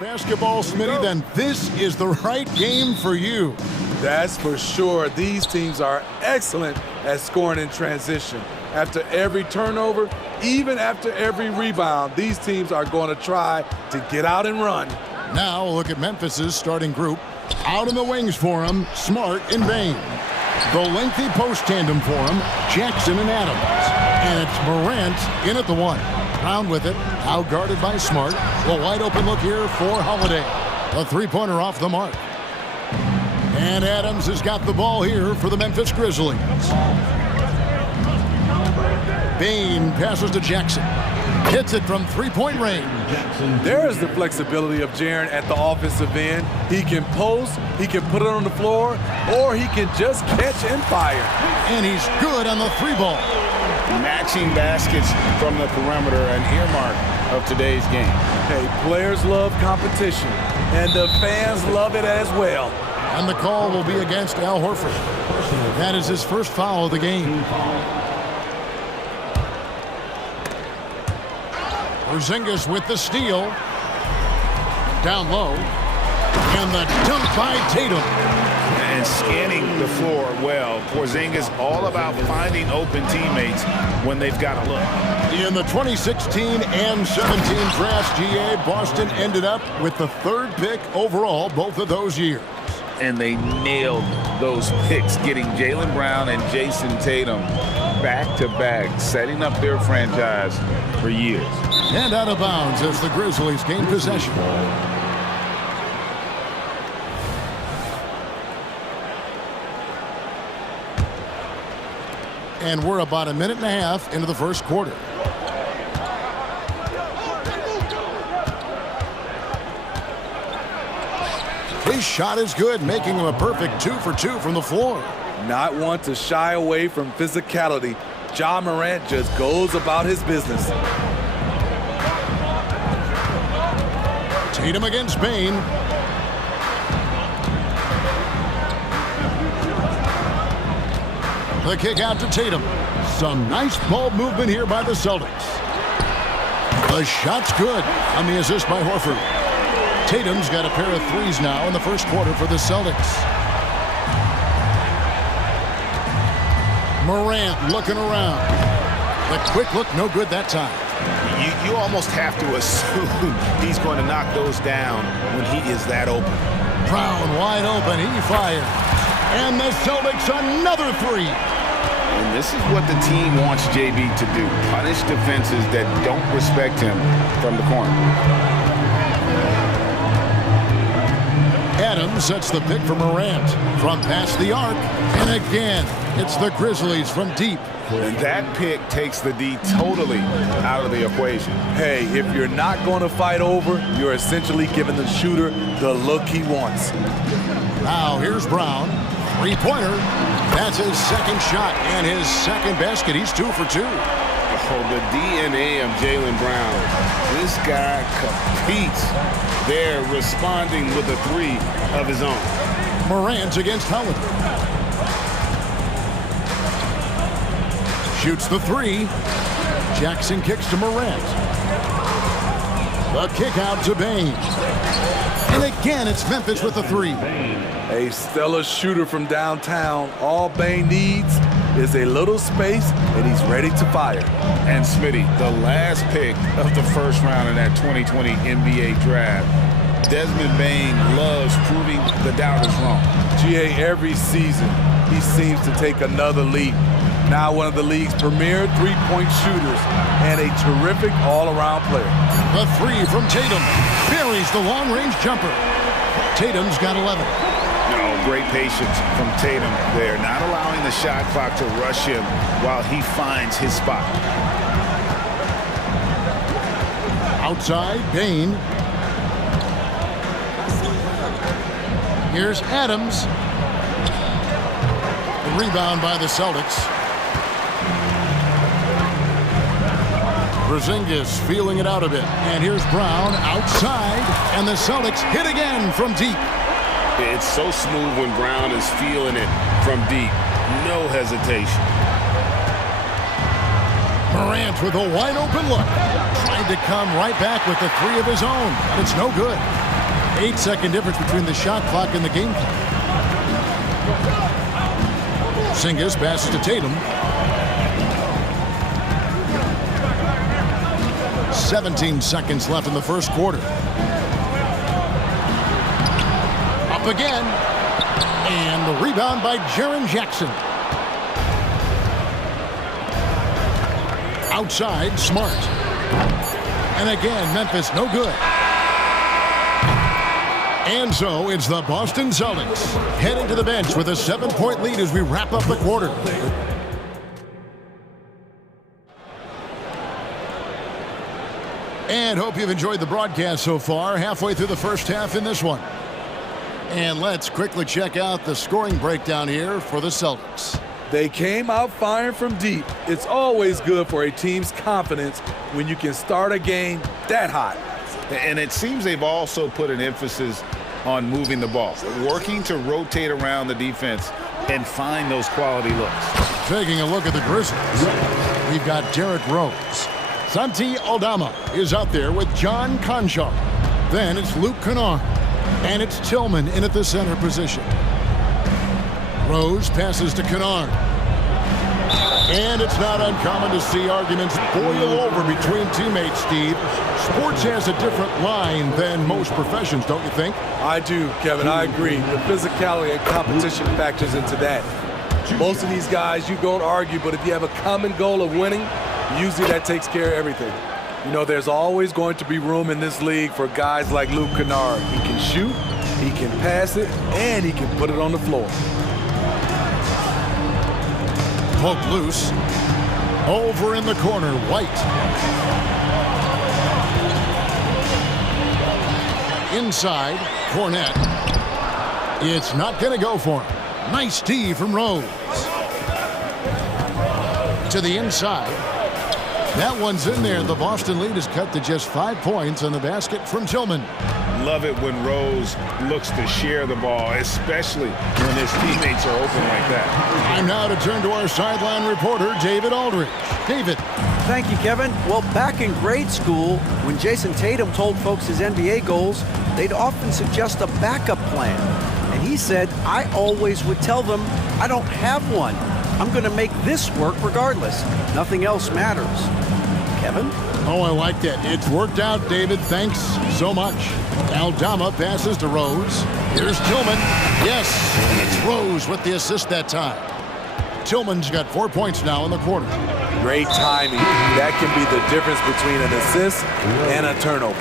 basketball, Smitty, then this is the right game for you. That's for sure. These teams are excellent at scoring in transition. After every turnover, even after every rebound, these teams are going to try to get out and run. Now a look at Memphis's starting group. Out in the wings for him, Smart and Bain. The lengthy post tandem for him, Jackson and Adams. And it's Morant in at the one. Brown with it, out guarded by Smart. The wide open look here for Holiday. A three-pointer off the mark. And Adams has got the ball here for the Memphis Grizzlies. Bain passes to Jackson. Hits it from three-point range. There is the flexibility of Jaren at the offensive end. He can post, he can put it on the floor, or he can just catch and fire. And he's good on the three ball. Matching baskets from the perimeter, an earmark of today's game. Hey, players love competition, and the fans love it as well. And the call will be against Al Horford. That is his first foul of the game. Porzingis with the steal. Down low. And the dunk by Tatum. And scanning the floor well. Porzingis all about finding open teammates when they've got a look. In the 2016 and 17 draft, GA, Boston ended up with the third pick overall both of those years. And they nailed those picks, getting Jaylen Brown and Jason Tatum back-to-back, setting up their franchise for years. And out of bounds as the Grizzlies gain possession. And we're about a minute and a half into the first quarter. His shot is good, making him a perfect 2 for 2 from the floor. Not one to shy away from physicality. Ja Morant just goes about his business. Tatum against Bain. The kick out to Tatum. Some nice ball movement here by the Celtics. The shot's good on the assist by Horford. Tatum's got a pair of threes now in the first quarter for the Celtics. Morant looking around. The quick look, no good that time. You almost have to assume he's going to knock those down when he is that open. Brown wide open, he fires. And the Celtics another three. And this is what the team wants JB to do. Punish defenses that don't respect him from the corner. Adams sets the pick for Morant from past the arc. And again, it's the Grizzlies from deep. And that pick takes the D totally out of the equation. Hey, if you're not going to fight over, you're essentially giving the shooter the look he wants. Now here's Brown. Three-pointer. That's his second shot and his second basket. He's 2 for 2. Oh, the DNA of Jaylen Brown. This guy competes. They're responding with a three of his own. Morant against Holiday. Shoots the three. Jackson kicks to Morant. The kick out to Bain. And again, it's Memphis with the three. A stellar shooter from downtown. All Bain needs is a little space, and he's ready to fire. And Smitty, the last pick of the first round in that 2020 NBA draft, Desmond Bain loves proving the doubters wrong. GA, every season, he seems to take another leap. Now one of the league's premier three-point shooters and a terrific all-around player. The three from Tatum buries the long-range jumper. Tatum's got 11. No, great patience from Tatum there, not allowing the shot clock to rush him while he finds his spot. Outside, Bain. Here's Adams. The rebound by the Celtics. Porzingis feeling it out a bit. And here's Brown outside. And the Celtics hit again from deep. It's so smooth when Brown is feeling it from deep. No hesitation. Morant with a wide open look. Trying to come right back with the three of his own. But it's no good. 8-second difference between the shot clock and the game clock. Singus passes to Tatum. 17 seconds left in the first quarter. Up again. And the rebound by Jaren Jackson. Outside, Smart. And again, Memphis no good. And so it's the Boston Celtics heading to the bench with a 7-point lead as we wrap up the quarter. And hope you've enjoyed the broadcast so far, halfway through the first half in this one. And let's quickly check out the scoring breakdown here for the Celtics. They came out firing from deep. It's always good for a team's confidence when you can start a game that hot. And it seems they've also put an emphasis on moving the ball, working to rotate around the defense and find those quality looks. Taking a look at the Grizzlies, we've got Derrick Rose. Santi Aldama is out there with John Conchar. Then it's Luke Kennard. And it's Tillman in at the center position. Rose passes to Kennard. And it's not uncommon to see arguments boil over between teammates, Steve. Sports has a different line than most professions, don't you think? I do, Kevin. I agree. The physicality and competition factors into that. Most of these guys, you don't argue, but if you have a common goal of winning, usually that takes care of everything. You know, there's always going to be room in this league for guys like Luke Kennard. He can shoot, he can pass it, and he can put it on the floor. Poke loose. Over in the corner, White. Inside, Cornette. It's not going to go for him. Nice D from Rose. To the inside. That one's in there. The Boston lead is cut to just 5 points on the basket from Tillman. Love it when Rose looks to share the ball, especially when his teammates are open like that. Time now to turn to our sideline reporter, David Aldridge. David. Thank you, Kevin. Well, back in grade school, when Jason Tatum told folks his NBA goals, they'd often suggest a backup plan. And he said, I always would tell them, I don't have one. I'm going to make this work regardless. Nothing else matters. Kevin? Oh, I like that. It's worked out, David. Thanks so much. Aldama passes to Rose. Here's Tillman. Yes, and it's Rose with the assist that time. Tillman's got 4 points now in the quarter. Great timing. That can be the difference between an assist and a turnover.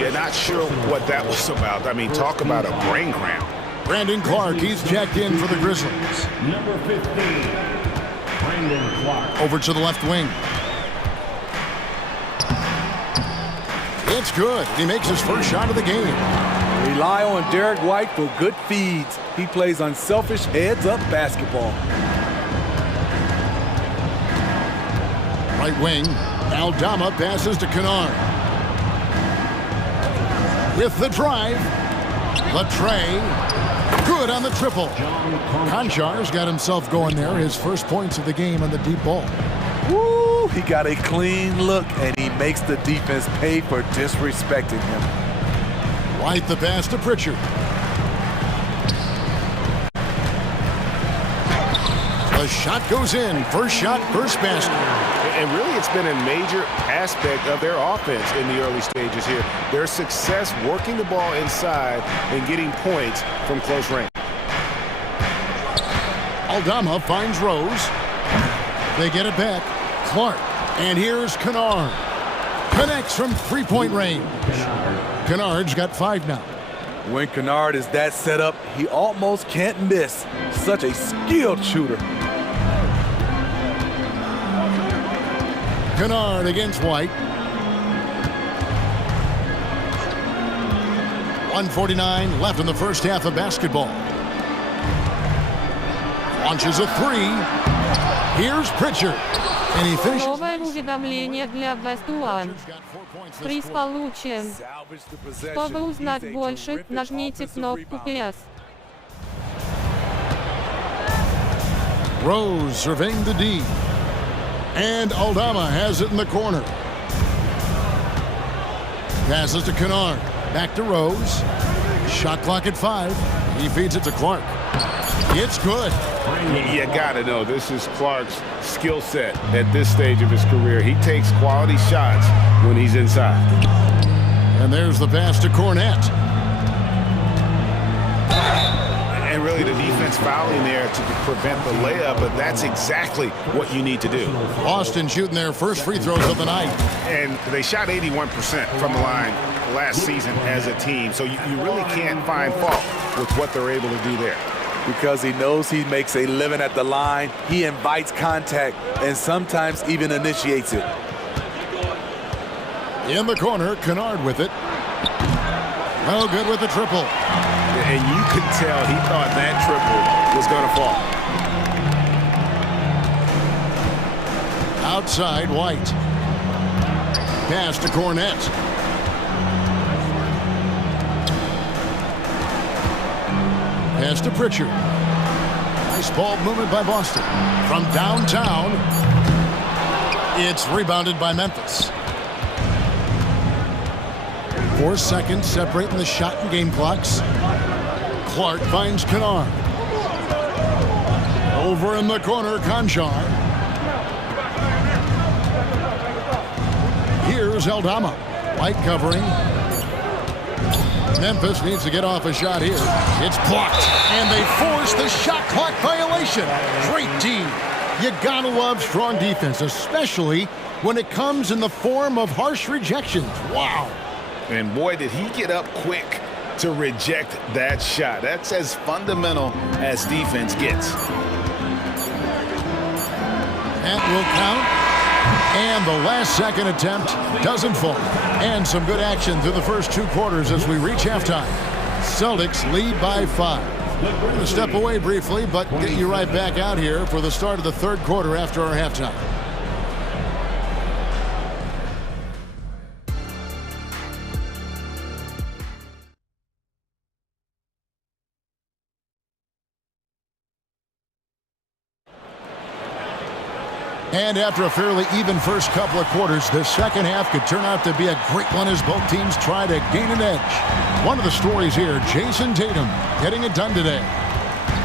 Yeah, not sure what that was about. I mean, talk about a brain cramp. Brandon Clark, he's checked in for the Grizzlies. Number 15, Brandon Clark. Over to the left wing. It's good. He makes his first shot of the game. Rely on Derek White for good feeds. He plays unselfish heads-up basketball. Right wing, Aldama passes to Kennard. With the drive, the tray. Good on the triple. Konchar's got himself going there. His first points of the game on the deep ball. Woo! He got a clean look, and he makes the defense pay for disrespecting him. White the pass to Pritchard. The shot goes in. First shot, first basket. And really, it's been a major aspect of their offense in the early stages here. Their success working the ball inside and getting points from close range. Aldama finds Rose. They get it back. Clark. And here's Kennard. Connects from three-point range. Kennard's got 5 now. When Kennard is that set up, he almost can't miss. Such a skilled shooter. Kennard against White. 1:49 left in the first half of basketball. Launches a 3. Here's Pritchard. And he finishes. Новое уведомление для Вестуан. Приз получен. Чтобы узнать больше, нажмите кнопку PS. Rose surveying the D. And Aldama has it in the corner. Passes to Kennard. Back to Rose. Shot clock at 5. He feeds it to Clark. It's good. You gotta know, this is Clark's skill set at this stage of his career. He takes quality shots when he's inside. And there's the pass to Cornette. And really the defense fouling there to prevent the layup, but that's exactly what you need to do. Boston shooting their first free throws of the night. And they shot 81% from the line last season as a team, so you really can't find fault with what they're able to do there. Because he knows he makes a living at the line, he invites contact and sometimes even initiates it. In the corner, Kennard with it. Oh, good with the triple. And you could tell he thought that triple was going to fall. Outside, White. Pass to Cornette. Pass to Pritchard. Nice ball movement by Boston. From downtown, it's rebounded by Memphis. 4 seconds separating the shot and game clocks. Clark finds Kennard. Over in the corner, Conjar. Here's Eldama. White covering. Memphis needs to get off a shot here. It's blocked, and they force the shot clock violation. Great team. You gotta love strong defense, especially when it comes in the form of harsh rejections. Wow. And boy, did he get up quick to reject that shot. That's as fundamental as defense gets. That will count. And the last second attempt doesn't fall. And some good action through the first 2 quarters as we reach halftime. Celtics lead by 5. We're going to step away briefly, but get you right back out here for the start of the 3rd quarter after our halftime. And after a fairly even first couple of quarters, the second half could turn out to be a great one as both teams try to gain an edge. One of the stories here, Jason Tatum getting it done today.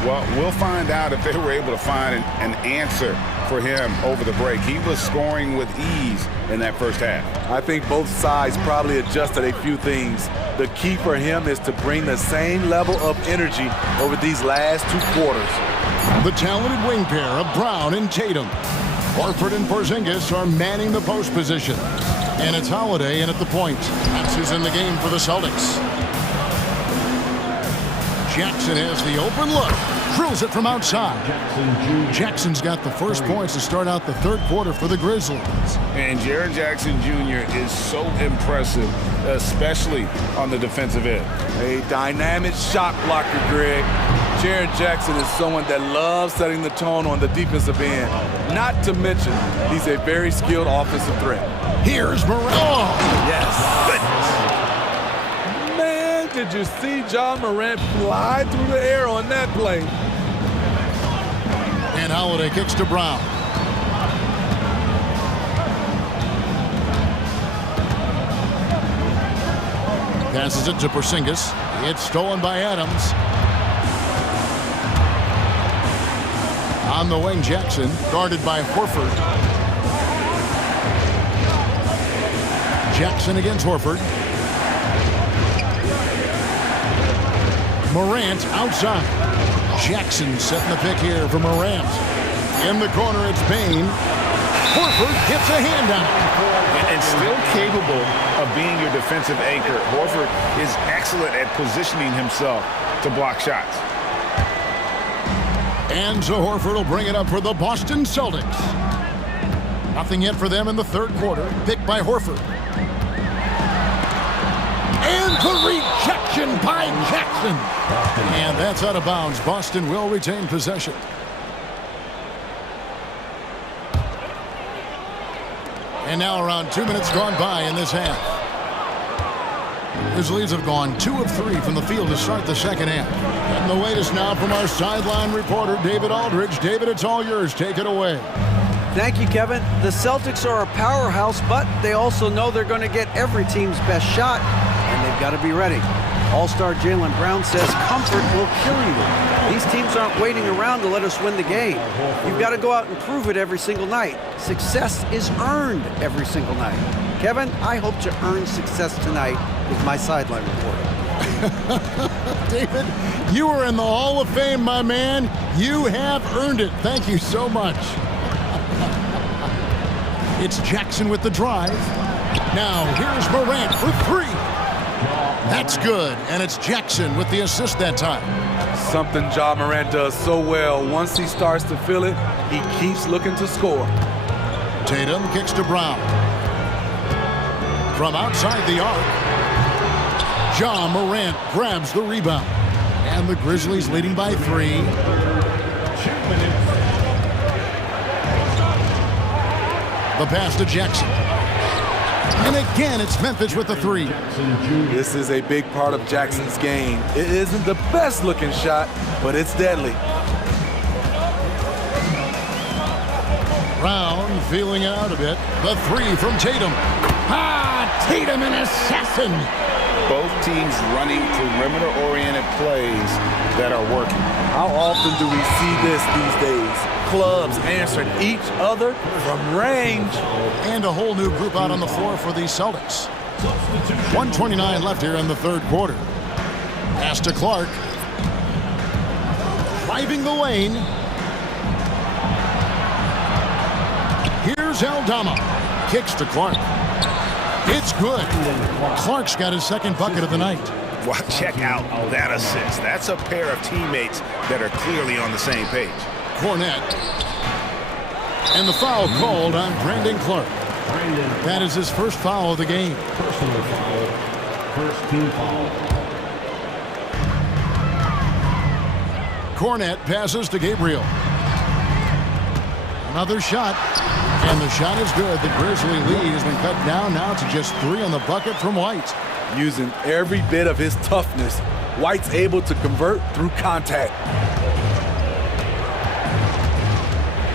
Well, we'll find out if they were able to find an answer for him over the break. He was scoring with ease in that first half. I think both sides probably adjusted a few things. The key for him is to bring the same level of energy over these last 2 quarters. The talented wing pair of Brown and Tatum. Horford and Porzingis are manning the post position. And it's Holiday in at the point. That's who's in the game for the Celtics. Jackson has the open look. Drills it from outside. Jackson's got the first points to start out the 3rd quarter for the Grizzlies. And Jaren Jackson Jr. is so impressive, especially on the defensive end. A dynamic shot blocker, Greg. Jaren Jackson is someone that loves setting the tone on the defensive end. Not to mention, he's a very skilled offensive threat. Here's Morant. Oh, yes. Man, did you see John Morant fly through the air on that play? And Holiday kicks to Brown. Passes it to Porzingis. It's stolen by Adams. On the wing, Jackson, guarded by Horford. Jackson against Horford. Morant outside. Jackson setting the pick here for Morant. In the corner, it's Bain. Horford gets a handout. And still capable of being your defensive anchor. Horford is excellent at positioning himself to block shots. And so Horford will bring it up for the Boston Celtics. Nothing yet for them in the 3rd quarter. Picked by Horford. And the rejection by Jackson. And that's out of bounds. Boston will retain possession. And now around 2 minutes gone by in this half. Grizzlies have gone 2 of 3 from the field to start the second half. And the latest now from our sideline reporter, David Aldridge. David, it's all yours. Take it away. Thank you, Kevin. The Celtics are a powerhouse, but they also know they're going to get every team's best shot, and they've got to be ready. All-star Jaylen Brown says comfort will kill you. These teams aren't waiting around to let us win the game. You've got to go out and prove it every single night. Success is earned every single night. Kevin, I hope to earn success tonight with my sideline report. David, you are in the Hall of Fame, my man. You have earned it. Thank you so much. It's Jackson with the drive. Now here's Morant for three. That's good, and it's Jackson with the assist that time. Something Ja Morant does so well. Once he starts to feel it, he keeps looking to score. Tatum kicks to Brown. From outside the arc, Ja Morant grabs the rebound. And the Grizzlies leading by 3. The pass to Jackson. And again, it's Memphis with the 3. This is a big part of Jackson's game. It isn't the best looking shot, but it's deadly. Brown feeling out a bit. The 3 from Tatum. Tatum, an assassin. Both teams running perimeter-oriented plays that are working. How often do we see this these days? Clubs answering each other from range. And a whole new group out on the floor for the Celtics. 1:29 left here in the third quarter. Pass to Clark. Driving the lane. Here's Aldama. Kicks to Clark. It's good. Clark's got his second bucket of the night. Well, check out that assist. That's a pair of teammates that are clearly on the same page. Cornette. And the foul called on Brandon Clark. That is his first foul of the game. Personal foul. First team foul. Cornette passes to Gabriel. Another shot. And the shot is good. The Grizzly lead has been cut down now to just 3 on the bucket from White. Using every bit of his toughness, White's able to convert through contact.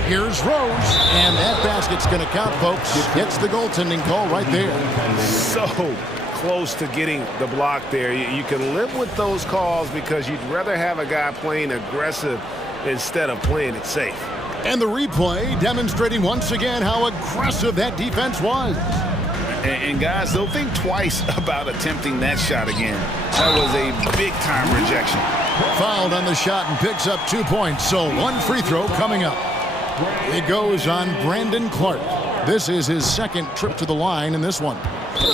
Here's Rose, and that basket's going to count, folks. Gets the goaltending call right there. So close to getting the block there. You can live with those calls because you'd rather have a guy playing aggressive instead of playing it safe. And the replay demonstrating once again how aggressive that defense was. And guys, don't think twice about attempting that shot again. That was a big-time rejection. Fouled on the shot and picks up 2 points, so 1 free throw coming up. It goes on Brandon Clark. This is his second trip to the line in this one.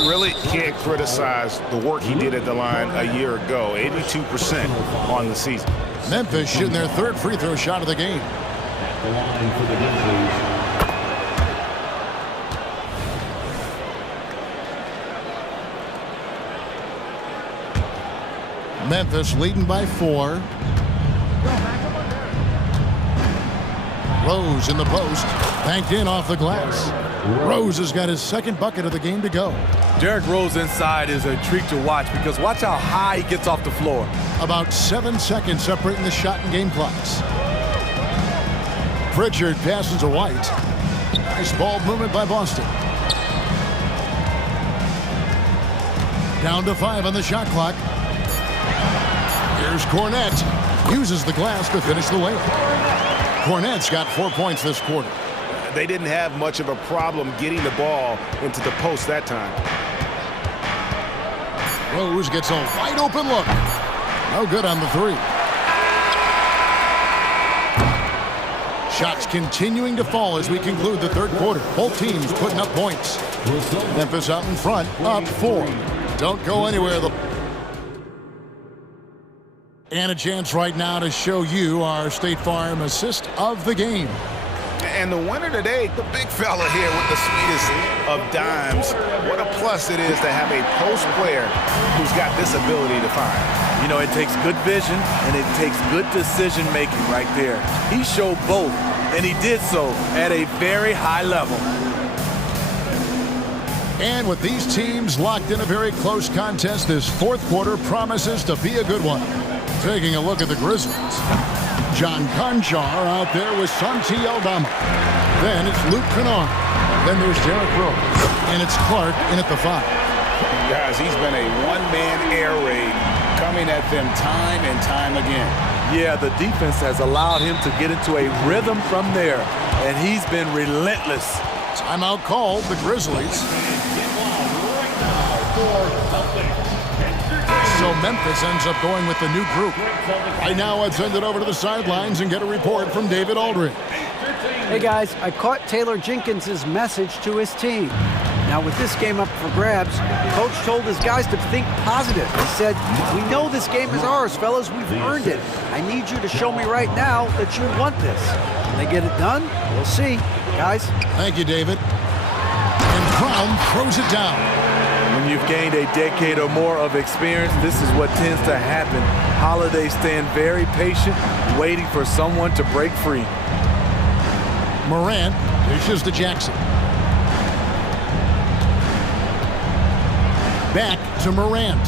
Really can't criticize the work he did at the line a year ago. 82% on the season. Memphis shooting their third free throw shot of the game. The line for the Grizzlies. Memphis leading by 4. Rose in the post. Banked in off the glass. Rose has got his second bucket of the game to go. Derrick Rose inside is a treat to watch because watch how high he gets off the floor. About 7 seconds separating the shot and game clocks. Pritchard passes to White. Nice ball movement by Boston. Down to 5 on the shot clock. Here's Cornette. Uses the glass to finish the layup. Cornette's got 4 points this quarter. They didn't have much of a problem getting the ball into the post that time. Rose gets a wide open look. No good on the 3. Shots continuing to fall as we conclude the third quarter. Both teams putting up points. Memphis out in front, up 4. Don't go anywhere. And a chance right now to show you our State Farm assist of the game. And the winner today, the big fella here with the sweetest of dimes. What a plus it is to have a post player who's got this ability to find. You know, it takes good vision and it takes good decision making right there. He showed both, and he did so at a very high level. And with these teams locked in a very close contest, this fourth quarter promises to be a good one. Taking a look at the Grizzlies. John Conchar out there with Santi Aldama. Then it's Luke Kennard. Then there's Derrick Rose. And it's Clark in at the 5. Guys, he's been a one-man air raid coming at them time and time again. Yeah, the defense has allowed him to get into a rhythm from there, and he's been relentless. Timeout called, the Grizzlies. So Memphis ends up going with the new group. Right now, let's send it over to the sidelines and get a report from David Aldridge. Hey guys, I caught Taylor Jenkins' message to his team. Now with this game up for grabs, coach told his guys to think positive. He said, "We know this game is ours, fellas. We've earned it. I need you to show me right now that you want this." When they get it done, we'll see. Guys. Thank you, David. And Crown throws it down. When you've gained a decade or more of experience, this is what tends to happen. Holiday stand very patient, waiting for someone to break free. Morant dishes to Jackson. Back to Morant.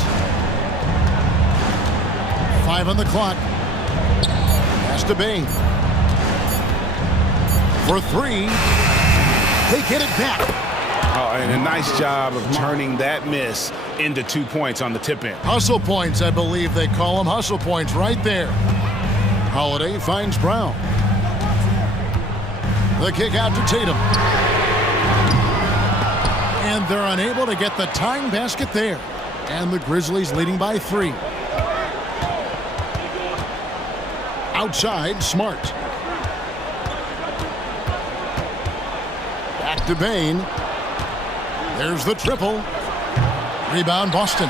5 on the clock. Pass to Bain. For 3. They get it back. Oh, and a nice job of turning that miss into 2 points on the tip in. Hustle points, I believe they call them. Hustle points right there. Holiday finds Brown. The kick out to Tatum. And they're unable to get the tying basket there. And the Grizzlies leading by 3. Outside, Smart. Back to Bain. There's the triple. Rebound, Boston.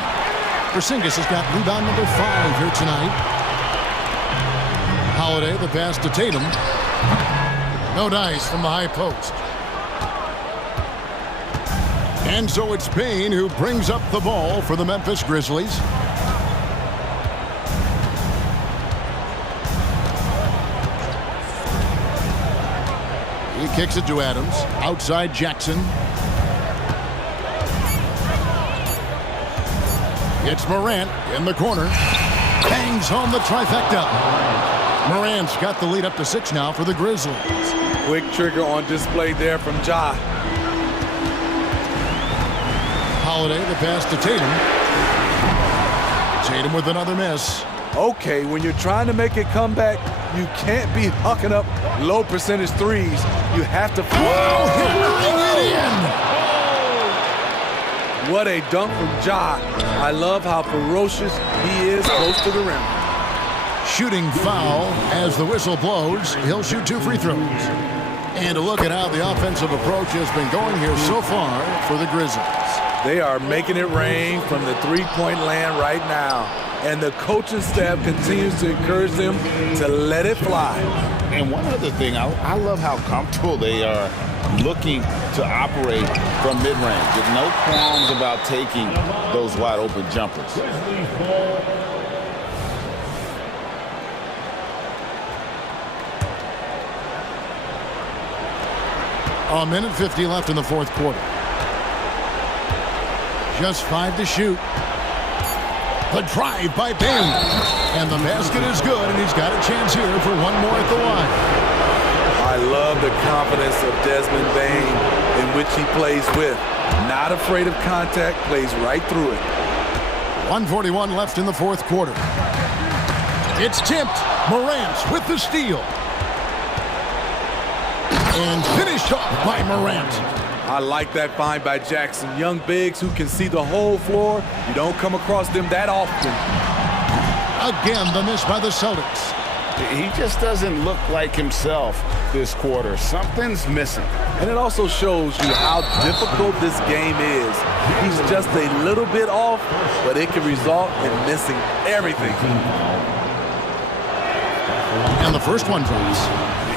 Porzingis has got rebound number 5 here tonight. Holiday, the pass to Tatum. No dice from the high post. And so it's Bain who brings up the ball for the Memphis Grizzlies. He kicks it to Adams. Outside Jackson. It's Morant in the corner. Bangs home the trifecta. Morant's got the lead up to 6 now for the Grizzlies. Quick trigger on display there from Ja. Holiday, the pass to Tatum. Tatum with another miss. Okay, when you're trying to make a comeback, you can't be hucking up low percentage threes. You have to... What a dunk from Ja. I love how ferocious he is close to the rim. Shooting foul as the whistle blows. He'll shoot 2 free throws. And a look at how the offensive approach has been going here so far for the Grizzlies. They are making it rain from the three-point land right now. And the coaching staff continues to encourage them to let it fly. And one other thing, I love how comfortable they are looking to operate from mid-range. There's no qualms about taking those wide-open jumpers. A minute 50 left in the fourth quarter. Just 5 to shoot. The drive by Bain. And the basket is good, and he's got a chance here for one more at the line. I love the confidence of Desmond Bain in which he plays with. Not afraid of contact, plays right through it. 1:41 left in the fourth quarter. It's tipped. Morant with the steal. And finished off by Morant. I like that find by Jackson. Young bigs who can see the whole floor. You don't come across them that often. Again, the miss by the Celtics. He just doesn't look like himself this quarter. Something's missing. And it also shows you how difficult this game is. He's just a little bit off, but it can result in missing everything. And the first one drops.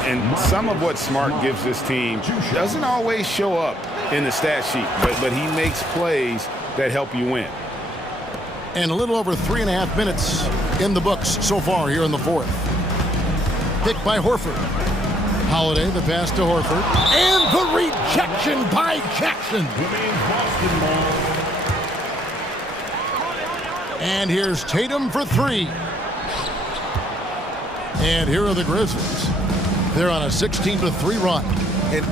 And some of what Smart gives this team doesn't always show up in the stat sheet, but he makes plays that help you win. And a little over 3.5 minutes in the books so far here in the fourth. Picked by Horford. Holiday, the pass to Horford. And the rejection by Jackson. And here's Tatum for 3. And here are the Grizzlies. They're on a 16-3 run.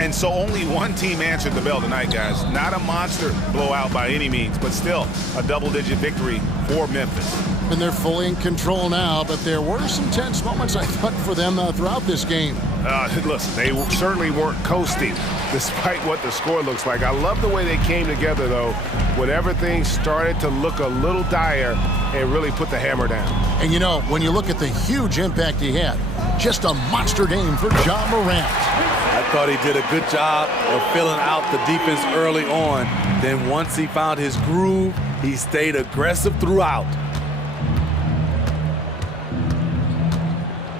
And so only one team answered the bell tonight, guys. Not a monster blowout by any means, but still a double-digit victory for Memphis. And they're fully in control now, but there were some tense moments, I thought, for them throughout this game. Listen, they certainly weren't coasting, despite what the score looks like. I love the way they came together, though, when everything started to look a little dire and really put the hammer down. And, you know, when you look at the huge impact he had, just a monster game for Ja Morant. I thought he did a good job of filling out the defense early on. Then once he found his groove, he stayed aggressive throughout.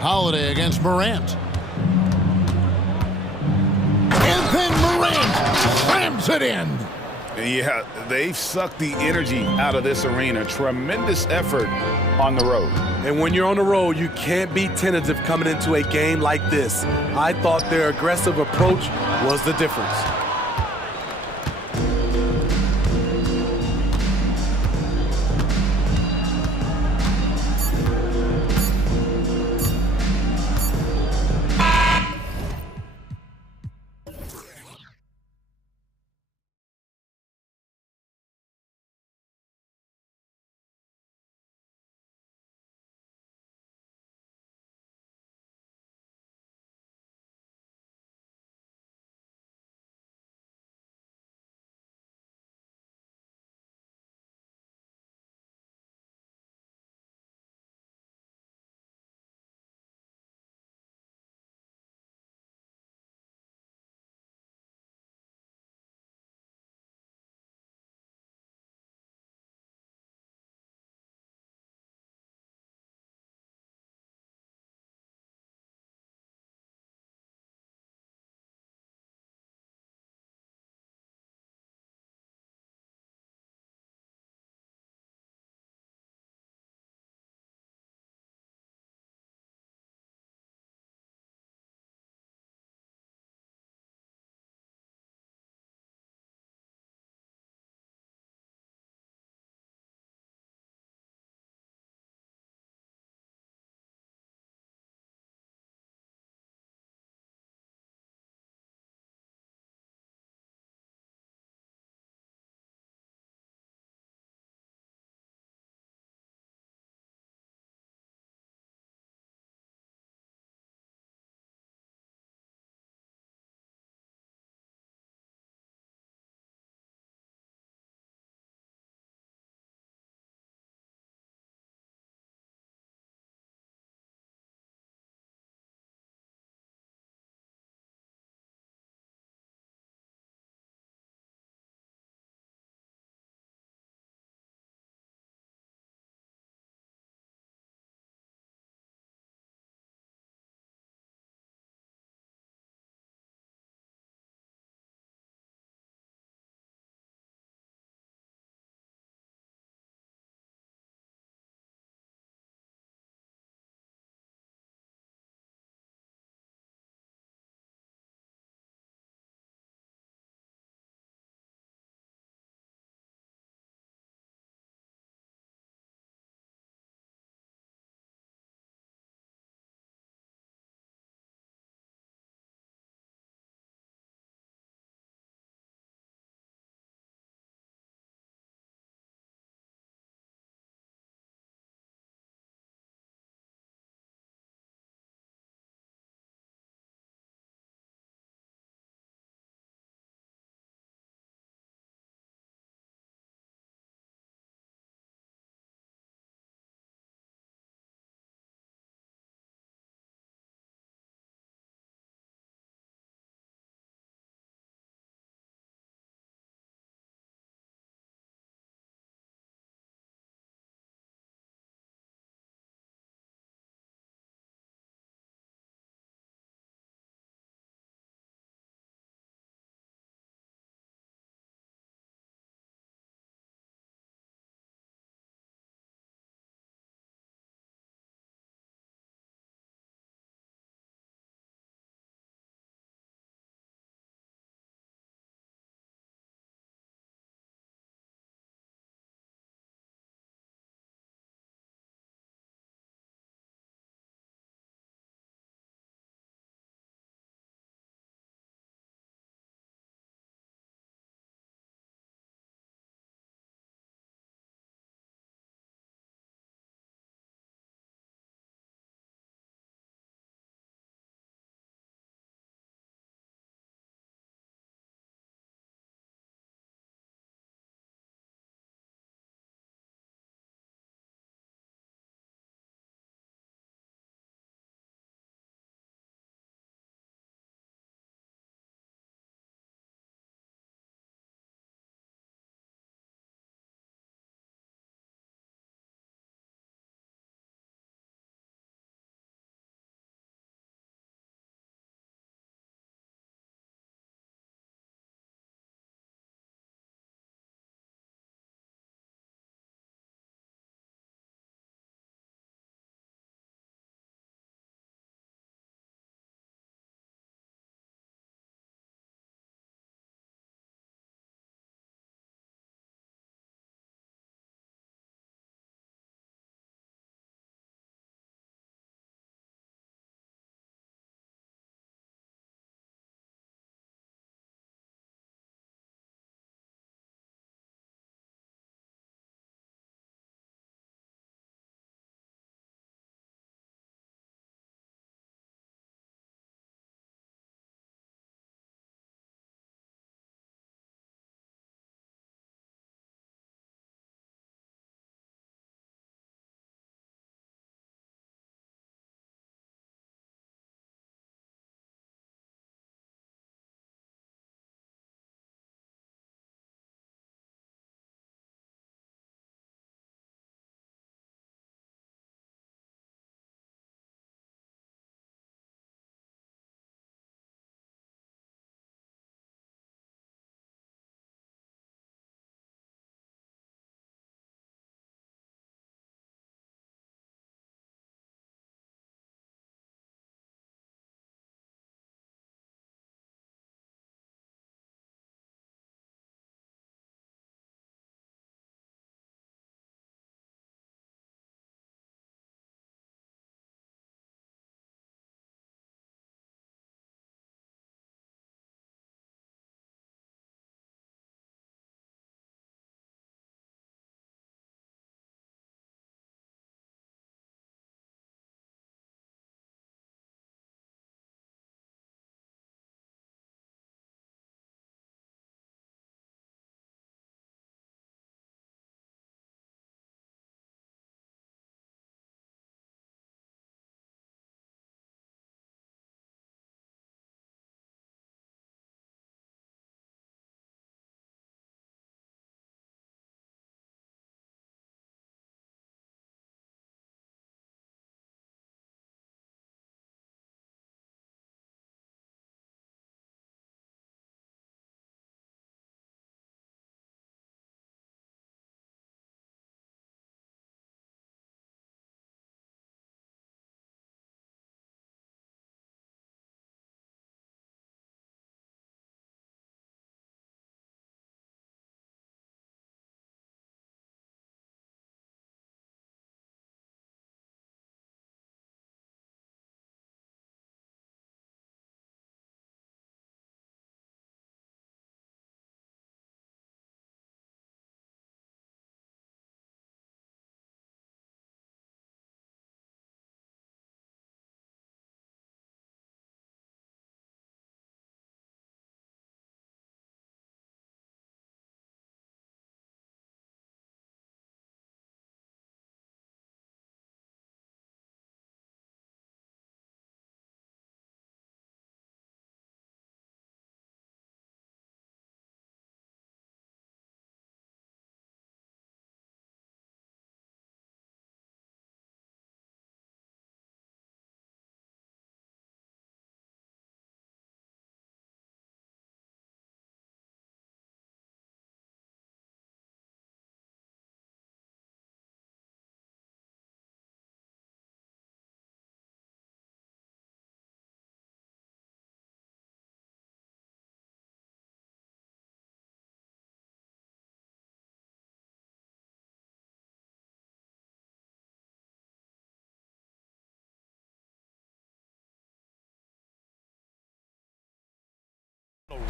Holiday against Morant. And then Morant slams it in. Yeah, they've sucked the energy out of this arena. Tremendous effort on the road. And when you're on the road, you can't be tentative coming into a game like this. I thought their aggressive approach was the difference.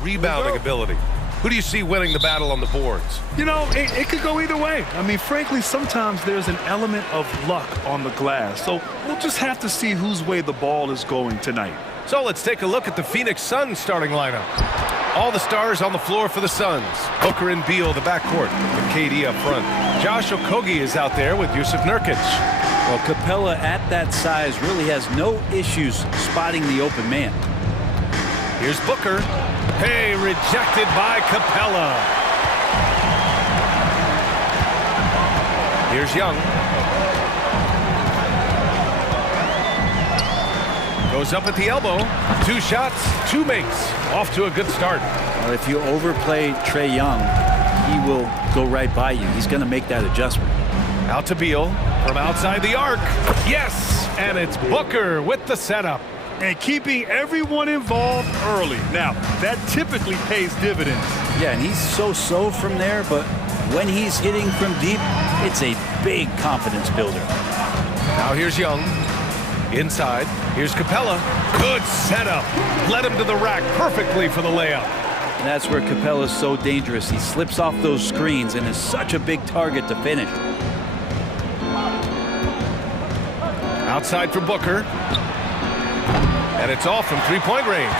Rebounding ability. Who do you see winning the battle on the boards? You know, it could go either way. I mean, frankly, sometimes there's an element of luck on the glass. So we'll just have to see whose way the ball is going tonight. So let's take a look at the Phoenix Suns starting lineup. All the stars on the floor for the Suns. Booker and Beal, the backcourt, with KD up front. Josh Okogie is out there with Yusuf Nurkic. Well, Capella at that size really has no issues spotting the open man. Here's Booker. Hey, rejected by Capella. Here's Young. Goes up at the elbow. 2 shots, 2 makes. Off to a good start. Well, if you overplay Trae Young, he will go right by you. He's going to make that adjustment. Out to Beal from outside the arc. Yes, and it's Booker with the setup. And keeping everyone involved early. Now, that typically pays dividends. Yeah, and he's so-so from there, but when he's hitting from deep, it's a big confidence builder. Now here's Young. Inside, here's Capella. Good setup. Led him to the rack perfectly for the layup. And that's where Capella's so dangerous. He slips off those screens and is such a big target to finish. Outside for Booker. And it's off from three-point range.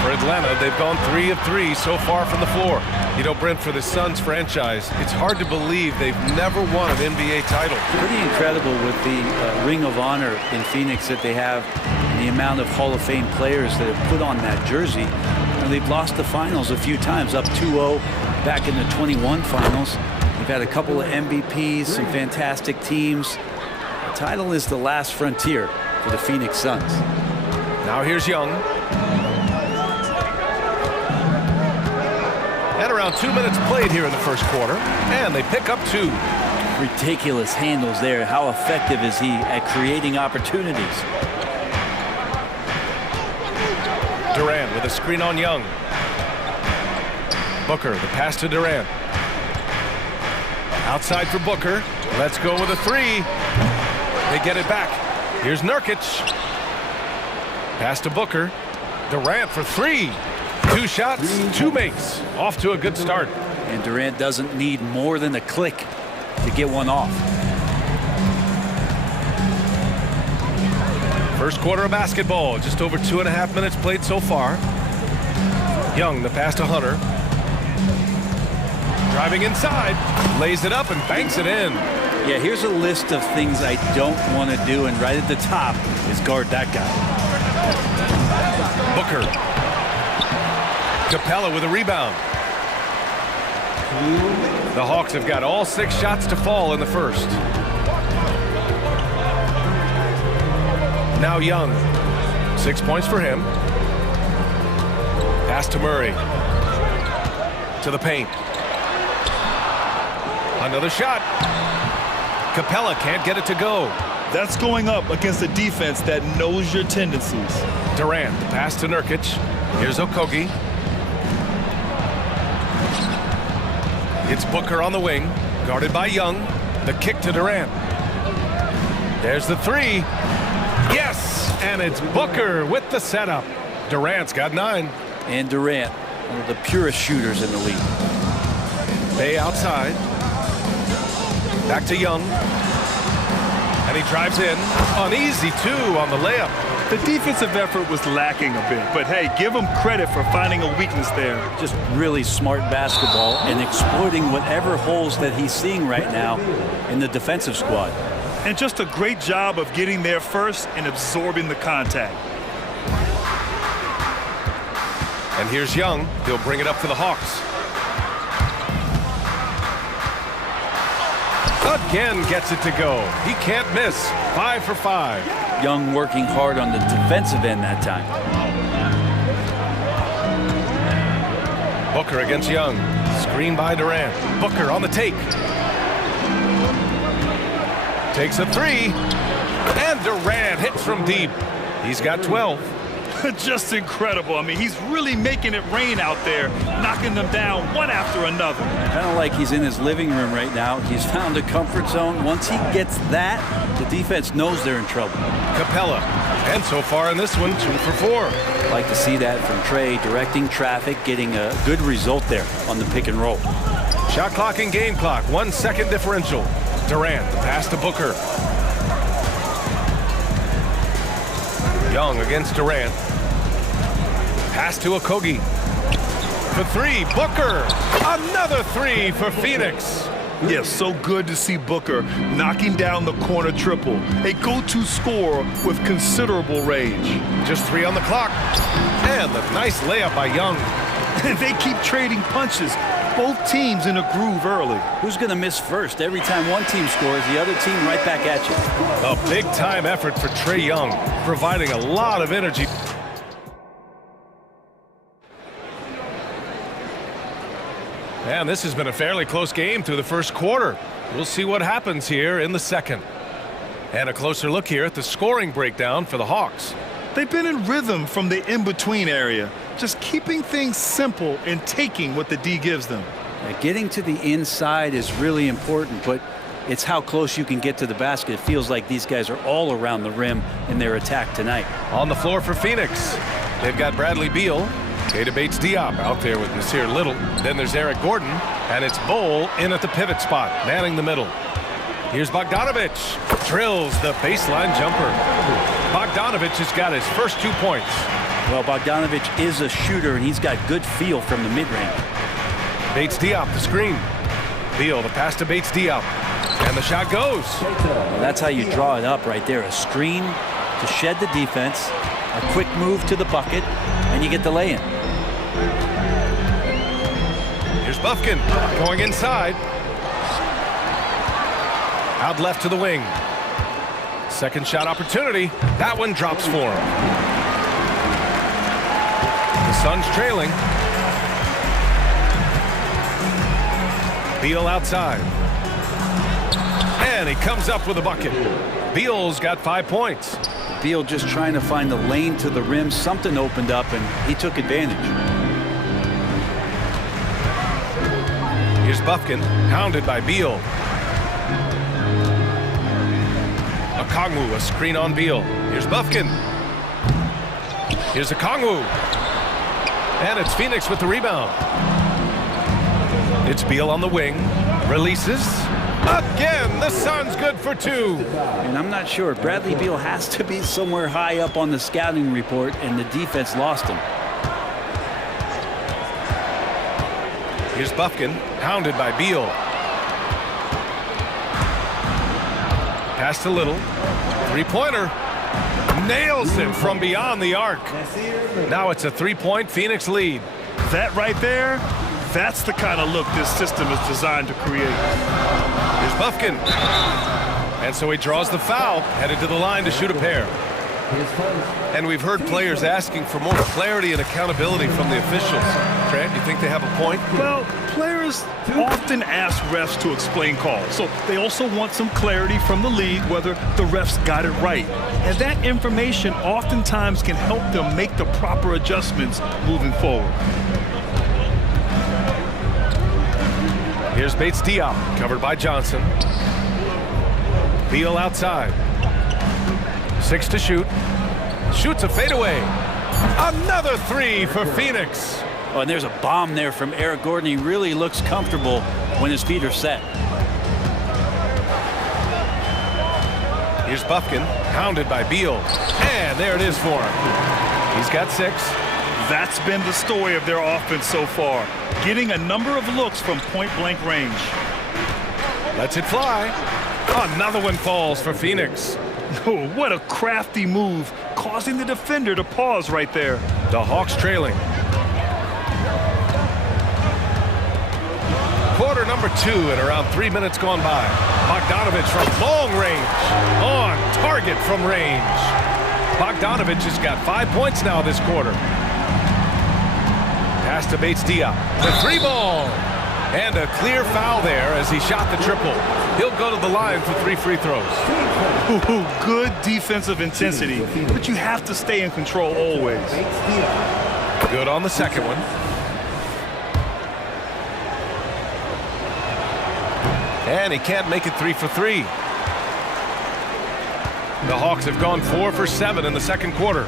For Atlanta, they've gone 3 of 3 so far from the floor. You know, Brent, for the Suns franchise, it's hard to believe they've never won an NBA title. Pretty incredible with the Ring of Honor in Phoenix that they have, and the amount of Hall of Fame players that have put on that jersey. And they've lost the finals a few times, up 2-0 back in the 21 finals. They've had a couple of MVPs, some fantastic teams. The title is the last frontier for the Phoenix Suns. Now here's Young. And around 2 minutes played here in the first quarter. And they pick up 2. Ridiculous handles there. How effective is he at creating opportunities? Durant with a screen on Young. Booker, the pass to Durant. Outside for Booker. Let's go with a 3. They get it back. Here's Nurkic. Pass to Booker. Durant for 3. 2 shots, 2 makes. Off to a good start. And Durant doesn't need more than a click to get one off. First quarter of basketball. Just over 2.5 minutes played so far. Young, the pass to Hunter. Driving inside. Lays it up and banks it in. Yeah, here's a list of things I don't want to do, and right at the top is guard that guy. Booker. Capella with a rebound. The Hawks have got all 6 shots to fall in the first. Now Young. 6 points for him. Pass to Murray. To the paint. Another shot. Capella can't get it to go. That's going up against a defense that knows your tendencies. Durant, the pass to Nurkic. Here's Okogie. It's Booker on the wing, guarded by Young. The kick to Durant. There's the 3. Yes, and it's Booker with the setup. Durant's got 9. And Durant, one of the purest shooters in the league. Bay outside. Back to Young. And he drives in. Uneasy, too, on the layup. The defensive effort was lacking a bit, but hey, give him credit for finding a weakness there. Just really smart basketball and exploiting whatever holes that he's seeing right now in the defensive squad. And just a great job of getting there first and absorbing the contact. And here's Young. He'll bring it up for the Hawks. Again gets it to go. He can't miss. 5 for 5. Young working hard on the defensive end that time. Booker against Young. Screen by Durant. Booker on the take. Takes a 3. And Durant hits from deep. He's got 12. Just incredible. I mean, he's really making it rain out there, knocking them down one after another. Kind of like he's in his living room right now. He's found a comfort zone. Once he gets that, The defense knows they're in trouble. Capella. And so far in this one, 2 for 4. Like to see that from Trey, directing traffic, getting a good result there on the pick and roll. Shot clock and game clock, 1 second differential. Durant, the pass to Booker. Young against Durant. Pass to Okogie. For 3, Booker. Another 3 for Phoenix. Yes, so good to see Booker knocking down the corner triple. A go-to scorer with considerable range. Just 3 on the clock. And a nice layup by Young. They keep trading punches. Both teams in a groove early. Who's going to miss first? Every time one team scores, the other team right back at you. A big-time effort for Trey Young, providing a lot of energy. And this has been a fairly close game through the first quarter. We'll see what happens here in the second. And a closer look here at the scoring breakdown for the Hawks. They've been in rhythm from the in-between area, just keeping things simple and taking what the D gives them. Getting to the inside is really important, but it's how close you can get to the basket. It feels like these guys are all around the rim in their attack tonight. On the floor for Phoenix, they've got Bradley Beal, Keita Bates-Diop out there with Nasir Little. Then there's Eric Gordon, and it's Bol in at the pivot spot, manning the middle. Here's Bogdanovic, drills the baseline jumper. Bogdanovic has got his first 2 points. Well, Bogdanovic is a shooter, and he's got good feel from the mid-range. Bates-Diop, the screen. Beal, the pass to Bates-Diop. And the shot goes. Well, that's how you draw it up right there. A screen to shed the defense, a quick move to the bucket, and you get the lay-in. Here's Bufkin going inside. Out left to the wing. Second shot opportunity. That one drops for him. The Suns trailing. Beal outside. And he comes up with a bucket. Beal's got 5 points. Beal just trying to find the lane to the rim. Something opened up, and he took advantage. Here's Bufkin, hounded by Beal. Okongwu, a screen on Beal. Here's Bufkin. Here's Okongwu. And it's Phoenix with the rebound. It's Beal on the wing. Releases. Again, the Suns good for 2. And I'm not sure. Bradley Beal has to be somewhere high up on the scouting report, and the defense lost him. Here's Bufkin, hounded by Beal. Pass to Little. Three-pointer. Nails it from beyond the arc. Now it's a 3-point Phoenix lead. That right there, that's the kind of look this system is designed to create. Here's Bufkin. And so he draws the foul, headed to the line to shoot a pair. And we've heard players asking for more clarity and accountability from the officials. Trent, you think they have a point? Well, players often ask refs to explain calls, so they also want some clarity from the league whether the refs got it right. And that information oftentimes can help them make the proper adjustments moving forward. Here's Bates-Diop, covered by Johnson. Beal outside. 6 to shoot. Shoots a fadeaway. Another 3 for Phoenix. Oh, and there's a bomb there from Eric Gordon. He really looks comfortable when his feet are set. Here's Bufkin, hounded by Beal. And there it is for him. He's got 6. That's been the story of their offense so far, getting a number of looks from point-blank range. Lets it fly. Another one falls for Phoenix. Oh, what a crafty move, causing the defender to pause right there. The Hawks trailing. Quarter number 2 and around 3 minutes gone by. Bogdanovic from long range. On target from range. Bogdanovic has got 5 points now this quarter. Pass to Bates-Diop. The 3-ball. And a clear foul there as he shot the triple. He'll go to the line for 3 free throws. Ooh, good defensive intensity, but you have to stay in control always. Good on the second one. And he can't make it 3 for 3. The Hawks have gone 4 for 7 in the second quarter.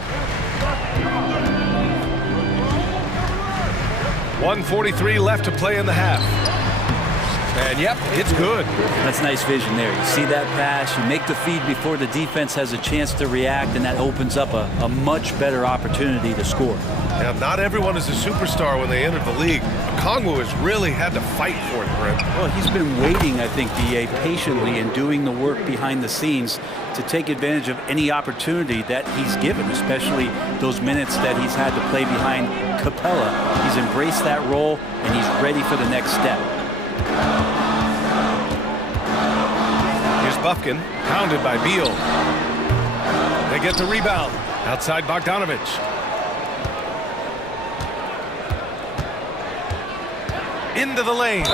1:43 left to play in the half. And yep, it's good. That's nice vision there. You see that pass, you make the feed before the defense has a chance to react, and that opens up a much better opportunity to score. Now, not everyone is a superstar when they enter the league. Kongwu has really had to fight for it, Brent. Well, he's been waiting, I think, BA, patiently and doing the work behind the scenes to take advantage of any opportunity that he's given, especially those minutes that he's had to play behind Capella. He's embraced that role, and he's ready for the next step. Here's Bufkin, pounded by Beal. They get the rebound. Outside Bogdanovich. Into the lane.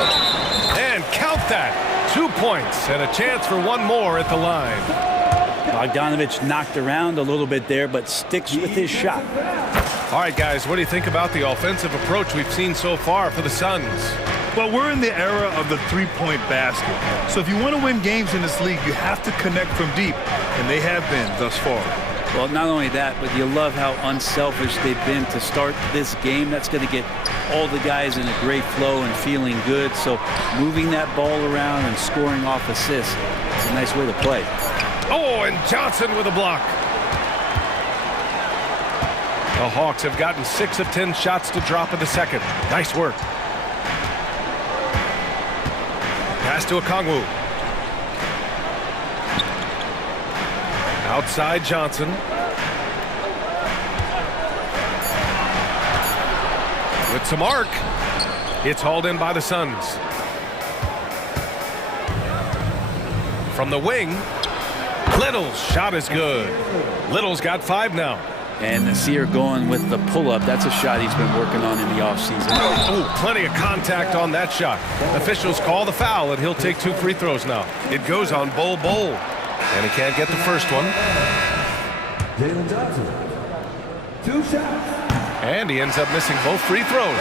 And count that. 2 points and a chance for one more at the line. Bogdanovich knocked around a little bit there, but sticks with his shot. All right, guys, what do you think about the offensive approach we've seen so far for the Suns? Well, we're in the era of the three-point basket. So if you want to win games in this league, you have to connect from deep, and they have been thus far. Well, not only that, but you love how unselfish they've been to start this game. That's going to get all the guys in a great flow and feeling good. So moving that ball around and scoring off assists, it's a nice way to play. Oh, and Johnson with a block. The Hawks have gotten 6 of 10 shots to drop in the second. Nice work. Pass to Okongwu. Outside Johnson. With some arc. It's hauled in by the Suns. From the wing. Little's shot is good. Little's got 5 now. And Nasir going with the pull-up. That's a shot he's been working on in the offseason. Oh, plenty of contact on that shot. Officials call the foul, and he'll take 2 free throws now. It goes on Bol. And he can't get the first one. Jalen Johnson, 2 shots. And he ends up missing both free throws.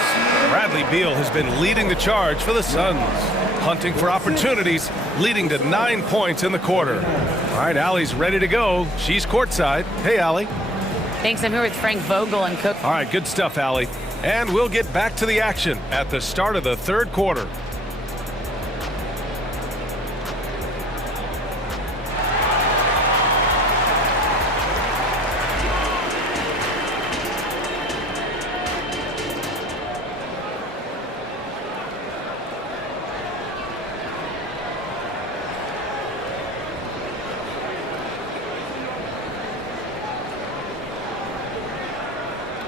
Bradley Beal has been leading the charge for the Suns. Hunting for opportunities, leading to 9 points in the quarter. All right, Allie's ready to go. She's courtside. Hey, Allie. Thanks. I'm here with Frank Vogel and Cook. All right, good stuff, Allie. And we'll get back to the action at the start of the third quarter.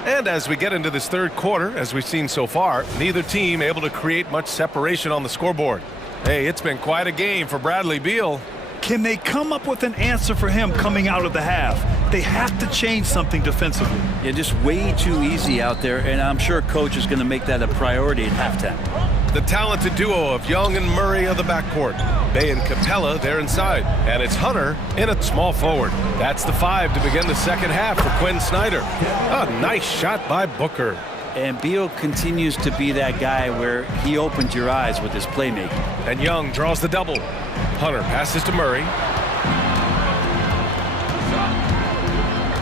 And as we get into this third quarter, as we've seen so far, neither team able to create much separation on the scoreboard. Hey, it's been quite a game for Bradley Beal. Can they come up with an answer for him coming out of the half? They have to change something defensively. Yeah, just way too easy out there, and I'm sure coach is going to make that a priority at halftime. The talented duo of Young and Murray of the backcourt. Bay and Capella, they're inside. And it's Hunter in at small forward. That's the 5 to begin the second half for Quinn Snyder. A nice shot by Booker. And Beal continues to be that guy where he opens your eyes with his playmaking. And Young draws the double. Hunter passes to Murray.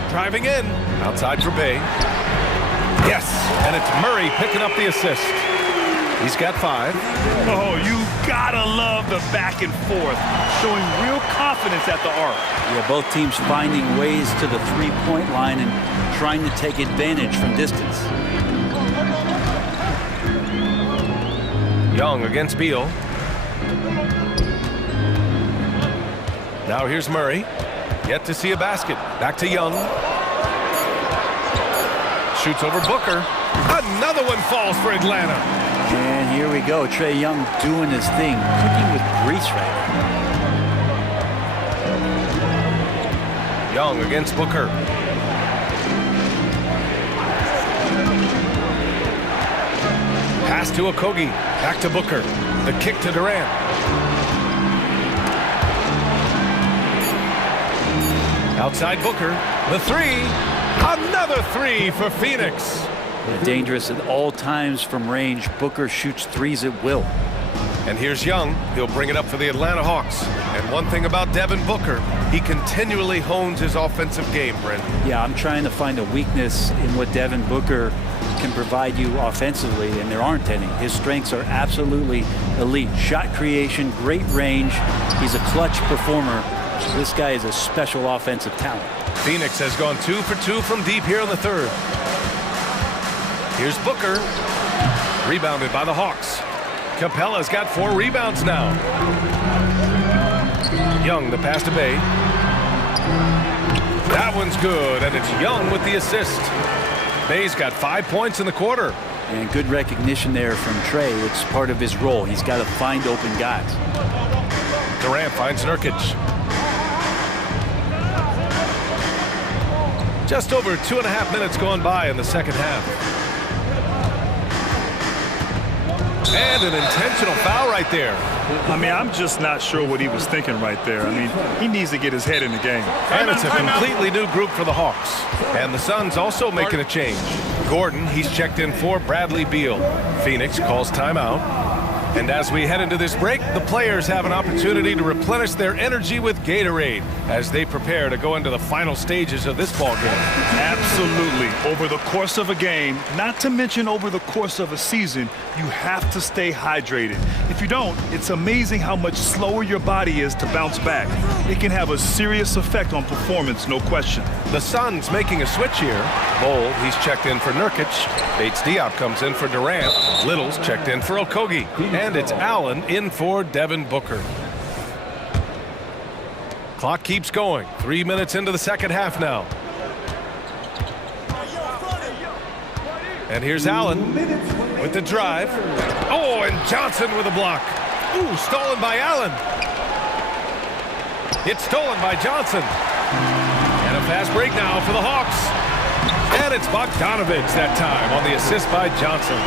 Driving in. Outside for Bay. Yes, and it's Murray picking up the assist. He's got 5. Oh, you gotta love the back and forth, showing real confidence at the arc. Yeah, both teams finding ways to the three-point line and trying to take advantage from distance. Young against Beal. Now here's Murray. Yet to see a basket. Back to Young. Shoots over Booker. Another one falls for Atlanta. And here we go. Trae Young doing his thing. Cooking with grease right now. Young against Booker. Pass to Okogie. Back to Booker. The kick to Durant. Outside Booker. The 3. Another 3 for Phoenix. Dangerous at all times from range. Booker shoots threes at will. And here's Young. He'll bring it up for the Atlanta Hawks. And one thing about Devin Booker, He continually hones his offensive game, Brent. Yeah, I'm trying to find a weakness in what Devin Booker can provide you offensively, and there aren't any. His strengths are absolutely elite. Shot creation, great range. He's a clutch performer. This guy is a special offensive talent. Phoenix has gone 2 for 2 from deep here in the third. Here's Booker. Rebounded by the Hawks. Capella's got 4 rebounds now. Young, the pass to Bay. That one's good, and it's Young with the assist. Bay's got 5 points in the quarter. And good recognition there from Trey. It's part of his role. He's got to find open guys. Durant finds Nurkic. Just over 2.5 minutes gone by in the second half. And an intentional foul right there. I mean, I'm just not sure what he was thinking right there. I mean, he needs to get his head in the game. And it's a completely new group for the Hawks. And the Suns also making a change. Gordon, he's checked in for Bradley Beal. Phoenix calls timeout. And as we head into this break, the players have an opportunity to replenish their energy with Gatorade as they prepare to go into the final stages of this ball game. Absolutely. Over the course of a game, not to mention over the course of a season, you have to stay hydrated. If you don't, it's amazing how much slower your body is to bounce back. It can have a serious effect on performance, no question. The Suns making a switch here. Bowl, he's checked in for Nurkic. Bates Diop comes in for Durant. Little's checked in for Okogie. And it's Allen in for Devin Booker. Clock keeps going. 3 minutes into the second half now. And here's Allen with the drive. Oh, and Johnson with a block. Ooh, stolen by Allen. It's stolen by Johnson. And a fast break now for the Hawks. And it's Bogdanovich that time on the assist by Johnson.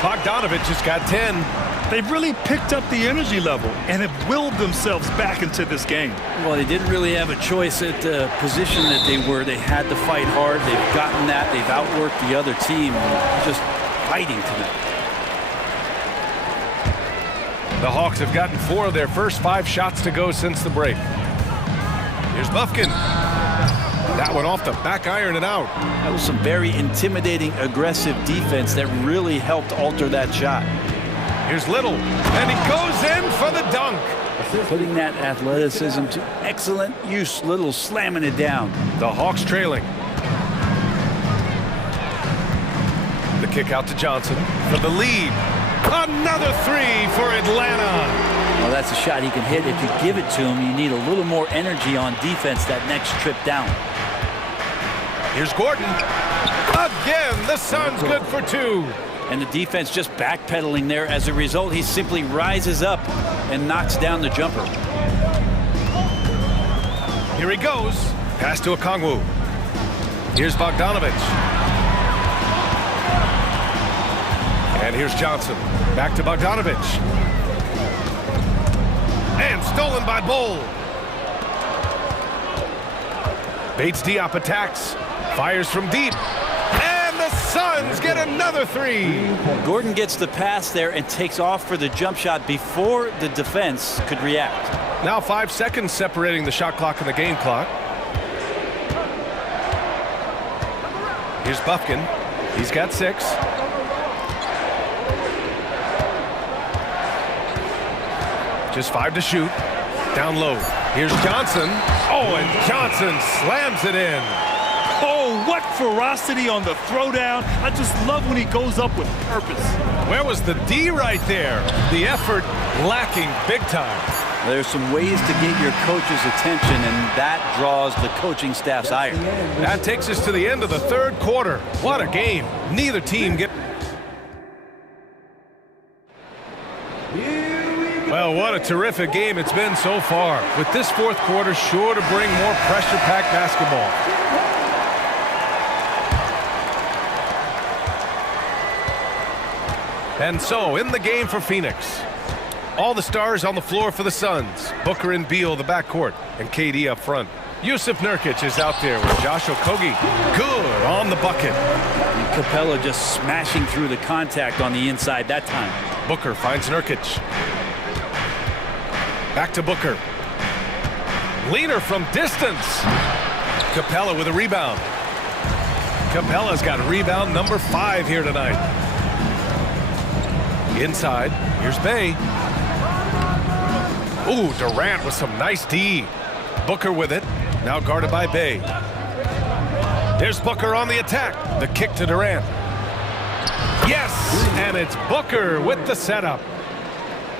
Bogdanovich has got 10. They've really picked up the energy level and have willed themselves back into this game. Well, they didn't really have a choice at the position that they were. They had to fight hard. They've gotten that. They've outworked the other team, just fighting tonight. The Hawks have gotten 4 of their first 5 shots to go since the break. Here's Bufkin. That one off the back iron and out. That was some very intimidating, aggressive defense that really helped alter that shot. Here's Little, and he goes in for the dunk. Putting that athleticism to excellent use. Little slamming it down. The Hawks trailing. The kick out to Johnson for the lead. Another 3 for Atlanta. Well, that's a shot he can hit. If you give it to him, you need a little more energy on defense that next trip down. Here's Gordon. Again, the Suns good for 2. And the defense just backpedaling there. As a result, he simply rises up and knocks down the jumper. Here he goes. Pass to Okongwu. Here's Bogdanovich. And here's Johnson. Back to Bogdanovich. And stolen by Bowl. Bates Diop attacks. Fires from deep. The Suns get another 3. Gordon gets the pass there and takes off for the jump shot before the defense could react. Now 5 seconds separating the shot clock and the game clock. Here's Bufkin. He's got 6. Just 5 to shoot. Down low. Here's Johnson. Oh, and Johnson slams it in. Oh, what ferocity on the throwdown. I just love when he goes up with purpose. Where was the D right there? The effort lacking big time. There's some ways to get your coach's attention, and that draws the coaching staff's ire. That takes us to the end of the third quarter. What a game. Neither team get... Well, what a terrific game it's been so far. With this fourth quarter sure to bring more pressure-packed basketball. And so, in the game for Phoenix, all the stars on the floor for the Suns. Booker and Beal, the backcourt, and KD up front. Yusuf Nurkic is out there with Josh Okogie. Good on the bucket. And Capella just smashing through the contact on the inside that time. Booker finds Nurkic. Back to Booker. Leaner from distance. Capella with a rebound. Capella's got rebound number 5 here tonight. Inside, here's Bay. Ooh, Durant with some nice D. Booker with it, now guarded by Bay. There's Booker on the attack. The kick to Durant. Yes, and it's Booker with the setup.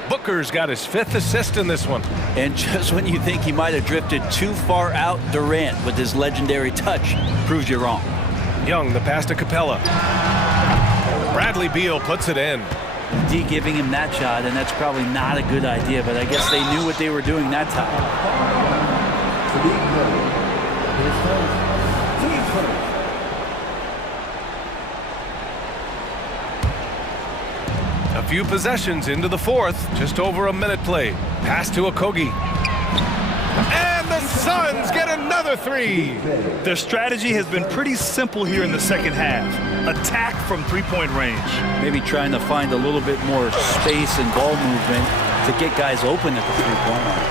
Booker's got his 5th assist in this one. And just when you think he might have drifted too far out, Durant with his legendary touch proves you wrong. Young, the pass to Capella. Bradley Beal puts it in. D giving him that shot, and that's probably not a good idea, but I guess they knew what they were doing that time. A few possessions into the 4th, just over a minute played. Pass to Okogie. And the Suns get another 3. Their strategy has been pretty simple here in the second half. Attack from three-point range. Maybe trying to find a little bit more space and ball movement to get guys open at the three-point line.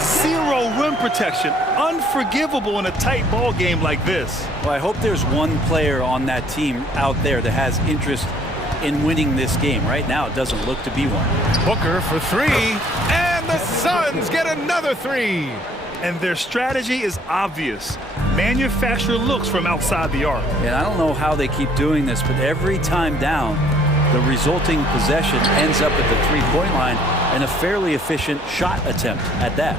Zero rim protection. Unforgivable in a tight ball game like this. Well, I hope there's one player on that team out there that has interest in winning this game. Right now, it doesn't look to be one. Booker for 3, and the Suns get another 3. And their strategy is obvious. Manufacture looks from outside the arc. And I don't know how they keep doing this, but every time down, the resulting possession ends up at the three-point line and a fairly efficient shot attempt at that.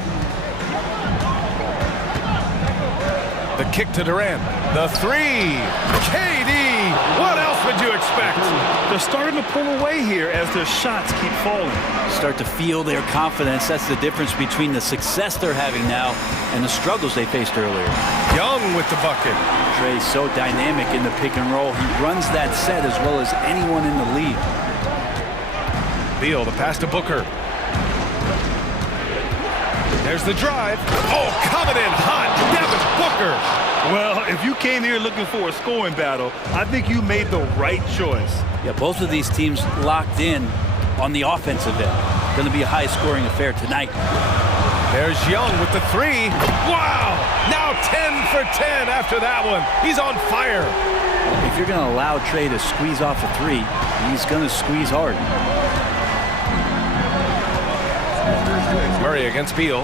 The kick to Durant. The 3. KD! What else would you expect? They're starting to pull away here as their shots keep falling. Start to feel their confidence. That's the difference between the success they're having now and the struggles they faced earlier. Young with the bucket. Trey's so dynamic in the pick and roll. He runs that set as well as anyone in the league. Beal, the pass to Booker. There's the drive. Oh, coming in hot. Devin Booker. Well, if you came here looking for a scoring battle, I think you made the right choice. Yeah, both of these teams locked in on the offensive end. Going to be a high-scoring affair tonight. There's Young with the 3. Wow! Now 10 for 10 after that one. He's on fire. If you're going to allow Trey to squeeze off a 3, he's going to squeeze hard. Murray against Beal.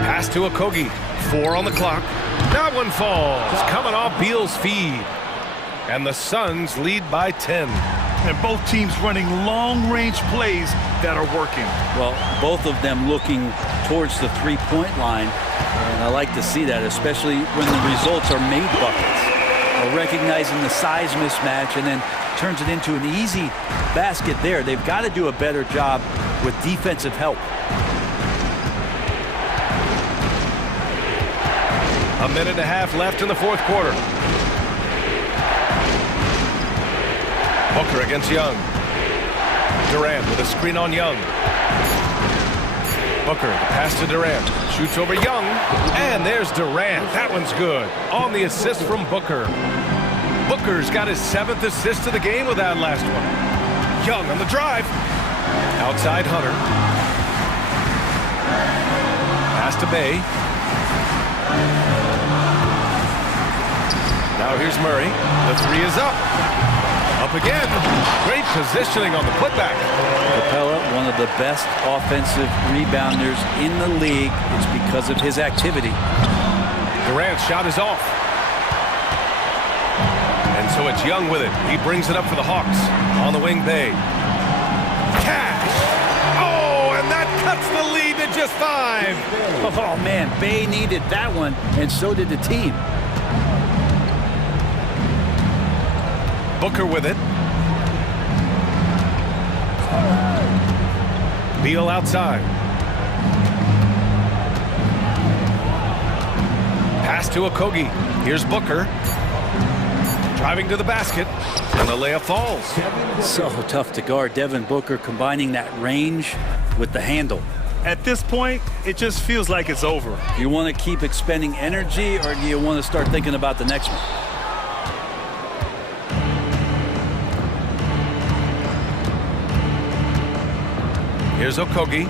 Pass to Okogie. 4 on the clock. That one falls. Coming off Beal's feed. And the Suns lead by 10. And both teams running long-range plays that are working. Well, both of them looking towards the three-point line. And I like to see that, especially when the results are made buckets. Recognizing the size mismatch and then turns it into an easy basket there. They've got to do a better job with defensive help. A minute and a half left in the 4th quarter. Booker against Young. Durant with a screen on Young. Booker, the pass to Durant. Shoots over Young. And there's Durant. That one's good. On the assist from Booker. Booker's got his 7th assist of the game with that last one. Young on the drive. Outside Hunter. Pass to Bay. Now here's Murray. The 3 is up. Up again. Great positioning on the putback. Capella, one of the best offensive rebounders in the league. It's because of his activity. Durant's shot is off. And so it's Young with it. He brings it up for the Hawks. On the wing, Bay. Cash! Oh, and that cuts the lead to just 5. Oh, man, Bay needed that one, and so did the team. Booker with it. Beal outside. Pass to Okogie. Here's Booker. Driving to the basket. And the layup falls. So tough to guard. Devin Booker combining that range with the handle. At this point, it just feels like it's over. Do you want to keep expending energy, or do you want to start thinking about the next one? Here's Okogie.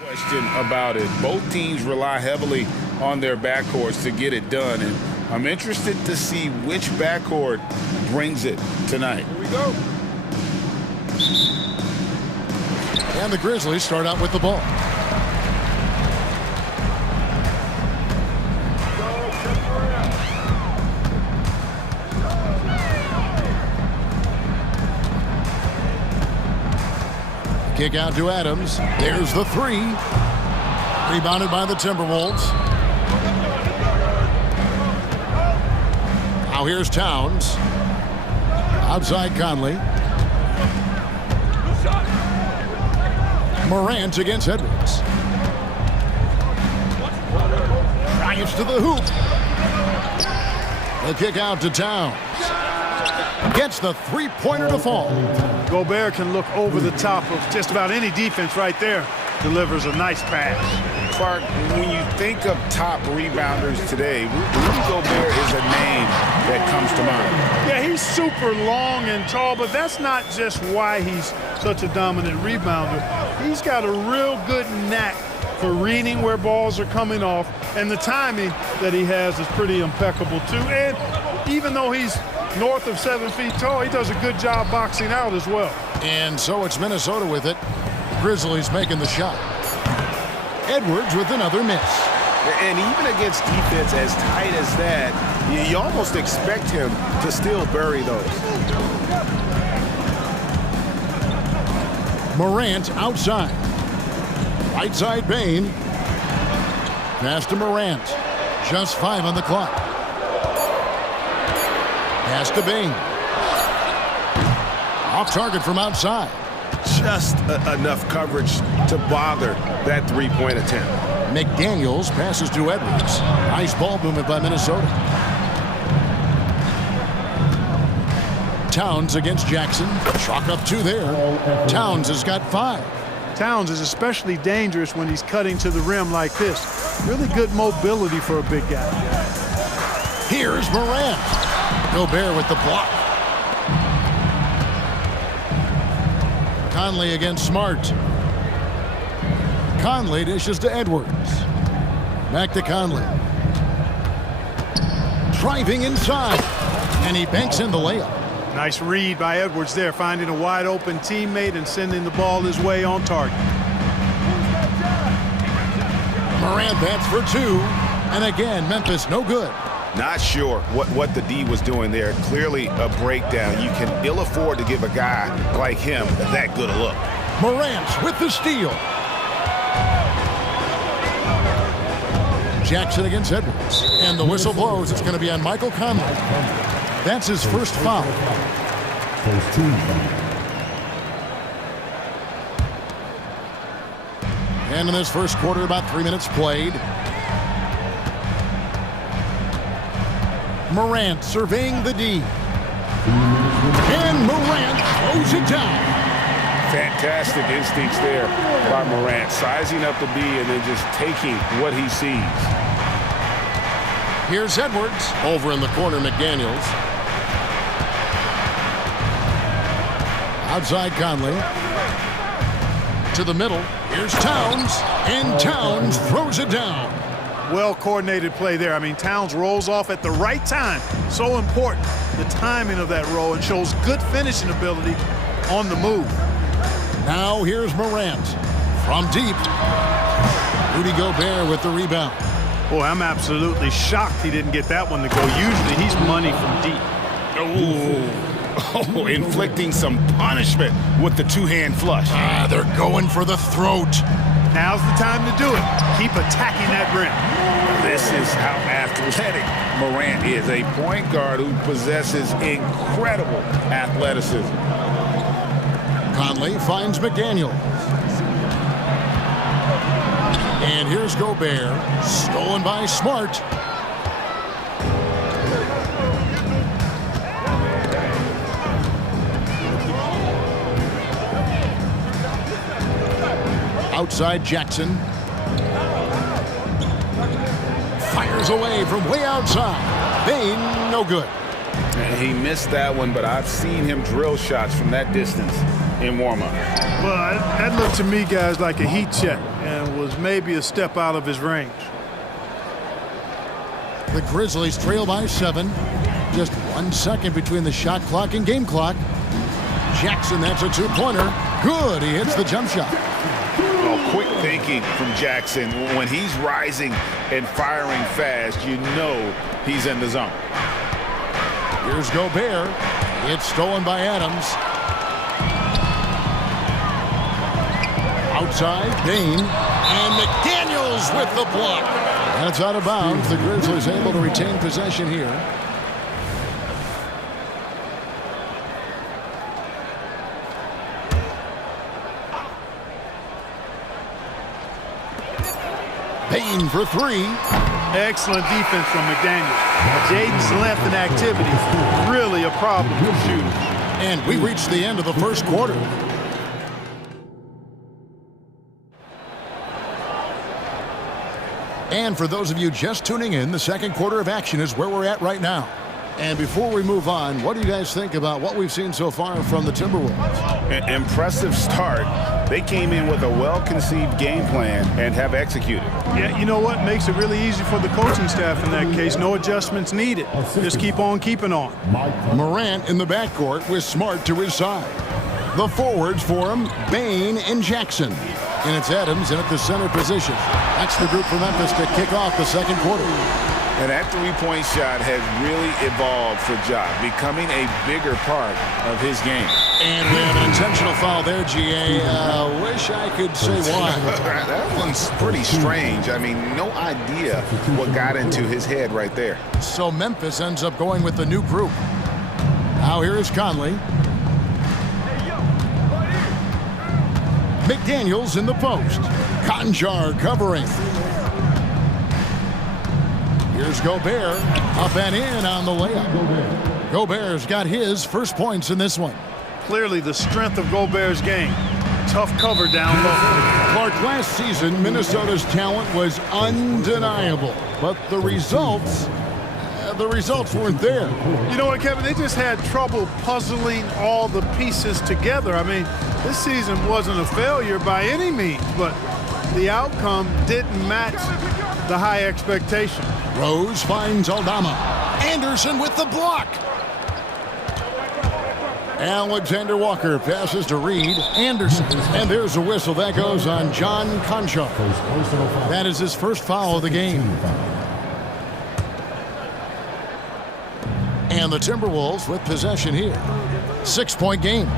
Question about it. Both teams rely heavily on their backcourts to get it done, and I'm interested to see which backcourt brings it tonight. Here we go. And the Grizzlies start out with the ball. Kick out to Adams. There's the three. Rebounded by the Timberwolves. Now here's Towns. Outside Conley. Morant against Edwards. Drives to the hoop. The kick out to Towns. Gets the three-pointer to fall. Gobert can look over the top of just about any defense right there. Delivers a nice pass. Clark, when you think of top rebounders today, Rudy Gobert is a name that comes to mind. Yeah, he's super long and tall, but that's not just why he's such a dominant rebounder. He's got a real good knack for reading where balls are coming off, and the timing that he has is pretty impeccable too. And even though he's north of 7 feet tall, he does a good job boxing out as well. And so it's Minnesota with it. Grizzlies making the shot. Edwards with another miss. And even against defense as tight as that, you almost expect him to still bury those. Morant outside. Right side Bain. Pass to Morant. Just 5 on the clock. Pass to Bain. Off target from outside. Just enough coverage to bother that three-point attempt. McDaniels passes to Edwards. Nice ball movement by Minnesota. Towns against Jackson. Chalk up 2 there. Towns has got 5. Towns is especially dangerous when he's cutting to the rim like this. Really good mobility for a big guy. Here's Morant. Gobert with the block. Conley against Smart. Conley dishes to Edwards. Back to Conley. Driving inside. And he banks in the layup. Nice read by Edwards there, finding a wide open teammate and sending the ball his way on target. Morant bats for 2. And again, Memphis no good. Not sure what the D was doing there. Clearly a breakdown. You can ill afford to give a guy like him that good a look. Morant with the steal. Jackson against Edwards. And the whistle blows. It's going to be on Michael Conley. That's his first foul. First team foul. And in this first quarter, about 3 minutes played. Morant surveying the D. And Morant throws it down. Fantastic instincts there by Morant, sizing up the D and then just taking what he sees. Here's Edwards. Over in the corner, McDaniels. Outside Conley. To the middle. Here's Towns. And Towns throws it down. Well-coordinated play there. I mean, Towns rolls off at the right time. So important, the timing of that roll, and shows good finishing ability on the move. Now here's Morant from deep. Rudy Gobert with the rebound. Boy, I'm absolutely shocked he didn't get that one to go. Usually he's money from deep. Oh, inflicting some punishment with the two-hand flush. They're going for the throat. Now's the time to do it. Keep attacking that rim. This is how athletic Morant is, a point guard who possesses incredible athleticism. Conley finds McDaniel. And here's Gobert, stolen by Smart. Outside Jackson. Fires away from way outside. Bain, no good. He missed that one, but I've seen him drill shots from that distance in warm-up. Well, that looked to me, guys, like a heat check and was maybe a step out of his range. The Grizzlies trail by 7. Just 1 second between the shot clock and game clock. Jackson, that's a two-pointer. Good, he hits the jump shot. Oh, quick thinking from Jackson. When he's rising and firing fast, you know he's in the zone. Here's Gobert. It's stolen by Adams. Outside, Dane. And McDaniels with the block. That's out of bounds. The Grizzlies able to retain possession here. Payne for 3. Excellent defense from McDaniels. Jaden's length and activity is really a problem for shooters. And we reached the end of the first quarter. And for those of you just tuning in, the second quarter of action is where we're at right now. And before we move on, what do you guys think about what we've seen so far from the Timberwolves? Impressive start. They came in with a well-conceived game plan and have executed. Yeah, you know what? Makes it really easy for the coaching staff in that case. No adjustments needed. Just keep on keeping on. Morant in the backcourt with Smart to his side. The forwards for him, Bane and Jackson. And it's Adams in at the center position. That's the group from Memphis to kick off the second quarter. And that three-point shot has really evolved for Ja, becoming a bigger part of his game. And we have an intentional foul there, GA. Wish I could say why. That one's pretty strange. I mean, no idea what got into his head right there. So Memphis ends up going with the new group. Now here is Conley. McDaniels in the post. Conjar covering. Here's Gobert, up and in on the layup. Gobert's got his first points in this one. Clearly the strength of Gobert's game. Tough cover down low. Clark, last season, Minnesota's talent was undeniable, but the results weren't there. You know what, Kevin? They just had trouble puzzling all the pieces together. I mean, this season wasn't a failure by any means, but the outcome didn't match the high expectation. Rose finds Aldama. Anderson with the block. Alexander Walker passes to Reed. Anderson. And there's a whistle. That goes on John Conchar. That is his first foul of the game. And the Timberwolves with possession here. 6-point game.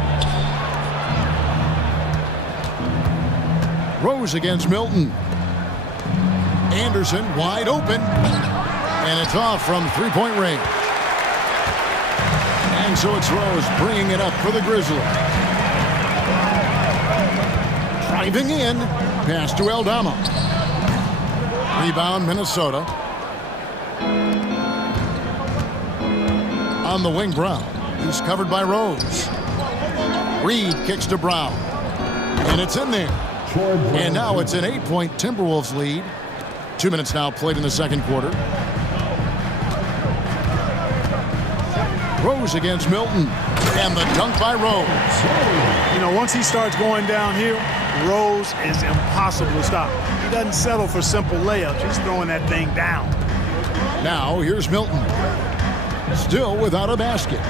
Rose against Milton. Anderson wide open. And it's off from three-point range. And so it's Rose bringing it up for the Grizzlies. Driving in. Pass to Aldama. Rebound Minnesota. On the wing, Brown. He's covered by Rose. Reed kicks to Brown. And it's in there. And now it's an 8-point Timberwolves lead. 2 minutes now played in the second quarter. Rose against Milton. And the dunk by Rose. You know, once he starts going downhill, Rose is impossible to stop. He doesn't settle for simple layups. He's throwing that thing down. Now here's Milton. Still without a basket.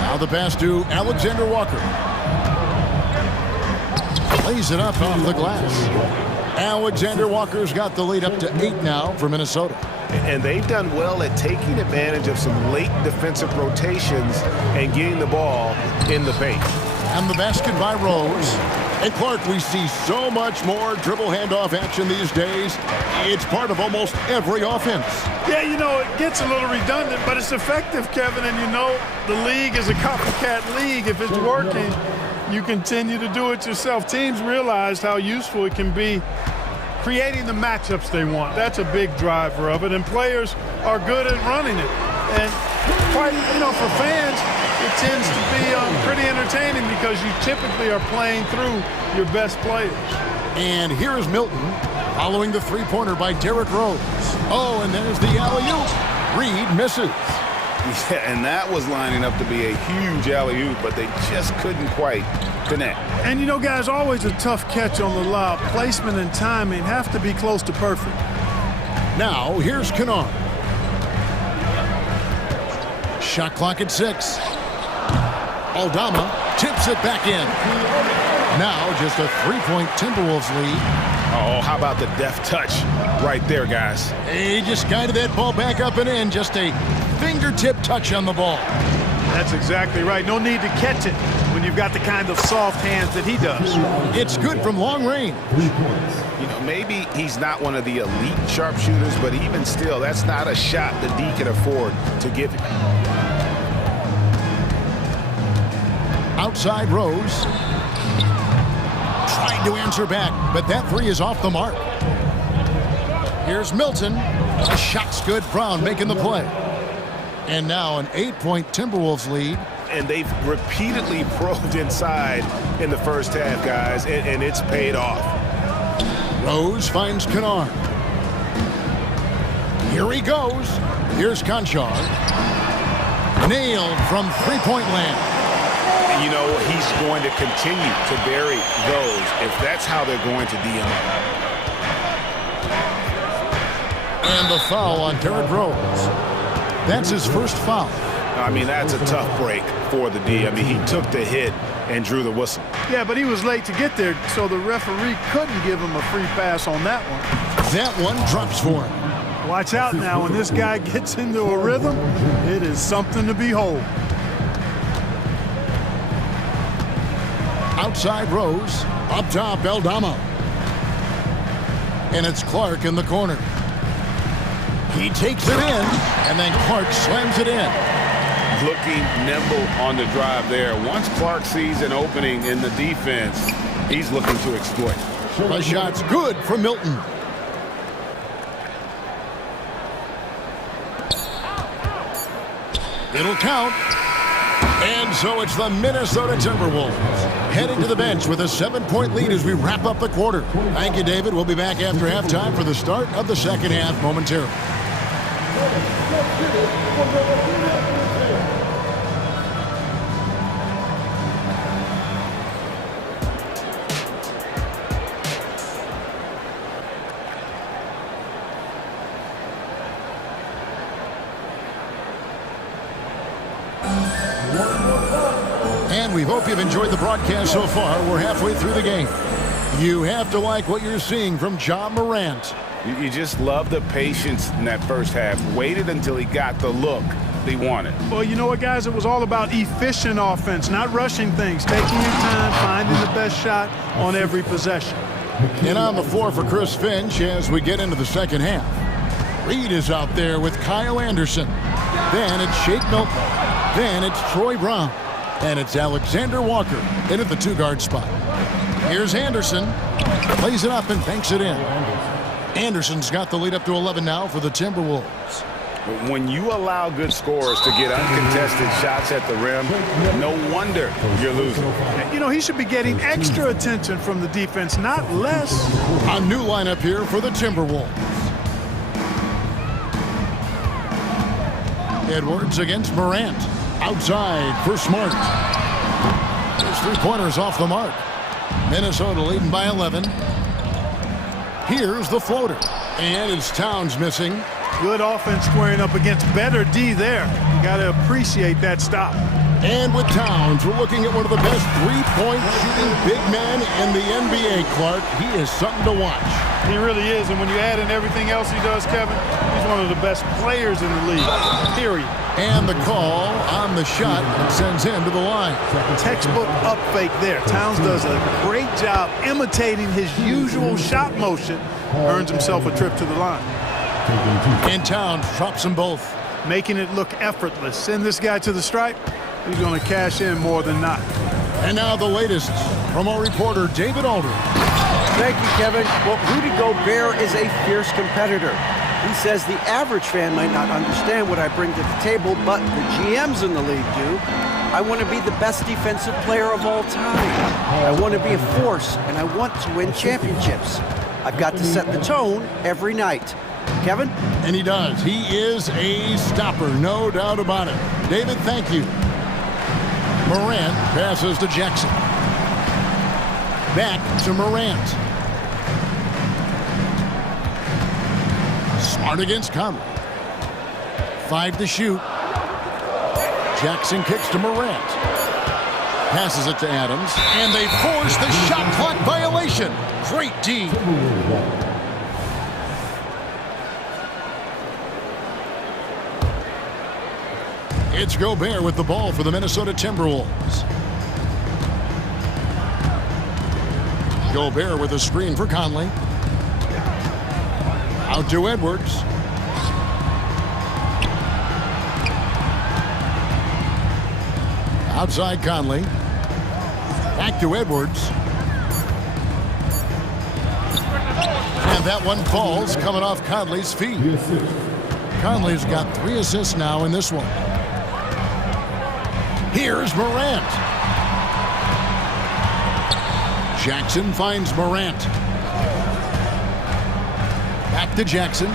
Now the pass to Alexander Walker. Lays it up off the glass. Alexander Walker's got the lead up to 8 now for Minnesota. And they've done well at taking advantage of some late defensive rotations and getting the ball in the paint. And the basket by Rose. And Clark, we see so much more dribble handoff action these days. It's part of almost every offense. Yeah, you know, it gets a little redundant, but it's effective, Kevin. And you know, the league is a copycat league. If it's working, you continue to do it yourself. Teams realized how useful it can be creating the matchups they want. That's a big driver of it, and players are good at running it. And quite, you know, for fans, it tends to be pretty entertaining because you typically are playing through your best players. And here is Milton following the three-pointer by Derrick Rose. Oh, and there's the alley-oop. Reed misses. Yeah, and that was lining up to be a huge alley-oop, but they just couldn't quite connect. And you know, guys, always a tough catch on the lob. Placement and timing have to be close to perfect. Now, here's Kennard. Shot clock at 6. Aldama tips it back in. Now, just a 3-point Timberwolves lead. Oh, how about the deft touch right there, guys? He just guided that ball back up and in. Just a fingertip touch on the ball. That's exactly right. No need to catch it when you've got the kind of soft hands that he does. It's good from long range. You know, maybe he's not one of the elite sharpshooters, but even still, that's not a shot that D can afford to give him. Outside Rose. Tried to answer back, but that three is off the mark. Here's Milton. The shot's good. Brown making the play. And now an 8-point Timberwolves lead. And they've repeatedly probed inside in the first half, guys, and it's paid off. Rose finds Kennard. Here he goes. Here's Conchar. Nailed from three-point land. And you know, he's going to continue to bury those if that's how they're going to DM up. And the foul on Derrick Rose. That's his first foul. I mean, that's a tough break for the D. I mean, he took the hit and drew the whistle. Yeah, but he was late to get there, so the referee couldn't give him a free pass on that one. That one drops for him. Watch out now. When this guy gets into a rhythm, it is something to behold. Outside Rose. Up top, Aldama. And it's Clark in the corner. He takes it in, and then Clark slams it in. Looking nimble on the drive there. Once Clark sees an opening in the defense, he's looking to exploit. The shot's good for Milton. It'll count. And so it's the Minnesota Timberwolves heading to the bench with a 7-point lead as we wrap up the quarter. Thank you, David. We'll be back after halftime for the start of the second half momentarily. And we hope you've enjoyed the broadcast so far. We're halfway through the game. You have to like what you're seeing from Ja Morant. You just love the patience in that first half. Waited until he got the look he wanted. Well, you know what, guys? It was all about efficient offense, not rushing things, taking your time, finding the best shot on every possession. And on the floor for Chris Finch as we get into the second half. Reed is out there with Kyle Anderson. Then it's Shake Milton. Then it's Troy Brown. And it's Alexander Walker in at the two-guard spot. Here's Anderson. Plays it up and banks it in. Anderson's got the lead up to 11 now for the Timberwolves. When you allow good scorers to get uncontested shots at the rim, no wonder you're losing. You know, he should be getting extra attention from the defense, not less. A new lineup here for the Timberwolves. Edwards against Morant. Outside for Smart. His three-pointers off the mark. Minnesota leading by 11. Here's the floater. And it's Towns missing. Good offense squaring up against better D there. You got to appreciate that stop. And with Towns, we're looking at one of the best three-point shooting big men in the NBA, Clark. He is something to watch. He really is. And when you add in everything else he does, Kevin, he's one of the best players in the league, period. And the call on the shot sends him to the line. Textbook up fake there. Towns does a great job imitating his usual shot motion. Earns himself a trip to the line. And Towns drops them both. Making it look effortless. Send this guy to the stripe. He's going to cash in more than not. And now the latest from our reporter, David Aldridge. Thank you, Kevin. Well, Rudy Gobert is a fierce competitor. He says the average fan might not understand what I bring to the table, but the GMs in the league do. I want to be the best defensive player of all time. I want to be a force, and I want to win championships. I've got to set the tone every night. Kevin? And he does. He is a stopper, no doubt about it. David, thank you. Morant passes to Jackson. Back to Morant. Smart against Conley. 5 to shoot. Jackson kicks to Morant. Passes it to Adams. And they force the shot clock violation. Great D. It's Gobert with the ball for the Minnesota Timberwolves. Gobert with a screen for Conley. Out to Edwards. Outside Conley. Back to Edwards. And that one falls coming off Conley's feet. Conley's got 3 assists now in this one. Here's Morant. Jackson finds Morant. Back to Jackson.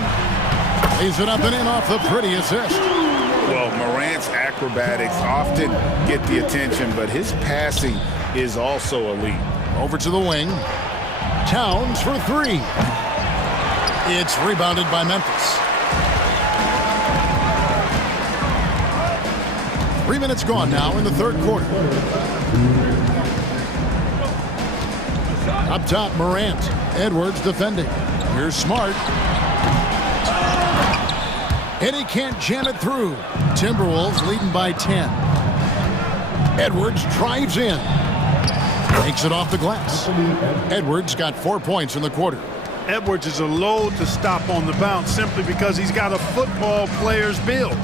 Lays it up and in off the pretty assist. Well, Morant's acrobatics often get the attention, but his passing is also elite. Over to the wing. Towns for 3. It's rebounded by Memphis. 3 minutes gone now in the third quarter. Up top, Morant. Edwards defending. Here's Smart. And he can't jam it through. Timberwolves leading by 10. Edwards drives in. Takes it off the glass. Edwards got 4 points in the quarter. Edwards is a load to stop on the bounce simply because he's got a football player's build.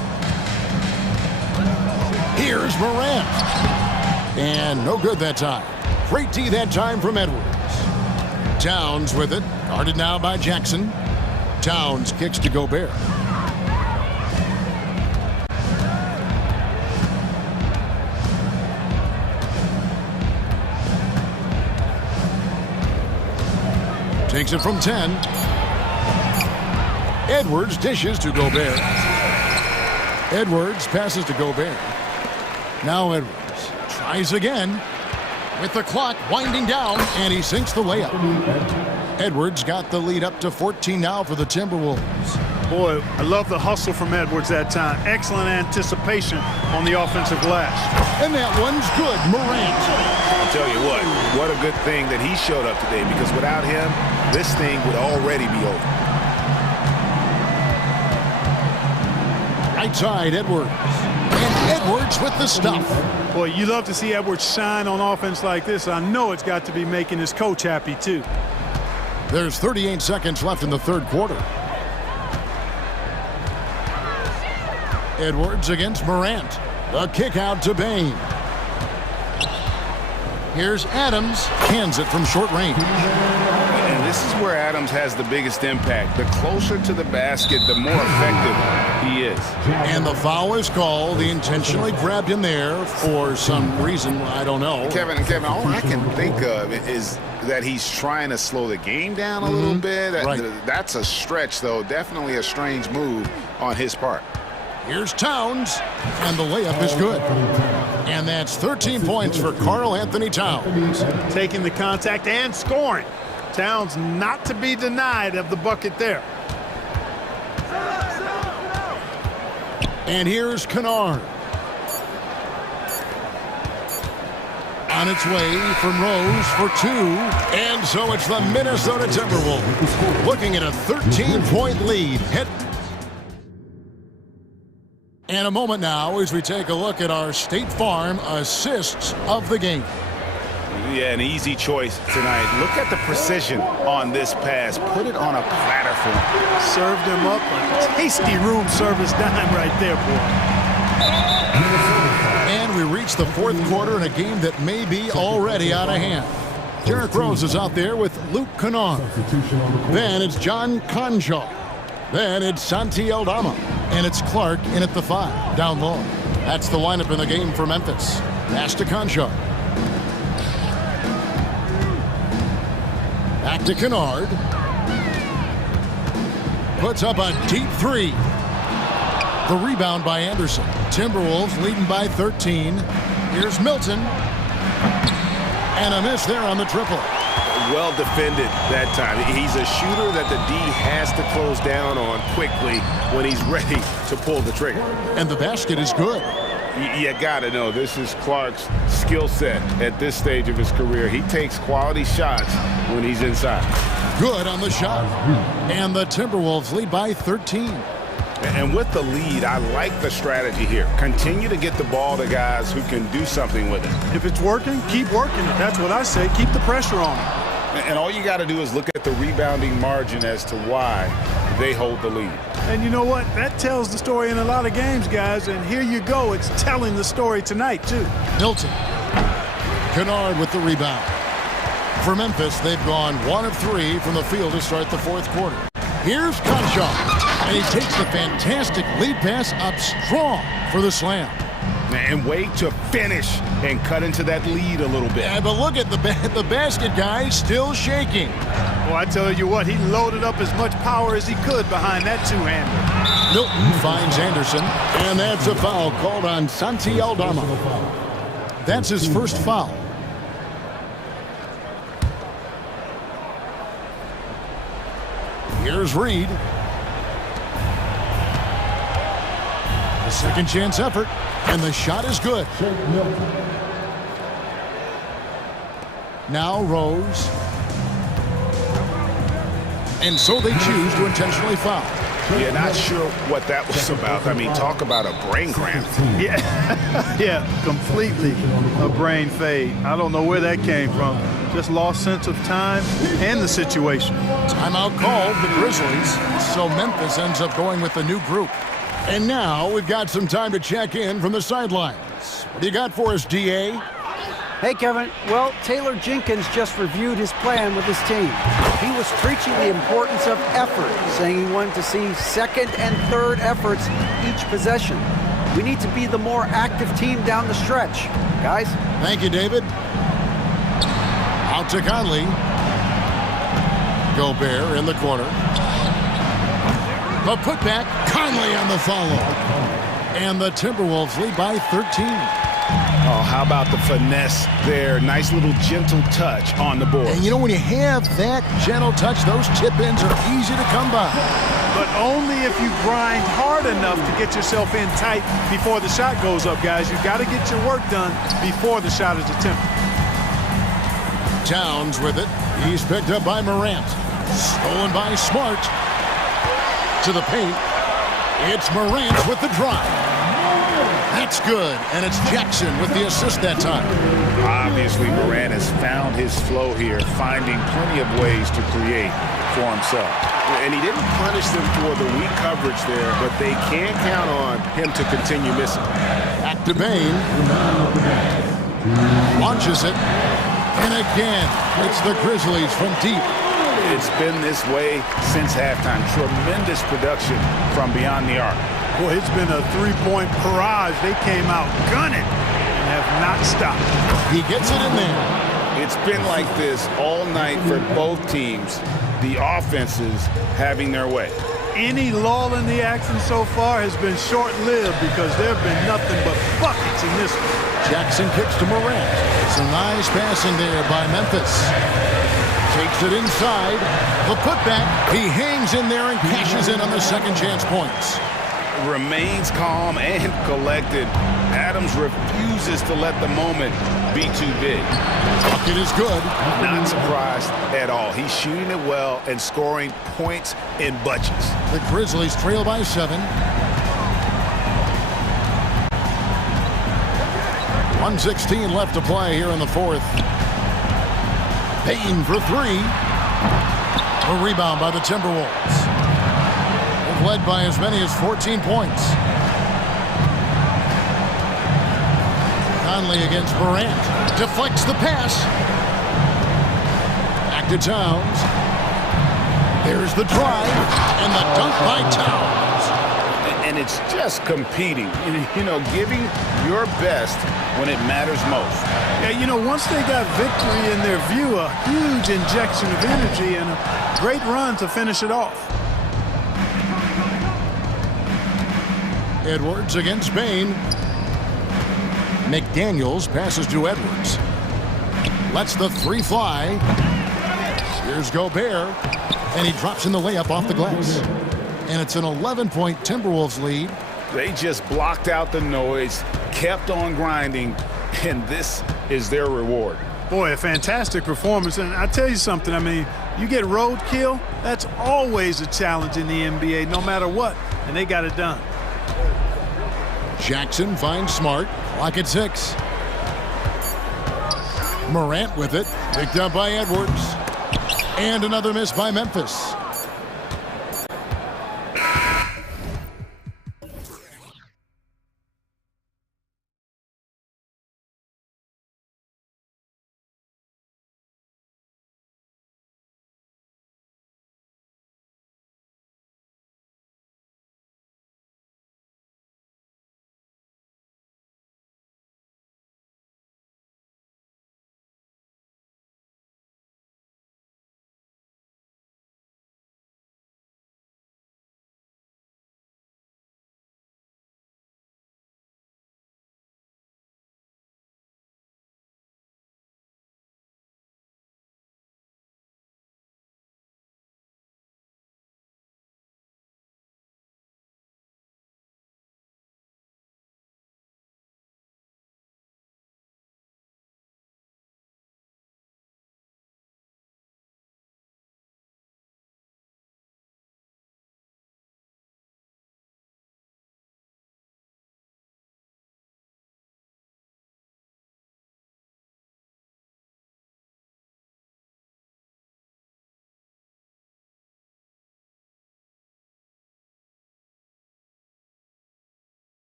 Here's Morant. And no good that time. Great D that time from Edwards. Towns with it. Guarded now by Jackson. Towns kicks to Gobert. Takes it from 10. Edwards dishes to Gobert. Edwards passes to Gobert. Now Edwards tries again with the clock winding down, and he sinks the layup. Edwards got the lead up to 14 now for the Timberwolves. Boy, I love the hustle from Edwards that time. Excellent anticipation on the offensive glass. And that one's good. Morant. I'll tell you what a good thing that he showed up today, because without him, this thing would already be over. Right side, Edwards. And Edwards with the stuff. Boy, you love to see Edwards shine on offense like this. I know it's got to be making his coach happy, too. There's 38 seconds left in the third quarter. Edwards against Morant. The kick out to Bain. Here's Adams. Cans it from short range. And this is where Adams has the biggest impact. The closer to the basket, the more effective he is. And the foul is called. He intentionally grabbed him there for some reason. I don't know. Kevin, all I can think of is that he's trying to slow the game down a little bit. Right. That's a stretch, though. Definitely a strange move on his part. Here's Towns, and the layup is good. And that's 13 points for Karl Anthony Towns. Taking the contact and scoring. Towns not to be denied of the bucket there. And here's Kennard. On its way from Rose for 2. And so it's the Minnesota Timberwolves looking at a 13-point lead. And a moment now as we take a look at our State Farm assists of the game. Yeah, an easy choice tonight. Look at the precision on this pass. Put it on a platter for him. Served him up like a tasty room service dime right there, boy. And we reach the fourth quarter in a game that may be already out of hand. Derrick Rose is out there with Luke Kennard. Then it's John Conshaw. Then it's Santi Aldama. And it's Clark in at the 5, down low. That's the lineup in the game for Memphis. Pass to Conshaw. Back to Kennard. puts up a deep three. The rebound by Anderson. Timberwolves leading by 13. Here's Milton. And a miss there on the triple. Well defended that time. He's a shooter that the D has to close down on quickly when he's ready to pull the trigger. And the basket is good. You gotta know, this is Clark's skill set at this stage of his career. He takes quality shots when he's inside. Good on the shot. And the Timberwolves lead by 13. And with the lead, I like the strategy here. Continue to get the ball to guys who can do something with it. If it's working, keep working it. That's what I say. Keep the pressure on him. And all you got to do is look at the rebounding margin as to why they hold the lead. And you know what? That tells the story in a lot of games, guys. And here you go. It's telling the story tonight, too. Milton. Kennard with the rebound. For Memphis, they've gone 1 of 3 from the field to start the fourth quarter. Here's Conchar. And he takes the fantastic lead pass up strong for the slam. And wait to finish and cut into that lead a little bit. Yeah, but look at the basket guy still shaking. Well, I tell you what, he loaded up as much power as he could behind that two-hander. Milton finds Anderson, and that's a foul called on Santi Aldama. That's his first foul. Here's Reed. A second chance effort, and the shot is good. Now Rose. And so they choose to intentionally foul. Yeah, not sure what that was about. I mean, talk about a brain cramp. Yeah, yeah, completely a brain fade. I don't know where that came from. Just lost sense of time and the situation. Timeout called, the Grizzlies. So Memphis ends up going with the new group. And now we've got some time to check in from the sidelines. What do you got for us, DA? Hey, Kevin. Well, Taylor Jenkins just reviewed his plan with his team. He was preaching the importance of effort, saying he wanted to see second and third efforts each possession. We need to be the more active team down the stretch. Guys? Thank you, David. Out to Conley. Gobert in the corner. The putback, Conley on the follow. And the Timberwolves lead by 13. Oh, how about the finesse there? Nice little gentle touch on the board. And you know, when you have that gentle touch, those tip-ins are easy to come by. But only if you grind hard enough to get yourself in tight before the shot goes up, guys. You've got to get your work done before the shot is attempted. Towns with it. He's picked up by Morant. Stolen by Smart. To the paint. It's Morant with the drive. That's good, and it's Jackson with the assist that time. Obviously, Morant has found his flow here, finding plenty of ways to create for himself. And he didn't punish them for the weak coverage there, but they can count on him to continue missing. Back to Bain. Launches it. And again, it's the Grizzlies from deep. It's been this way since halftime. Tremendous production from beyond the arc. Boy, it's been a three-point barrage. They came out gunning and have not stopped. He gets it in there. It's been like this all night for both teams. The offenses having their way. Any lull in the action so far has been short-lived because there have been nothing but buckets in this one. Jackson kicks to Morant. Some nice passing there by Memphis. Takes it inside. The putback. He hangs in there and cashes in on the second chance points. Remains calm and collected. Adams refuses to let the moment be too big. Bucket is good. Not surprised at all. He's shooting it well and scoring points in bunches. The Grizzlies trail by 7. 1:16 left to play here in the fourth. Payton for 3. A rebound by the Timberwolves. They've led by as many as 14 points. Conley against Morant. Deflects the pass. Back to Towns. There's the drive. And the dunk by Towns. And it's just competing. You know, giving your best when it matters most. Yeah, you know, once they got victory in their view, a huge injection of energy and a great run to finish it off. Edwards against Bain. McDaniels passes to Edwards. Lets the three fly. Here's Gobert. And he drops in the layup off the glass. And it's an 11-point Timberwolves lead. They just blocked out the noise, kept on grinding, and this is their reward. Boy, a fantastic performance. And I tell you something, I mean, you get roadkill, that's always a challenge in the NBA, no matter what. And they got it done. Jackson finds Smart. Clock at 6. Morant with it. Picked up by Edwards. And another miss by Memphis.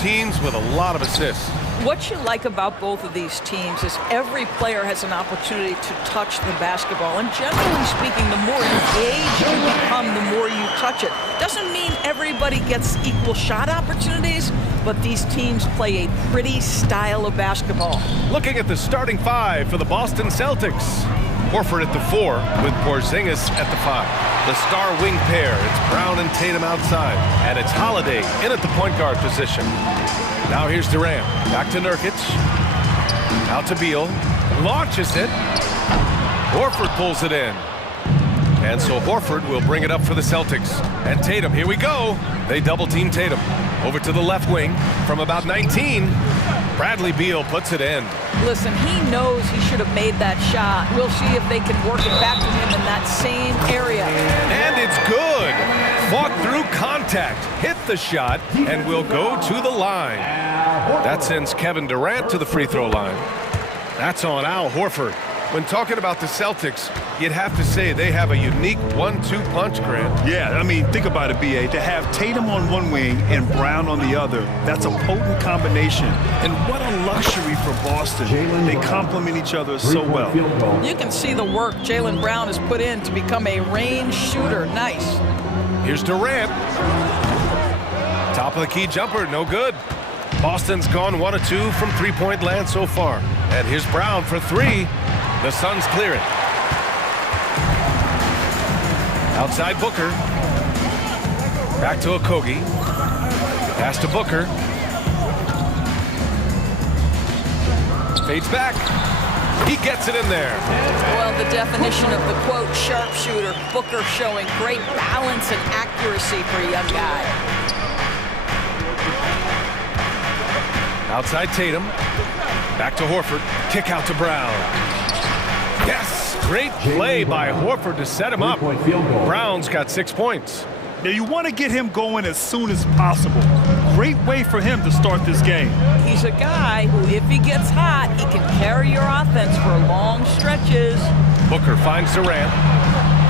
teams with a lot of assists. What you like about both of these teams is every player has an opportunity to touch the basketball. And generally speaking, the more engaged you become, the more you touch it. Doesn't mean everybody gets equal shot opportunities, but these teams play a pretty style of basketball. Looking at the starting five for the Boston Celtics. Horford at the 4 with Porzingis at the 5. The star wing pair, it's Brown and Tatum outside. And it's Holiday in at the point guard position. Now here's Durant. Back to Nurkic. Out to Beal. Launches it. Horford pulls it in. And so Horford will bring it up for the Celtics. And Tatum, here we go. They double team Tatum. Over to the left wing from about 19. Bradley Beal puts it in. Listen, he knows he should have made that shot. We'll see if they can work it back to him in that same area. And it's good. Fought through contact, hit the shot, and will go to the line. That sends Kevin Durant to the free throw line. That's on Al Horford. When talking about the Celtics, you'd have to say they have a unique 1-2 punch, Grant. Yeah, I mean, think about it, B.A. To have Tatum on one wing and Brown on the other, that's a potent combination. And what a luxury for Boston. They complement each other so well. You can see the work Jaylen Brown has put in to become a range shooter. Nice. Here's Durant. Top of the key jumper, no good. Boston's gone 1 of 2 from three-point land so far. And here's Brown for 3. The Suns clear it. Outside Booker. Back to Okogie. Pass to Booker. Fades back. He gets it in there. Well, the definition of the quote sharpshooter, Booker showing great balance and accuracy for a young guy. Outside Tatum. Back to Horford. Kick out to Brown. Yes! Great play by Horford to set him up. Brown's got 6 points. Now, you want to get him going as soon as possible. Great way for him to start this game. He's a guy who, if he gets hot, he can carry your offense for long stretches. Booker finds Durant.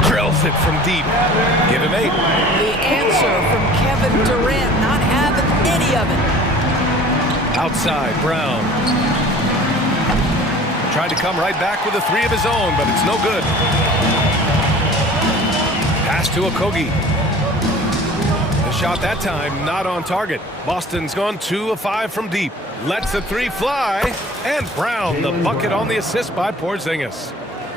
Drills it from deep. Give him 8. The answer from Kevin Durant, not having any of it. Outside, Brown. Tried to come right back with a 3 of his own, but it's no good. Pass to Okogie. The shot that time not on target. Boston's gone 2 of 5 from deep. Lets the 3 fly. And Brown, the bucket on the assist by Porzingis.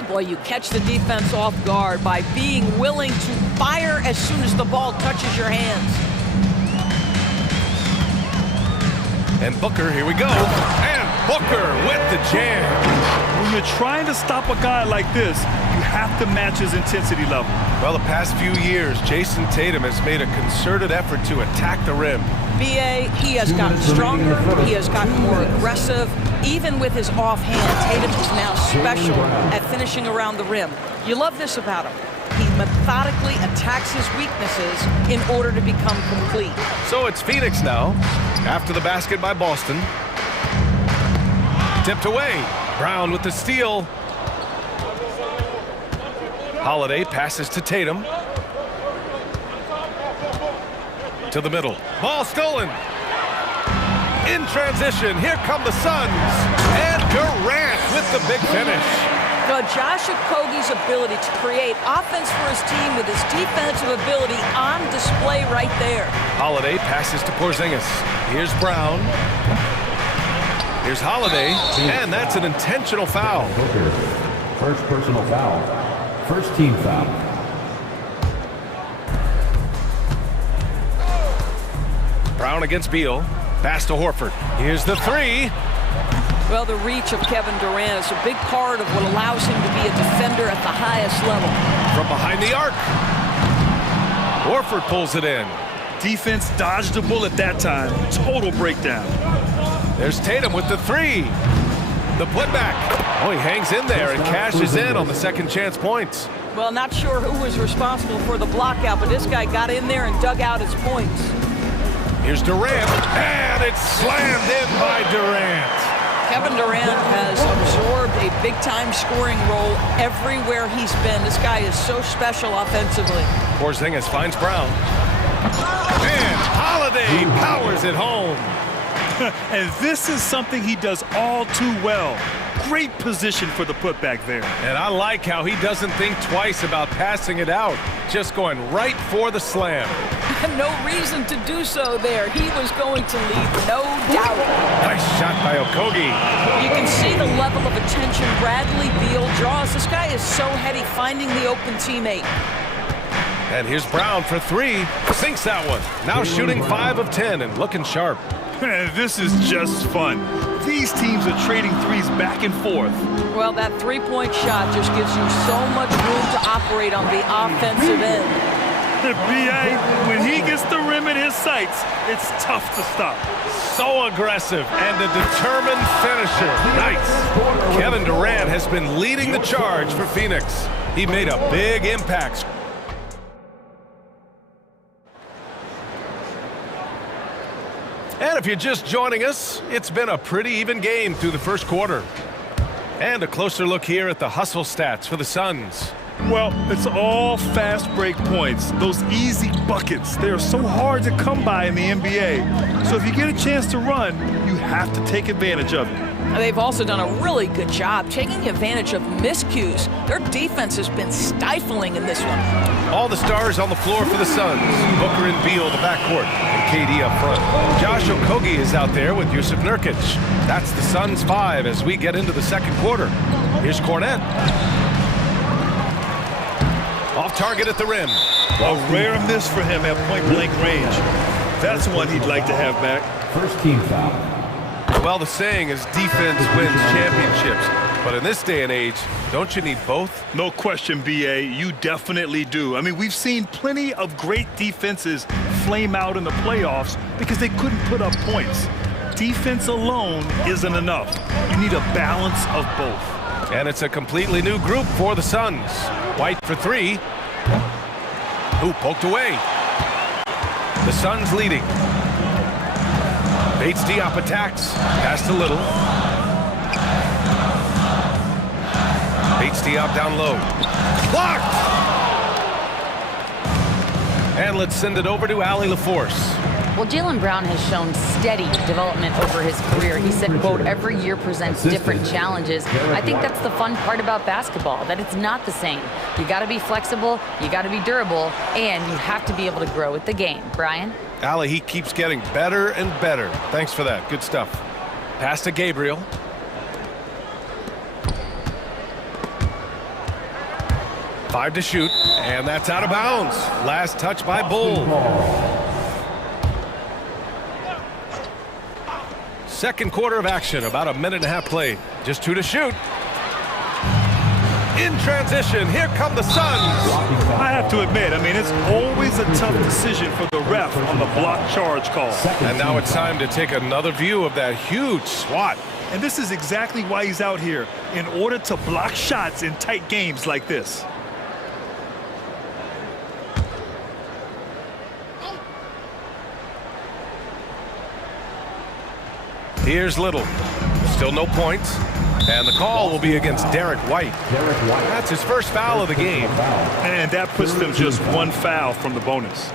Boy, you catch the defense off guard by being willing to fire as soon as the ball touches your hands. And Booker, here we go. And Booker with the jam. When you're trying to stop a guy like this, you have to match his intensity level. Well, the past few years, Jason Tatum has made a concerted effort to attack the rim. B.A., he has gotten stronger, he has gotten more aggressive. Even with his offhand, Tatum is now special at finishing around the rim. You love this about him. He methodically attacks his weaknesses in order to become complete. So it's Phoenix now, after the basket by Boston. Tipped away. Brown with the steal. Holiday passes to Tatum. To the middle. Ball stolen. In transition, here come the Suns. And Durant with the big finish. Josh Okogie's ability to create offense for his team with his defensive ability on display right there. Holiday passes to Porzingis. Here's Brown. Here's Holiday, and that's an intentional foul. First personal foul. First team foul. Brown against Beal. Pass to Horford. Here's the 3. Well, the reach of Kevin Durant is a big part of what allows him to be a defender at the highest level. From behind the arc. Horford pulls it in. Defense dodged the bullet that time. Total breakdown. There's Tatum with the 3. The putback. Oh, he hangs in there and cashes in on the second chance points. Well, not sure who was responsible for the blockout, but this guy got in there and dug out his points. Here's Durant, and it's slammed in by Durant. Kevin Durant has absorbed a big-time scoring role everywhere he's been. This guy is so special offensively. Porzingis finds Brown. And Holiday powers it home. And this is something he does all too well. Great position for the putback there. And I like how he doesn't think twice about passing it out, just going right for the slam. No reason to do so there. He was going to lead, no doubt. Nice shot by Okogie. You can see the level of attention Bradley Beal draws. This guy is so heady finding the open teammate. And here's Brown for three. Sinks that one. Now shooting 5 of 10 and looking sharp. This is just fun. These teams are trading threes back and forth. Well, that three-point shot just gives you so much room to operate on the offensive end. B.A., when he gets the rim in his sights, it's tough to stop. So aggressive and a determined finisher. Nice. Kevin Durant has been leading the charge for Phoenix. He made a big impact. And if you're just joining us, it's been a pretty even game through the first quarter. And a closer look here at the hustle stats for the Suns. Well, it's all fast break points, those easy buckets. They are so hard to come by in the NBA. So if you get a chance to run, you have to take advantage of it. They've also done a really good job taking advantage of miscues. Their defense has been stifling in this one. All the stars on the floor for the Suns. Booker and Beal, the backcourt, and KD up front. Josh Okogie is out there with Yusuf Nurkic. That's the Suns 5 as we get into the second quarter. Here's Cornette. Off target at the rim. A rare miss for him at point-blank range. That's one he'd like to have back. First team foul. Well, the saying is defense wins championships. But in this day and age, don't you need both? No question, B.A., you definitely do. I mean, we've seen plenty of great defenses flame out in the playoffs because they couldn't put up points. Defense alone isn't enough. You need a balance of both. And it's a completely new group for the Suns. White for three. Who poked away. The Suns leading. Bates Diop attacks. Pass to Little. Bates Diop down low. Blocked! And let's send it over to Allie LaForce. Well, Jaylen Brown has shown steady development over his career. He said, quote, every year presents different challenges. I think that's the fun part about basketball, that it's not the same. You got to be flexible, you got to be durable, and you have to be able to grow with the game. Brian? Allie, he keeps getting better and better. Thanks for that. Good stuff. Pass to Gabriel. Five to shoot, and that's out of bounds. Last touch by Bull. Second quarter of action, about a minute and a half played. Just 2 to shoot. In transition, here come the Suns. I have to admit, I mean, it's always a tough decision for the ref on the block charge call. And now it's time to take another view of that huge swat. And this is exactly why he's out here, in order to block shots in tight games like this. Here's Little. Still no points. And the call will be against Derek White. That's his first foul of the game. And that puts them just one foul from the bonus.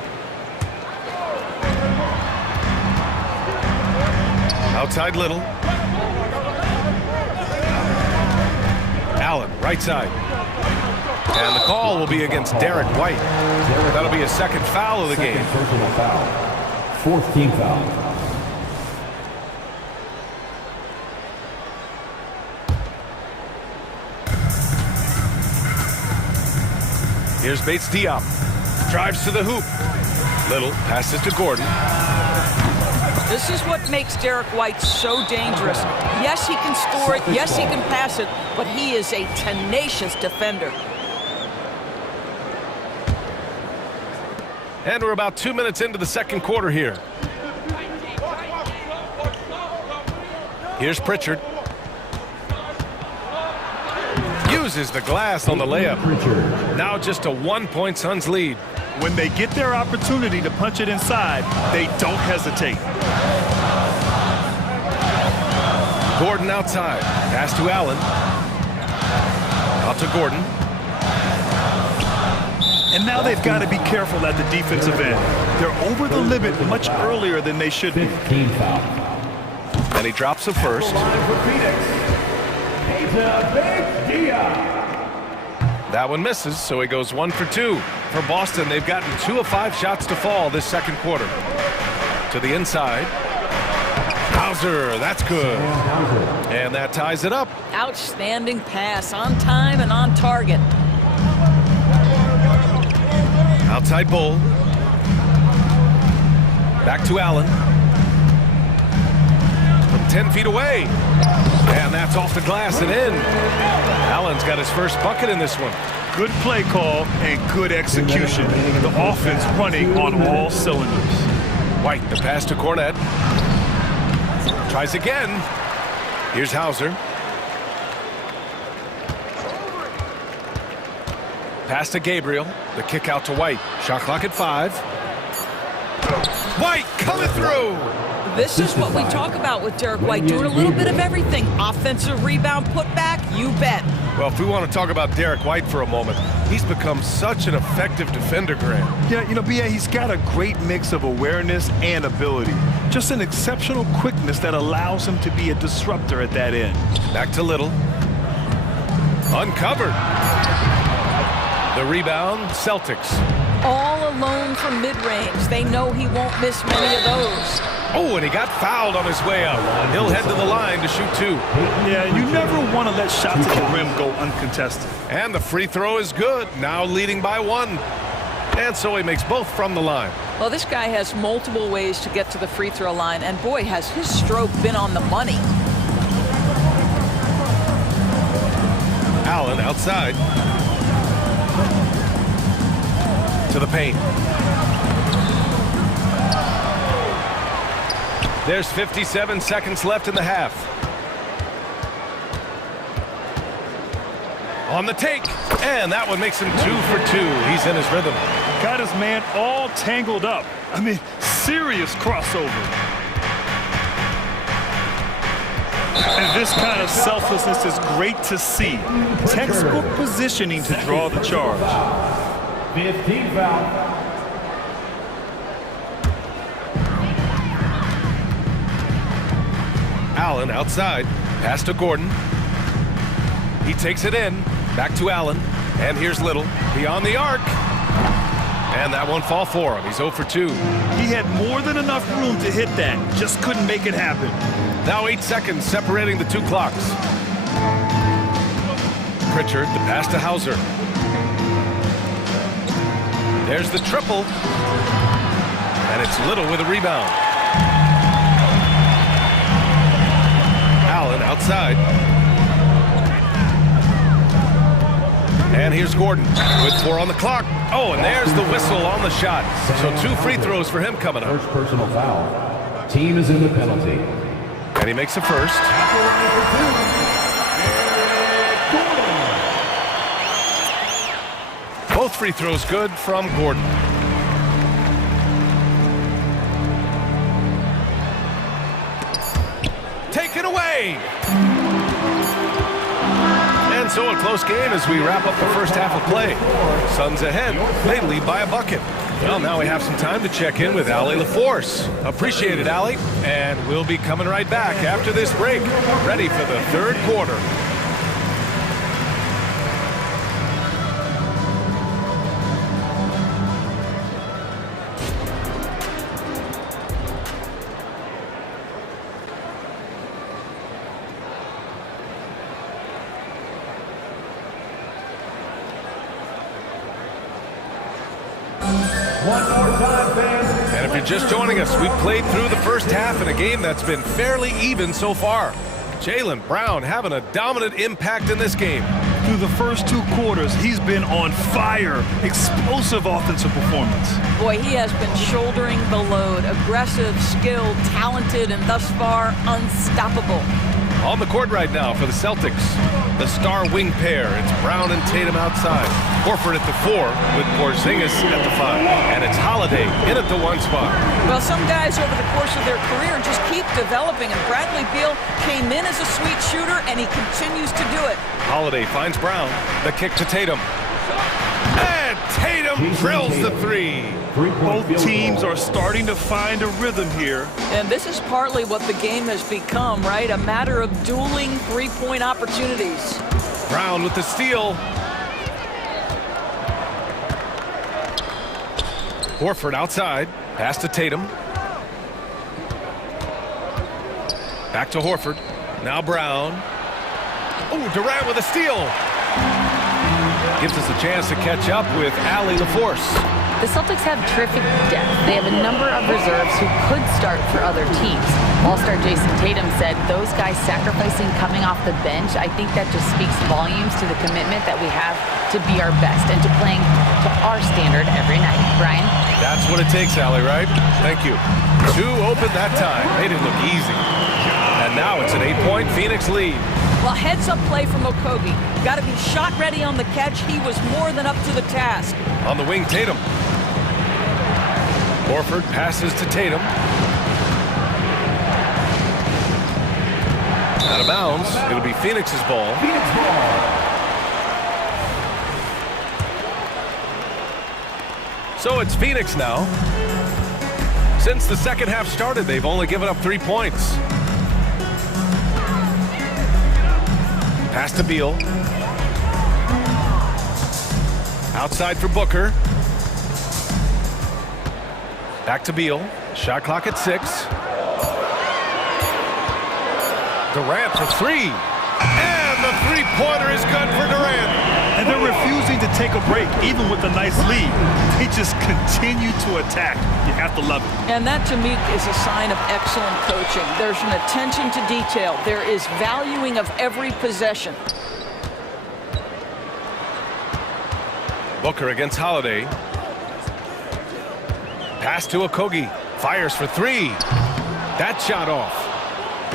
Outside Little. Allen, right side. And the call will be against Derek White. That'll be his second foul of the game. Personal foul. Fourth team foul. Here's Bates Diop. Drives to the hoop. Little passes to Gordon. This is what makes Derek White so dangerous. Yes, he can score it. Yes, he can pass it. But he is a tenacious defender. And we're about 2 minutes into the second quarter here. Here's Pritchard. Uses the glass on the layup. Now just a 1-point Suns lead. When they get their opportunity to punch it inside, they don't hesitate. Gordon outside. Pass to Allen. Out to Gordon. And now they've got to be careful at the defensive end. They're over the limit much earlier than they should be. 15 foul. And he drops the first. That one misses, so he goes 1 for 2. For Boston, they've gotten 2 of 5 shots to fall this second quarter. To the inside. Hauser, that's good. And that ties it up. Outstanding pass, on time and on target. Outside Bull. Back to Allen. From 10 feet away. And that's off the glass and in. Allen's got his first bucket in this one. Good play call and good execution. The offense running on all cylinders. White, the pass to Cornette. Tries again. Here's Hauser. Pass to Gabriel. The kick out to White. Shot clock at 5. White coming through. This is what we talk about with Derek White, doing a little bit of everything. Offensive rebound, putback, you bet. Well, if we want to talk about Derek White for a moment, he's become such an effective defender, Grant. Yeah, you know, B.A., he's got a great mix of awareness and ability. Just an exceptional quickness that allows him to be a disruptor at that end. Back to Little. Uncovered. The rebound, Celtics. All alone from mid-range. They know he won't miss many of those. Oh, and he got fouled on his way up. He'll head to the line to shoot 2. Yeah, you never want to let shots at the rim go uncontested. And the free throw is good, now leading by 1. And so he makes both from the line. Well, this guy has multiple ways to get to the free throw line, and boy, has his stroke been on the money. Allen outside. To the paint. There's 57 seconds left in the half. On the take, and that one makes him 2 for 2. He's in his rhythm. Got his man all tangled up. I mean, serious crossover. And this kind of selflessness is great to see. Textbook positioning to draw the charge. 15 foul. Allen outside. Pass to Gordon. He takes it in. Back to Allen. And here's Little. Beyond the arc. And that won't fall for him. He's 0 for 2. He had more than enough room to hit that. Just couldn't make it happen. Now 8 seconds separating the 2 clocks. Pritchard, the pass to Hauser. There's the triple. And it's Little with a rebound. Allen outside. And here's Gordon with 4 on the clock. Oh, and there's the whistle on the shot. So 2 free throws for him coming up. First personal foul. Team is in the penalty. And he makes a first. Both free throws good from Gordon. Taken away. And so a close game as we wrap up the first half of play. Suns ahead. They lead by a bucket. Well, now we have some time to check in with Allie LaForce. Appreciate it, Allie. And we'll be coming right back after this break, ready for the third quarter. And if you're just joining us, we've played through the first half in a game that's been fairly even so far. Jaylen Brown having a dominant impact in this game. Through the first 2 quarters, he's been on fire. Explosive offensive performance. Boy, he has been shouldering the load. Aggressive, skilled, talented, and thus far, unstoppable. On the court right now for the Celtics, the star wing pair. It's Brown and Tatum outside. Horford at the 4 with Porzingis at the 5. And it's Holiday in at the 1 spot. Well, some guys over the course of their career just keep developing, and Bradley Beal came in as a sweet shooter, and he continues to do it. Holiday finds Brown. The kick to Tatum. And Tatum Tatum drills the three. Both teams are starting to find a rhythm here. And this is partly what the game has become, right? A matter of dueling three-point opportunities. Brown with the steal. Horford outside. Pass to Tatum. Back to Horford. Now Brown. Oh, Durant with a steal. Gives us a chance to catch up with Allie LaForce. The Celtics have terrific depth. They have a number of reserves who could start for other teams. All-star Jason Tatum said those guys sacrificing coming off the bench, I think that just speaks volumes to the commitment that we have to be our best and to playing to our standard every night. Brian? That's what it takes, Allie, right? Thank you. Two open that time. Made it look easy. And now it's an 8-point Phoenix lead. Well, heads-up play from Okogie. Got to be shot ready on the catch. He was more than up to the task. On the wing, Tatum. Horford passes to Tatum. Out of bounds. It'll be Phoenix's ball. So it's Phoenix now. Since the second half started, they've only given up 3 points. Pass to Beal. Outside for Booker. Back to Beal. Shot clock at 6. Durant for 3. And the three-pointer is good for Durant. And they're refusing to take a break, even with a nice lead. They just continue to attack. You have to love it. And that, to me, is a sign of excellent coaching. There's an attention to detail. There is valuing of every possession. Booker against Holiday. Pass to Okogie. Fires for 3. That shot off.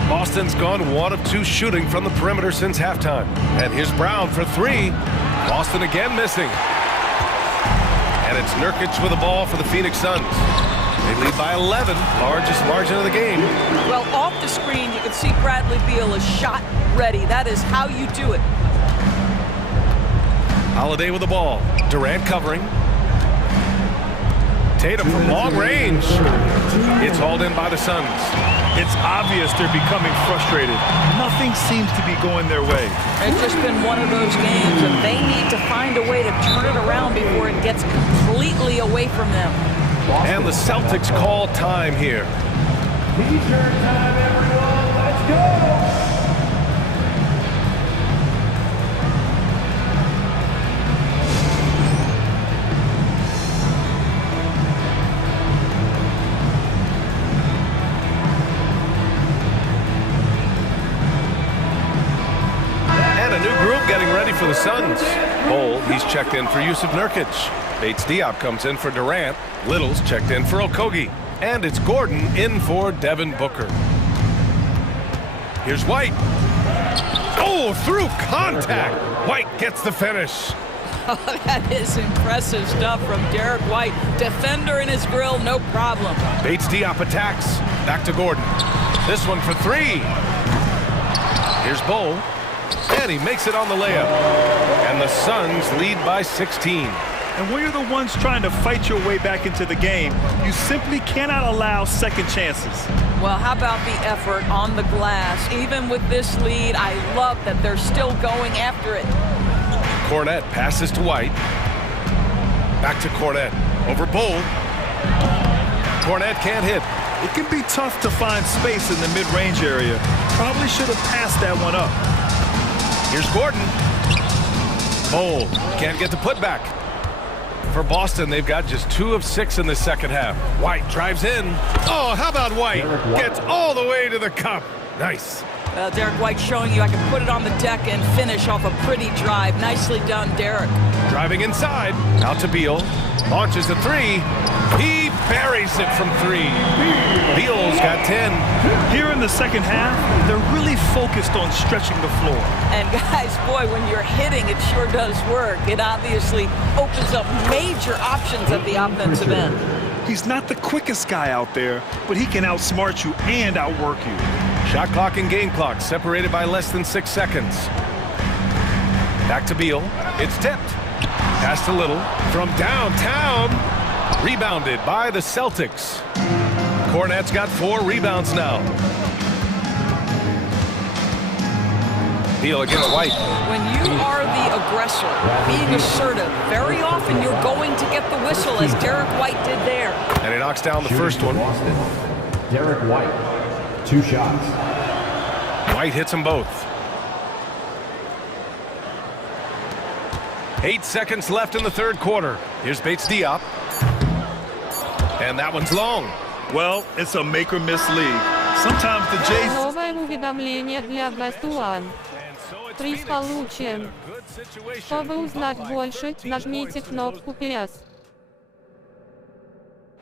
Boston's gone 1 of 2 shooting from the perimeter since halftime. And here's Brown for 3. Boston again missing. And it's Nurkic with the ball for the Phoenix Suns. They lead by 11, largest margin of the game. Well, off the screen, you can see Bradley Beal is shot ready. That is how you do it. Holiday with the ball. Durant covering. Tatum from long range. It's hauled in by the Suns. It's obvious they're becoming frustrated. Nothing seems to be going their way. It's just been one of those games, and they need to find a way to turn it around before it gets completely away from them. And the Celtics call time here. T-shirt time, everyone. Let's go. Getting ready for the Suns. Bol, he's checked in for Yusuf Nurkic. Bates Diop comes in for Durant. Little's checked in for Okogie. And it's Gordon in for Devin Booker. Here's White. Oh, through contact. White gets the finish. Oh, that is impressive stuff from Derek White. Defender in his grill, no problem. Bates Diop attacks. Back to Gordon. This one for 3. Here's Bol. And he makes it on the layup. And the Suns lead by 16. And when you're the ones trying to fight your way back into the game, you simply cannot allow second chances. Well, how about the effort on the glass? Even with this lead, I love that they're still going after it. Cornette passes to White. Back to Cornette. Over Bol. Cornette can't hit. It can be tough to find space in the mid-range area. Probably should have passed that one up. Here's Gordon. Bol can't get the putback. For Boston, they've got just 2 of 6 in the second half. White drives in. Oh, how about White? Gets all the way to the cup. Nice. Derek White showing you I can put it on the deck and finish off a pretty drive. Nicely done, Derek. Driving inside. Out to Beal. Launches the 3. He buries it from 3. Beal's got 10. Here in the second half, they're really focused on stretching the floor. And guys, boy, when you're hitting, it sure does work. It obviously opens up major options at the offensive end. He's not the quickest guy out there, but he can outsmart you and outwork you. Shot clock and game clock separated by less than 6 seconds. Back to Beal. It's tipped. Pass to Little from downtown. Rebounded by the Celtics. Cornet's got 4 rebounds now. Beal against White. When you are the aggressor, being assertive, very often you're going to get the whistle, as Derek White did there. And he knocks down the first one. Boston. Derek White, 2 shots. White hits them both. 8 seconds left in the third quarter. Here's Bates Diop. And that one's long. Well, it's a make or miss league. Sometimes the Jays... Новое уведомление для Best One. Приз получен. Чтобы узнать больше, нажмите кнопку «Yes».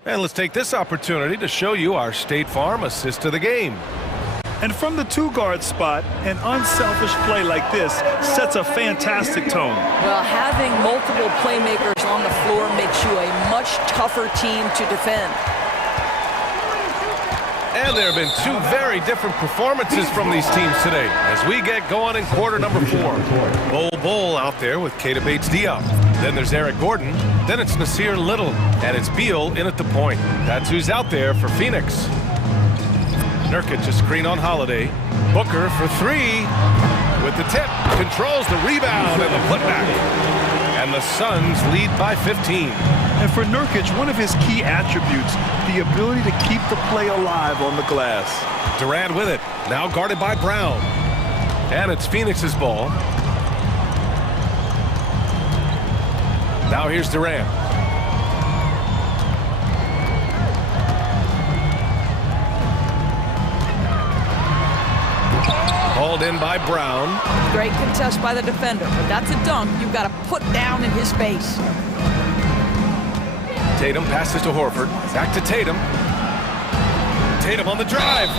And let's take this opportunity to show you our State Farm assist to the game. And from the 2-guard spot, an unselfish play like this sets a fantastic tone. Well, having multiple playmakers on the floor makes you a much tougher team to defend. And there have been 2 very different performances from these teams today as we get going in quarter number 4. Bull out there with Keita Bates-Diop. Then there's Eric Gordon. Then it's Nasir Little. And it's Beal in at the point. That's who's out there for Phoenix. Nurkic a screen on Holiday. Booker for 3 with the tip. Controls the rebound and the putback. And the Suns lead by 15. And for Nurkic, one of his key attributes, the ability to keep the play alive on the glass. Durant with it, now guarded by Brown. And it's Phoenix's ball. Now here's Durant. Hauled in by Brown. Great contest by the defender, but that's a dunk you've got to put down in his face. Tatum passes to Horford. Back to Tatum. Tatum on the drive.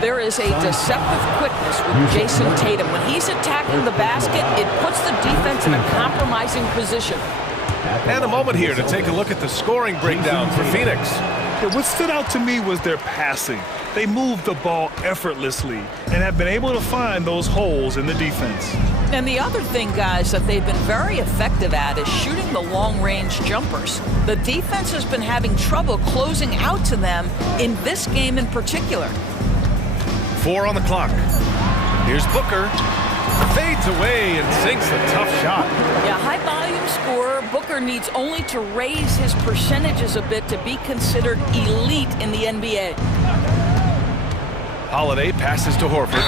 There is a deceptive quickness with Jason Tatum. When he's attacking the basket, it puts the defense in a compromising position. And a moment here to take a look at the scoring breakdown for Phoenix. What stood out to me was their passing. They moved the ball effortlessly and have been able to find those holes in the defense. And the other thing, guys, that they've been very effective at is shooting the long-range jumpers. The defense has been having trouble closing out to them in this game in particular. 4 on the clock. Here's Booker. Fades away and sinks a tough shot. Yeah, high-volume scorer. Booker needs only to raise his percentages a bit to be considered elite in the NBA. Holiday passes to Horford.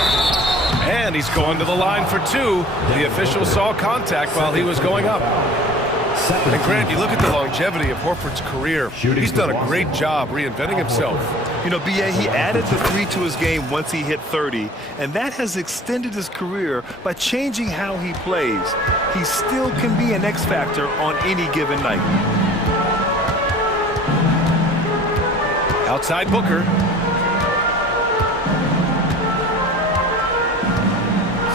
And he's going to the line for 2. The official saw contact while he was going up. And Grant, you look at the longevity of Horford's career. He's done a great job reinventing himself. You know, B.A., he added the 3 to his game once he hit 30, and that has extended his career by changing how he plays. He still can be an X factor on any given night. Outside Booker.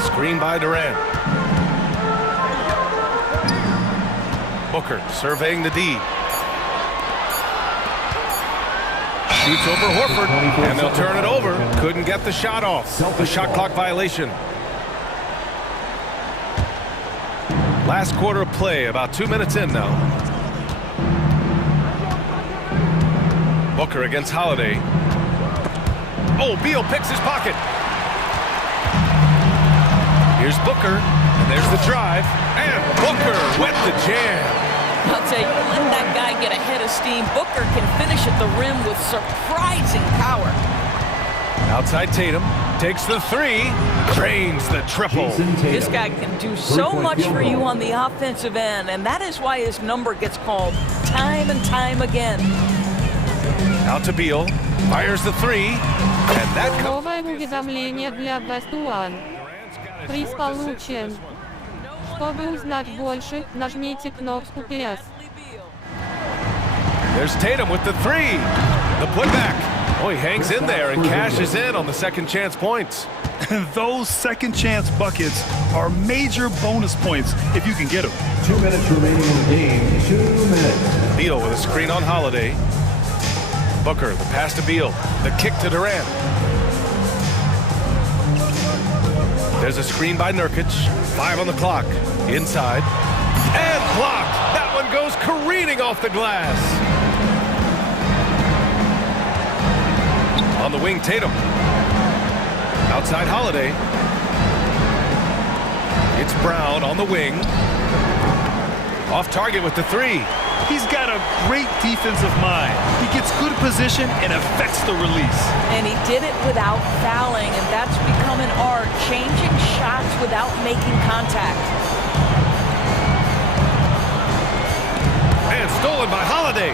Screen by Durant. Booker surveying the D. Shoots over Horford, and they'll turn it over. Couldn't get the shot off. A shot clock violation. Last quarter of play, about 2 minutes in now. Booker against Holiday. Oh, Beal picks his pocket. Here's Booker, and there's the drive, and Booker with the jam. I'll tell you, let that guy get ahead of steam. Booker can finish at the rim with surprising power. Outside Tatum, takes the 3, drains the triple. This guy can do so much for you on the offensive end, and that is why his number gets called time and time again. Out to Beal, fires the 3, and that comes... Новое уведомление для Best One. Приз получен. Чтобы узнать больше, нажмите кнопку «Yes». There's Tatum with the 3. The putback. Oh, he hangs in there and cashes in on the second chance points. And those second chance buckets are major bonus points if you can get them. 2 minutes remaining in the game. 2 minutes. Beal with a screen on Holiday. Booker, the pass to Beal. The kick to Durant. There's a screen by Nurkic. 5 on the clock. Inside. And blocked. That one goes careening off the glass. On the wing, Tatum. Outside Holiday. It's Brown on the wing. Off target with the three. He's got a great defensive mind. He gets good position and affects the release. And he did it without fouling, and that's become an art, changing shots without making contact. And stolen by Holiday.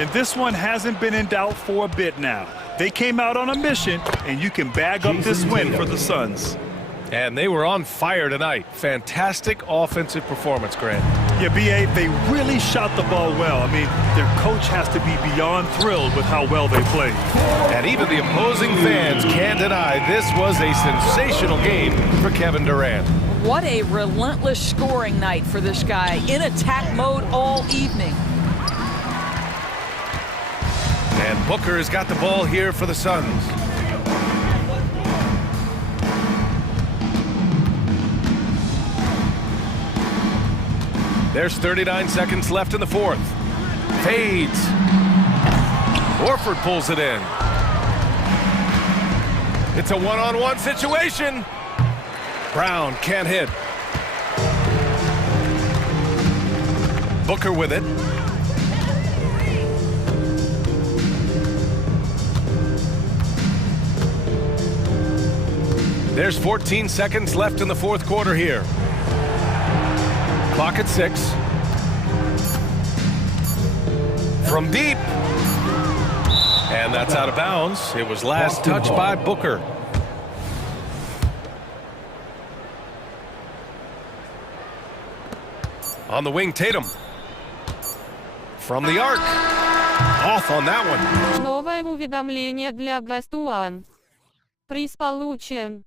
And this one hasn't been in doubt for a bit now. They came out on a mission, and you can bag up this win for the Suns. And they were on fire tonight. Fantastic offensive performance, Grant. Yeah, B.A., they really shot the ball well. I mean, their coach has to be beyond thrilled with how well they played. And even the opposing fans can't deny this was a sensational game for Kevin Durant. What a relentless scoring night for this guy, in attack mode all evening. And Booker has got the ball here for the Suns. There's 39 seconds left in the fourth. Fades. Horford pulls it in. It's a one-on-one situation. Brown can't hit. Booker with it. There's 14 seconds left in the fourth quarter here. Clock at 6. From deep. And that's out of bounds. It was last touched by Booker. On the wing, Tatum. From the arc. Off on that one. Новое уведомление для Best One. Приз получен.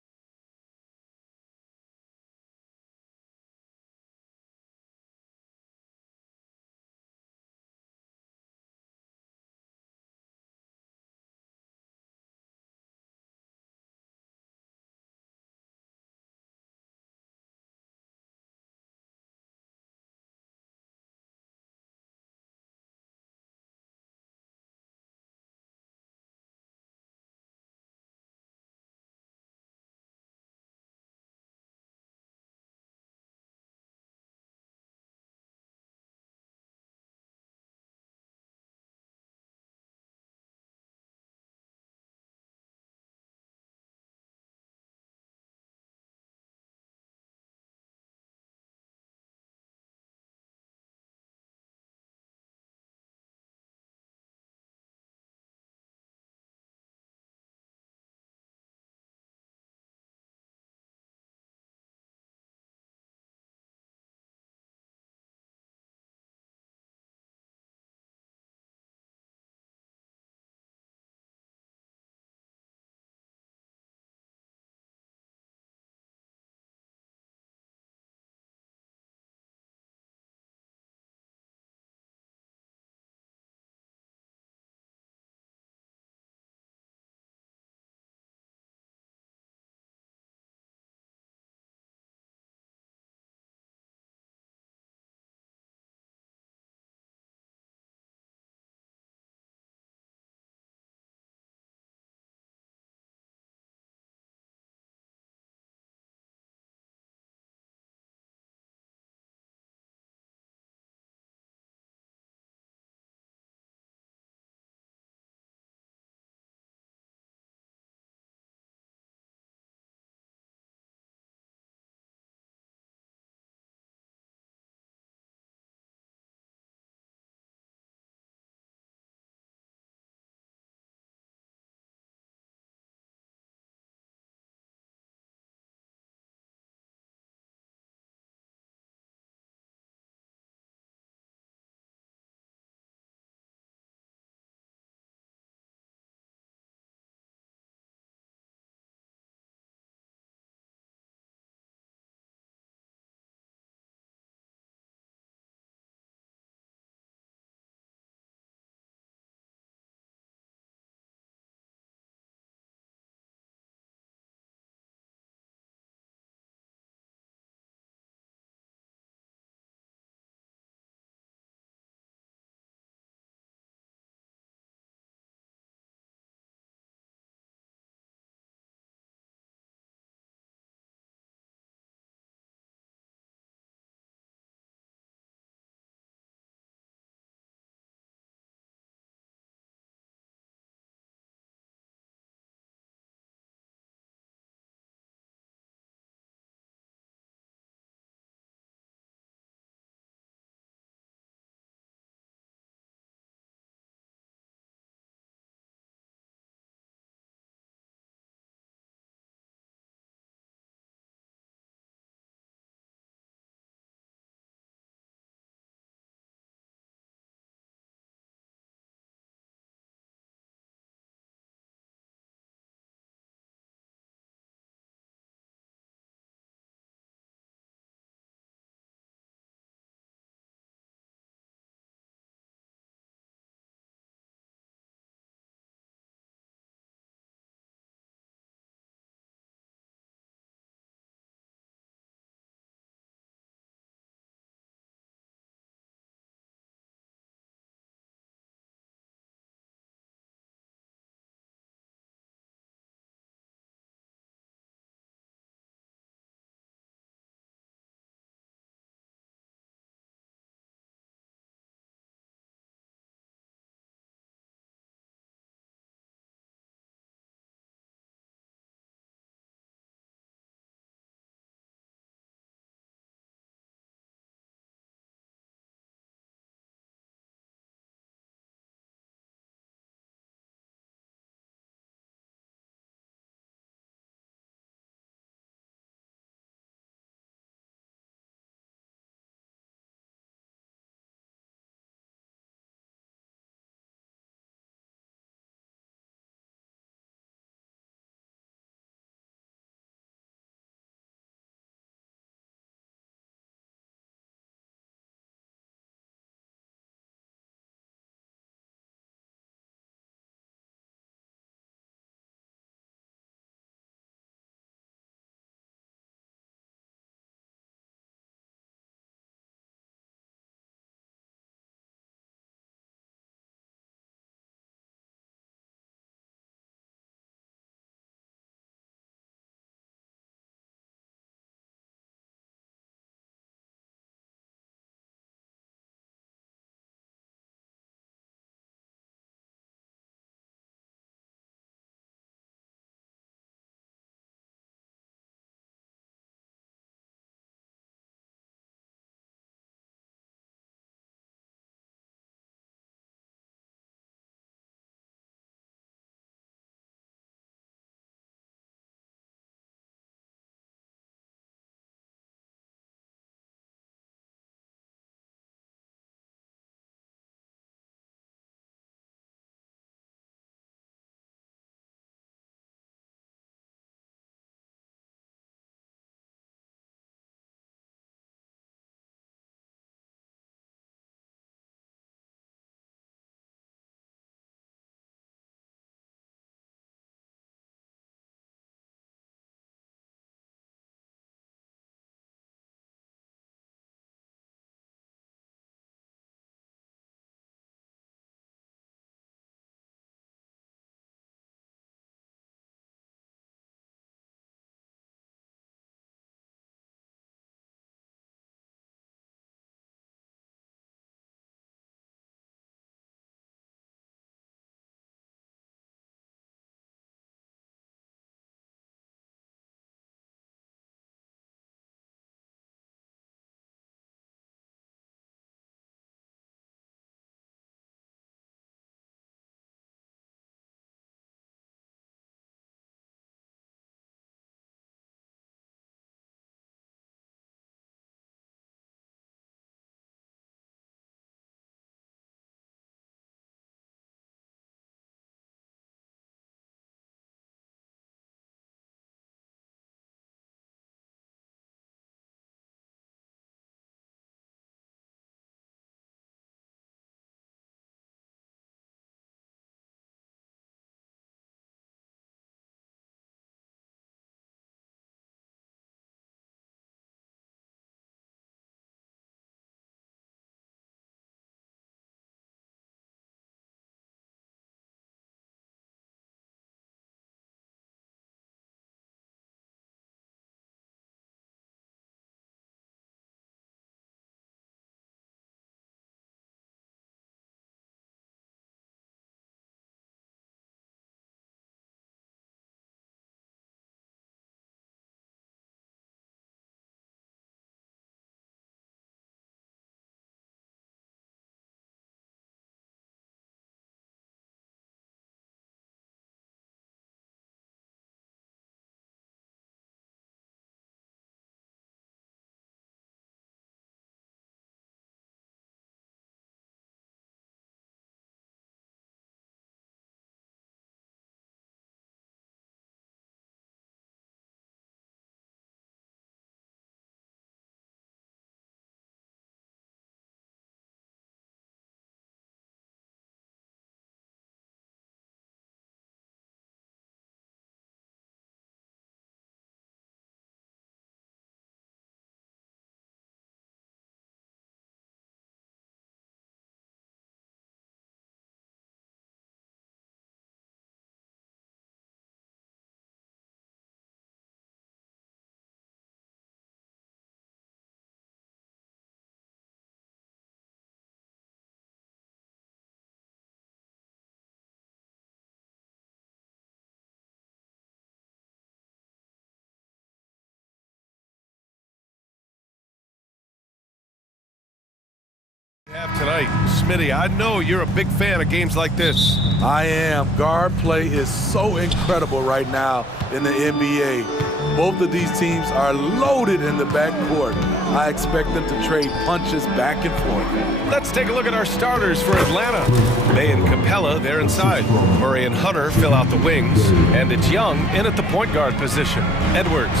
have tonight. Smitty, I know you're a big fan of games like this. I am. Guard play is so incredible right now in the NBA. Both of these teams are loaded in the backcourt. I expect them to trade punches back and forth. Let's take a look at our starters for Atlanta. May and Capella, they're inside. Murray and Hunter fill out the wings. And it's Young in at the point guard position. Edwards.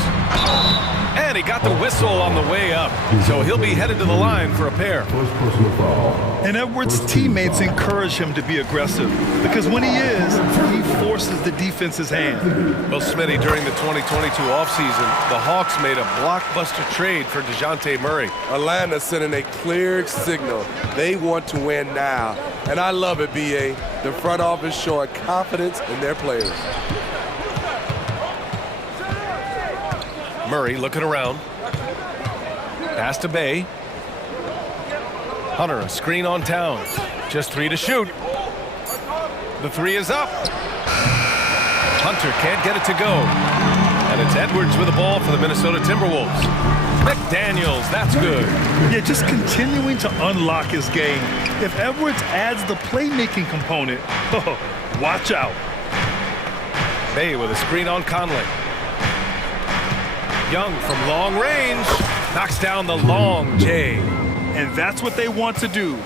And he got the whistle on the way up. So he'll be headed to the line for a pair. And Edwards' teammates encourage him to be aggressive because when he is, he forces the defense's hand. Well, Smitty, during the 2022 offseason, the Hawks made a blockbuster trade for DeJounte Murray. Atlanta sending a clear signal. They want to win now. And I love it, B.A. The front office showing confidence in their players. Murray looking around. Pass to Bay. Hunter, a screen on Towns. Just 3 to shoot. The 3 is up. Hunter can't get it to go. And it's Edwards with the ball for the Minnesota Timberwolves. McDaniels, that's good. Yeah, just continuing to unlock his game. If Edwards adds the playmaking component, watch out. Bay with a screen on Conley. Young from long range knocks down the long J. And that's what they want to do.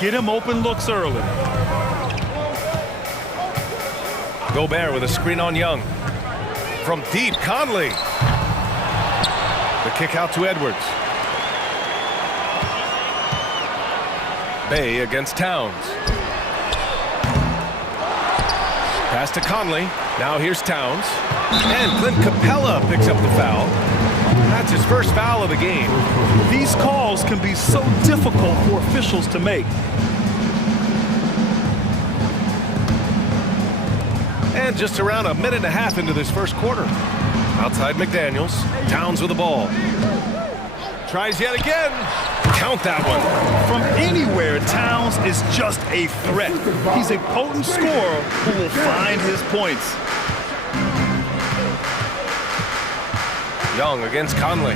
Get him open looks early. Gobert with a screen on Young. From deep, Conley. The kick out to Edwards. Bay against Towns. Pass to Conley. Now here's Towns. And Clint Capella picks up the foul. That's his first foul of the game. These calls can be so difficult for officials to make. And just around a minute and a half into this first quarter. Outside McDaniels. Towns with the ball. Tries yet again. Count that one. From anywhere, Towns is just a threat. He's a potent scorer who will find his points. Young against Conley.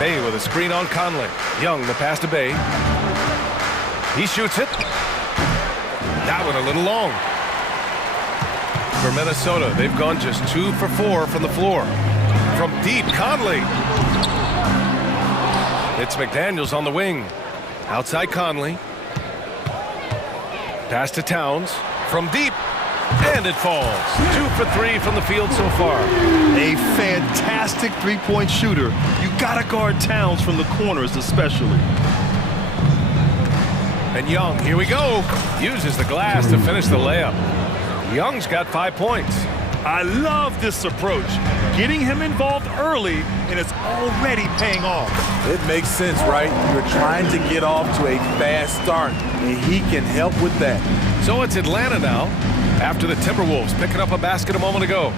Bay with a screen on Conley. Young, the pass to Bay. He shoots it. That one a little long. For Minnesota, they've gone just 2 for 4 from the floor. From deep, Conley. It's McDaniels on the wing. Outside Conley. Pass to Towns. From deep. And it falls. 2 for 3 from the field so far. A fantastic three-point shooter. You gotta guard Towns from the corners especially. And Young, here we go. Uses the glass to finish the layup. Young's got 5 points. I love this approach. Getting him involved early, and it's already paying off. It makes sense, right? You're trying to get off to a fast start, and he can help with that. So it's Atlanta now, after the Timberwolves picking up a basket a moment ago.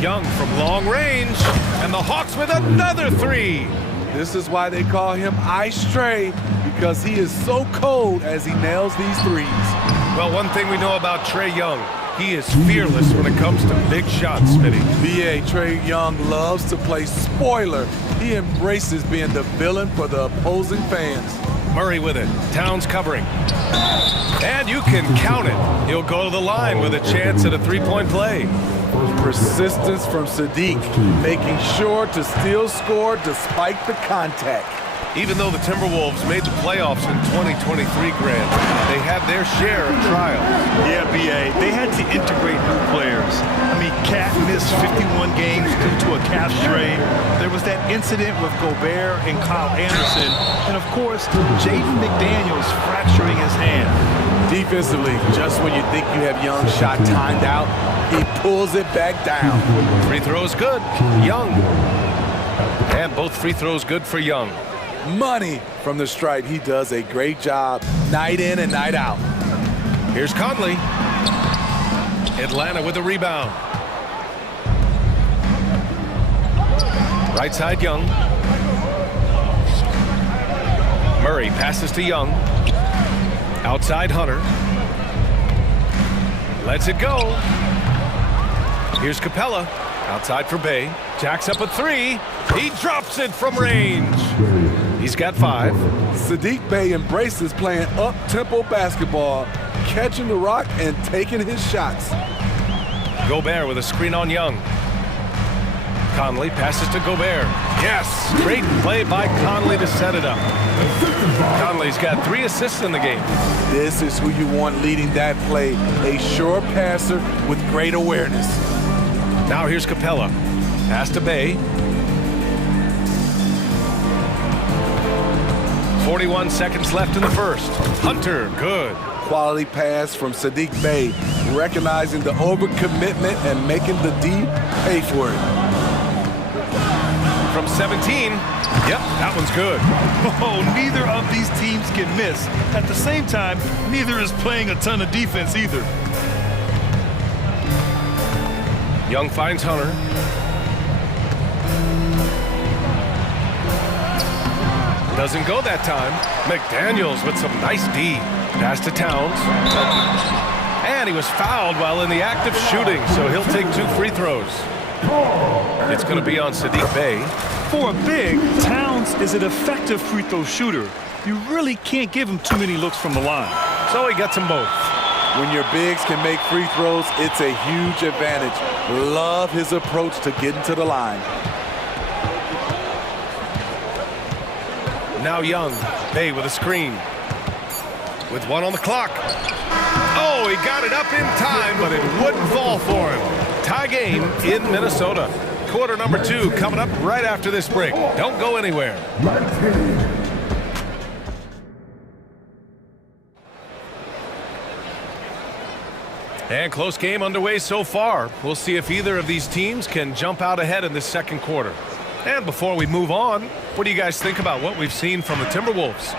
Young from long range, and the Hawks with another 3. This is why they call him Ice Trey, because he is so cold as he nails these threes. Well, one thing we know about Trae Young, he is fearless when it comes to big shots, Smitty. B.A. Trae Young loves to play spoiler. He embraces being the villain for the opposing fans. Murray with it. Towns covering. And you can count it. He'll go to the line with a chance at a three-point play. Persistence from Sadiq, making sure to still score despite the contact. Even though the Timberwolves made the playoffs in 2023, Grant, they had their share of trials. Yeah, B.A., they had to integrate new players. I mean, Cat missed 51 games due to a calf strain. There was that incident with Gobert and Kyle Anderson. And, of course, Jaden McDaniels fracturing his hand. Defensively, just when you think you have Young's shot timed out, he pulls it back down. Free throws good. Young. And both free throws good for Young. Money from the stripe. He does a great job night in and night out. Here's Conley. Atlanta with the rebound. Right side, Young. Murray passes to Young. Outside, Hunter. Lets it go. Here's Capella. Outside for Bay. Jacks up a 3. He drops it from range. He's got 5. Sadiq Bey embraces playing up-tempo basketball, catching the rock and taking his shots. Gobert with a screen on Young. Conley passes to Gobert. Yes, great play by Conley to set it up. Conley's got 3 assists in the game. This is who you want leading that play, a sure passer with great awareness. Now here's Capella. Pass to Bey. 41 seconds left in the first. Hunter, good. Quality pass from Sadiq Bey, recognizing the overcommitment and making the D pay for it. From 17, yep, that one's good. Oh, neither of these teams can miss. At the same time, neither is playing a ton of defense either. Young finds Hunter. Doesn't go that time. McDaniels with some nice D. Pass to Towns. And he was fouled while in the act of shooting, so he'll take 2 free throws. It's going to be on Sadiq Bey. For a big, Towns is an effective free throw shooter. You really can't give him too many looks from the line. So he gets them both. When your bigs can make free throws, it's a huge advantage. Love his approach to getting to the line. Now Young. Bey with a screen. With 1 on the clock. Oh, he got it up in time, but it wouldn't fall for him. Tie game in Minnesota. Quarter number 2 coming up right after this break. Don't go anywhere. And close game underway so far. We'll see if either of these teams can jump out ahead in this second quarter. And before we move on, what do you guys think about what we've seen from the Timberwolves?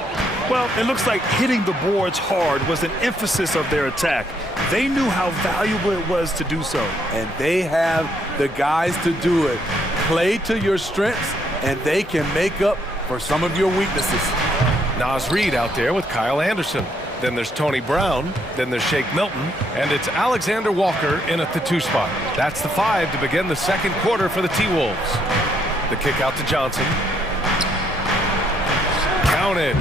Well, it looks like hitting the boards hard was an emphasis of their attack. They knew how valuable it was to do so. And they have the guys to do it. Play to your strengths, and they can make up for some of your weaknesses. Naz Reid out there with Kyle Anderson. Then there's Tony Brown. Then there's Shake Milton. And it's Alexander Walker in at the 2 spot. That's the 5 to begin the second quarter for the T-Wolves. The kick out to Johnson. Counted.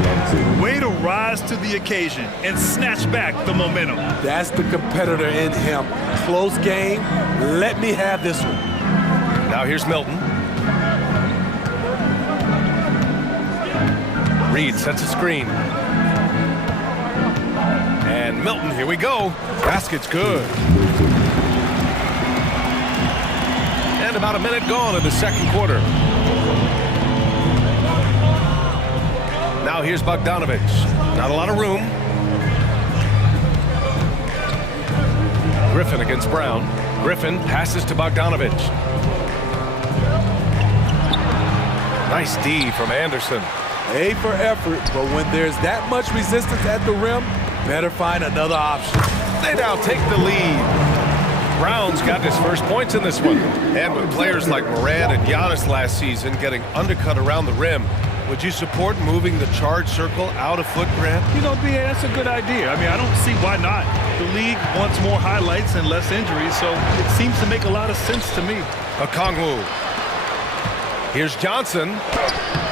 Way to rise to the occasion and snatch back the momentum. That's the competitor in him. Close game. Let me have this one. Now here's Milton. Reid sets a screen. And Milton, here we go. Basket's good. And about a minute gone in the second quarter. Now here's Bogdanovich. Not a lot of room. Griffin against Brown. Griffin passes to Bogdanovich. Nice D from Anderson. A for effort, but when there's that much resistance at the rim, better find another option. They now take the lead. Brown's got his first points in this one. And with players like Morant and Giannis last season getting undercut around the rim, would you support moving the charge circle out of foot, Grant? You know, B.A., that's a good idea. I mean, I don't see why not. The league wants more highlights and less injuries, so it seems to make a lot of sense to me. Okongwu. Here's Johnson.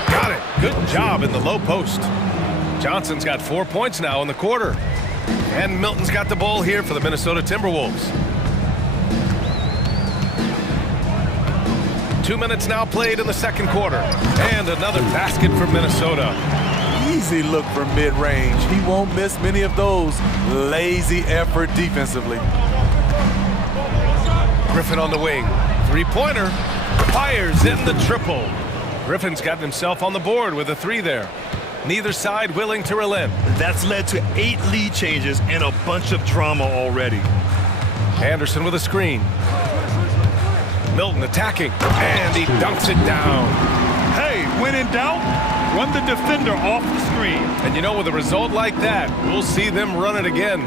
Got it. Good job in the low post. Johnson's got 4 points now in the quarter. And Milton's got the ball here for the Minnesota Timberwolves. 2 minutes now played in the second quarter. And another basket for Minnesota. Easy look from mid-range. He won't miss many of those. Lazy effort defensively. Griffin on the wing. Three-pointer. Fires in the triple. Griffin's gotten himself on the board with a 3 there. Neither side willing to relent. That's led to 8 lead changes and a bunch of drama already. Anderson with a screen. Milton attacking, and he dunks it down. Hey, when in doubt, run the defender off the screen. And you know, with a result like that, we'll see them run it again.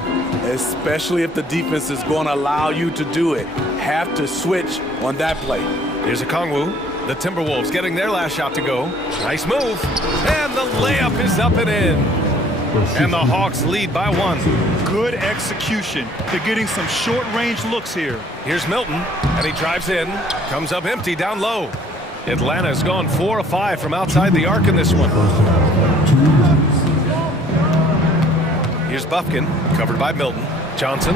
Especially if the defense is going to allow you to do it. Have to switch on that play. Here's Okongwu. The Timberwolves getting their last shot to go. Nice move. And the layup is up and in. And the Hawks lead by 1. Good execution. They're getting some short-range looks here. Here's Milton, and he drives in. Comes up empty down low. Atlanta's gone 4 of 5 from outside the arc in this one. Here's Bufkin, covered by Milton. Johnson.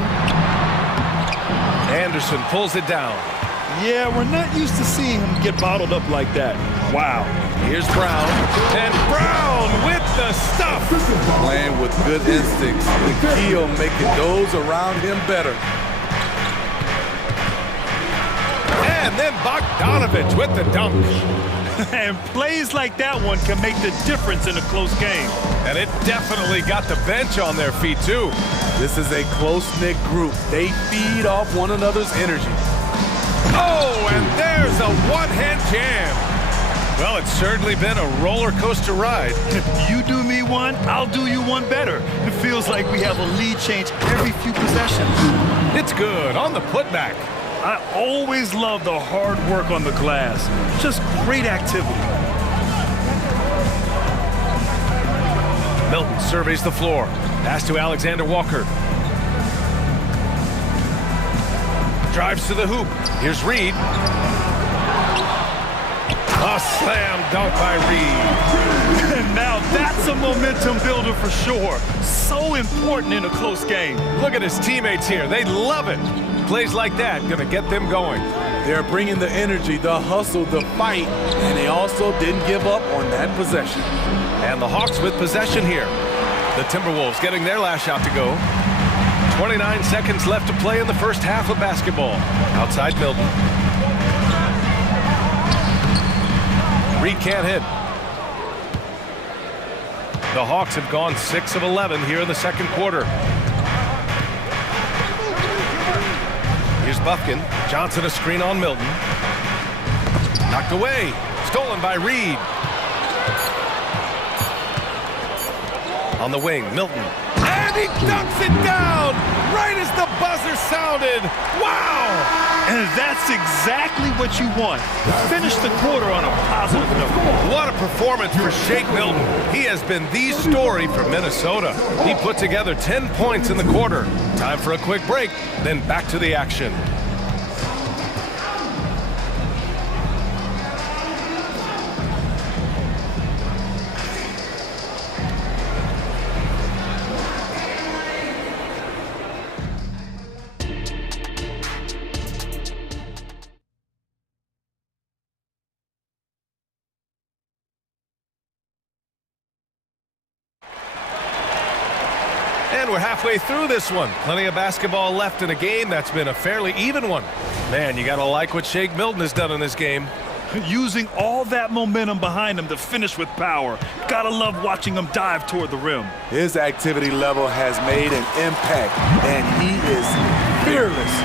Anderson pulls it down. Yeah, we're not used to seeing him get bottled up like that. Wow. Here's Brown. And Brown with the stuff. Playing with good instincts. The key on making those around him better. And then Bogdanovich with the dunk. And plays like that one can make the difference in a close game. And it definitely got the bench on their feet, too. This is a close-knit group. They feed off one another's energy. Oh, and there's a one-hand jam. Well, it's certainly been a roller coaster ride. You do me one, I'll do you one better. It feels like we have a lead change every few possessions. It's good on the putback. I always love the hard work on the glass. Just great activity. Milton surveys the floor. Pass to Alexander Walker. Drives to the hoop. Here's Reed. A slam dunk by Reed. And now that's a momentum builder for sure. So important in a close game. Look at his teammates here. They love it. Plays like that gonna get them going. They're bringing the energy, the hustle, the fight, and they also didn't give up on that possession. And the Hawks with possession here. The Timberwolves getting their last shot to go. 29 seconds left to play in the first half of basketball. Outside Milton. Reed can't hit. The Hawks have gone 6 of 11 here in the second quarter. Here's Bufkin. Johnson a screen on Milton. Knocked away. Stolen by Reed. On the wing, Milton. And he dunks it down right as the buzzer sounded. Wow! And that's exactly what you want. Finish the quarter on a positive note. What a performance for Shake Milton. He has been the story for Minnesota. He put together 10 points in the quarter. Time for a quick break, then back to the action. And we're halfway through this one. Plenty of basketball left in a game that's been a fairly even one. Man, you gotta like what Shake Milton has done in this game. Using all that momentum behind him to finish with power. Gotta love watching him dive toward the rim. His activity level has made an impact, and he is fearless.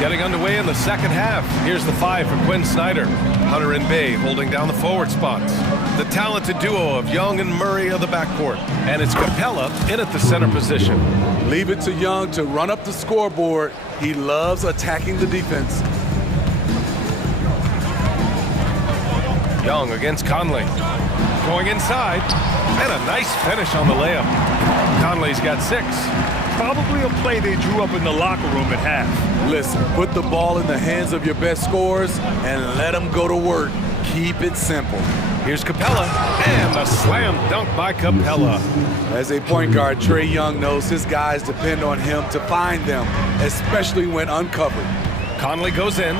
Getting underway in the second half. Here's the 5 for Quinn Snyder. Hunter and Bay holding down the forward spots. The talented duo of Young and Murray of the backcourt. And it's Capella in at the center position. Leave it to Young to run up the scoreboard. He loves attacking the defense. Young against Conley. Going inside. And a nice finish on the layup. Conley's got 6. Probably a play they drew up in the locker room at half. Listen, put the ball in the hands of your best scorers and let them go to work. Keep it simple. Here's Capella, and a slam dunk by Capella. As a point guard, Trae Young knows his guys depend on him to find them, especially when uncovered. Conley goes in.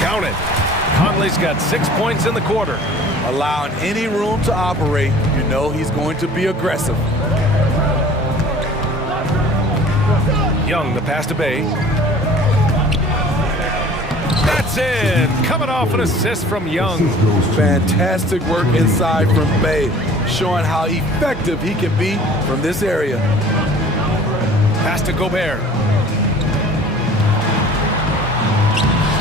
Count it. Conley's got 6 points in the quarter. Allowing any room to operate, you know he's going to be aggressive. Young, the pass to Bay. That's in. Coming off an assist from Young. Fantastic work inside from Bay, showing how effective he can be from this area. Pass to Gobert.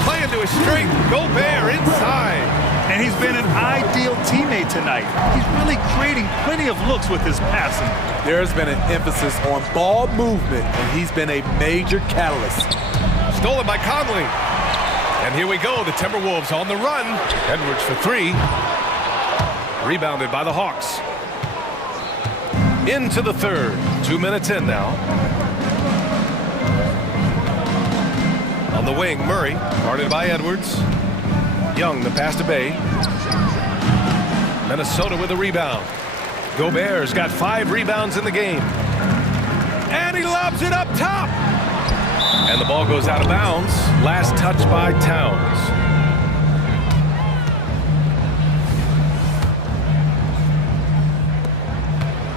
Play into his strength. Gobert inside. And he's been an ideal teammate tonight. He's really creating plenty of looks with his passing. There's been an emphasis on ball movement, and he's been a major catalyst. Stolen by Conley. And here we go, the Timberwolves on the run. Edwards for 3. Rebounded by the Hawks. Into the third. 2 minutes in now. On the wing, Murray, guarded by Edwards. Young, the pass to Bay. Minnesota with a rebound. Gobert's got 5 rebounds in the game. And he lobs it up top. And the ball goes out of bounds. Last touch by Towns.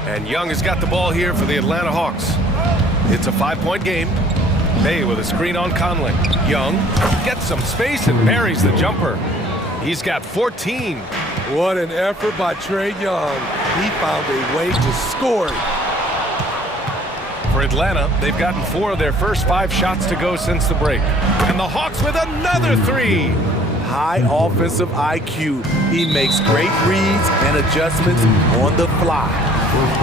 And Young has got the ball here for the Atlanta Hawks. It's a 5-point game. Bay with a screen on Conley. Young gets some space and buries the jumper. He's got 14. What an effort by Trae Young. He found a way to score. For Atlanta, they've gotten 4 of their first 5 shots to go since the break. And the Hawks with another 3. High offensive IQ. He makes great reads and adjustments on the fly.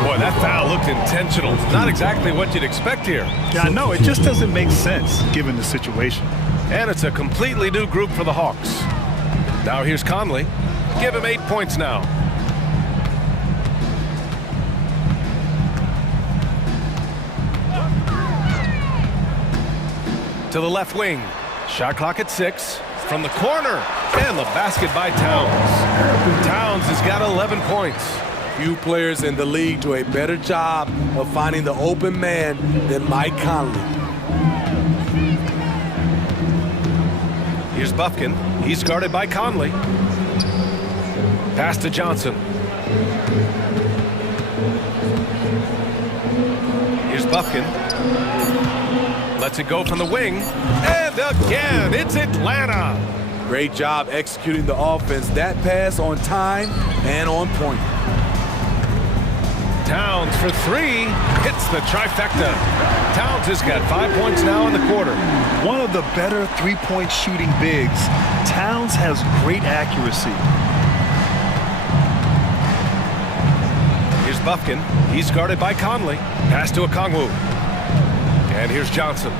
Boy, that foul looked intentional. Not exactly what you'd expect here. Yeah, I know. It just doesn't make sense given the situation. And it's a completely new group for the Hawks. Now here's Conley. Give him 8 points now. To the left wing. Shot clock at 6. From the corner. And the basket by Towns. Towns has got 11 points. Few players in the league do a better job of finding the open man than Mike Conley. Here's Bufkin. He's guarded by Conley. Pass to Johnson. Here's Bufkin. Lets it go from the wing. And again, it's Atlanta. Great job executing the offense. That pass on time and on point. Towns for 3. Hits the trifecta. Towns has got 5 points now in the quarter. One of the better three-point shooting bigs. Towns has great accuracy. Here's Bufkin. He's guarded by Conley. Pass to Okongwu. And here's Johnson.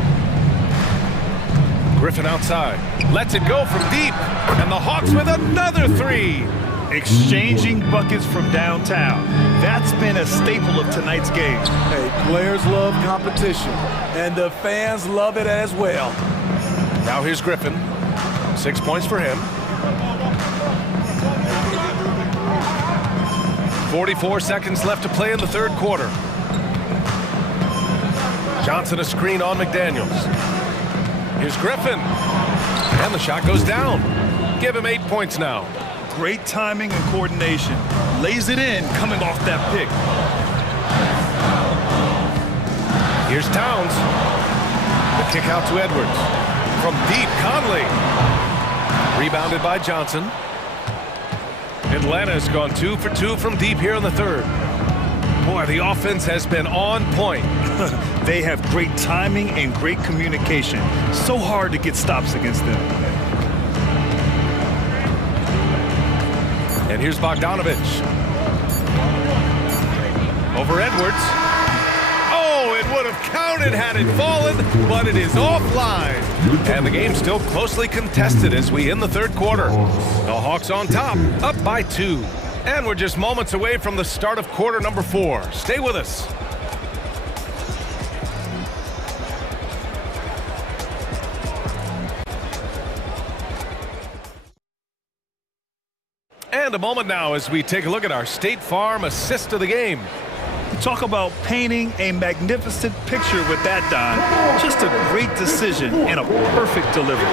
Griffin outside. Lets it go from deep. And the Hawks with another 3. Exchanging buckets from downtown. That's been a staple of tonight's game. Hey, players love competition, and the fans love it as well. Now here's Griffin. 6 points for him. 44 seconds left to play in the third quarter. Johnson a screen on McDaniels. Here's Griffin. And the shot goes down. Give him 8 points now. Great timing and coordination. Lays it in coming off that pick. Here's Towns. The kick out to Edwards. From deep, Conley. Rebounded by Johnson. Atlanta has gone 2 for 2 from deep here in the third. Boy, the offense has been on point. They have great timing and great communication. So hard to get stops against them. And here's Bogdanovich. Over Edwards. Oh, it would have counted had it fallen, but it is offline. And the game's still closely contested as we end the third quarter. The Hawks on top, up by 2. And we're just moments away from the start of quarter number 4. Stay with us. And a moment now as we take a look at our State Farm assist of the game. Talk about painting a magnificent picture with that, Don. Just a great decision and a perfect delivery.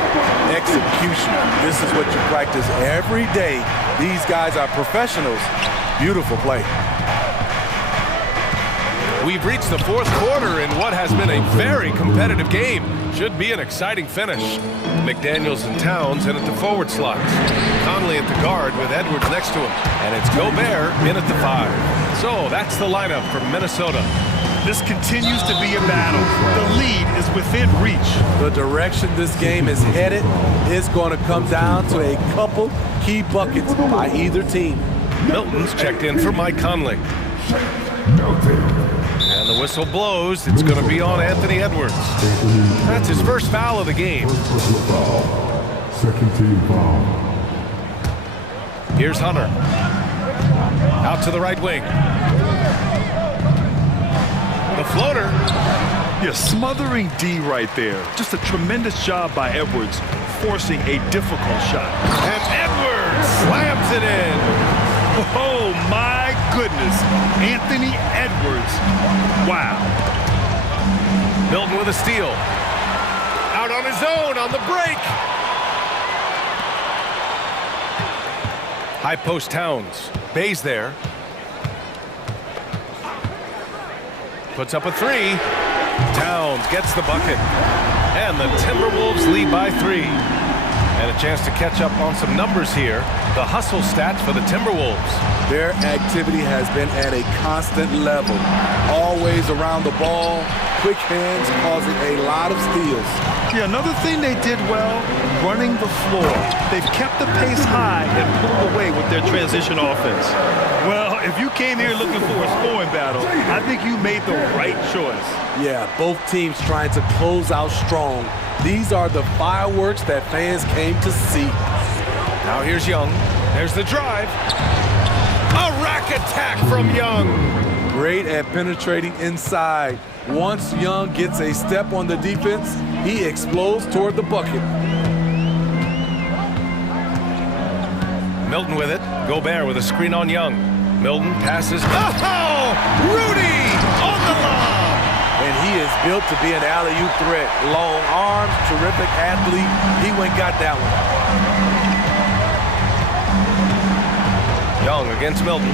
Execution. This is what you practice every day. These guys are professionals. Beautiful play. We've reached the fourth quarter in what has been a very competitive game. Should be an exciting finish. McDaniels and Towns in at the forward slots. Conley at the guard with Edwards next to him. And it's Gobert in at the 5. So that's the lineup for Minnesota. This continues to be a battle. The lead is within reach. The direction this game is headed is going to come down to a couple key buckets by either team. Milton's checked in for Mike Conley. And the whistle blows. It's going to be on Anthony Edwards. That's his first foul of the game. Second team foul. Here's Hunter. Out to the right wing. The floater. Yeah, smothering D right there. Just a tremendous job by Edwards. forcing a difficult shot. And Edwards slams it in. Oh, my goodness. Anthony Edwards. Wow. Milton with a steal. Out on his own on the break. High post Towns. Bay's there. Puts up a three. Towns gets the bucket. And the Timberwolves lead by 3. And a chance to catch up on some numbers here. The hustle stats for the Timberwolves. Their activity has been at a constant level. Always around the ball, quick hands causing a lot of steals. Yeah, another thing they did well, running the floor. They've kept the pace high and pulled away with their transition offense. Well, if you came here looking for a scoring battle, I think you made the right choice. Yeah, both teams trying to close out strong. These are the fireworks that fans came to see. Now here's Young. There's the drive. A rack attack from Young. Great at penetrating inside. Once Young gets a step on the defense, he explodes toward the bucket. Milton with it. Gobert with a screen on Young. Milton passes. Oh! Rudy on the lob! And he is built to be an alley-oop threat. Long arms, terrific athlete. He went and got that one. Young against Milton.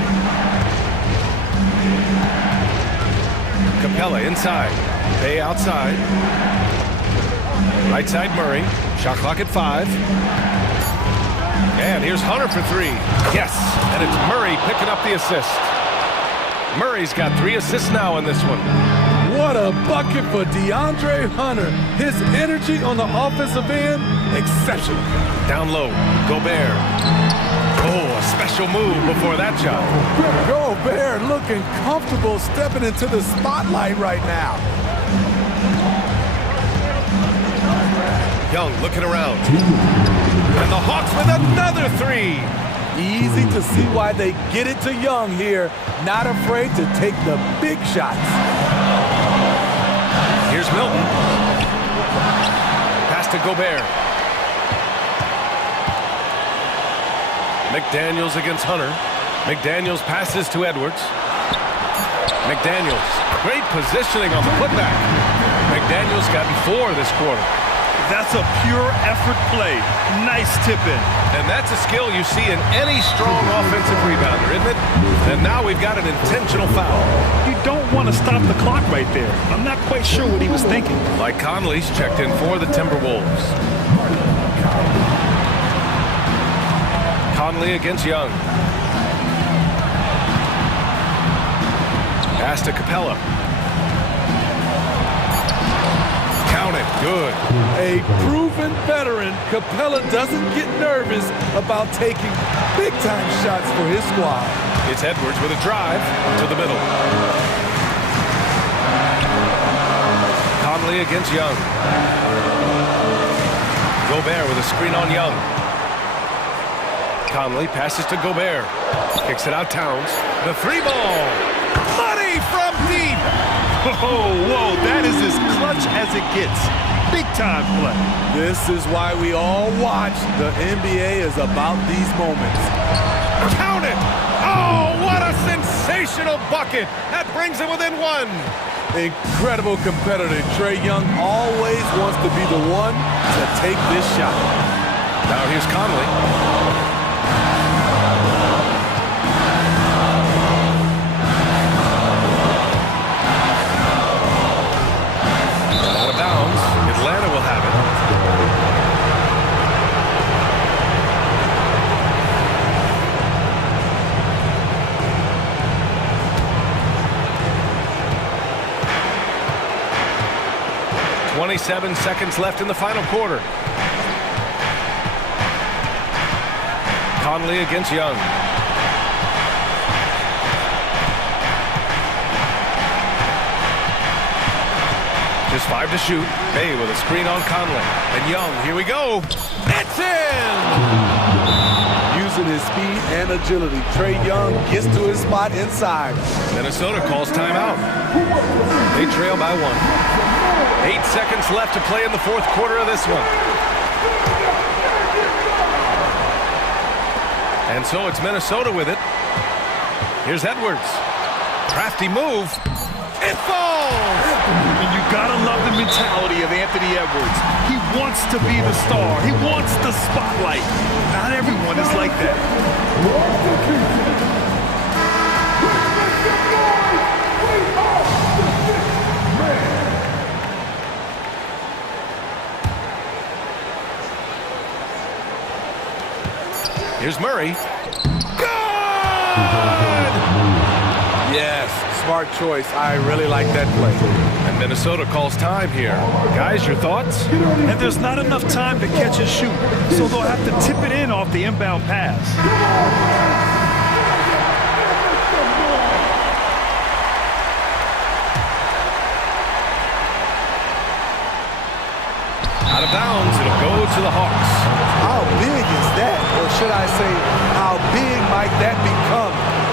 Capella inside. Bay outside. Right side Murray. Shot clock at 5. And here's Hunter for 3. Yes, and it's Murray picking up the assist. Murray's got 3 assists now in this one. What a bucket for DeAndre Hunter. His energy on the offensive end, exceptional. Down low, Gobert. Oh, a special move before that shot. Gobert looking comfortable stepping into the spotlight right now. Young looking around. And the Hawks with another 3. Easy to see why they get it to Young here. Not afraid to take the big shots. Here's Milton. Pass to Gobert. McDaniels against Hunter. McDaniels passes to Edwards. McDaniels. Great positioning on the putback. McDaniels got 4 this quarter. That's a pure effort play. Nice tip-in. And that's a skill you see in any strong offensive rebounder, isn't it? And now we've got an intentional foul. You don't want to stop the clock right there. I'm not quite sure what he was thinking. Mike Conley's checked in for the Timberwolves. Conley against Young. Pass to Capella. Count it. Good. A proven veteran, Capella doesn't get nervous about taking big-time shots for his squad. It's Edwards with a drive to the middle. Conley against Young. Gobert with a screen on Young. Conley passes to Gobert. Kicks it out Towns. The 3-ball. Money from deep. Oh, whoa, that is as clutch as it gets. Big time play. This is why we all watch. The NBA is about these moments. Count it. Oh, what a sensational bucket. That brings it within 1. Incredible competitor. Trae Young always wants to be the one to take this shot. Now here's Conley. Atlanta will have it. "27 seconds left in the final quarter. Conley against Young. Just 5 to shoot. Bay with a screen on Conley. And Young, here we go. It's in! Using his speed and agility, Trae Young gets to his spot inside. Minnesota calls timeout. They trail by 1. 8 seconds left to play in the fourth quarter of this one. And so it's Minnesota with it. Here's Edwards. Crafty move. It falls! And you gotta love the mentality of Anthony Edwards. He wants to be the star. He wants the spotlight. Not everyone is like that. Here's Murray. Yes, smart choice. I really like that play. And Minnesota calls time here. Guys, your thoughts? And there's not enough time to catch and shoot, so they'll have to tip it in off the inbound pass. Out of bounds, it'll go to the Hawks. How big is that? Or should I say, how big might that become?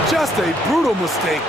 Just a brutal mistake.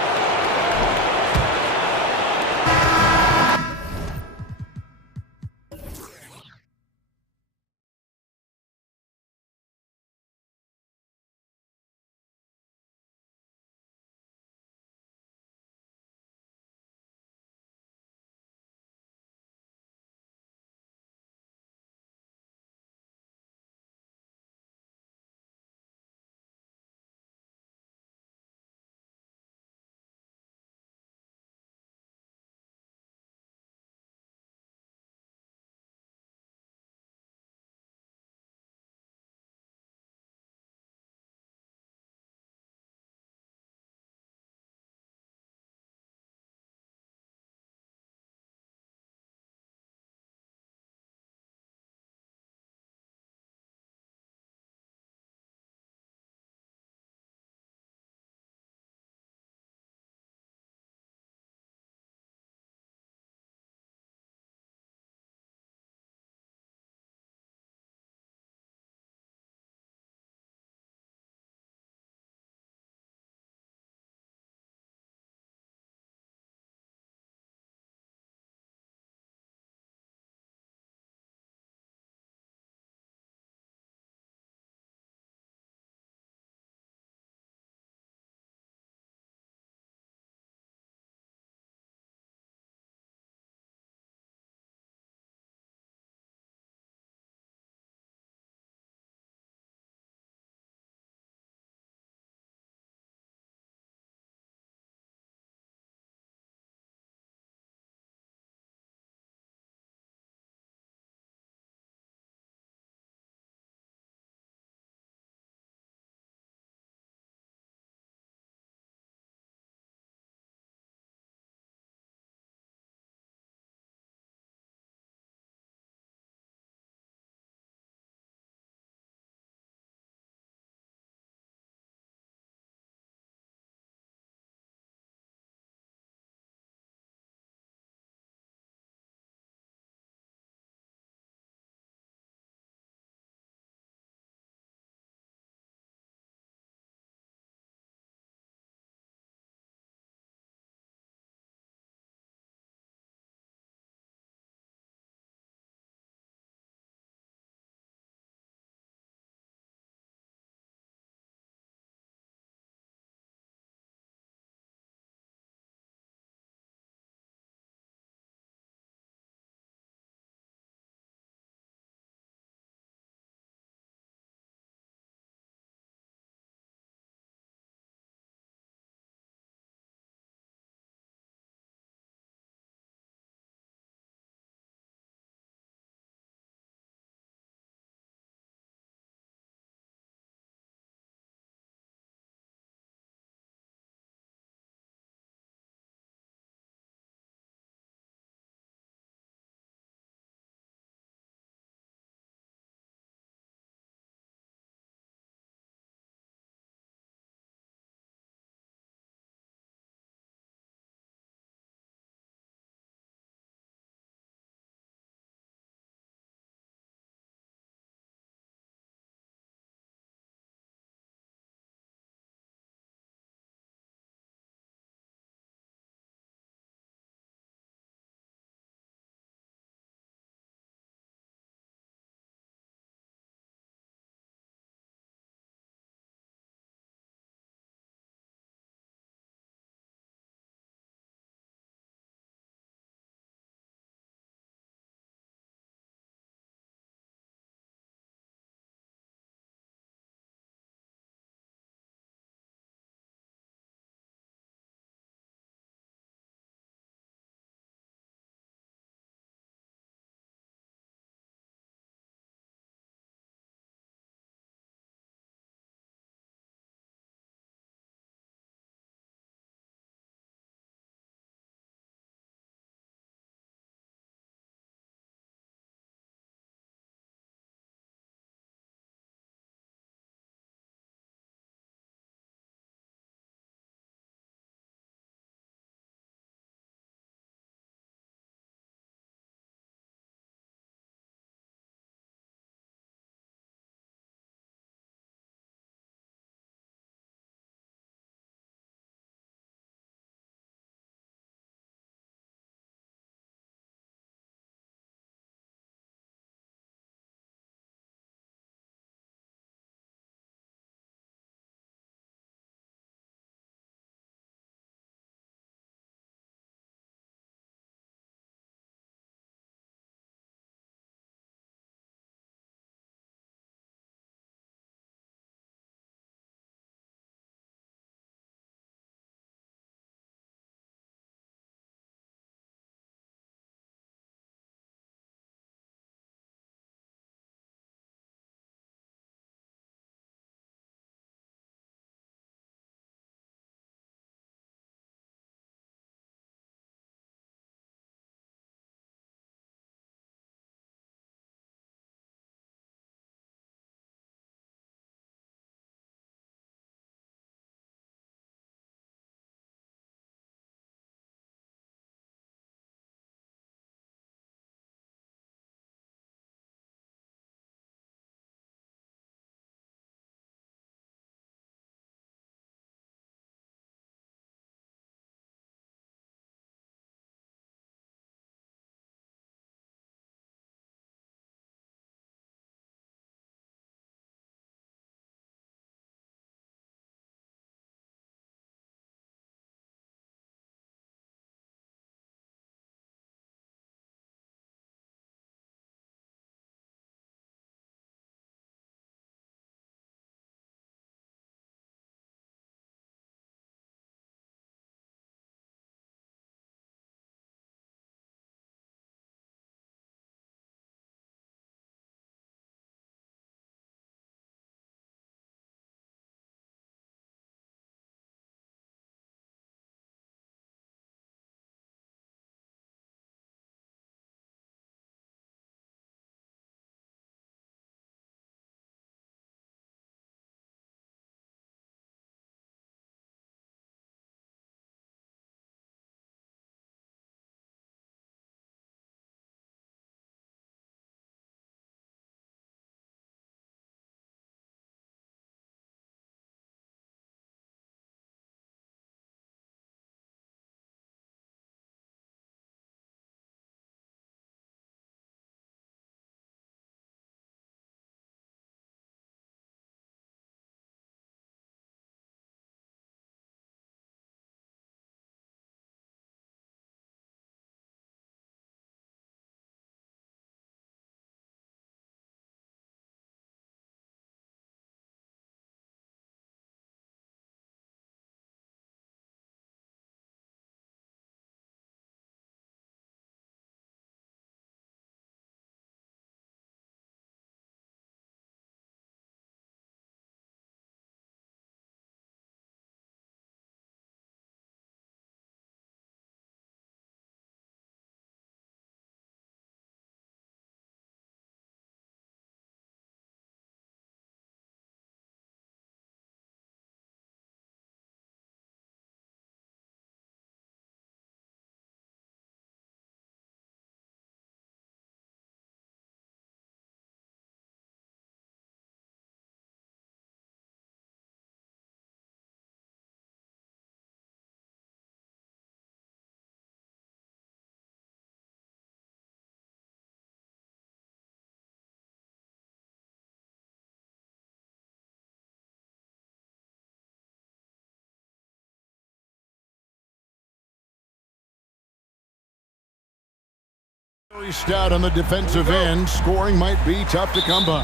Very stout on the defensive end. Scoring might be tough to come by.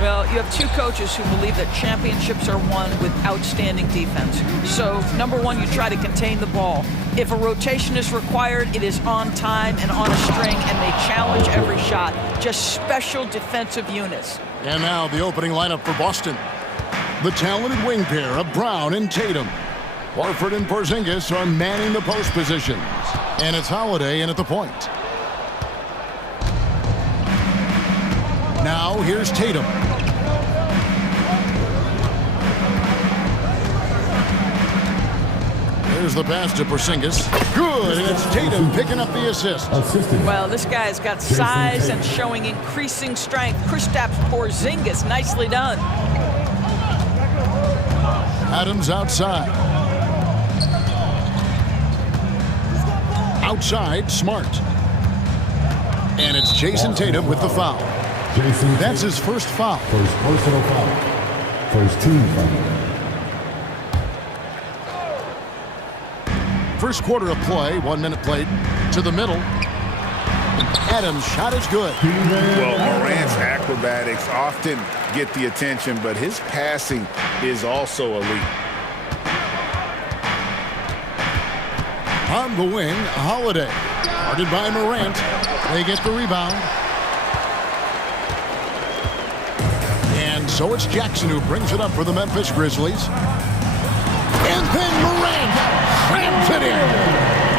Well, you have two coaches who believe that championships are won with outstanding defense. So, number one, you try to contain the ball. If a rotation is required, it is on time and on a string, and they challenge every shot. Just special defensive units. And now the opening lineup for Boston. The talented wing pair of Brown and Tatum. Horford and Porzingis are manning the post positions. And it's Holiday in at the point. Now here's Tatum. There's the pass to Porzingis. Good, and it's Tatum picking up the assist. Well, this guy's got size and showing increasing strength. Kristaps Porzingis, nicely done. Adams outside. Outside, Smart. And it's Jason Tatum with the foul. That's his first foul. First personal foul. First team foul. First quarter of play, 1 minute played. To the middle. Adams' shot is good. Well, Morant's acrobatics often get the attention, but his passing is also elite. On the wing, Holiday. Guarded by Morant. They get the rebound. And so it's Jackson who brings it up for the Memphis Grizzlies. And then Morant slams it in.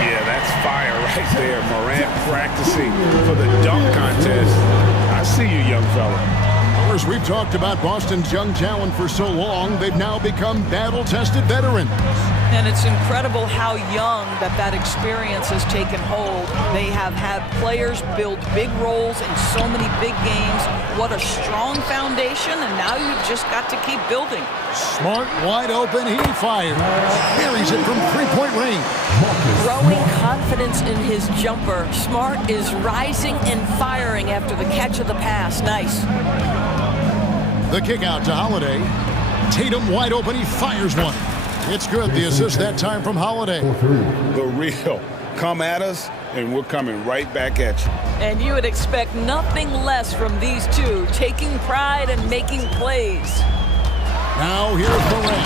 Yeah, that's fire right there. Morant practicing for the dunk contest. I see you, young fella. Of course, we've talked about Boston's young talent for so long, they've now become battle-tested veterans. And it's incredible how young that experience has taken hold. They have had players build big roles in so many big games. What a strong foundation, and now you've just got to keep building. Smart, wide open, he fires. Carries it from three-point range. Growing confidence in his jumper. Smart is rising and firing after the catch of the pass. Nice. The kick out to Holiday. Tatum wide open, he fires one. It's good, the assist that time from Holiday. The real. Come at us, and we're coming right back at you. And you would expect nothing less from these two, taking pride and making plays. Now here's Morant,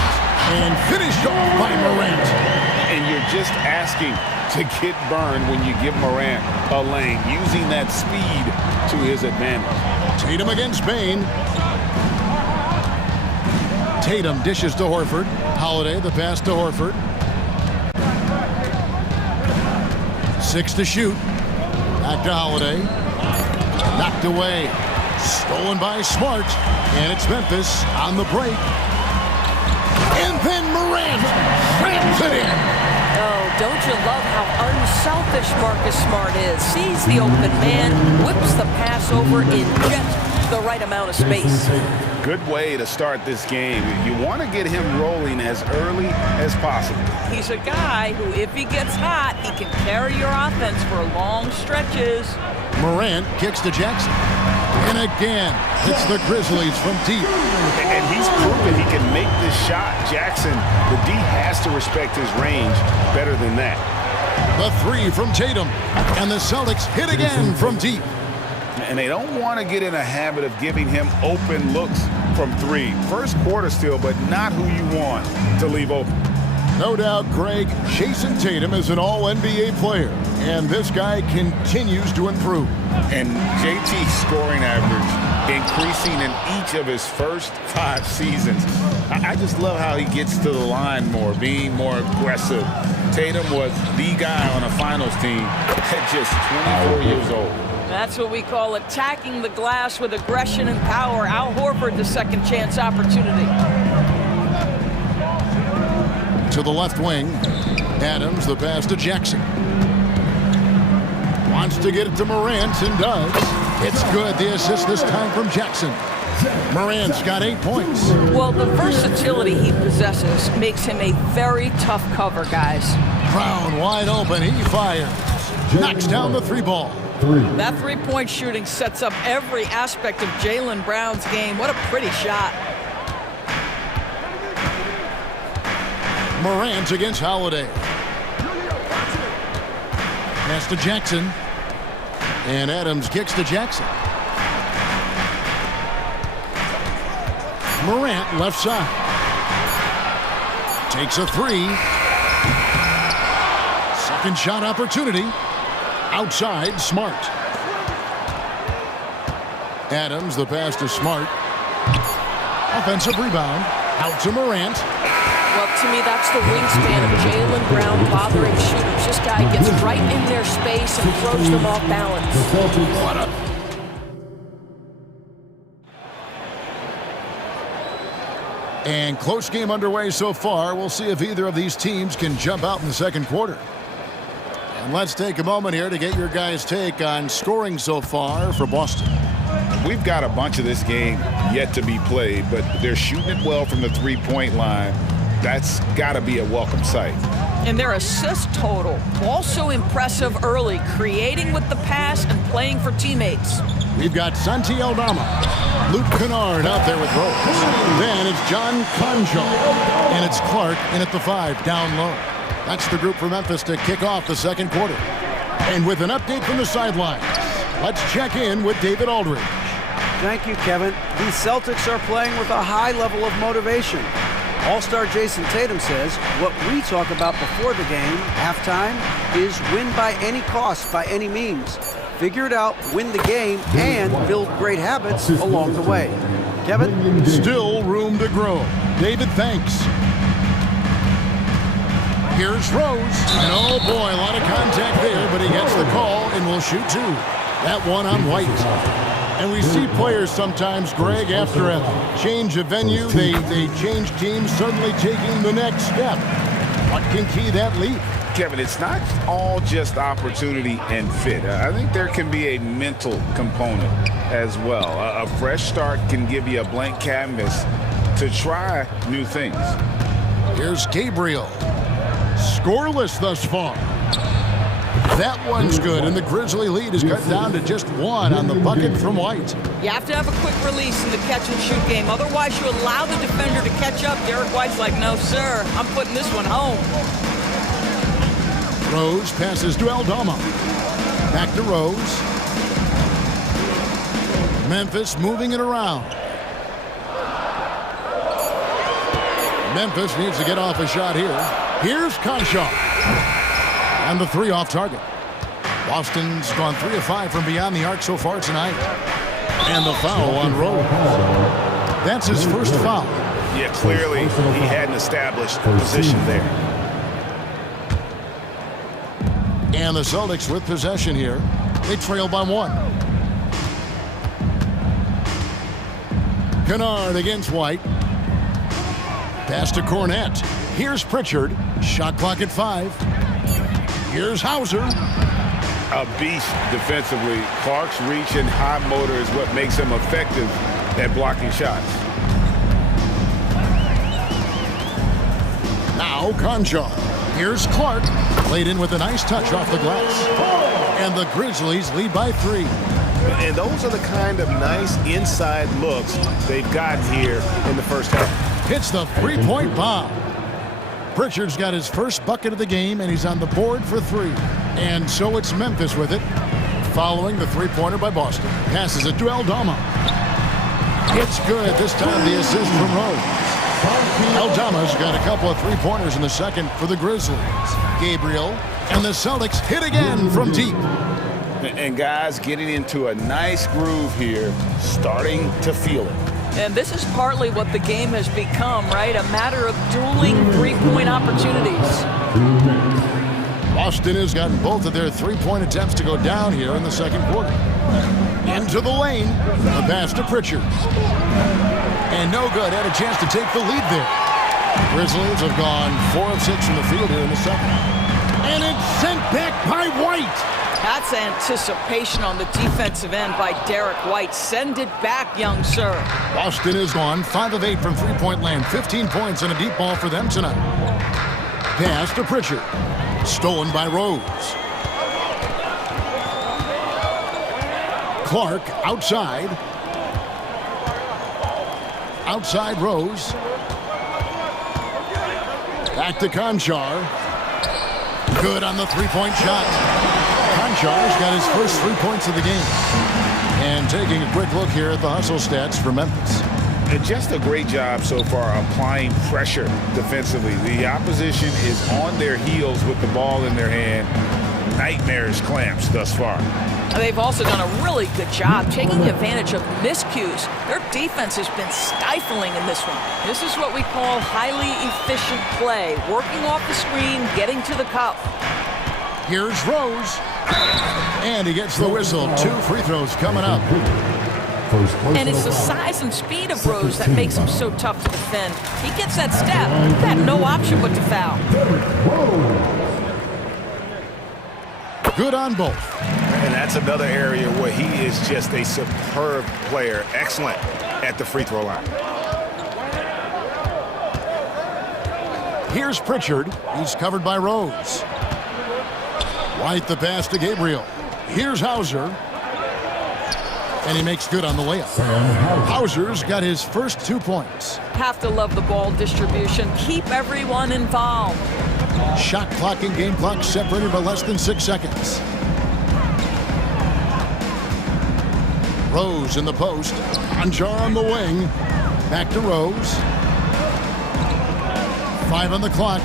and finished off by Morant. And you're just asking to get burned when you give Morant a lane, using that speed to his advantage. Tatum against Bain. Tatum dishes to Horford. Holiday, the pass to Horford. 6 to shoot. Back to Holiday. Knocked away. Stolen by Smart. And it's Memphis on the break. And then Morant slams it in. Oh, don't you love how unselfish Marcus Smart is? Sees the open man, whips the pass over in just the right amount of space. Good way to start this game. You want to get him rolling as early as possible. He's a guy who, if he gets hot, he can carry your offense for long stretches. Morant kicks to Jackson. And again, it's the Grizzlies from deep. And he's proven he can make this shot. Jackson, the D has to respect his range better than that. The three from Tatum. And the Celtics hit again from deep. And they don't want to get in a habit of giving him open looks from three. First quarter still, but not who you want to leave open. No doubt, Greg, Jason Tatum is an all-NBA player, and this guy continues to improve. And JT's scoring average increasing in each of his first 5 seasons. I just love how he gets to the line more, being more aggressive. Tatum was the guy on a finals team at just 24 years old. That's what we call attacking the glass with aggression and power. Al Horford, the second chance opportunity. To the left wing. Adams, the pass to Jackson. Wants to get it to Morant and does. It's good. The assist this time from Jackson. Morant's got 8 points. Well, the versatility he possesses makes him a very tough cover, guys. Brown wide open. He fires. Knocks down the 3-ball. That three-point shooting sets up every aspect of Jaylen Brown's game. What a pretty shot. Morant against Holiday. Pass to Jackson. And Adams kicks to Jackson. Morant left side. Takes a three. Second shot opportunity. Outside, Smart. Adams, the pass to Smart. Offensive rebound. Out to Morant. Well, to me, that's the wingspan of Jaylen Brown bothering shooters. This guy gets right in their space and throws them off balance. And close game underway so far. We'll see if either of these teams can jump out in the second quarter. And let's take a moment here to get your guys' take on scoring so far for Boston. We've got a bunch of this game yet to be played, but they're shooting it well from the three-point line. That's got to be a welcome sight. And their assist total, also impressive early, creating with the pass and playing for teammates. We've got Santi Aldama, Luke Kennard out there with Rose. Then it's John Conjo, and it's Clark in at the 5 down low. That's the group for Memphis to kick off the second quarter. And with an update from the sidelines, let's check in with David Aldridge. Thank you, Kevin. The Celtics are playing with a high level of motivation. All-star Jason Tatum says what we talk about before the game, halftime, is win by any cost, by any means. Figure it out, win the game, and build great habits along the way. Kevin? Still room to grow. David, thanks. Here's Rose. And oh boy, a lot of contact there, but he gets the call and will shoot two. That one on White. And we see players sometimes, Greg, after a change of venue, they change teams, suddenly taking the next step. What can key that leap? Kevin, it's not all just opportunity and fit. I think there can be a mental component as well. A fresh start can give you a blank canvas to try new things. Here's Gabriel. Scoreless thus far. That one's good, and the Grizzly lead is cut down to just one on the bucket from White. You have to have a quick release in the catch-and-shoot game. Otherwise, you allow the defender to catch up. Derek White's like, no, sir, I'm putting this one home. Rose passes to Aldama. Back to Rose. Memphis moving it around. Memphis needs to get off a shot here. Here's Conshaw. And the three off target. Boston's gone 3 of 5 from beyond the arc so far tonight. And the foul on Rose. That's his first foul. Yeah, clearly he hadn't established position there. And the Celtics with possession here. They trail by 1. Kennard against White. Pass to Cornette. Here's Pritchard. Shot clock at 5. Here's Hauser. A beast defensively. Clark's reach and high motor is what makes him effective at blocking shots. Now Conjo. Here's Clark. Played in with a nice touch off the glass. And the Grizzlies lead by 3. And those are the kind of nice inside looks they've gotten here in the first half. Hits the three-point bomb. Pritchard's got his first bucket of the game, and he's on the board for 3. And so it's Memphis with it, following the three-pointer by Boston. Passes it to Aldama. It's good. This time the assist from Rose. Aldama's got a couple of three-pointers in the second for the Grizzlies. Gabriel and the Celtics hit again from deep. And guys getting into a nice groove here, starting to feel it. And this is partly what the game has become, right? A matter of dueling three-point opportunities. Boston has gotten both of their three-point attempts to go down here in the second quarter. Into the lane. The pass to Pritchard. And no good. Had a chance to take the lead there. Grizzlies have gone 4 of 6 from the field here in the second. And it's sent back by White. That's anticipation on the defensive end by Derek White. Send it back, young sir. Boston is gone 5 of 8 from three-point land. 15 points and a deep ball for them tonight. Pass to Pritchard. Stolen by Rose. Clark outside. Outside Rose. Back to Conchar. Good on the three-point shot. Konchar's got his first 3 points of the game. And taking a quick look here at the hustle stats for Memphis. And just a great job so far applying pressure defensively. The opposition is on their heels with the ball in their hand. Nightmarish clamps thus far. They've also done a really good job taking advantage of miscues. Their defense has been stifling in this one. This is what we call highly efficient play. Working off the screen, getting to the cup. Here's Rose. And he gets the whistle. 2 free throws coming up. And it's the size and speed of Rose that makes him so tough to defend. He gets that step. He had no option but to foul. Good on both. And that's another area where he is just a superb player. Excellent at the free throw line. Here's Pritchard. He's covered by Rose. White the pass to Gabriel. Here's Hauser. And he makes good on the layup. Hauser's got his first 2 points. Have to love the ball distribution. Keep everyone involved. Shot clock and game clock separated by less than 6 seconds. Rose in the post. Konchar on the wing. Back to Rose. 5 on the clock.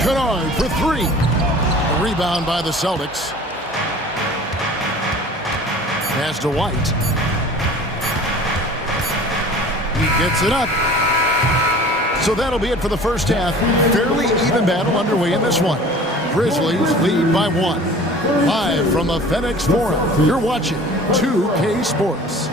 Kennard for 3. A rebound by the Celtics. Pass to White. He gets it up. So that'll be it for the first half. Fairly even battle underway in this one. Grizzlies lead by 1. Live from the FedEx Forum, you're watching 2K Sports.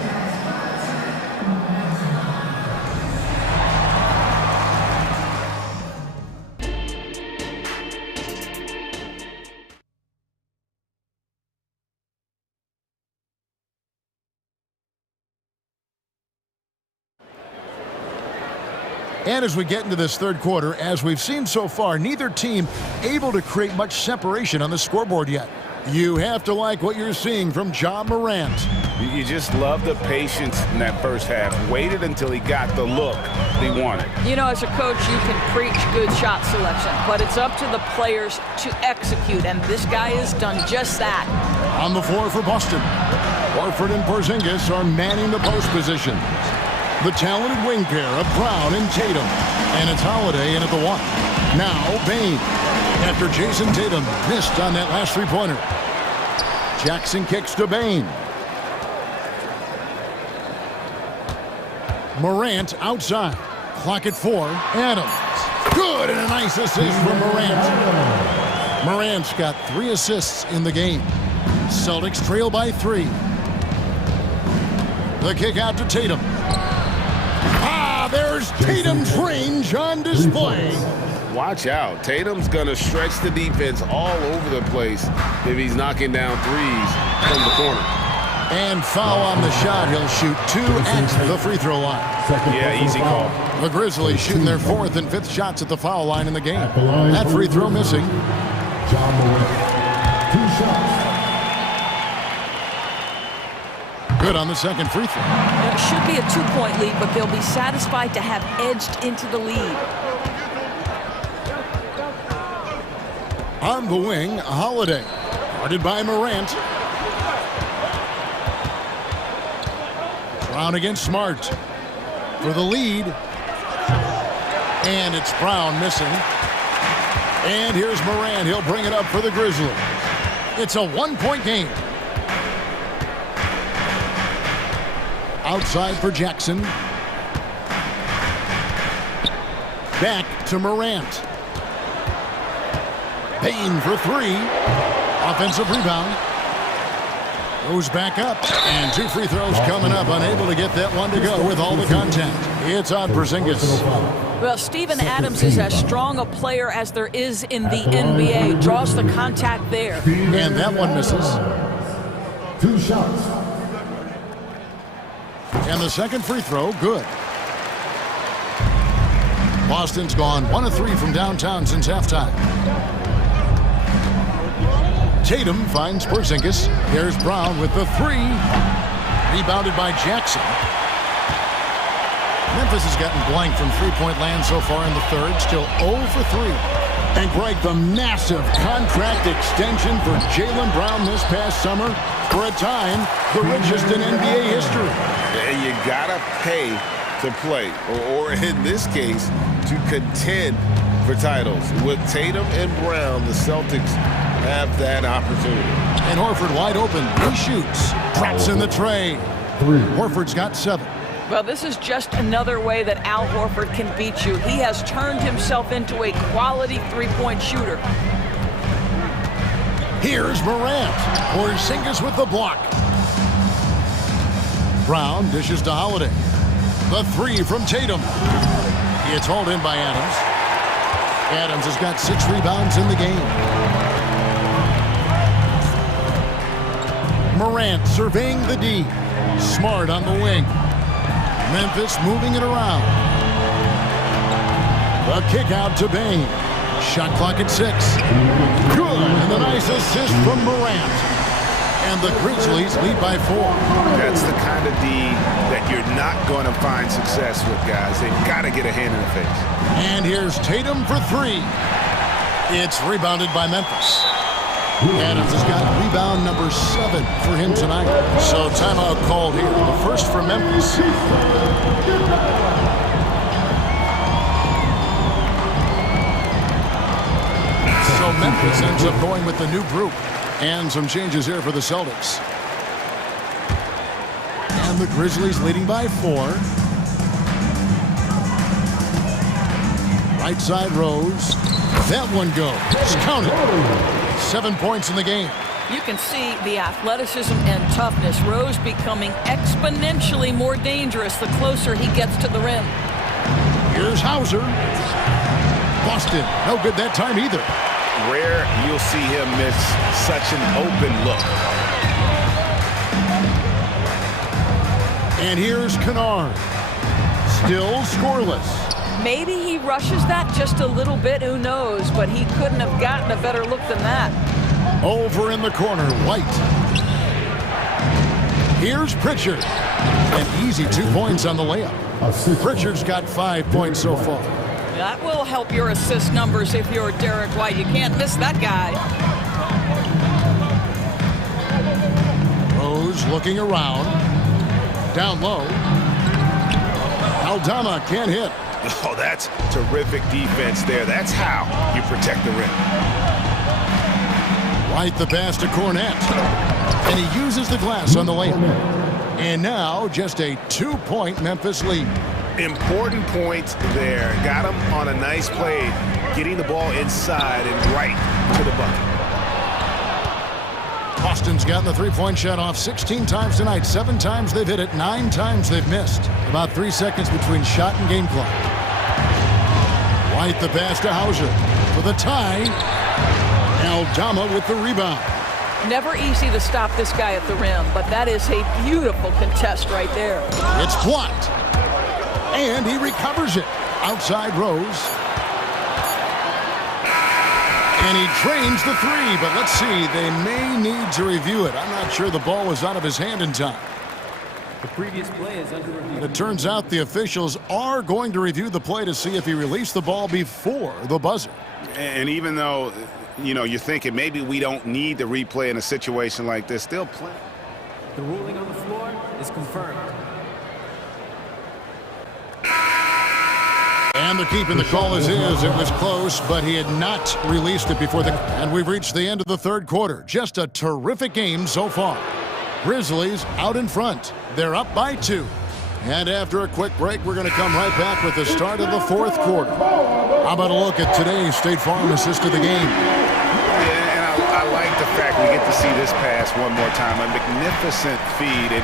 And as we get into this third quarter, as we've seen so far, neither team able to create much separation on the scoreboard yet. You have to like what you're seeing from Ja Morant. You just love the patience in that first half. Waited until he got the look he wanted. You know, as a coach, you can preach good shot selection, but it's up to the players to execute, and this guy has done just that. On the floor for Boston, Horford and Porzingis are manning the post position. The talented wing pair of Brown and Tatum. And it's Holiday in at the 1. Now Bain. After Jason Tatum missed on that last three-pointer. Jackson kicks to Bain. Morant outside. Clock at 4. Adams. Good, and a nice assist from Morant. Morant's got 3 assists in the game. Celtics trail by 3. The kick out to Tatum. There's Tatum's range on display. Watch out. Tatum's going to stretch the defense all over the place if he's knocking down threes from the corner. And foul on the shot. He'll shoot 2 at the free throw line. Yeah, easy call. The Grizzlies shooting their 4th and 5th shots at the foul line in the game. That free throw missing. Ja Morant, 2 shots. Good on the second free throw. It should be a 2-point lead, but they'll be satisfied to have edged into the lead. On the wing, Holiday. Guarded by Morant. Brown against Smart. For the lead. And it's Brown missing. And here's Morant. He'll bring it up for the Grizzlies. It's a 1-point game. Outside for Jackson. Back to Morant. Payne for 3. Offensive rebound. Goes back up. And 2 free throws coming up. Unable to get that one to go with all the contact. It's on Porzingis. Well, Steven Adams is as strong a player as there is in the NBA. Draws the contact there. And that one misses. 2 shots. And the second free throw, good. Boston's gone 1 of 3 from downtown since halftime. Tatum finds Porzingis. Here's Brown with the 3. Rebounded by Jackson. Memphis has gotten blank from three-point land so far in the third. Still 0 for 3. And Greg, the massive contract extension for Jaylen Brown this past summer, for a time, the richest in NBA history. And you gotta pay to play, or in this case, to contend for titles. With Tatum and Brown, the Celtics have that opportunity. And Horford wide open. He shoots. Drops in the tray. Horford's got 7. Well, this is just another way that Al Horford can beat you. He has turned himself into a quality three-point shooter. Here's Morant. Porzingis with the block. Brown dishes to Holiday. The 3 from Tatum. It's hauled in by Adams. Adams has got 6 rebounds in the game. Morant surveying the D. Smart on the wing. Memphis moving it around. The kick out to Bain. Shot clock at 6. Good. And the nice assist from Morant. And the Grizzlies lead by 4. That's the kind of D that you're not going to find success with, guys. They've got to get a hand in the face. And here's Tatum for 3. It's rebounded by Memphis. Adams has got rebound number 7 for him tonight. So timeout called here. The first for Memphis. So Memphis ends up going with the new group. And some changes here for the Celtics. And the Grizzlies leading by 4. Right side Rose. That one goes. Count it. 7 points in the game. You can see the athleticism and toughness. Rose becoming exponentially more dangerous the closer he gets to the rim. Here's Hauser. Boston. No good that time either. Rare you'll see him miss such an open look. And here's Kennard. Still scoreless. Maybe he rushes that just a little bit, who knows, but he couldn't have gotten a better look than that. Over in the corner, White. Here's Pritchard. An easy 2 points on the layup. Pritchard's got 5 points so far. That will help your assist numbers if you're Derek White. You can't miss that guy. Rose looking around. Down low. Aldama can't hit. Oh, that's terrific defense there. That's how you protect the rim. White the pass to Cornette. And he uses the glass on the layup. And now just a 2-point Memphis lead. Important point there. Got him on a nice play, getting the ball inside and right to the bucket. Boston's gotten the 3-point shot off 16 times tonight. 7 times they've hit it, 9 times they've missed. About 3 seconds between shot and game clock. White the pass to Hauser for the tie. Aldama with the rebound. Never easy to stop this guy at the rim, but that is a beautiful contest right there. It's blocked. And he recovers it. Outside Rose. And he drains the 3, but let's see. They may need to review it. I'm not sure the ball was out of his hand in time. The previous play is under review. It turns out the officials are going to review the play to see if he released the ball before the buzzer. And even though, you know, you're thinking maybe we don't need the replay in a situation like this, still play. The ruling on the floor is confirmed. And they're keeping the call as is. It was close, but he had not released it before the... And we've reached the end of the third quarter. Just a terrific game so far. Grizzlies out in front. They're up by 2. And after a quick break, we're going to come right back with the start of the fourth quarter. How about a look at today's State Farm assist of the game? Yeah, and I like the fact we get to see this pass one more time. A magnificent feed, and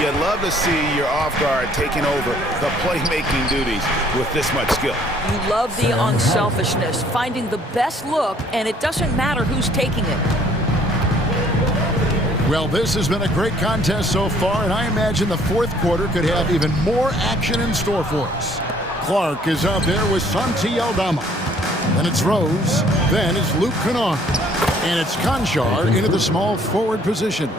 you'd love to see your off guard taking over the playmaking duties with this much skill. You love the unselfishness, finding the best look, and it doesn't matter who's taking it. Well, this has been a great contest so far, and I imagine the fourth quarter could have even more action in store for us. Clark is out there with Santi Aldama. Then it's Rose. Then it's Luke Kennard. And it's Conchar into the small forward position.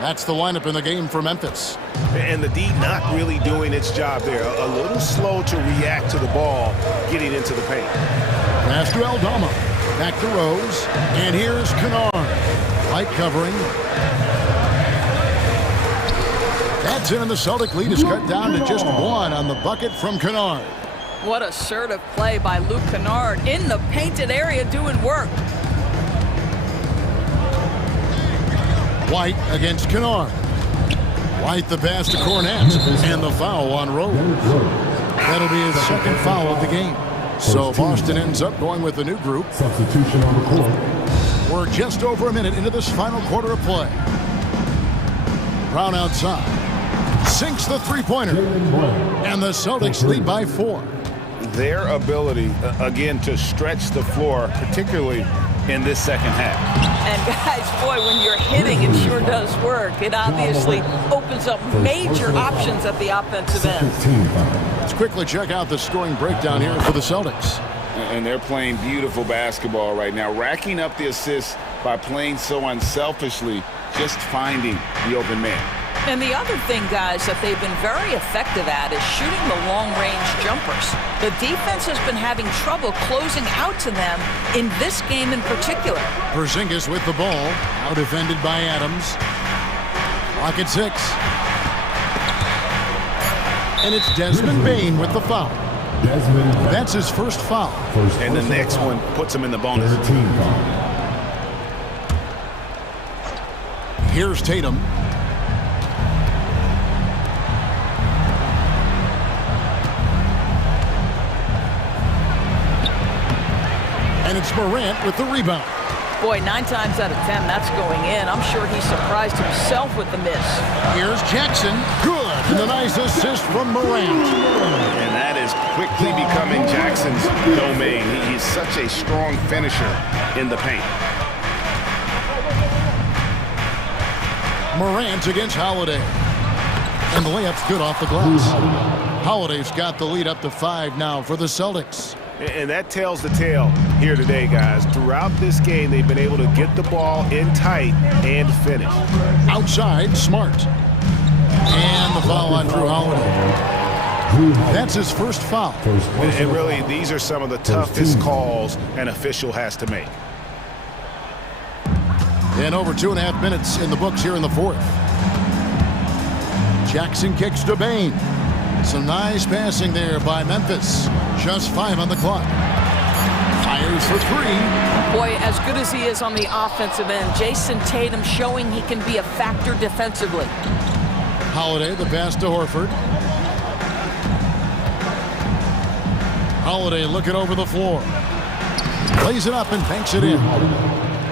That's the lineup in the game for Memphis. And the D not really doing its job there. A little slow to react to the ball getting into the paint. Pass to Aldama. Back to Rose. And here's Kennard. Light covering. That's in, and the Celtic lead is cut down to just one on the bucket from Kennard. What assertive play by Luke Kennard in the painted area doing work. White against Kennard. White the pass to Cornett, and the foul on Rose. That'll be his second foul of the game. So Boston ends up going with a new group. Substitution on the court. We're just over a minute into this final quarter of play. Brown outside. Sinks the three-pointer. And the Celtics lead by 4. Their ability, again, to stretch the floor, particularly in this second half. And guys, boy, when you're hitting, it sure does work. It obviously opens up major options at the offensive end. Let's quickly check out the scoring breakdown here for the Celtics. And they're playing beautiful basketball right now, racking up the assists by playing so unselfishly, just finding the open man. And the other thing, guys, that they've been very effective at is shooting the long-range jumpers. The defense has been having trouble closing out to them in this game in particular. Porzingis with the ball, now defended by Adams. Clock at 6. And it's Desmond Bane with the foul. That's his first foul. And the next one puts him in the bonus. Here's Tatum. And it's Morant with the rebound. Boy, 9 times out of 10, that's going in. I'm sure he surprised himself with the miss. Here's Jackson. Good. And a nice assist from Morant. And that is quickly becoming Jackson's domain. He's such a strong finisher in the paint. Morant against Holiday. And the layup's good off the glass. Holiday's got the lead up to 5 now for the Celtics. And that tells the tale here today, guys. Throughout this game, they've been able to get the ball in tight and finish. Outside, Smart. And the foul on Drew Holiday. That's his first foul. And really, these are some of the toughest calls an official has to make. And over 2.5 minutes in the books here in the fourth. Jackson kicks to Bane. Some nice passing there by Memphis. Just 5 on the clock. Fires for 3. Boy, as good as he is on the offensive end, Jason Tatum showing he can be a factor defensively. Holiday, the pass to Horford. Holiday looking over the floor. Plays it up and banks it in.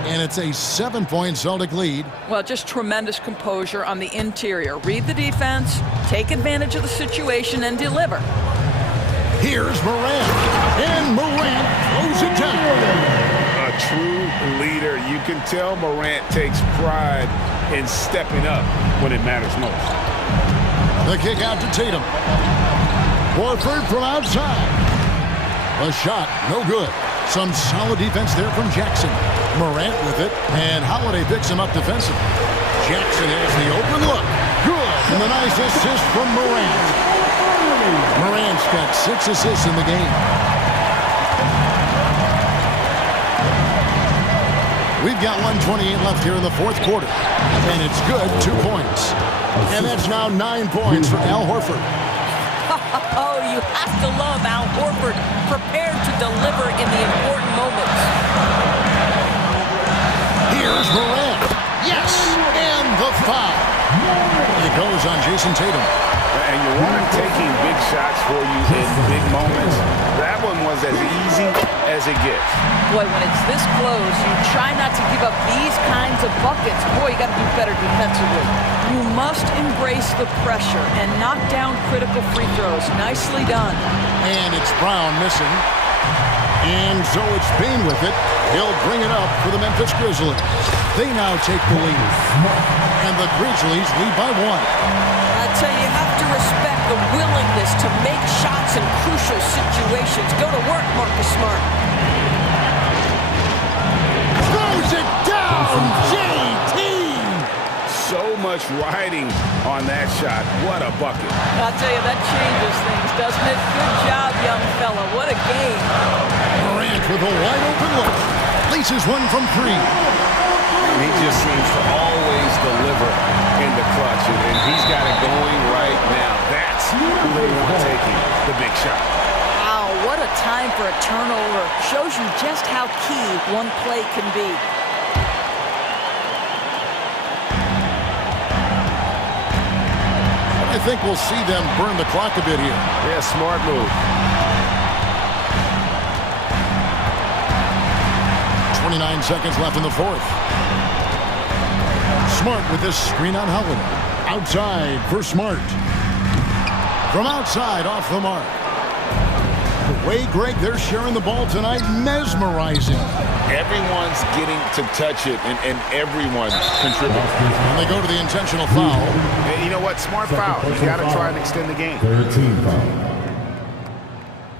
And it's a 7-point Celtic lead. Well, just tremendous composure on the interior. Read the defense, take advantage of the situation, and deliver. Here's Morant. And Morant throws it down. A true leader. You can tell Morant takes pride in stepping up when it matters most. The kick out to Tatum. Horford from outside. The shot, no good. Some solid defense there from Jackson. Morant with it, and Holiday picks him up defensively. Jackson has the open look. Good, and a nice assist from Morant. Morant's got 6 assists in the game. We've got 1:28 left here in the fourth quarter, and it's good, 2 points. And that's now 9 points for Al Horford. Oh, you have to love Al Horford, prepared to deliver in the important moments. Here's Morant. Yes, and the foul. It goes on Jason Tatum. And you want him taking big shots for you in big moments. That one was as easy as it gets. Boy, when it's this close, you try not to give up these kinds of buckets. Boy, you got to do better defensively. You must embrace the pressure and knock down critical free throws. Nicely done. And it's Brown missing. And so it's Bane with it. He'll bring it up for the Memphis Grizzlies. They now take the lead. And the Grizzlies lead by 1. I tell you, you have to respect the willingness to make shots in crucial situations. Go to work, Marcus Smart. Throws it down, JT! So much riding on that shot. What a bucket. I'll tell you, that changes things, doesn't it? Good job, young fella. What a game. Morant with a wide open look. Laces one from 3. And he just seems to always deliver in the clutch, and he's got it going right now. That's who they want taking the big shot. Wow, what a time for a turnover. Shows you just how key one play can be. I think we'll see them burn the clock a bit here. Yeah, smart move. 29 seconds left in the fourth. Smart with this screen on Holiday. Outside for Smart. From outside, off the mark. The way, Greg, they're sharing the ball tonight, mesmerizing. Everyone's getting to touch it, and everyone's contributing. And they go to the intentional foul. Hey, you know what? Smart foul. You got to try and extend the game. 13 foul.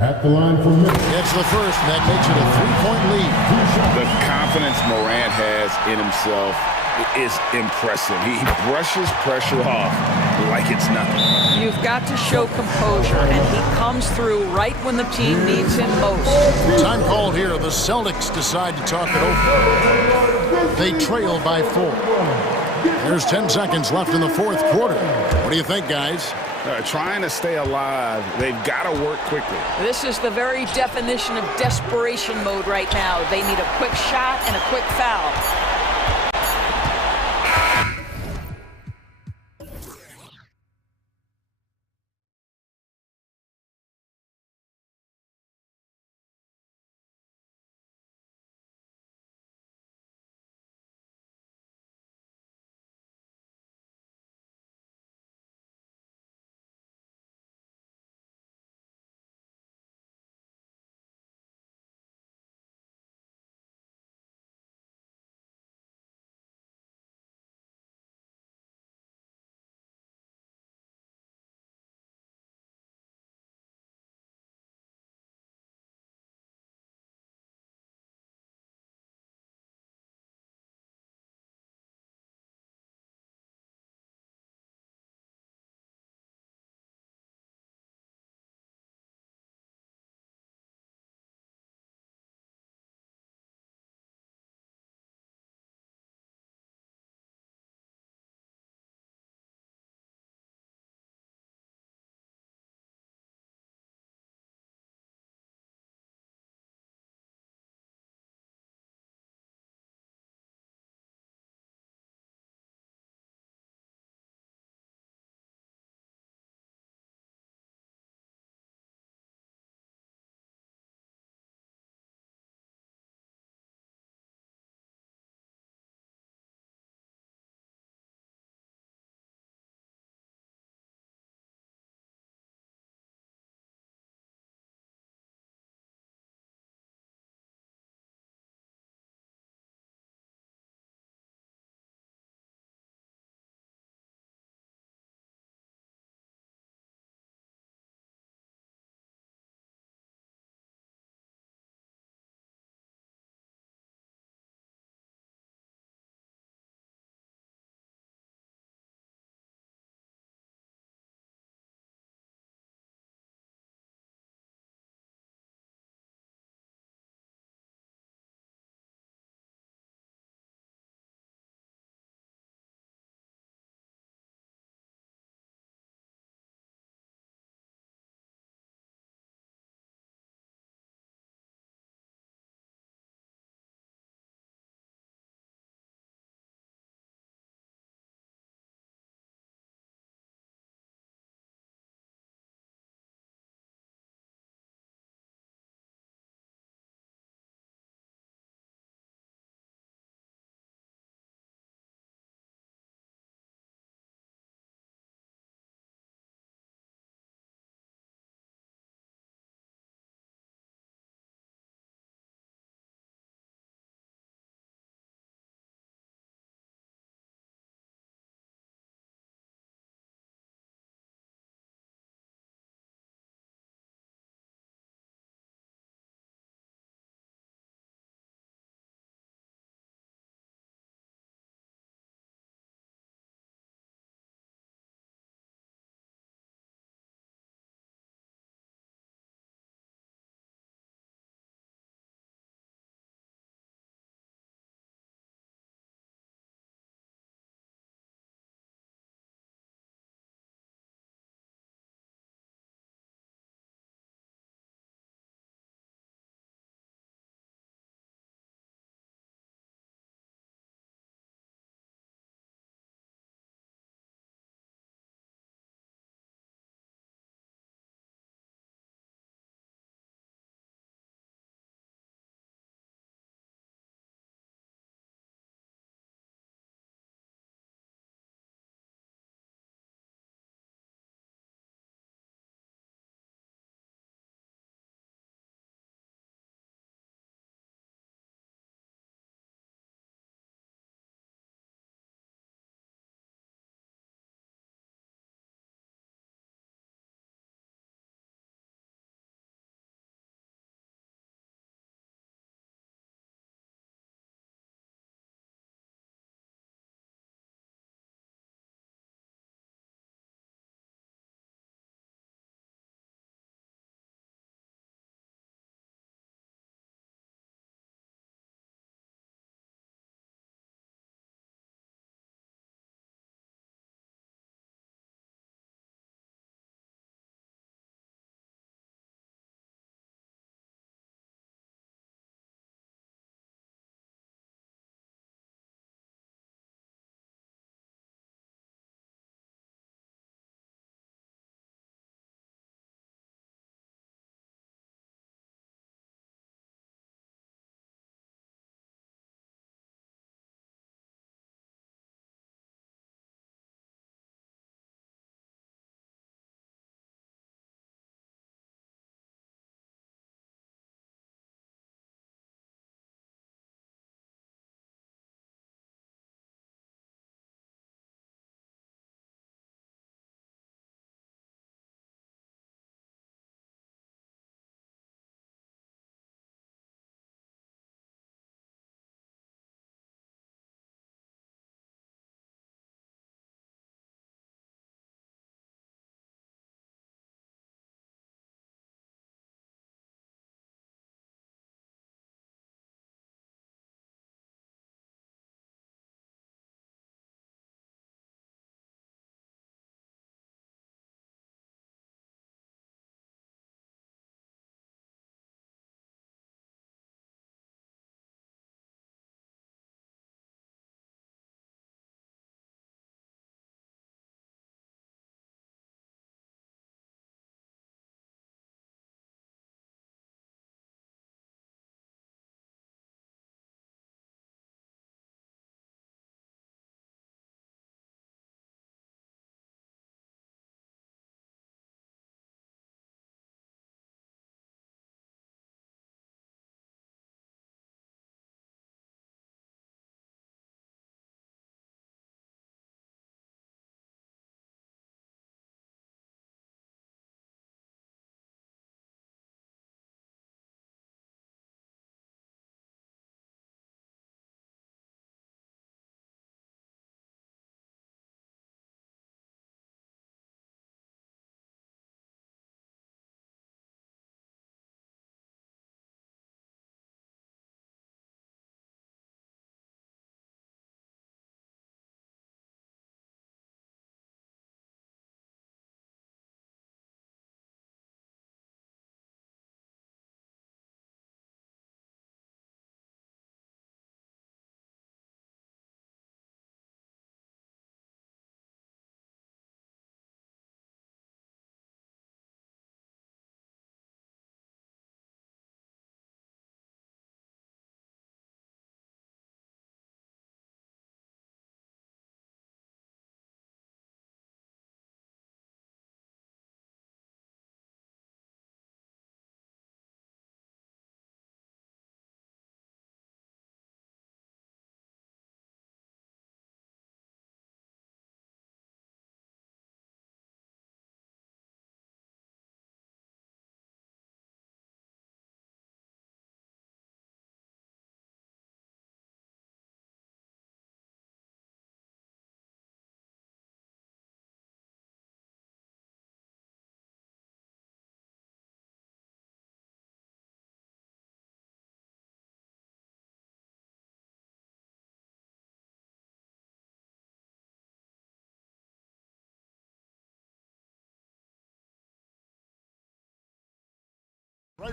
At the line for Mitchell. It's the first, and that makes it a 3-point lead. The confidence Morant has in himself is impressive. He brushes pressure off like it's nothing. You've got to show composure, and he comes through right when the team needs him most. Time called here. The Celtics decide to talk it over. They trail by 4. There's 10 seconds left in the fourth quarter. What do you think, guys? Trying to stay alive. They've got to work quickly. This is the very definition of desperation mode right now. They need a quick shot and a quick foul.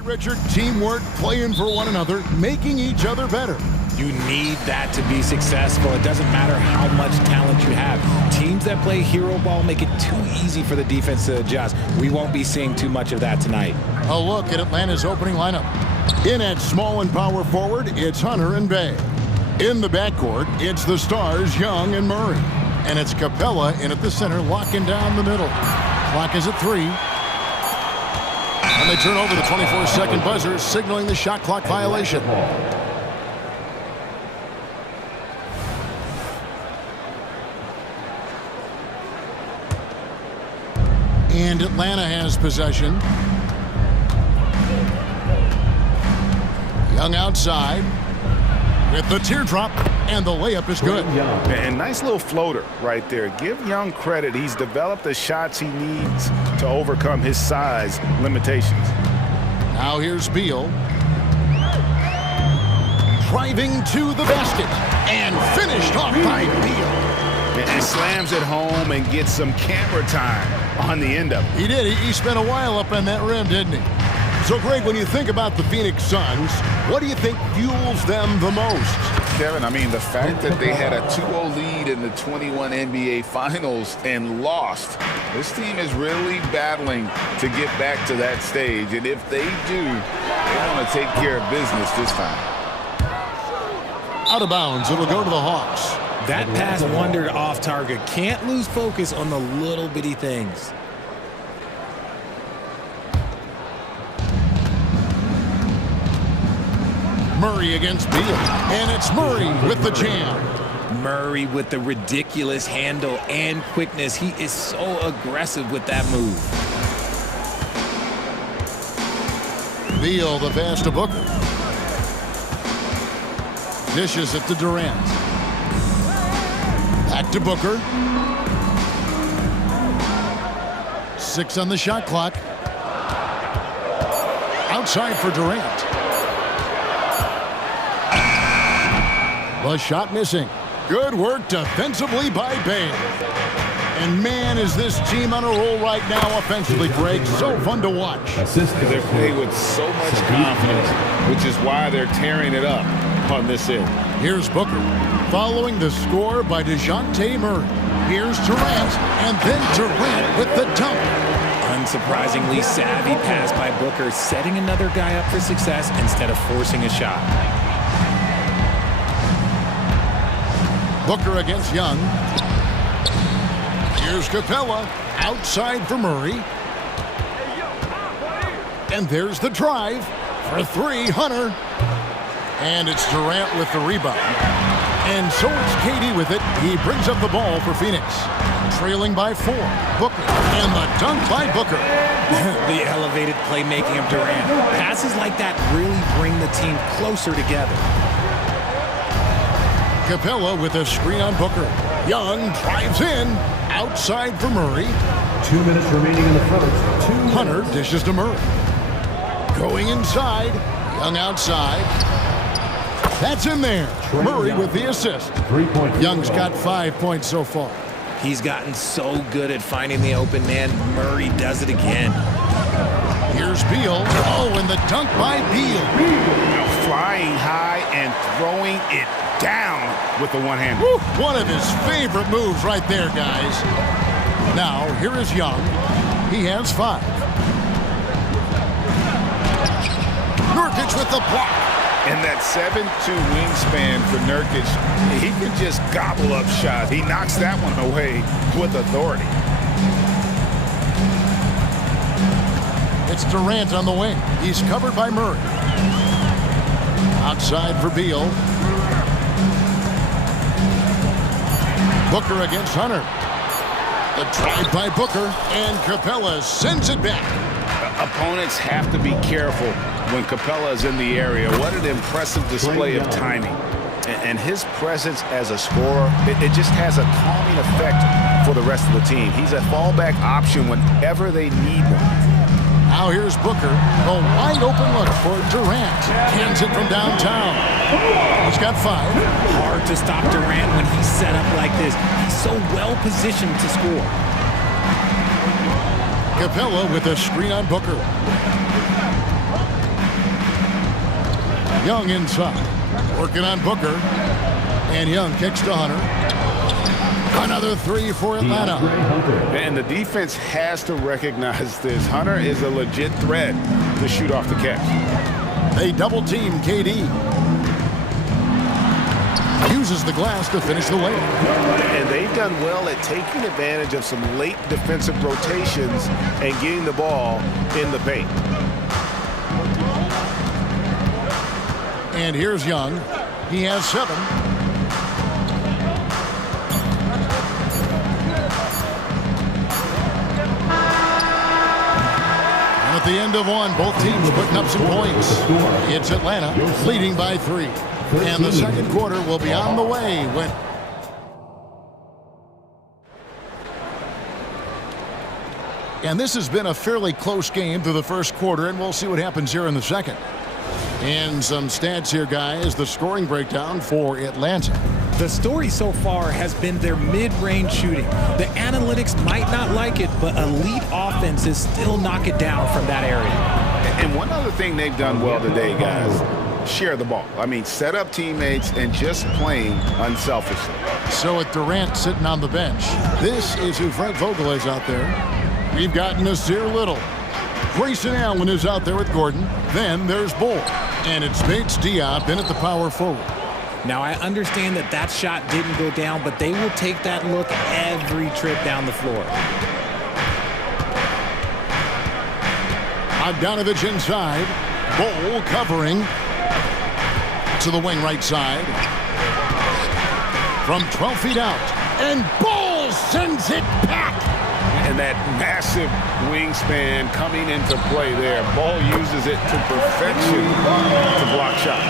Richard. Teamwork, playing for one another, making each other better. You need that to be successful. It doesn't matter how much talent you have. Teams that play hero ball make it too easy for the defense to adjust. We won't be seeing too much of that tonight. A look at Atlanta's opening lineup. In at small and power forward, it's Hunter and Bay. In the backcourt, it's the Stars, Young and Murray. And it's Capella in at the center, locking down the middle. Clock is at 3. And they turn over the 24-second buzzer, signaling the shot clock violation. And Atlanta has possession. Young outside with the teardrop, and the layup is good. And nice little floater right there. Give Young credit. He's developed the shots he needs to overcome his size limitations. Now here's Beal. Driving to the basket and finished off by Beal. And slams it home and gets some camera time on the end of it. He did. He spent a while up on that rim, didn't he? So, Greg, when you think about the Phoenix Suns, what do you think fuels them the most? Kevin, I mean, the fact that they had a 2-0 lead in the 21 NBA Finals and lost. This team is really battling to get back to that stage. And if they do, they want to take care of business this time. Out of bounds. It'll go to the Hawks. That pass wandered off target. Can't lose focus on the little bitty things. Murray against Beal. And it's Murray with the jam. Murray with the ridiculous handle and quickness. He is so aggressive with that move. Beal, the pass to Booker. Dishes it to Durant. Back to Booker. 6 on the shot clock. Outside for Durant. The shot missing. Good work defensively by Bay. And man, is this team on a roll right now offensively, Greg. So fun to watch. They play with so much confidence, which is why they're tearing it up on this end. Here's Booker. Following the score by DeJounte Murray. Here's Durant, and then Durant with the dunk. Unsurprisingly savvy pass by Booker, setting another guy up for success instead of forcing a shot. Booker against Young. Here's Capella, outside for Murray. And there's the drive for 3, Hunter. And it's Durant with the rebound. And so it's Katie with it. He brings up the ball for Phoenix. Trailing by 4. Booker. And the dunk by Booker. The elevated playmaking of Durant. Passes like that really bring the team closer together. Capella with a screen on Booker. Young drives in. Outside for Murray. 2 minutes remaining in the first. Hunter dishes to Murray. Going inside. Young outside. That's in there. Murray with the assist. 3-point. Young's got 5 points so far. He's gotten so good at finding the open man. Murray does it again. Here's Beal. Oh, and the dunk by Beal. Flying high and throwing it down with the one hand. One of his favorite moves right there, guys. Now, here is Young. He has 5. Nurkic with the block. And that 7'2" wingspan for Nurkic, he can just gobble up shots. He knocks that one away with authority. It's Durant on the wing. He's covered by Murray. Outside for Beal. Booker against Hunter. The drive by Booker, and Capella sends it back. Opponents have to be careful when Capella is in the area. What an impressive display of timing. And his presence as a scorer, it just has a calming effect for the rest of the team. He's a fallback option whenever they need one. Now here's Booker. A wide open look for Durant. Cans it from downtown. He's got 5. Hard to stop Durant when he's set up like this. He's so well positioned to score. Capella with a screen on Booker. Young inside. Working on Booker. And Young kicks to Hunter. Another three for Atlanta. And the defense has to recognize this. Hunter is a legit threat to shoot off the catch. They double team KD. Uses the glass to finish the layup. And they've done well at taking advantage of some late defensive rotations and getting the ball in the paint. And here's Young. He has 7. At the end of one, both teams putting up some points. It's Atlanta leading by 3. And the second quarter will be on the way when... And this has been a fairly close game through the first quarter, and we'll see what happens here in the second. And some stats here, guys. The scoring breakdown for Atlanta. The story so far has been their mid-range shooting. The analytics might not like it, but elite offenses still knock it down from that area. And one other thing they've done well today, guys, share the ball. I mean, set up teammates and just playing unselfishly. So with Durant sitting on the bench, this is who Frank Vogel is out there. We've got Nasir Little. Grayson Allen is out there with Gordon. Then there's Bull. And it's Bates Diop in at the power forward. Now, I understand that that shot didn't go down, but they will take that look every trip down the floor. Bogdanovich inside. Bull covering to the wing right side. From 12 feet out. And Bull sends it back. And that massive wingspan coming into play there. Ball uses it to perfection to block shots.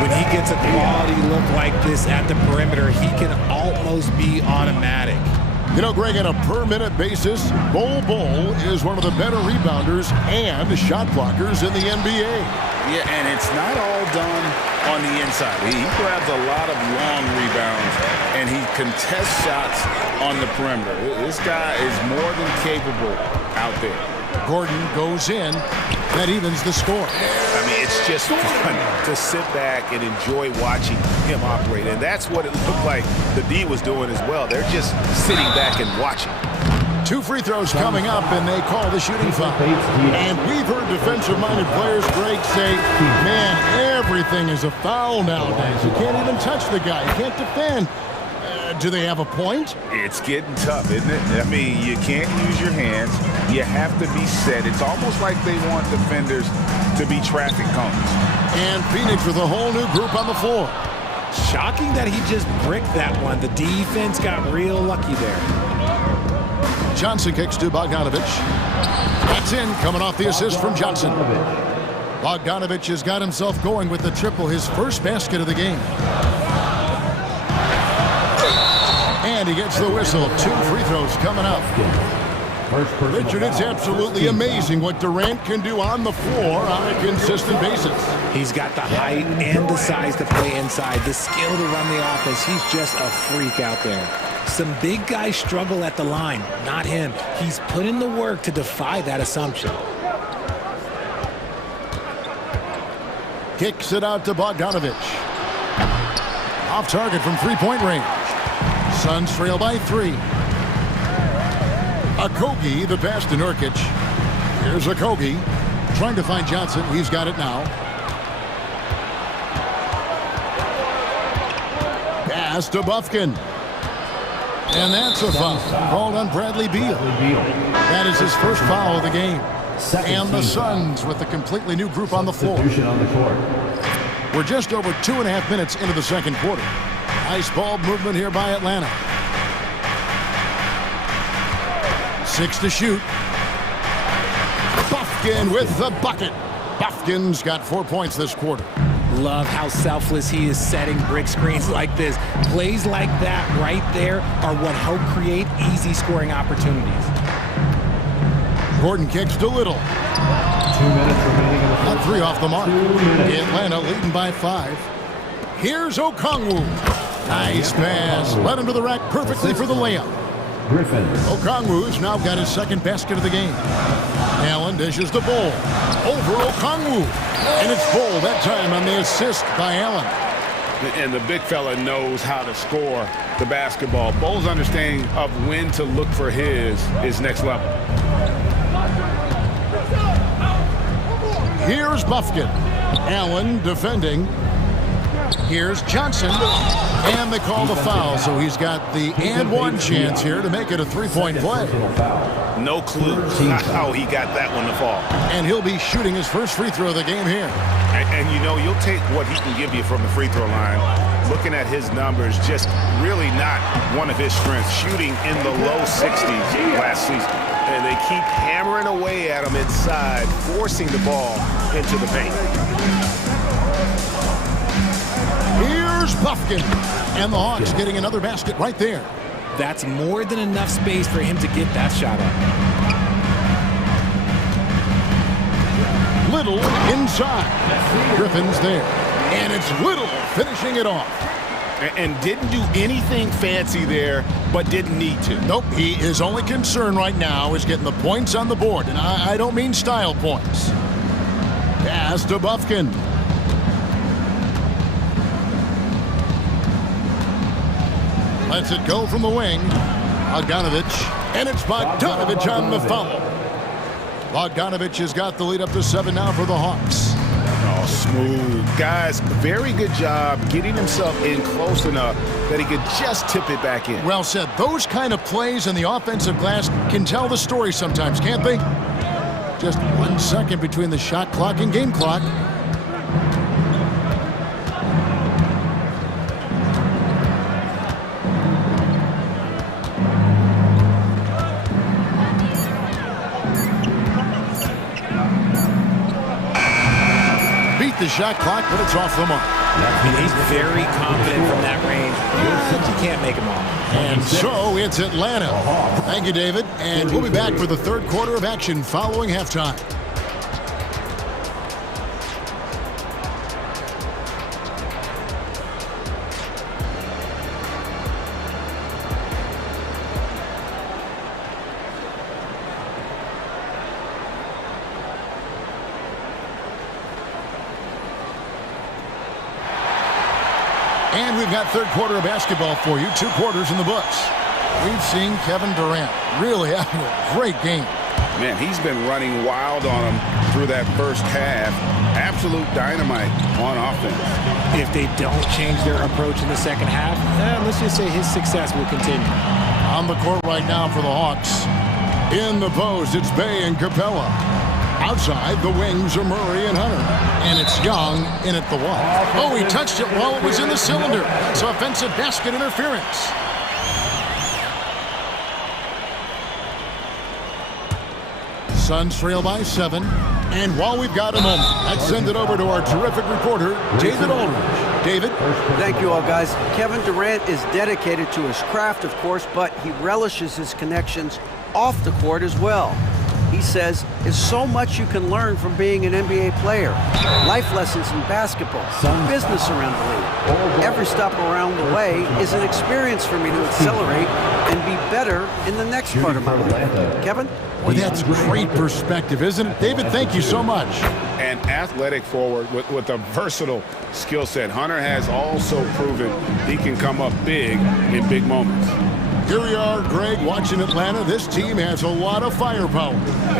When he gets a quality look like this at the perimeter, he can almost be automatic. You know, Greg, on a per-minute basis, Bull is one of the better rebounders and shot blockers in the NBA. Yeah, and it's not all done on the inside. He grabs a lot of long rebounds, and he contests shots on the perimeter. This guy is more than capable out there. Gordon goes in. That evens the score. I mean, it's just fun to sit back and enjoy watching him operate. And that's what it looked like the D was doing as well. They're just sitting back and watching. 2 free throws coming up, and they call the shooting foul. And we've heard defensive-minded players, Greg, say, man, everything is a foul nowadays. You can't even touch the guy. You can't defend. Do they have a point? It's getting tough, isn't it? I mean, you can't use your hands. You have to be set. It's almost like they want defenders to be traffic cones. And Phoenix with a whole new group on the floor. Shocking that he just bricked that one. The defense got real lucky there. Johnson kicks to Bogdanovich. That's in, coming off the assist from Johnson. Bogdanovich has got himself going with the triple, his first basket of the game. And he gets the whistle. 2 free throws coming up. Richard, it's absolutely amazing what Durant can do on the floor on a consistent basis. He's got the height and the size to play inside, the skill to run the offense. He's just a freak out there. Some big guys struggle at the line, not him. He's put in the work to defy that assumption. Kicks it out to Bogdanovich. Off target from three-point range. Suns trail by 3. Okogie, the pass to Nurkic. Here's Okogie. Trying to find Johnson. He's got it now. Pass to Bufkin. And that's a foul called on Bradley Beal. That is his first foul of the game. And the Suns with a completely new group on the floor. We're just over 2.5 minutes into the second quarter. Nice ball movement here by Atlanta. 6 to shoot. Bufkin with the bucket. Bufkin's got 4 points this quarter. Love how selfless he is setting brick screens like this. Plays like that right there are what help create easy scoring opportunities. Gordon kicks to Little. 2 minutes remaining in the Not 3 off the mark. Atlanta leading by 5. Here's Okongwu. Nice pass. Led him to the rack perfectly for the layup. Griffin. Okongwu's now got his second basket of the game. Allen dishes the Bull. Over Okongwu. And it's Bull that time on the assist by Allen. And the big fella knows how to score the basketball. Bull's understanding of when to look for his is next level. Here's Bufkin. Allen defending. Here's Johnson. And they call the foul, so he's got the and one chance here to make it a three-point play. No clue how he got that one to fall. And he'll be shooting his first free throw of the game here. And you know, you'll take what he can give you from the free throw line. Looking at his numbers, just really not one of his strengths. Shooting in the low 60s last season. And they keep hammering away at him inside, forcing the ball into the paint. Here's Bufkin. And the Hawks getting another basket right there. That's more than enough space for him to get that shot up. Little inside. Griffin's there. And it's Little finishing it off. And didn't do anything fancy there, but didn't need to. Nope, his only concern right now is getting the points on the board. And I don't mean style points. Pass to Bufkin. Lets it go from the wing. Bogdanovich. And it's Bogdanovich on the foul. Bogdanovich has got the lead up to 7 now for the Hawks. Oh, smooth. Guys, very good job getting himself in close enough that he could just tip it back in. Well said. Those kind of plays in the offensive glass can tell the story sometimes, can't they? Just 1 second between the shot clock and game clock. The shot clock, but it's off the mark. He's very confident from that range. You can't make him off. And so it's Atlanta. Thank you, David. And we'll be back for the third quarter of action following halftime. And we've got third quarter of basketball for you. 2 quarters in the books. We've seen Kevin Durant really having a great game. Man, he's been running wild on him through that first half. Absolute dynamite on offense. If they don't change their approach in the second half, let's just say his success will continue. On the court right now for the Hawks. In the post, it's Bay and Capella. Outside, the wings are Murray and Hunter. And it's Young in at the one. Oh, he touched it while it was in the cylinder. It's offensive basket interference. Suns trail by 7. And while we've got a moment, let's send it over to our terrific reporter, David Aldridge. David? Thank you all, guys. Kevin Durant is dedicated to his craft, of course, but he relishes his connections off the court as well. He says, there's so much you can learn from being an NBA player. Life lessons in basketball, business around the league. Every stop around the way is an experience for me to accelerate and be better in the next part of my life. Kevin? Well, that's great perspective, isn't it? David, thank you so much. An athletic forward with a versatile skill set. Hunter has also proven he can come up big in big moments. Here we are, Greg, watching Atlanta. This team has a lot of firepower.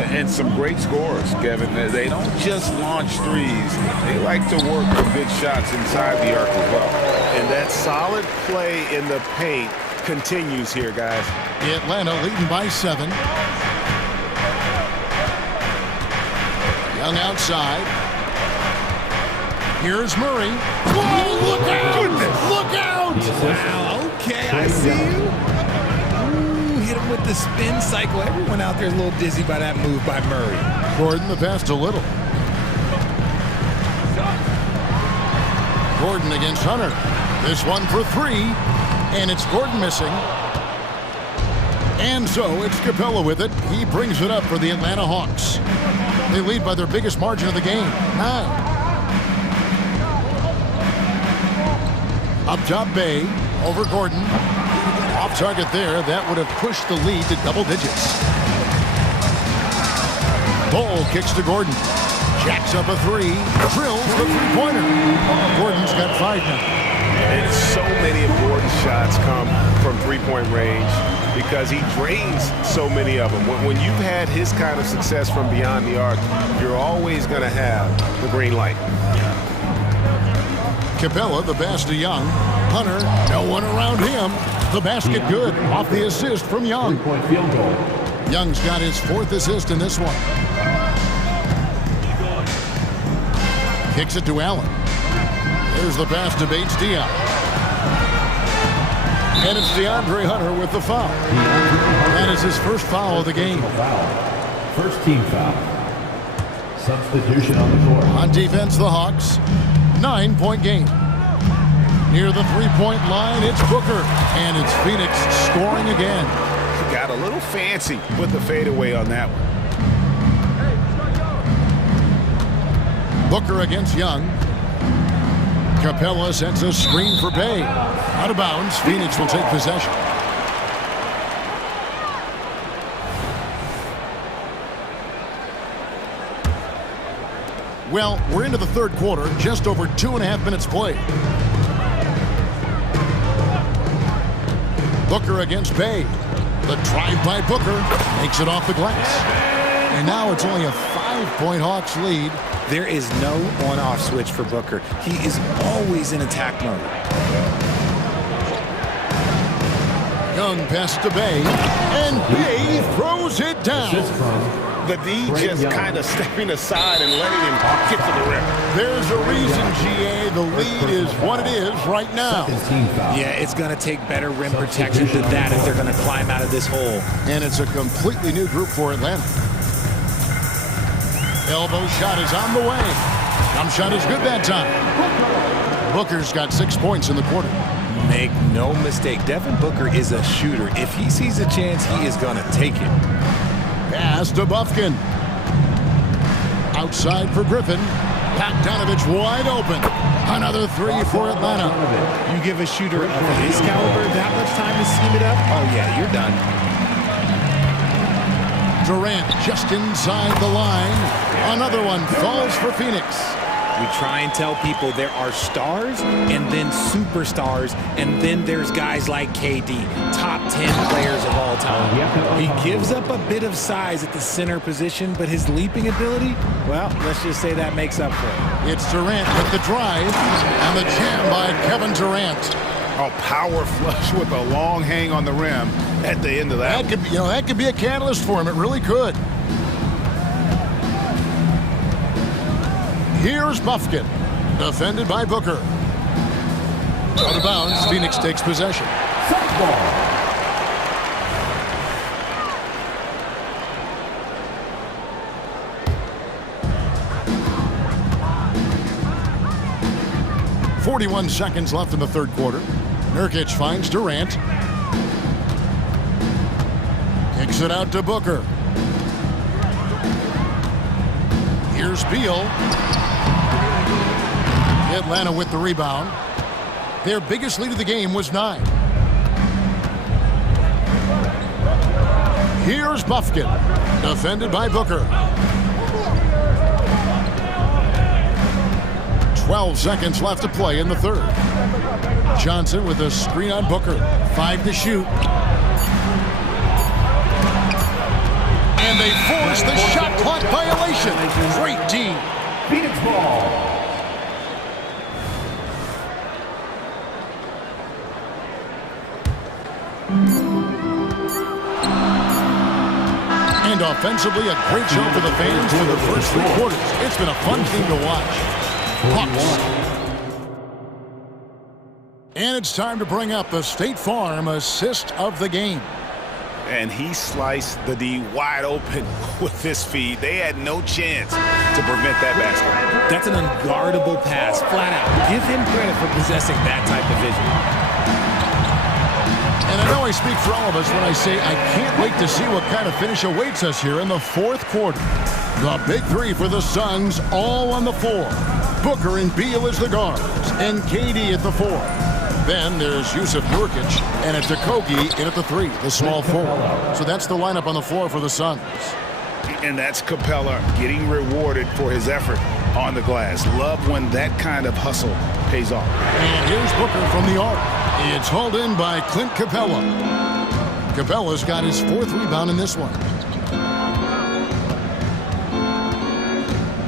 And some great scores, Kevin. They don't just launch threes. They like to work for big shots inside the arc as well. And that solid play in the paint continues here, guys. Atlanta leading by 7. Young outside. Here's Murray. Whoa, look out! Goodness. Look out! Wow, okay, I see you. Hit him with the spin cycle. Everyone out there is a little dizzy by that move by Murray. Gordon the pass to Little. Gordon against Hunter. This one for 3. And it's Gordon missing. And so it's Capella with it. He brings it up for the Atlanta Hawks. They lead by their biggest margin of the game, 9. Up top, Bay over Gordon. Off target there. That would have pushed the lead to double digits. Bull kicks to Gordon. Jacks up a three. Drills the three-pointer. Gordon's got 5 now. And so many important shots come from three-point range because he drains so many of them. When you've had his kind of success from beyond the arc, you're always going to have the green light. Capella, the pass to Young. Hunter, no one around him. The basket good off the assist from Young. Three-point field goal. Young's got his 4th assist in this one. Kicks it to Allen. There's the pass to Bates Diop. And it's DeAndre Hunter with the foul. That is his first foul of the game. First team foul. Substitution on the court. On defense, the Hawks. 9-point game. Near the three-point line, it's Booker. And it's Phoenix scoring again. Got a little fancy with the fadeaway on that one. Booker against Young. Capella sends a screen for Bay. Out of bounds, Phoenix will take possession. Well, we're into the third quarter, just over 2.5 minutes played. Booker against Bay. The drive by Booker makes it off the glass. And now it's only a 5-point Hawks lead. There is no on-off switch for Booker. He is always in attack mode. Young pass to Bay, and Bay throws it down. The D just kind of stepping aside and letting him get to the rim. There's a reason, GA. The lead is what it is right now. Yeah, it's going to take better rim protection than that if they're going to climb out of this hole. And it's a completely new group for Atlanta. Elbow shot is on the way. Jump shot is good that time. Booker's got 6 points in the quarter. Make no mistake, Devin Booker is a shooter. If he sees a chance, he is going to take it. Pass to Bufkin. Outside for Griffin. Bogdanovich wide open. Another three for Atlanta. You give a shooter of his caliber that much time to scheme it up, oh yeah, you're done. Durant just inside the line. Another one falls for Phoenix. We try and tell people there are stars and then superstars, and then there's guys like KD, top 10 players of all time. He gives up a bit of size at the center position, but his leaping ability, well, let's just say that makes up for it. It's Durant with the drive, and the jam by Kevin Durant. A power flush with a long hang on the rim at the end of that. That could be a catalyst for him. It really could. Here's Bufkin, defended by Booker. Out of bounds, Phoenix takes possession. 41 seconds left in the third quarter. Nurkic finds Durant. Kicks it out to Booker. Here's Beal. Atlanta with the rebound. Their biggest lead of the game was 9. Here's Bufkin, defended by Booker. 12 seconds left to play in the third. Johnson with a screen on Booker. 5 to shoot. And they force the shot clock violation. Great team. Phoenix ball. And offensively, a great show for the fans for the first 3 quarters. It's been a fun team to watch. Hawks. And it's time to bring up the State Farm assist of the game. And he sliced the D wide open with his feed. They had no chance to prevent that basket. That's an unguardable pass, flat out. Give him credit for possessing that type of vision. And I know I speak for all of us when I say I can't wait to see what kind of finish awaits us here in the fourth quarter. The big three for the Suns, all on the floor. Booker and Beal as the guards, and KD at the 4. Then there's Yusuf Nurkic and it's Okogie in at the 3, the small forward. So that's the lineup on the floor for the Suns. And that's Capella getting rewarded for his effort on the glass. Love when that kind of hustle pays off. And here's Booker from the arc. It's hauled in by Clint Capella. Capella's got his 4th rebound in this one.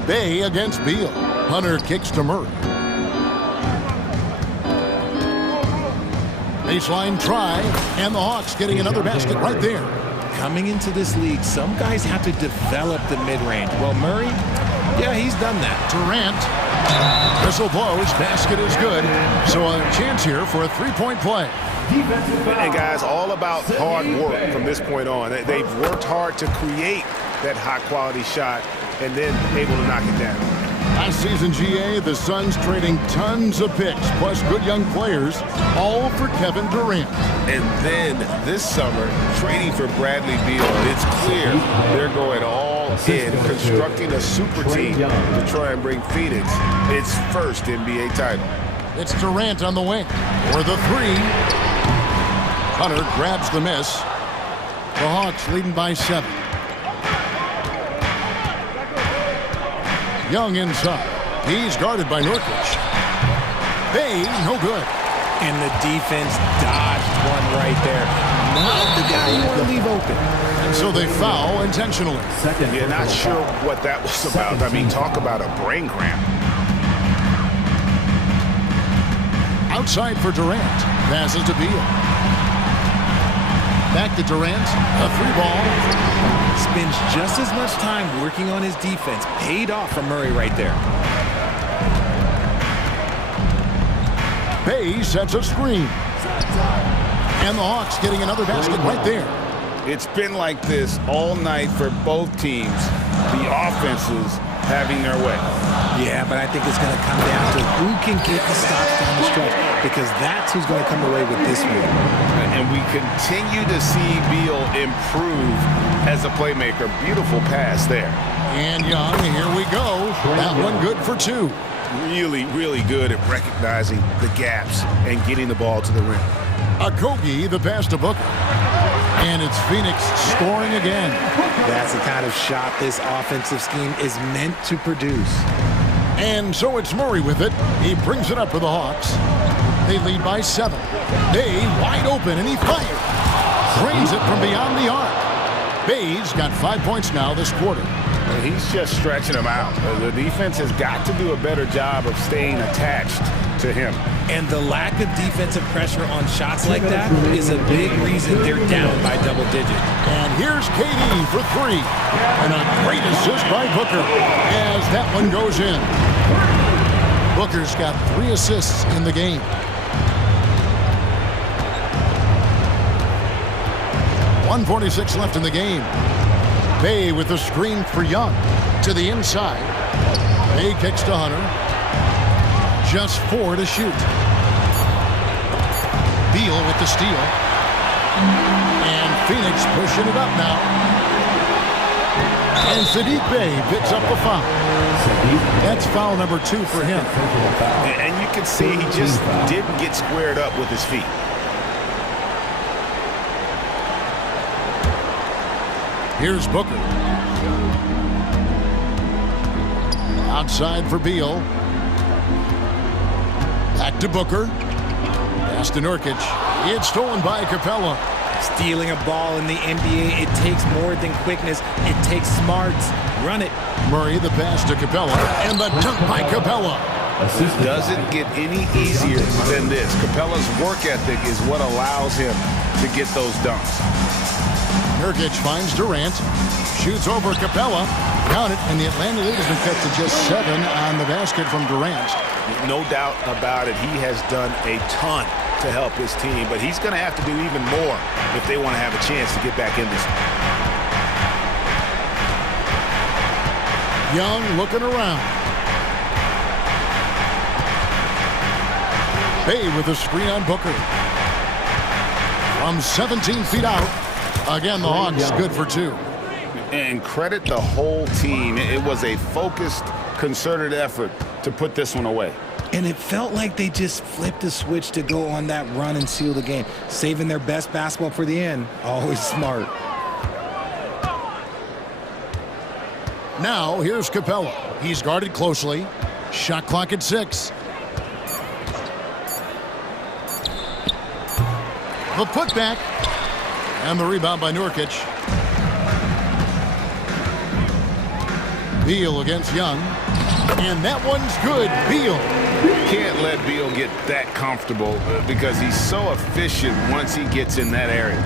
Bay against Beal. Hunter kicks to Murray. Baseline try, and the Hawks getting another basket right there. Coming into this league, some guys have to develop the mid-range. Well, Murray, yeah, he's done that. Durant, whistle blows, basket is good. So a chance here for a 3-point play. And guys, all about hard work from this point on. They've worked hard to create that high-quality shot and then able to knock it down. Last season, GA, the Suns trading tons of picks, plus good young players, all for Kevin Durant. And then this summer, trading for Bradley Beal. It's clear they're going all in, constructing a super team to try and bring Phoenix its first NBA title. It's Durant on the wing for the 3. Hunter grabs the miss. The Hawks leading by 7. Young inside. He's guarded by Nurkic. Bay, no good. And the defense dodged one right there. Not the guy you want to leave open. And so they foul intentionally. Yeah, not sure what that was about. I mean, talk about a brain cramp. Outside for Durant. Passes to Beal. Back to Durant. A 3-ball. Spends just as much time working on his defense. Paid off from Murray right there. Bay sets a screen. And the Hawks getting another basket right there. It's been like this all night for both teams. The offenses having their way. Yeah, but I think it's going to come down to who can get the stops down the stretch, because that's who's going to come away with this one. And we continue to see Beal improve as a playmaker. Beautiful pass there. And Young, here we go. That one good for 2. Really, really good at recognizing the gaps and getting the ball to the rim. Okogie, the pass to Booker. And it's Phoenix scoring again. That's the kind of shot this offensive scheme is meant to produce. And so it's Murray with it. He brings it up for the Hawks. They lead by 7. Bay wide open, and he fires. Drains it from beyond the arc. Bay's got 5 points now this quarter. He's just stretching them out. The defense has got to do a better job of staying attached to him. And the lack of defensive pressure on shots like that is a big reason they're down by double digits. And here's KD for 3. And a great assist by Booker as that one goes in. Booker's got 3 assists in the game. .146 left in the game. Bay with the screen for Young to the inside. Bay kicks to Hunter. Just 4 to shoot. Beal with the steal. And Phoenix pushing it up now. And Saddiq Bey picks up the foul. That's foul number 2 for him. And you can see he just didn't get squared up with his feet. Here's Booker. Outside for Beal. Back to Booker. Pass to Nurkic. It's stolen by Capella. Stealing a ball in the NBA, it takes more than quickness. It takes smarts. Run it. Murray, the pass to Capella. And the dunk by Capella. Doesn't get any easier than this. Capella's work ethic is what allows him to get those dunks. Nurkic finds Durant. Shoots over Capella. Count it, and the Atlanta Leaders have kept to just 7 on the basket from Durant. No doubt about it. He has done a ton to help his team, but he's going to have to do even more if they want to have a chance to get back in this one. Young looking around. Bay with a screen on Booker. From 17 feet out. Again, the Hawks good for 2. And credit the whole team. It was a focused, concerted effort to put this one away. And it felt like they just flipped a switch to go on that run and seal the game. Saving their best basketball for the end. Always smart. Now, here's Capella. He's guarded closely. Shot clock at 6. The putback. And the rebound by Nurkic. Beal against Young. And that one's good. Beal. Can't let Beal get that comfortable because he's so efficient once he gets in that area.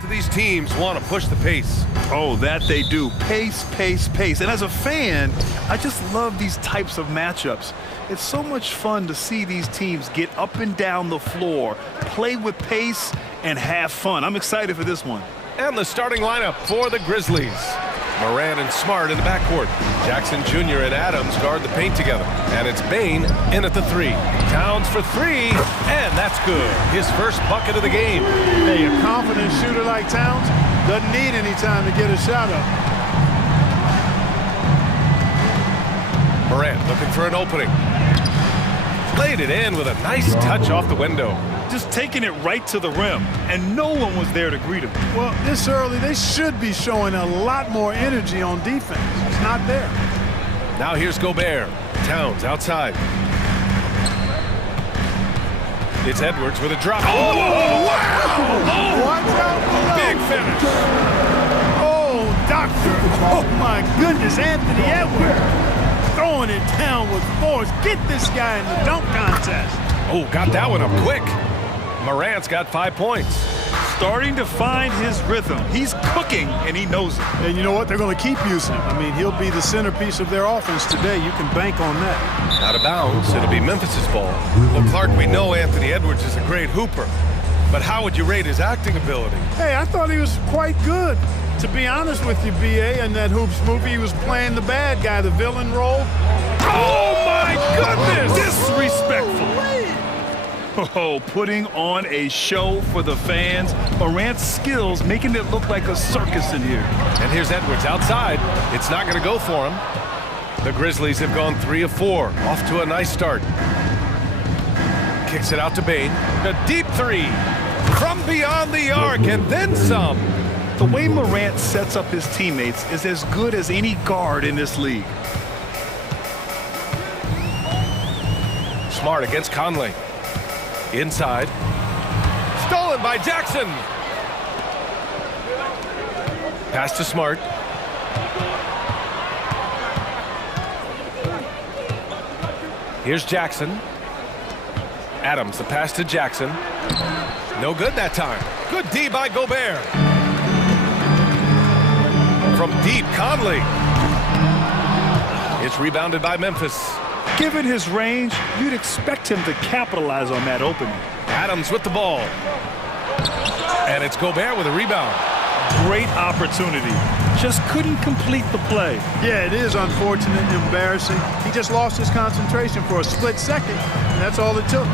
Both of these teams want to push the pace. Oh, that they do. Pace, pace, pace. And as a fan, I just love these types of matchups. It's so much fun to see these teams get up and down the floor, play with pace, and have fun. I'm excited for this one. And the starting lineup for the Grizzlies. Moran and Smart in the backcourt. Jackson Jr. and Adams guard the paint together. And it's Bain in at the 3. Towns for 3, and that's good. His first bucket of the game. Hey, a confident shooter like Towns doesn't need any time to get a shot up. Moran looking for an opening. Played it in with a nice touch off the window. Just taking it right to the rim, and no one was there to greet him. Well, this early, they should be showing a lot more energy on defense. It's not there. Now here's Gobert. Towns outside. It's Edwards with a drop. Oh, wow! Oh, watch out below. Big finish. Oh, doctor. Oh, my goodness, Anthony Edwards. Throwing it down with force. Get this guy in the dunk contest. Oh, got that one up quick. Morant's got 5 points. Starting to find his rhythm. He's cooking, and he knows it. And you know what? They're going to keep using him. I mean, he'll be the centerpiece of their offense today. You can bank on that. Out of bounds, it'll be Memphis's ball. Well, Clark, we know Anthony Edwards is a great hooper, but how would you rate his acting ability? Hey, I thought he was quite good. To be honest with you, B.A., in that Hoops movie, he was playing the bad guy, the villain role. Oh, my goodness! Disrespectful. Oh, putting on a show for the fans. Morant's skills making it look like a circus in here. And here's Edwards outside. It's not going to go for him. The Grizzlies have gone 3 of 4. Off to a nice start. Kicks it out to Bain. A deep 3 from beyond the arc and then some. The way Morant sets up his teammates is as good as any guard in this league. Smart against Conley. Inside. Stolen by Jackson. Pass to Smart. Here's Jackson. Adams, the pass to Jackson. No good that time. Good D by Gobert. From deep, Conley. It's rebounded by Memphis. Given his range, you'd expect him to capitalize on that opening. Adams with the ball. And it's Gobert with a rebound. Great opportunity. Just couldn't complete the play. Yeah, it is unfortunate and embarrassing. He just lost his concentration for a split second, and that's all it took.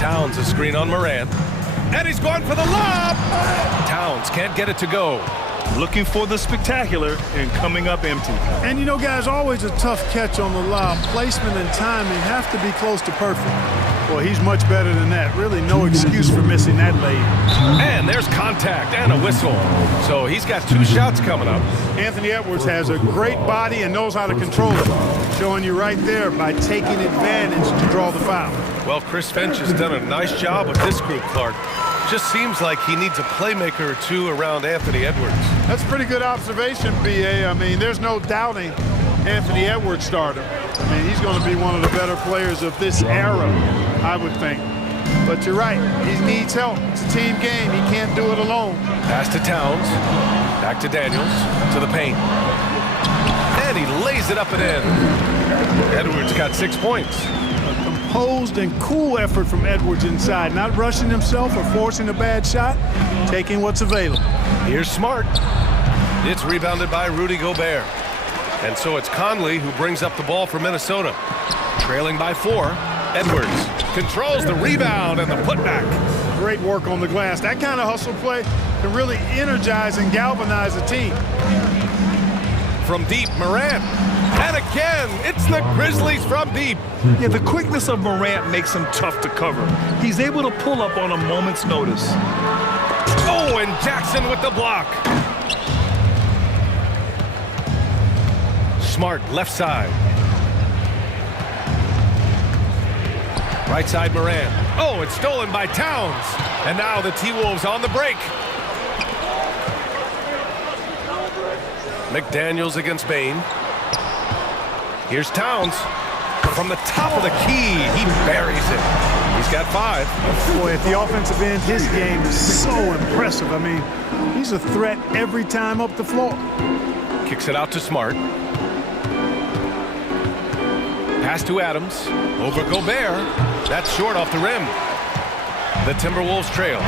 Towns a screen on Moran. And he's going for the lob! Towns can't get it to go. Looking for the spectacular and coming up empty. And you know, guys, always a tough catch on the lob. Placement and timing have to be close to perfect. Well, he's much better than that. Really no excuse for missing that lane. And there's contact and a whistle. So he's got 2 shots coming up. Anthony Edwards has a great body and knows how to control it. Showing you right there by taking advantage to draw the foul. Well, Chris Finch has done a nice job with this group, Clark. Just seems like he needs a playmaker or 2 around Anthony Edwards. That's a pretty good observation, B.A. I mean, there's no doubting Anthony Edwards starter. I mean, he's going to be one of the better players of this era, I would think. But you're right, he needs help. It's a team game. He can't do it alone. Pass to Towns. Back to Daniels. To the paint. And he lays it up and in. Edwards got 6 points. Composed and cool effort from Edwards inside, not rushing himself or forcing a bad shot, taking what's available. Here's Smart. It's rebounded by Rudy Gobert. And so it's Conley who brings up the ball for Minnesota. Trailing by 4, Edwards controls the rebound and the putback. Great work on the glass. That kind of hustle play can really energize and galvanize a team. From deep, Morant. And again, it's the Grizzlies from deep. Yeah, the quickness of Morant makes him tough to cover. He's able to pull up on a moment's notice. Oh, and Jackson with the block. Smart, left side. Right side, Morant. Oh, it's stolen by Towns. And now the T-Wolves on the break. McDaniels against Bain. Here's Towns. From the top of the key, he buries it. He's got 5. Boy, at the offensive end, his game is so impressive. I mean, he's a threat every time up the floor. Kicks it out to Smart. Pass to Adams. Over Gobert. That's short off the rim. The Timberwolves trail.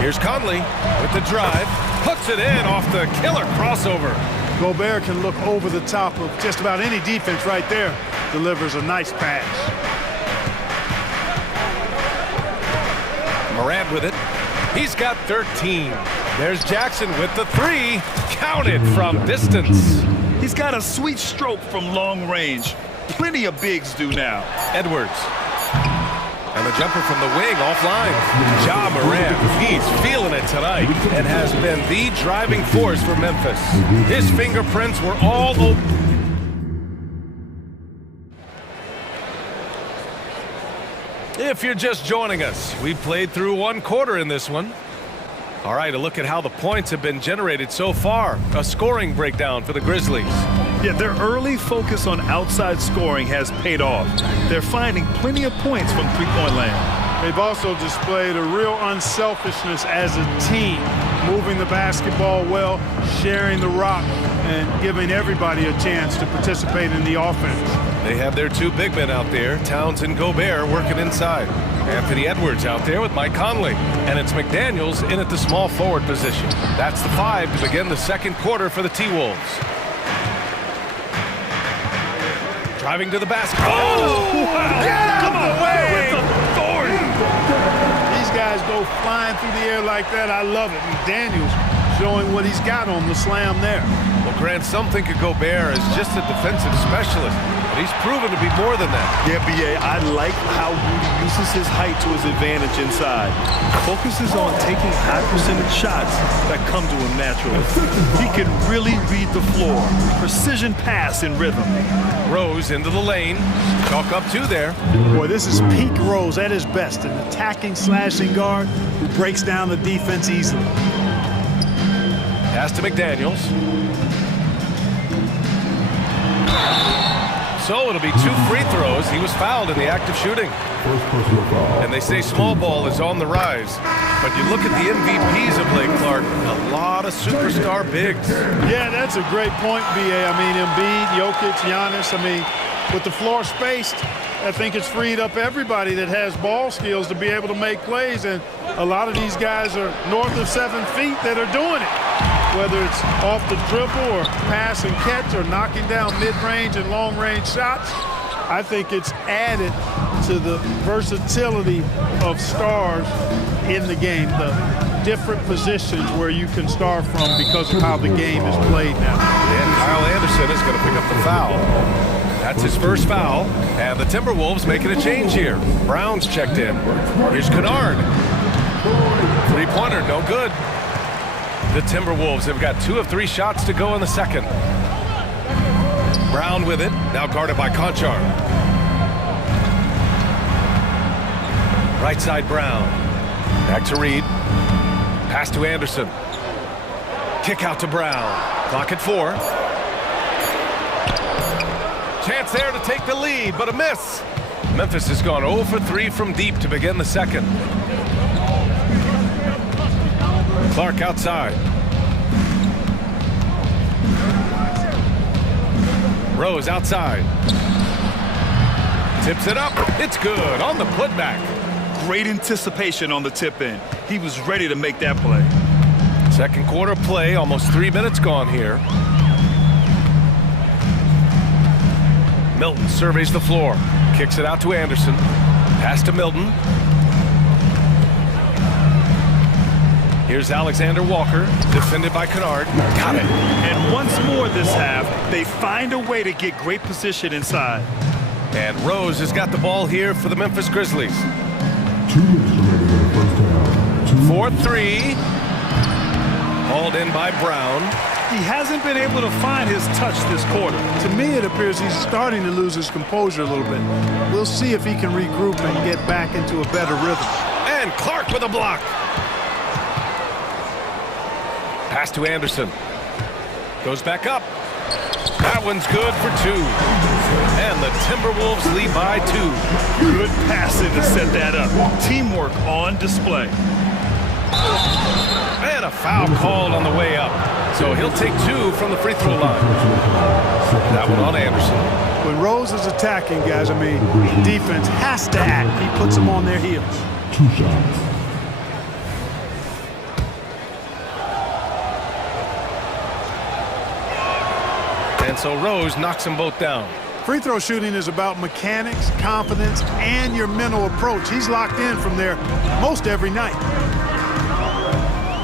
Here's Conley with the drive. Hooks it in off the killer crossover. Gobert can look over the top of just about any defense right there. Delivers a nice pass. Morant with it. He's got 13. There's Jackson with the 3. Counted from distance. He's got a sweet stroke from long range. Plenty of bigs do now. Edwards. And the jumper from the wing offline. Ja Morant, he's feeling it tonight and has been the driving force for Memphis. His fingerprints were all over. If you're just joining us, we played through 1 quarter in this one. All right, a look at how the points have been generated so far. A scoring breakdown for the Grizzlies. Yeah, their early focus on outside scoring has paid off. They're finding plenty of points from three-point land. They've also displayed a real unselfishness as a team, moving the basketball well, sharing the rock, and giving everybody a chance to participate in the offense. They have their 2 big men out there, Towns and Gobert, working inside. Anthony Edwards out there with Mike Conley. And it's McDaniels in at the small forward position. That's the 5 to begin the second quarter for the T-Wolves. Driving to the basket. Oh! Wow. Get out of the way! With authority. These guys go flying through the air like that. I love it. McDaniels showing what he's got on the slam there. Well, Grant, some think of Gobert as just a defensive specialist, but he's proven to be more than that. Yeah, B.A., I like how Rudy uses his height to his advantage inside. Focuses on taking high percentage shots that come to him naturally. He can really read the floor. Precision pass in rhythm. Rose into the lane. Chalk up 2 there. Boy, this is peak Rose at his best. An attacking, slashing guard who breaks down the defense easily. Pass to McDaniels. So it'll be 2 free throws. He was fouled in the act of shooting. And they say small ball is on the rise. But you look at the MVPs of late, Clark, a lot of superstar bigs. Yeah, that's a great point, B.A. I mean, Embiid, Jokic, Giannis. I mean, with the floor spaced, I think it's freed up everybody that has ball skills to be able to make plays. And a lot of these guys are north of 7 feet that are doing it. Whether it's off the dribble or pass and catch or knocking down mid-range and long-range shots, I think it's added to the versatility of stars in the game, the different positions where you can start from because of how the game is played now. And Kyle Anderson is going to pick up the foul. That's his first foul, and the Timberwolves making a change here. Brown's checked in. Here's Kennard. 3-pointer, no good. The Timberwolves have got 2 of 3 shots to go in the second. Brown with it, now guarded by Conchar. Right side Brown. Back to Reed. Pass to Anderson. Kick out to Brown. Clock at 4. Chance there to take the lead, but a miss. Memphis has gone 0 for 3 from deep to begin the second. Clark outside. Rose outside. Tips it up. It's good on the putback. Great anticipation on the tip in. He was ready to make that play. Second quarter play, almost 3 minutes gone here. Milton surveys the floor. Kicks it out to Anderson. Pass to Milton. Here's Alexander Walker, defended by Kennard. Got it. And once more this half, they find a way to get great position inside. And Rose has got the ball here for the Memphis Grizzlies. 4-3. Hauled in by Brown. He hasn't been able to find his touch this quarter. To me, it appears he's starting to lose his composure a little bit. We'll see if he can regroup and get back into a better rhythm. And Clark with a block. Pass to Anderson. Goes back up. That one's good for 2. And the Timberwolves lead by 2. Good passing to set that up. Teamwork on display. And a foul called on the way up. So he'll take 2 from the free throw line. That one on Anderson. When Rose is attacking, guys, I mean, defense has to act. He puts them on their heels. 2 shots. And so Rose knocks them both down. Free throw shooting is about mechanics, confidence, and your mental approach. He's locked in from there most every night.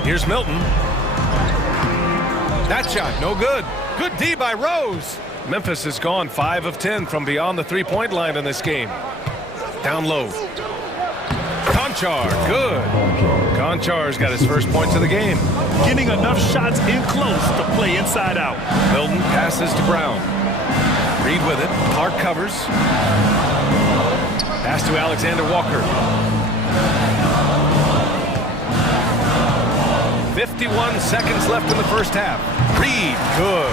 Here's Milton. That shot, no good. Good D by Rose. Memphis has gone 5 of 10 from beyond the three-point line in this game. Down low. Conchar, good. Conchar's got his first points of the game. Getting enough shots in close to play inside out. Milton passes to Brown. Reed with it. Clark covers. Pass to Alexander Walker. 51 seconds left in the first half. Reed, good.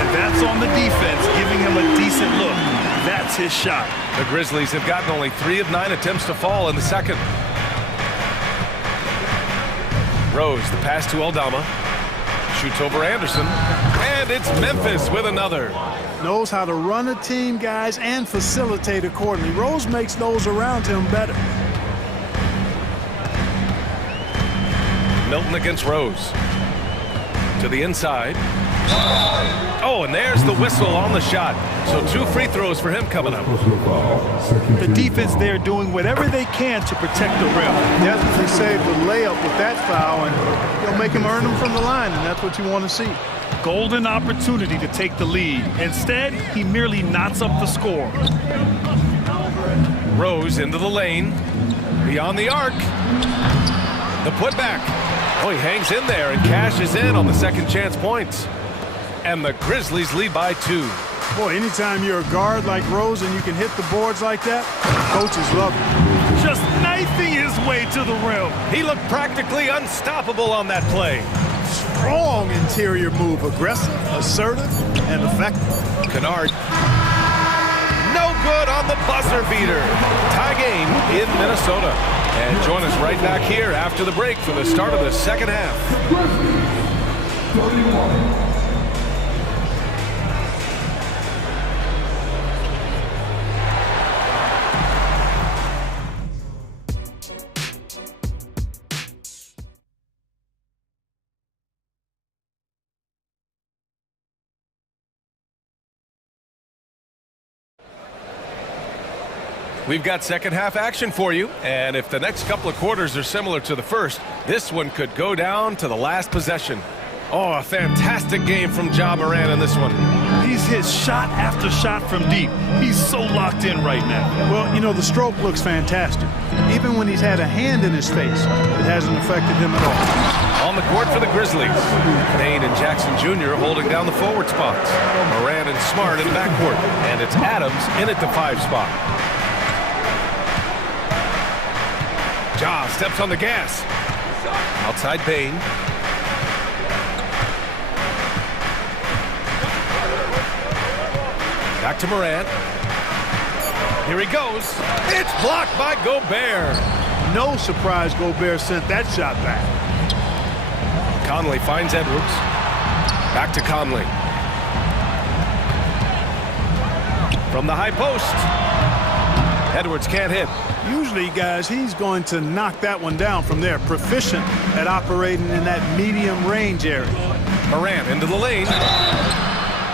And that's on the defense, giving him a decent look. That's his shot. The Grizzlies have gotten only 3 of 9 attempts to fall in the second. Rose, the pass to Aldama. Shoots over Anderson. And it's Memphis with another. Knows how to run a team, guys, and facilitate accordingly. Rose makes those around him better. Milton against Rose. To the inside. Oh, and there's the whistle on the shot. So 2 free throws for him coming up. The defense there doing whatever they can to protect the rim. Definitely saved the layup with that foul, and you'll make him earn them from the line, and that's what you want to see. Golden opportunity to take the lead. Instead, he merely knots up the score. Rose into the lane. Beyond the arc. The putback. Oh, he hangs in there and cashes in on the second chance points. And the Grizzlies lead by 2. Boy, anytime you're a guard like Rose and you can hit the boards like that, coaches love it. Just knifing his way to the rim. He looked practically unstoppable on that play. Strong interior move, aggressive, assertive, and effective. Kennard. No good on the buzzer beater. Tie game in Minnesota. And join us right back here after the break for the start of the second half. We've got second half action for you, and if the next couple of quarters are similar to the first, this one could go down to the last possession. Oh, a fantastic game from Ja Morant in this one. He's hit shot after shot from deep. He's so locked in right now. Well, you know, the stroke looks fantastic. Even when he's had a hand in his face, it hasn't affected him at all. On the court for the Grizzlies, Payne and Jackson Jr. holding down the forward spots. Morant and Smart in the backcourt, and it's Adams in at the 5 spot. Ja steps on the gas. Outside Payne. Back to Morant. Here he goes. It's blocked by Gobert. No surprise Gobert sent that shot back. Conley finds Edwards. Back to Conley. From the high post. Edwards can't hit. Usually, guys, he's going to knock that one down from there. Proficient at operating in that medium range area. Morant into the lane.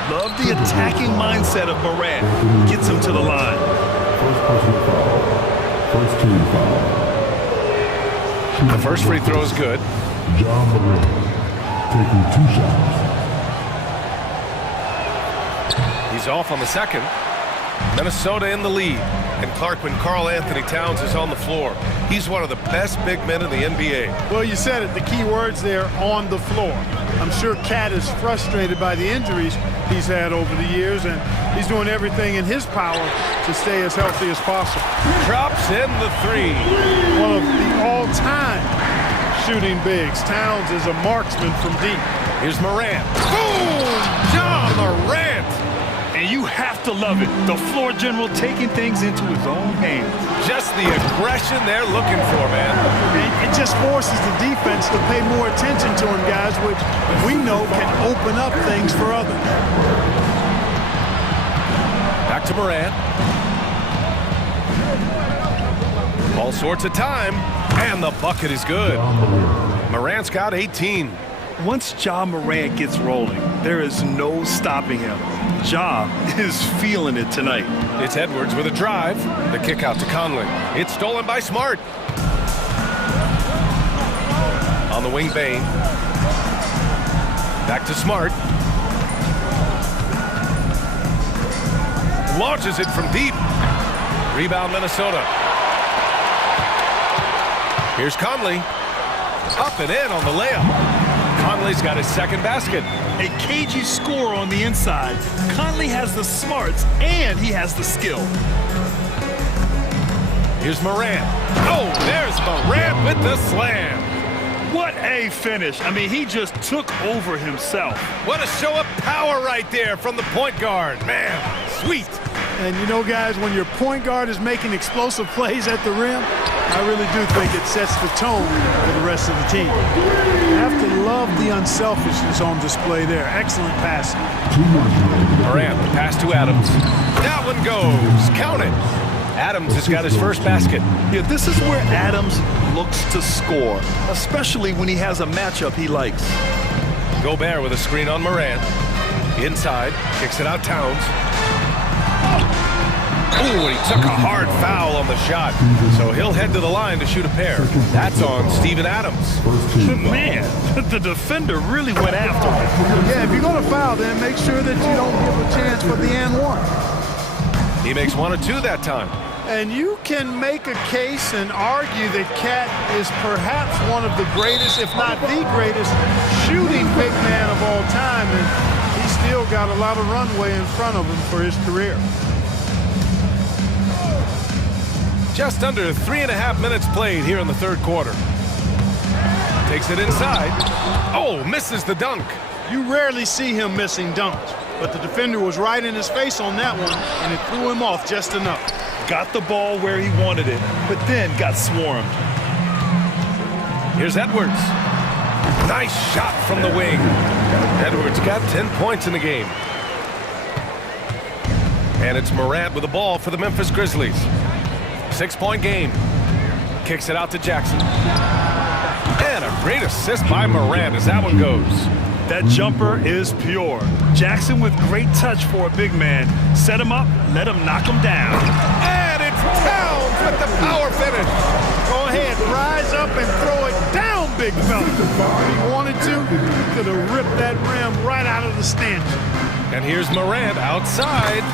Love the attacking mindset of Morant. Gets him to the line. First personal foul. First team foul. The first free throw is good. Ja Morant taking 2 shots. He's off on the second. Minnesota in the lead. And Clark, when Karl Anthony Towns is on the floor, he's one of the best big men in the NBA. Well, you said it, the key words there, on the floor. I'm sure Cat is frustrated by the injuries he's had over the years, and he's doing everything in his power to stay as healthy as possible. Drops in the 3. One of the all-time shooting bigs. Towns is a marksman from deep. Here's Morant. Boom! Ja Morant have to love it. The floor general taking things into his own hands. Just the aggression they're looking for, man. It just forces the defense to pay more attention to him, guys, which we know can open up things for others. Back to Morant. All sorts of time, and the bucket is good. Morant's got 18. Once Ja Morant gets rolling, there is no stopping him. Ja is feeling it tonight. It's Edwards with a drive. The kick out to Conley. It's stolen by Smart. On the wing, Bane. Back to Smart. Launches it from deep. Rebound, Minnesota. Here's Conley. Up and in on the layup. Conley's got his second basket. A cagey score on the inside. Conley has the smarts and he has the skill. Here's Morant. Oh, there's Morant with the slam. What a finish. I mean, he just took over himself. What a show of power right there from the point guard. Man, sweet. And you know, guys, when your point guard is making explosive plays at the rim, I really do think it sets the tone for the rest of the team. You have to love the unselfishness on display there. Excellent passing. Morant, the pass to Adams. That one goes. Count it. Adams has got his first basket. Yeah, this is where Adams looks to score, especially when he has a matchup he likes. Gobert with a screen on Morant. Inside, kicks it out Towns. Ooh, and he took a hard foul on the shot. So he'll head to the line to shoot a pair. That's on Steven Adams. Man, the defender really went after him. Yeah, if you're going to foul, then make sure that you don't give a chance for the and one. He makes one or two that time. And you can make a case and argue that Cat is perhaps one of the greatest, if not the greatest, shooting big man of all time. And he's still got a lot of runway in front of him for his career. Just under 3.5 minutes played here in the third quarter. Takes it inside. Oh, misses the dunk. You rarely see him missing dunks, but the defender was right in his face on that one, and it threw him off just enough. Got the ball where he wanted it, but then got swarmed. Here's Edwards. Nice shot from the wing. Edwards got 10 points in the game. And it's Morant with the ball for the Memphis Grizzlies. 6-point game. Kicks it out to Jackson. And a great assist by Morant as that one goes. That jumper is pure. Jackson with great touch for a big man. Set him up, let him knock him down. And it's Towns with the power finish. Go ahead, rise up and throw it down, big fella. If he wanted to, he could have ripped that rim right out of the stanchion. And here's Morant outside.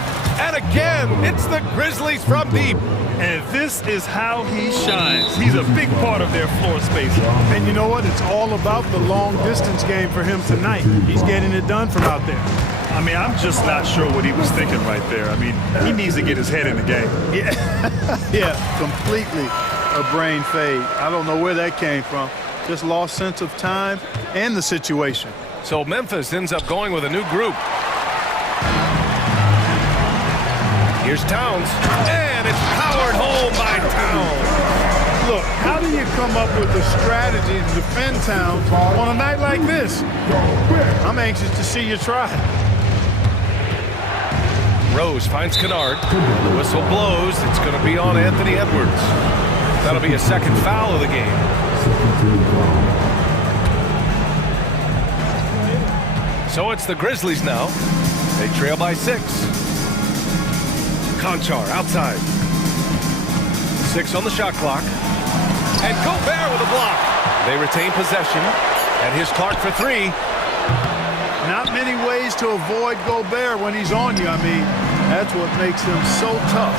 And again, it's the Grizzlies from deep. And this is how he shines. He's a big part of their floor space. And you know what? It's all about the long distance game for him tonight. He's getting it done from out there. I mean, I'm just not sure what he was thinking right there. I mean, he needs to get his head in the game. Yeah, yeah, completely a brain fade. I don't know where that came from. Just lost sense of time and the situation. So Memphis ends up going with a new group. Here's Towns, and it's powered home by Towns. Look, how do you come up with a strategy to defend Towns on a night like this? I'm anxious to see you try. Rose finds Kennard. The whistle blows. It's going to be on Anthony Edwards. That'll be a second foul of the game. So it's the Grizzlies now. They trail by 6. Conchar outside. 6 on the shot clock. And Gobert with a block. They retain possession. And here's Clark for 3. Not many ways to avoid Gobert when he's on you. I mean, that's what makes him so tough.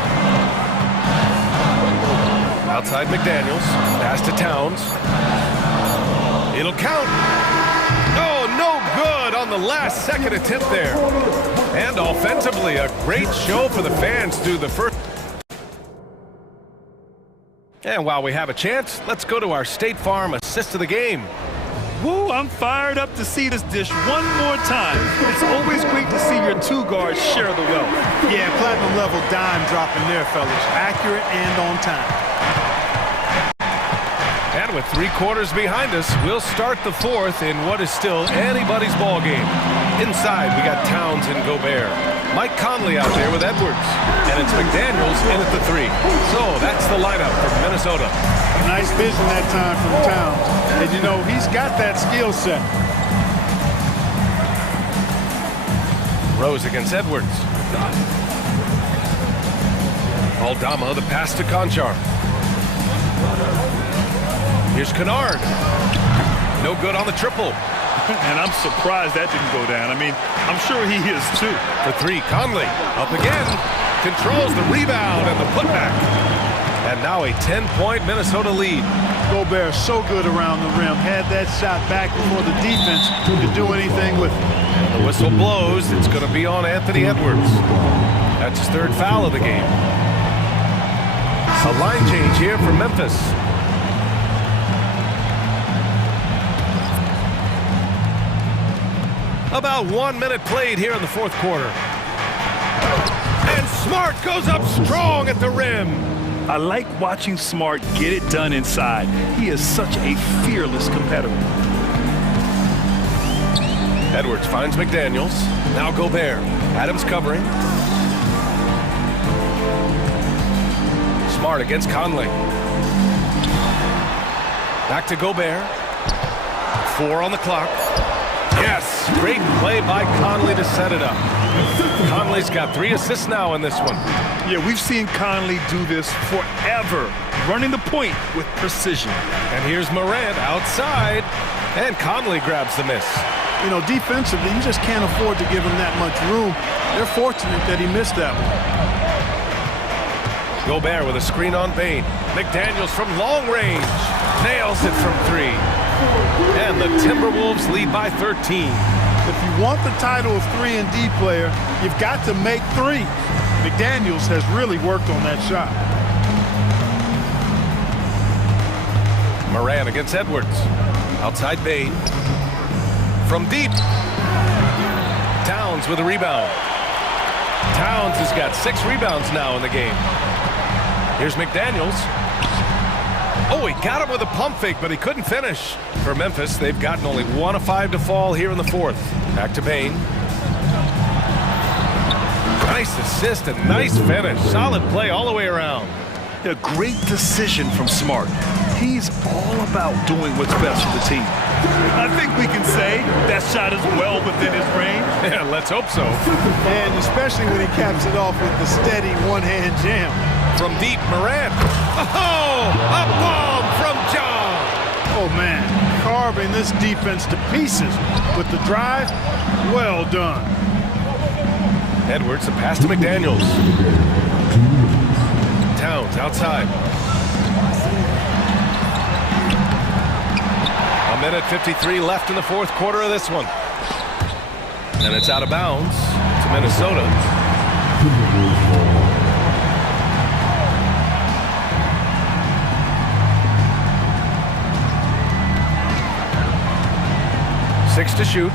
Outside McDaniels. Pass to Towns. It'll count. Oh, no good on the last second attempt there. And offensively, a great show for the fans through the first. And while we have a chance, let's go to our State Farm assist of the game. Woo, I'm fired up to see this dish one more time. It's always great to see your two guards share the wealth. Yeah, platinum level dime dropping there, fellas. Accurate and on time. And with 3 quarters behind us, we'll start the fourth in what is still anybody's ball game. Inside, we got Towns and Gobert. Mike Conley out there with Edwards. And it's McDaniels in at the 3. So that's the lineup for Minnesota. Nice vision that time from Towns. And, you know, he's got that skill set. Rose against Edwards. Aldama, the pass to Conchar. Here's Kennard. No good on the triple. And I'm surprised that didn't go down. I mean, I'm sure he is too. For 3, Conley. Up again. Controls the rebound and the putback. And now a 10-point Minnesota lead. Gobert so good around the rim. Had that shot back before the defense could do anything with it. And the whistle blows. It's going to be on Anthony Edwards. That's his 3rd foul of the game. A line change here for Memphis. About 1 minute played here in the 4th quarter. And Smart goes up strong at the rim. I like watching Smart get it done inside. He is such a fearless competitor. Edwards finds McDaniels. Now Gobert. Adams covering. Smart against Conley. Back to Gobert. 4 on the clock. Yes, great play by Conley to set it up. Conley's got 3 assists now in this one. Yeah, we've seen Conley do this forever, running the point with precision. And here's Morant outside, and Conley grabs the miss. You know, defensively, you just can't afford to give him that much room. They're fortunate that he missed that one. Gobert with a screen on Bane. McDaniels from long range. Nails it from 3. And the Timberwolves lead by 13. If you want the title of 3-and-D player, you've got to make 3. McDaniels has really worked on that shot. Morant against Edwards. Outside Bane. From deep. Towns with a rebound. Towns has got 6 rebounds now in the game. Here's McDaniels. Oh, he got him with a pump fake, but he couldn't finish. For Memphis, they've gotten only 1 of 5 to fall here in the 4th. Back to Bane. Nice assist and nice finish. Solid play all the way around. A great decision from Smart. He's all about doing what's best for the team. I think we can say that shot is well within his range. Yeah, let's hope so. And especially when he caps it off with the steady one-hand jam. From deep, Morant. Oh, a bomb from John. Oh, man, carving this defense to pieces with the drive. Well done. Edwards, a pass to McDaniels. Towns outside. 1:53 left in the 4th quarter of this one. And it's out of bounds to Minnesota. Six to shoot.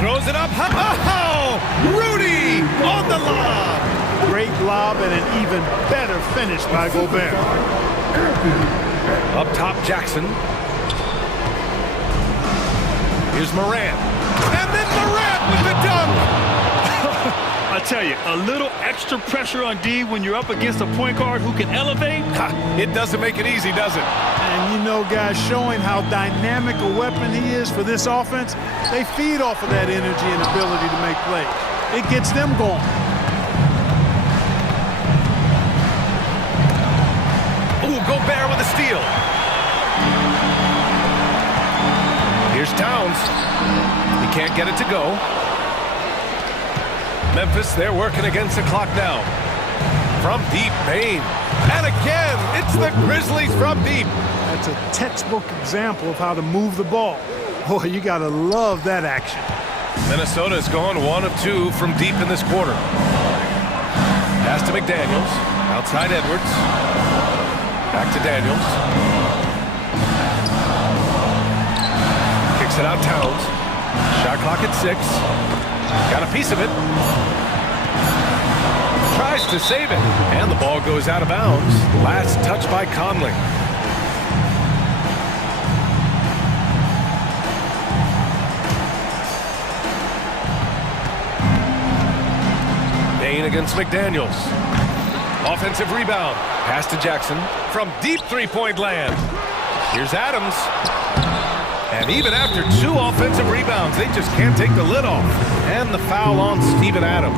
Throws it up. Oh! Rudy on the lob. Great lob and an even better finish by Gobert. Up top, Jackson. Here's Morant. And then Morant with the dunk. I tell you, a little extra pressure on D when you're up against a point guard who can elevate. It doesn't make it easy, does it? And you know, guys, showing how dynamic a weapon he is for this offense, they feed off of that energy and ability to make plays. It gets them going. Ooh, Gobert with a steal. Here's Towns. He can't get it to go. Memphis, they're working against the clock now. From deep, Bane. And again, it's the Grizzlies from deep. That's a textbook example of how to move the ball. Boy, you got to love that action. Minnesota's gone 1 of 2 from deep in this quarter. Pass to McDaniels. Outside Edwards. Back to Daniels. Kicks it out Towns. Shot clock at 6. Got a piece of it. Tries to save it, and the ball goes out of bounds. Last touch by Conley. Bain against McDaniels. Offensive rebound. Pass to Jackson from deep three-point land. Here's Adams. And even after 2 offensive rebounds, they just can't take the lid off. And the foul on Steven Adams.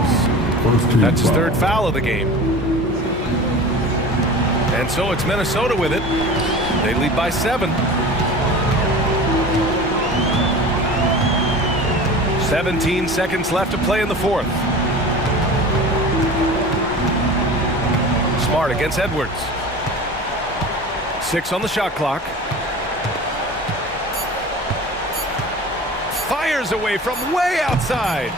That's his 3rd foul of the game. And so it's Minnesota with it. They lead by 7. 17 seconds left to play in the 4th. Smart against Edwards. 6 on the shot clock. Fires away from way outside.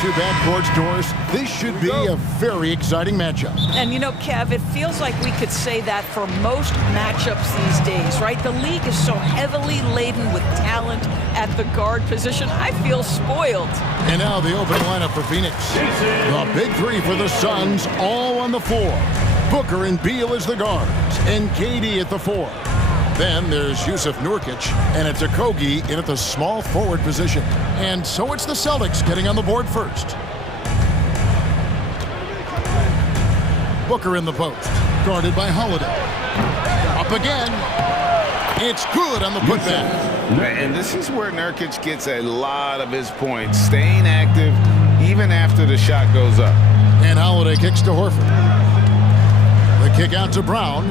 two backcourts, Doris. This should be a very exciting matchup. And you know, Kev, it feels like we could say that for most matchups these days, right? The league is so heavily laden with talent at the guard position. I feel spoiled. And now the opening lineup for Phoenix. The big three for the Suns, all on the floor. Booker and Beal as the guards, and KD at the 4. Then there's Yusuf Nurkic, and it's Okogie in at the small forward position. And so it's the Celtics getting on the board first. Booker in the post, guarded by Holiday. Up again. It's good on the putback. And this is where Nurkic gets a lot of his points, staying active even after the shot goes up. And Holiday kicks to Horford. The kick out to Brown.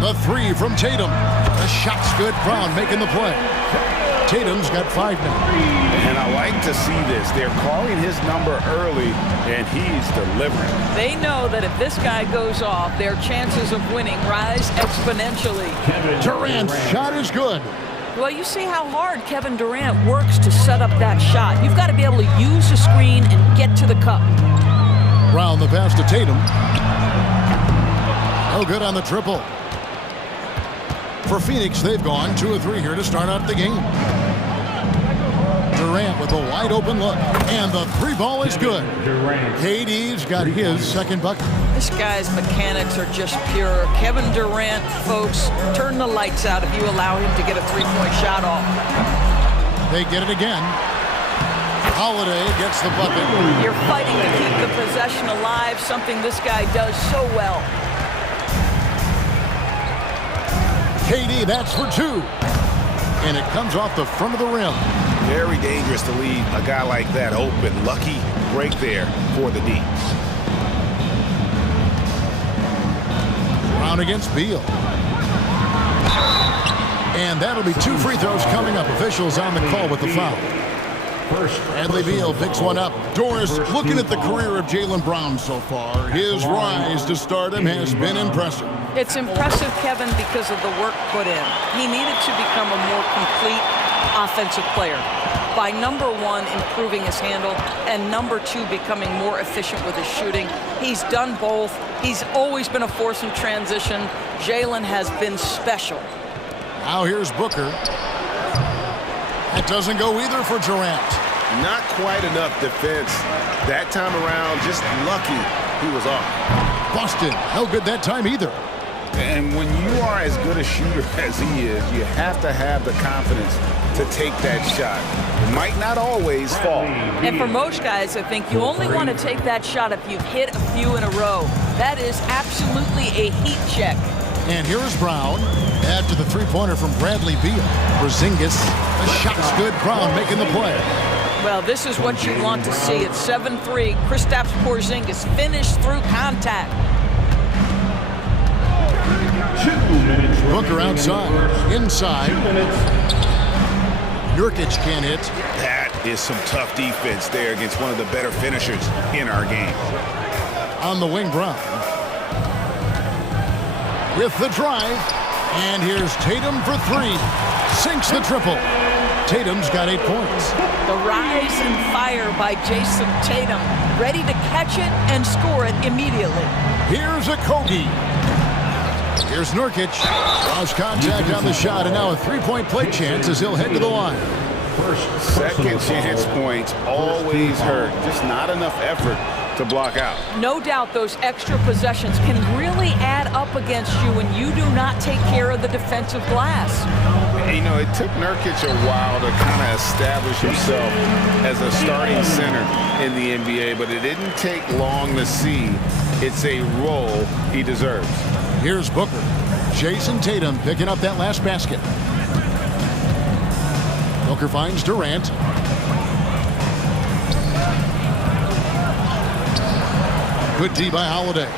The 3 from Tatum. The shot's good. Brown making the play. Tatum's got 5 now. And I like to see this. They're calling his number early, and he's delivering. They know that if this guy goes off, their chances of winning rise exponentially. Durant's shot is good. Well, you see how hard Kevin Durant works to set up that shot. You've got to be able to use the screen and get to the cup. Brown the pass to Tatum. No good on the triple. For Phoenix, they've gone 2 of 3 here to start out the game. Durant with a wide open look, and the 3 ball is good. KD's got his second bucket. This guy's mechanics are just pure. Kevin Durant, folks, turn the lights out if you allow him to get a 3-point shot off. They get it again. Holiday gets the bucket. You're fighting to keep the possession alive, something this guy does so well. KD, that's for 2. And it comes off the front of the rim. Very dangerous to leave a guy like that open. Lucky break there for the D. Brown against Beal. And that'll be 2 free throws coming up. Officials on the call with the foul. Bradley Beal picks one up. Doris, looking at the career of Jaylen Brown so far, his rise to stardom has been impressive. It's impressive, Kevin, because of the work put in. He needed to become a more complete offensive player. By number 1, improving his handle, and number 2, becoming more efficient with his shooting. He's done both. He's always been a force in transition. Jaylen has been special. Now here's Booker. That doesn't go either for Durant. Not quite enough defense. That time around, just lucky he was off. Busted. No good that time either. And when you are as good a shooter as he is, you have to have the confidence to take that shot. It might not always fall. And for most guys, I think you only want to take that shot if you've hit a few in a row. That is absolutely a heat check. And here is Brown. Add to the 3-pointer from Bradley Beal. Porzingis. The shot's good. Brown making the play. Well, this is what you want to see. It's 7-3. Kristaps Porzingis finished through contact. Booker outside. Inside. Nurkic can't hit. That is some tough defense there against one of the better finishers in our game. On the wing, Brown. With the drive. And here's Tatum for 3. Sinks the triple. Tatum's got 8 points. The rise and fire by Jason Tatum. Ready to catch it and score it immediately. Here's Okogie. Here's Nurkic. Lost contact on the shot, and now a 3-point play chance as he'll head to the line. Second chance points always hurt. Just not enough effort to block out. No doubt those extra possessions can really add up against you when you do not take care of the defensive glass. You know, it took Nurkic a while to kind of establish himself as a starting center in the NBA, but it didn't take long to see it's a role he deserves. Here's Booker. Jason Tatum picking up that last basket. Booker finds Durant. Good D by Holiday.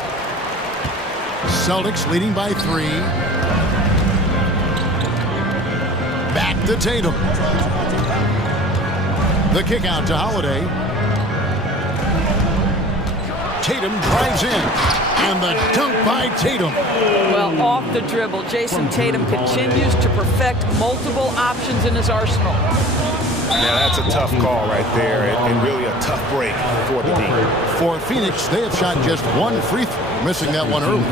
Celtics leading by 3. Back to Tatum. The kick out to Holiday. Tatum drives in. And the dunk by Tatum. Well, off the dribble, Jason Tatum continues to perfect multiple options in his arsenal. Yeah, that's a tough call right there, and really a tough break for the team. For Phoenix, they have shot just one free throw, missing that one early.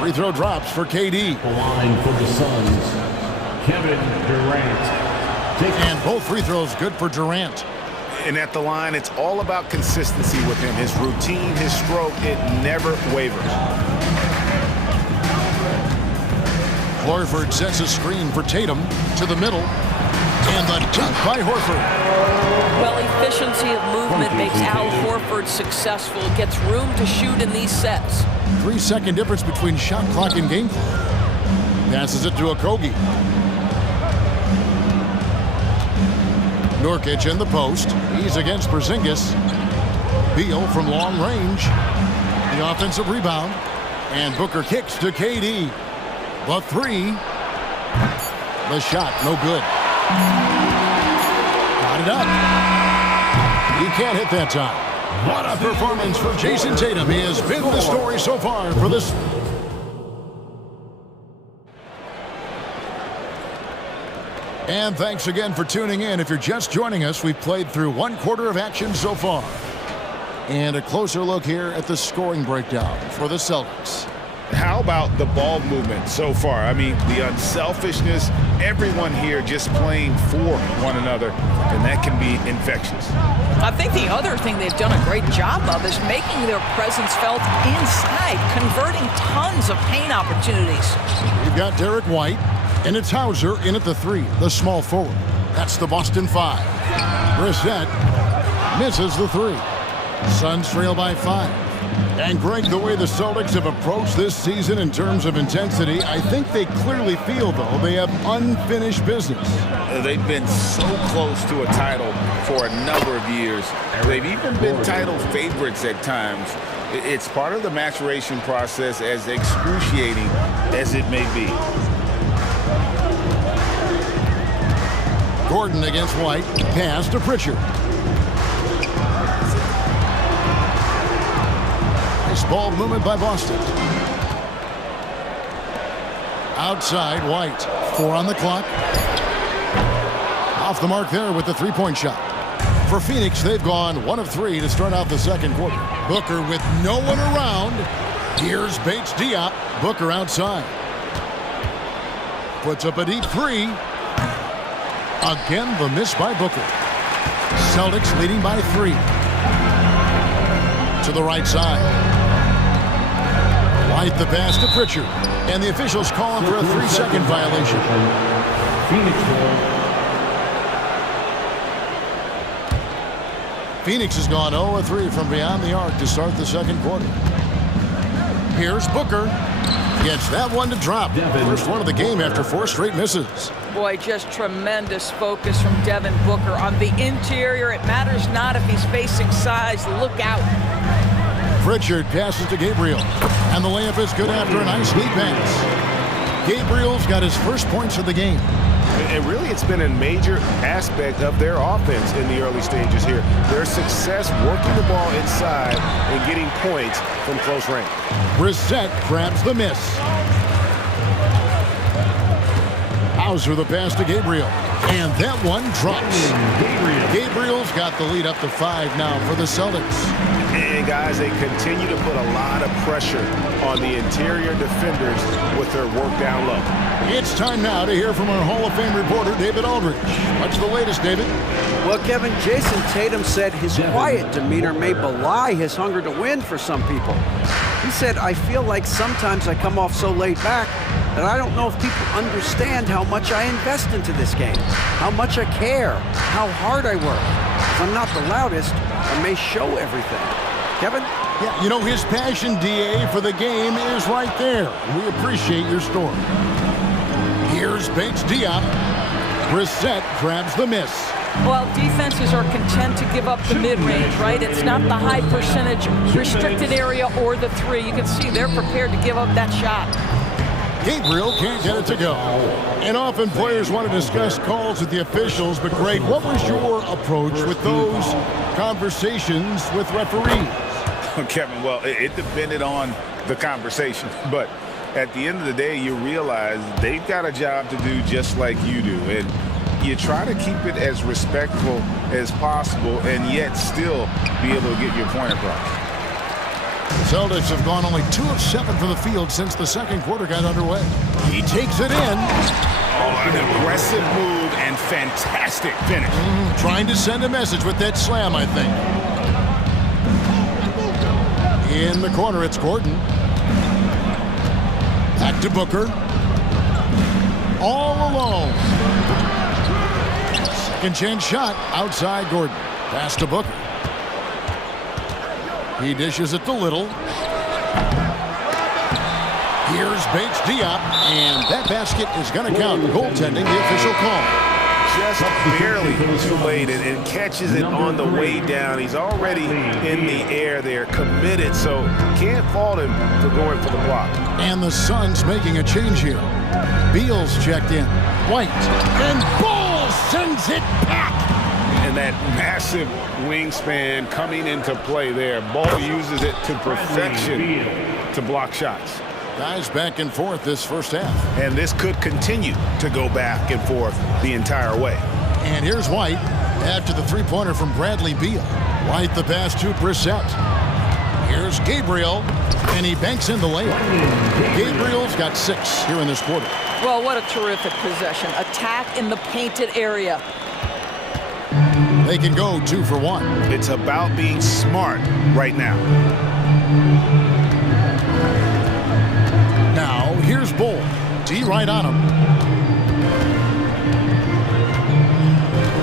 Free throw drops for KD. The line for the Suns, Kevin Durant. And both free throws good for Durant. And at the line, it's all about consistency with him. His routine, his stroke, it never wavers. Horford sets a screen for Tatum to the middle. And the dunk by Horford. Well, efficiency of movement makes Al Horford successful. Gets room to shoot in these sets. 3-second difference between shot clock and game clock. Passes it to Okogie. Nurkic in the post. He's against Porzingis. Beal from long range. The offensive rebound. And Booker kicks to KD. The three. The shot, no good. Got it up. He can't hit that time. What a performance for Jason Tatum. He has been the story so far for this. And thanks again for tuning in. If you're just joining us, we've played through one quarter of action so far. And a closer look here at the scoring breakdown for the Celtics. How about the ball movement so far? I mean, the unselfishness, everyone here just playing for one another, and that can be infectious. I think the other thing they've done a great job of is making their presence felt inside, converting tons of paint opportunities. You've got Derek White, and it's Hauser in at the three, the small forward. That's the Boston Five. Brissett misses the three. Suns trail by 5. And Greg, the way the Celtics have approached this season in terms of intensity, I think they clearly feel, though, they have unfinished business. They've been so close to a title for a number of years. They've even been title favorites at times. It's part of the maturation process, as excruciating as it may be. Gordon against White. Pass to Pritchard. Nice ball movement by Boston. Outside, White. 4 on the clock. Off the mark there with the three-point shot. For Phoenix, they've gone 1 of 3 to start out the second quarter. Booker with no one around. Here's Bates Diop. Booker outside. Puts up a deep three. Again, the miss by Booker. Celtics leading by 3. To the right side. White the pass to Pritchard. And the officials calling for a 3-second violation. Phoenix has gone 0-3 from beyond the arc to start the second quarter. Here's Booker. Gets that one to drop. First one of the game after 4 straight misses. Boy, just tremendous focus from Devin Booker on the interior. It matters not if he's facing size. Look out. Pritchard passes to Gabriel. And the layup is good after a nice lead pass. Gabriel's got his first points of the game. And really, it's been a major aspect of their offense in the early stages here. Their success working the ball inside and getting points from close range. Brissett grabs the miss. Hauser the pass to Gabriel. And that one drops. Gabriel's got the lead up to 5 now for the Celtics. And guys, they continue to put a lot of pressure on the interior defenders with their work down low. It's time now to hear from our Hall of Fame reporter, David Aldridge. What's the latest, David? Well, Kevin, Jason Tatum said his quiet demeanor may belie his hunger to win for some people. He said, I feel like sometimes I come off so laid back that I don't know if people understand how much I invest into this game, how much I care, how hard I work. If I'm not the loudest, I may show everything. Kevin? Yeah, you know, his passion, DA, for the game is right there. We appreciate your story. Here's Bates Diop. Brissett grabs the miss. Well, defenses are content to give up the mid-range, right? It's not the high percentage restricted area or the 3. You can see they're prepared to give up that shot. Gabriel can't get it to go. And often players want to discuss calls with the officials, but Greg, what was your approach with those conversations with referees? Kevin, well, it depended on the conversation, but at the end of the day, you realize they've got a job to do just like you do. And you try to keep it as respectful as possible and yet still be able to get your point across. The Celtics have gone only 2 of 7 from the field since the second quarter got underway. He takes it in. Oh, an aggressive move and fantastic finish. Trying to send a message with that slam, I think. In the corner, it's Gordon. Back to Booker. All alone. Second chance shot outside Gordon. Pass to Booker. He dishes it to Little. Here's Bates Diop, and that basket is going to count. Goaltending, the official call. Just barely too late and catches it on the way down. He's already in the air there, committed, so can't fault him for going for the block. And the Suns making a change here. Beal's checked in. White, and Ball sends it back. And that massive wingspan coming into play there. Ball uses it to perfection to block shots. Guys back and forth this first half. And this could continue to go back and forth the entire way. And here's White after the three-pointer from Bradley Beal. White the pass to Brissett. Here's Gabriel, and he banks in the layup. Gabriel's got 6 here in this quarter. Well, what a terrific possession. Attack in the painted area. They can go 2 for 1. It's about being smart right now. Now, here's Bull. D right on him.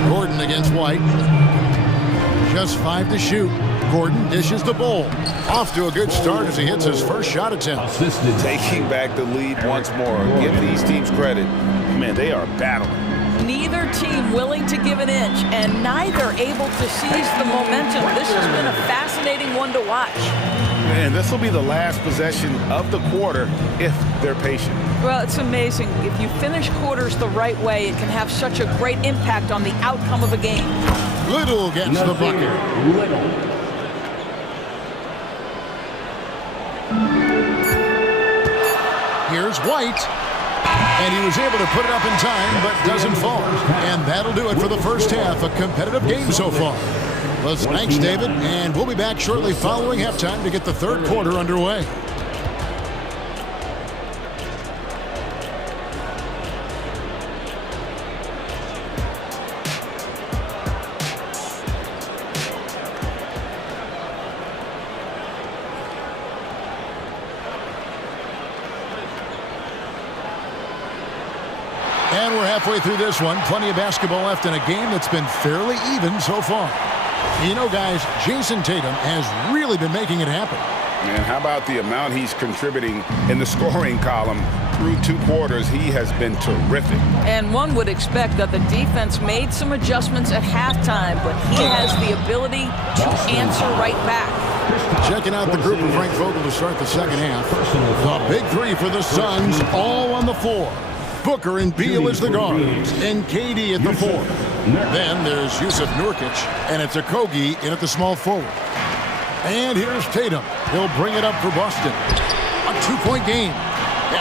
Gordon against White. Just 5 to shoot. Gordon dishes the Bull. Off to a good start as he hits his first shot attempt. Taking back the lead once more. Give these teams credit. Man, they are battling. Neither team willing to give an inch, and neither able to seize the momentum. This has been a fascinating one to watch. And this will be the last possession of the quarter if they're patient. Well, it's amazing. If you finish quarters the right way, it can have such a great impact on the outcome of a game. Little gets the bucket. Here's White. And he was able to put it up in time, but doesn't fall. And that'll do it for the first half. A competitive game so far. Well, thanks, David. And we'll be back shortly following halftime to get the third quarter underway. And we're halfway through this one. Plenty of basketball left in a game that's been fairly even so far. You know, guys, Jason Tatum has really been making it happen. And how about the amount he's contributing in the scoring column through 2 quarters? He has been terrific. And one would expect that the defense made some adjustments at halftime, but he has the ability to answer right back. Checking out the group of Frank Vogel to start the second half. The big 3 for the Suns, all on the floor. Booker and Beal as the guards, and KD at the 4. Then there's Yusuf Nurkic, and it's Okogie in at the small forward. And here's Tatum. He'll bring it up for Boston. A 2-point game.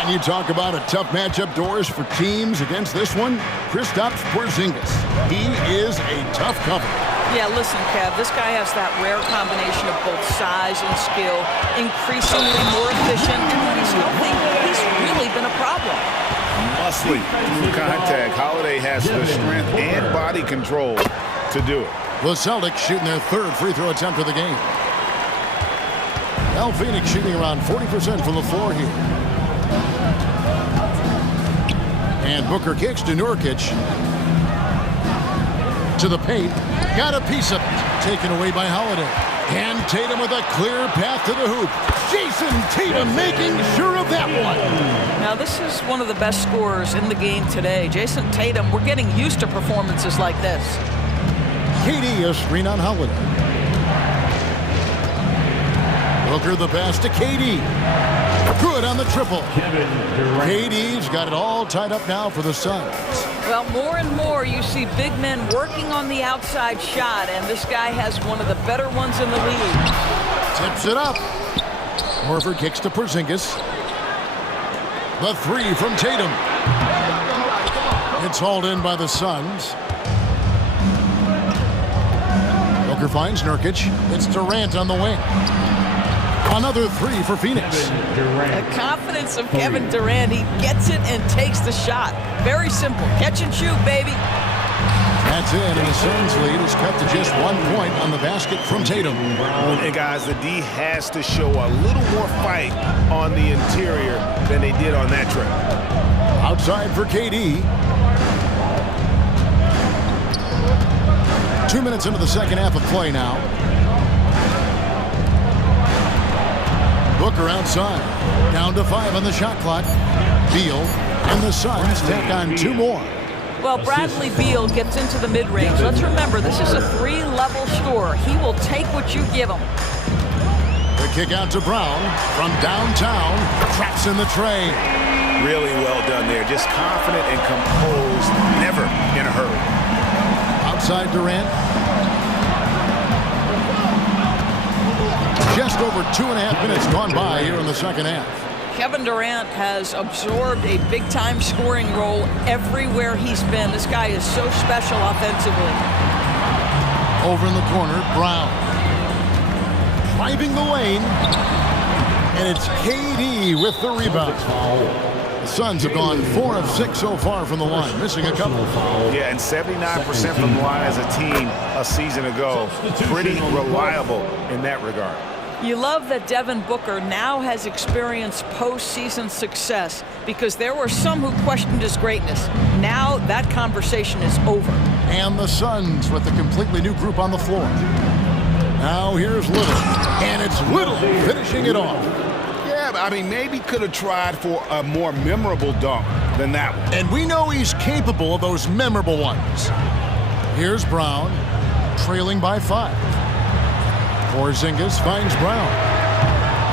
And you talk about a tough matchup, Doris, for teams against this one. Kristaps Porzingis. He is a tough cover. Yeah, listen, Kev, this guy has that rare combination of both size and skill, increasingly more efficient, and when he's healthy, he's really been a problem. Muscly through contact. Holiday has the strength and body control to do it. The Celtics shooting their 3rd free throw attempt of the game. Al Phoenix shooting around 40% from the floor here. And Booker kicks to Nurkic. To the paint. Got a piece of it. Taken away by Holiday. And Tatum with a clear path to the hoop. Jason Tatum making sure of that one. Now, this is one of the best scorers in the game today. Jason Tatum, we're getting used to performances like this. KD, a screen on Holiday. Booker the pass to KD. Good on the triple. KD's got it all tied up now for the Suns. Well, more and more you see big men working on the outside shot, and this guy has one of the better ones in the league. Tips it up. Horford kicks to Porzingis. The 3 from Tatum. It's hauled in by the Suns. Booker finds Nurkic. It's Durant on the wing. Another three for Phoenix. The confidence of Kevin Durant. He gets it and takes the shot. Very simple. Catch and shoot, baby. That's it, and the Suns' lead is cut to just 1 point on the basket from Tatum. And guys, the D has to show a little more fight on the interior than they did on that trip. Outside for KD. 2 minutes into the second half of play now. Booker outside. Down to 5 on the shot clock. Beal and the Suns tack on 2 more. Well, Bradley Beal gets into the mid-range. Let's remember, this is a 3-level scorer. He will take what you give him. The kick out to Brown from downtown. Traps in the tray. Really well done there. Just confident and composed. Never in a hurry. Outside Durant. Just over 2.5 minutes gone by here in the second half. Kevin Durant has absorbed a big-time scoring role everywhere he's been. This guy is so special offensively. Over in the corner, Brown. Driving the lane. And it's KD with the rebound. The Suns have gone 4 of 6 so far from the line, missing a couple. Yeah, and 79% from the line as a team a season ago. Pretty reliable in that regard. You love that Devin Booker now has experienced postseason success because there were some who questioned his greatness. Now that conversation is over. And the Suns with a completely new group on the floor. Now here's Little. And it's Little finishing it off. Yeah, but I mean, maybe could have tried for a more memorable dunk than that one. And we know he's capable of those memorable ones. Here's Brown, trailing by 5. Porzingis finds Brown.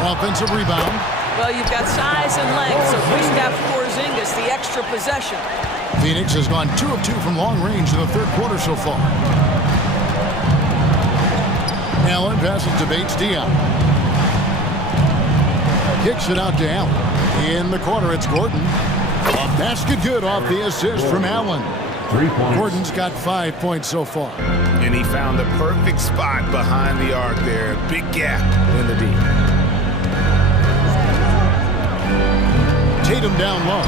Offensive rebound. Well, you've got size and length, so Kristaps Porzingis, the extra possession. Phoenix has gone 2 of 2 from long range in the third quarter so far. Allen passes to Bates Diop. Kicks it out to Allen. In the corner, it's Gordon. A basket good off the assist from Allen. Gordon's got 5 points so far. And he found the perfect spot behind the arc there. Big gap in the D. Tatum down low.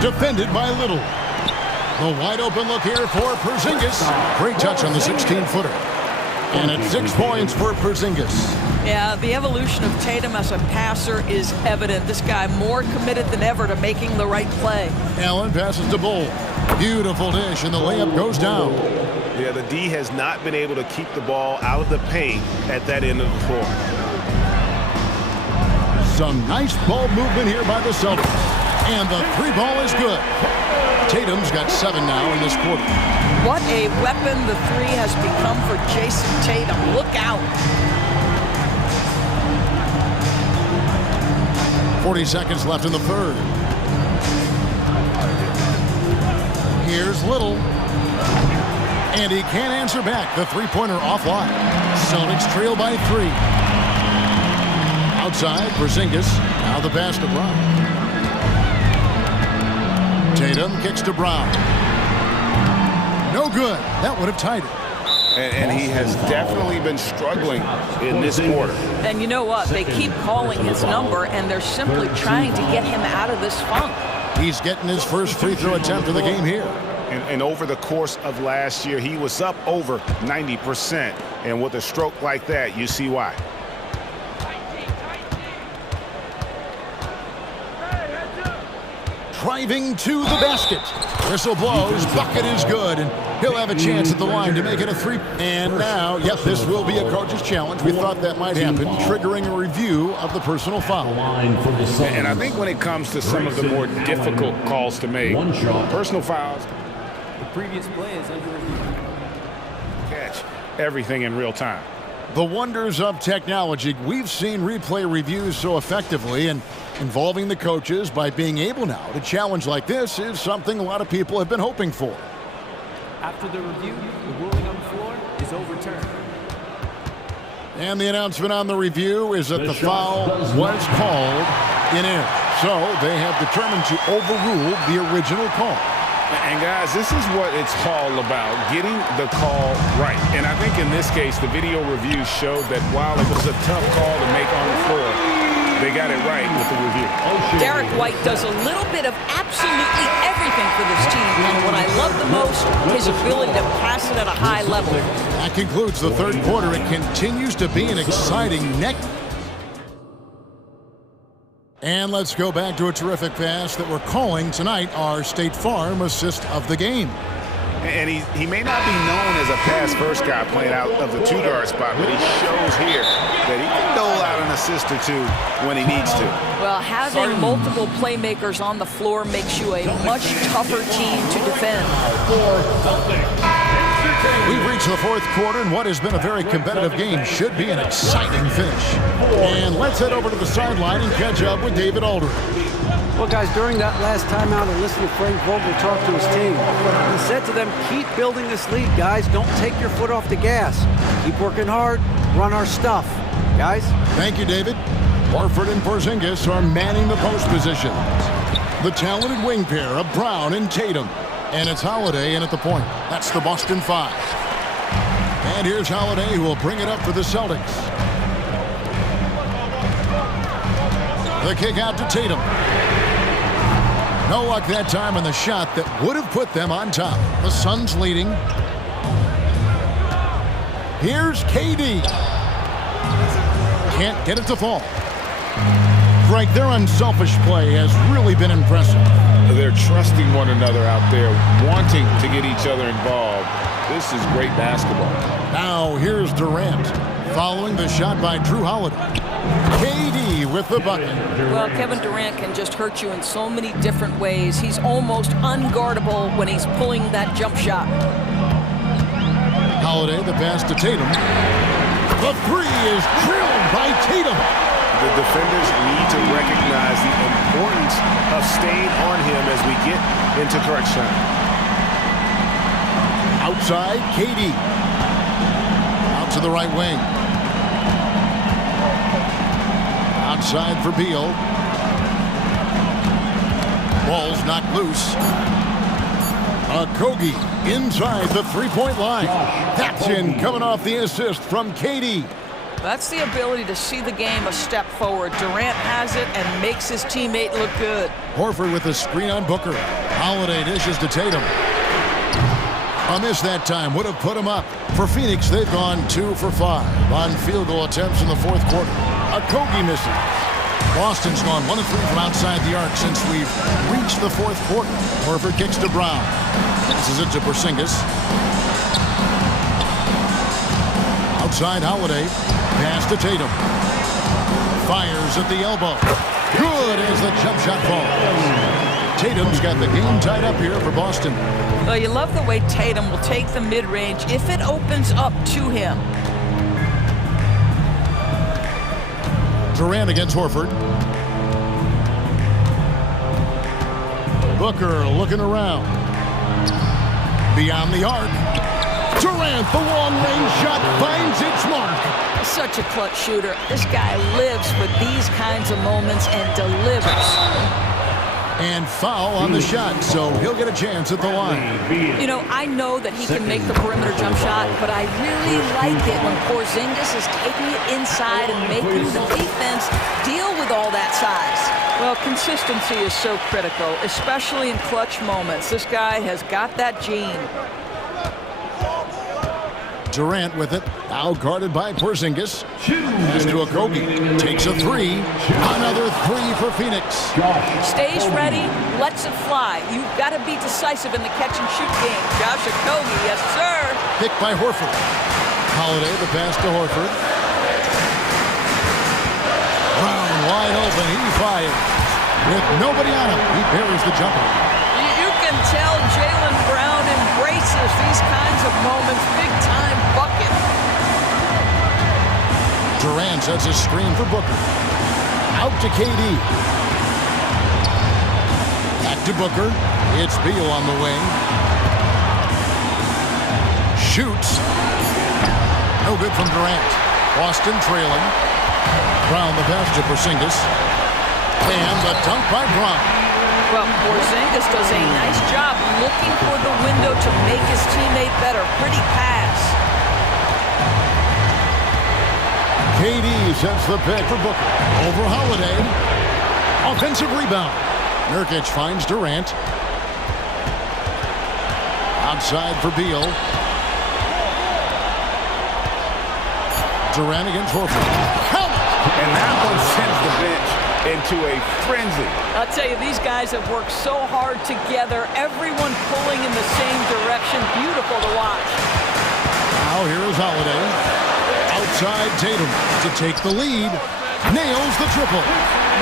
Defended by Little. The wide open look here for Porzingis. Great touch on the 16-footer. And it's 6 points for Porzingis. Yeah, the evolution of Tatum as a passer is evident. This guy more committed than ever to making the right play. Allen passes to Bull. Beautiful dish, and the layup goes down. Yeah, the D has not been able to keep the ball out of the paint at that end of the floor. Some nice ball movement here by the Celtics. And the 3 ball is good. Tatum's got 7 now in this quarter. What a weapon the 3 has become for Jason Tatum. Look out. 40 seconds left in the third. Here's Little. And he can't answer back. The three-pointer offline. Celtics trail by 3. Outside, Porzingis. Now the pass to Brown. Tatum kicks to Brown. No good. That would have tied it. And he has definitely been struggling in this quarter. And you know what? They keep calling his number, and they're simply trying to get him out of this funk. He's getting his first free throw attempt of the game here. And over the course of last year, he was up over 90%. And with a stroke like that, you see why. Driving to the basket. Whistle blows. Bucket is good. And he'll have a chance at the line to make it a 3. And now, yep, this will be a coach's challenge. We thought that might happen, triggering a review of the personal foul. And I think when it comes to some of the more difficult calls to make, personal fouls, The previous play is under review. catch everything in real time. The wonders of technology. We've seen replay reviews so effectively, and involving the coaches by being able now to challenge like this is something a lot of people have been hoping for. After the review, the ruling on the floor is overturned. And the announcement on the review is that the foul was called in error. So they have determined to overrule the original call. And guys, this is what it's all about, getting the call right. And I think in this case, the video review showed that while it was a tough call to make on the floor, they got it right with the review. Derek White does a little bit of absolutely everything for this team. And what I love the most, his ability to pass it at a high level. That concludes the third quarter. It continues to be an exciting neck. And let's go back to a terrific pass that we're calling tonight our State Farm assist of the game. And he may not be known as a pass-first guy playing out of the two-guard spot, but he shows here that he can dole out an assist or two when he needs to. Well, having multiple playmakers on the floor makes you a much tougher team to defend. We've reached the fourth quarter, and what has been a very competitive game should be an exciting finish. And let's head over to the sideline and catch up with David Aldridge. Well, guys, during that last timeout, I listened to Frank Vogel talk to his team. He said to them, keep building this lead, guys. Don't take your foot off the gas. Keep working hard. Run our stuff. Guys? Thank you, David. Horford and Porzingis are manning the post positions. The talented wing pair of Brown and Tatum. And it's Holiday in at the point. That's the Boston Five. And here's Holiday, who will bring it up for the Celtics. The kick out to Tatum. No luck that time on the shot that would have put them on top. The Suns leading. Here's KD. Can't get it to fall. Greg, their unselfish play has really been impressive. They're trusting one another out there, wanting to get each other involved. This is great basketball. Now here's Durant, following the shot by Drew Holiday. KD with the bucket. Well, Kevin Durant can just hurt you in so many different ways. He's almost unguardable when he's pulling that jump shot. Holiday, the pass to Tatum. The three is drilled by Tatum. The defenders need to recognize the importance of staying on him as we get into correct shot. Outside, KD. Out to the right wing. Outside for Beal. Ball's knocked loose. Kogi inside the three-point line. That's in, coming off the assist from KD. That's the ability to see the game a step forward. Durant has it and makes his teammate look good. Horford with the screen on Booker. Holiday dishes to Tatum. A miss that time would have put him up. For Phoenix, they've gone 2 for 5 on field goal attempts in the fourth quarter. Kogi misses. Boston's gone 1 of 3 from outside the arc since we've reached the fourth quarter. Horford kicks to Brown. Passes it to Porzingis. Outside Holiday. Pass to Tatum. Fires at the elbow. Good as the jump shot falls. Tatum's got the game tied up here for Boston. Well, you love the way Tatum will take the mid-range if it opens up to him. Durant against Horford. Booker looking around. Beyond the arc. Durant, the long-range shot, finds its mark. Such a clutch shooter. This guy lives for these kinds of moments and delivers. And foul on the shot, so he'll get a chance at the line. You know, I know that he can make the perimeter jump shot, but I really like it when Porzingis is taking it inside and making the defense deal with all that size. Well, consistency is so critical, especially in clutch moments. This guy has got that gene. Durant with it, now guarded by Porzingis. Pass to Kogi, takes a three. Another three for Phoenix. Stays ready, lets it fly. You've got to be decisive in the catch-and-shoot game. Josh Okogie, yes, sir. Picked by Horford. Holiday, the pass to Horford. Brown wide open, he fires. With nobody on him, he buries the jumper. You can tell Jaylen Brown embraces these kinds of moments. Big-time bucket. Durant sets a screen for Booker. Out to KD. Back to Booker. It's Beal on the wing. Shoots. No good from Durant. Boston trailing. Brown the pass to Porzingis. And the dunk by Brown. Well, Porzingis does a nice job looking for the window to make his teammate better. Pretty pass. KD sets the pick for Booker. Over Holiday. Offensive rebound. Nurkic finds Durant. Outside for Beal. Durant against Horford. Count! And that one sends the bench into a frenzy. I'll tell you, these guys have worked so hard together. Everyone pulling in the same direction. Beautiful to watch. Now here is Holiday. Outside Tatum to take the lead. Nails the triple.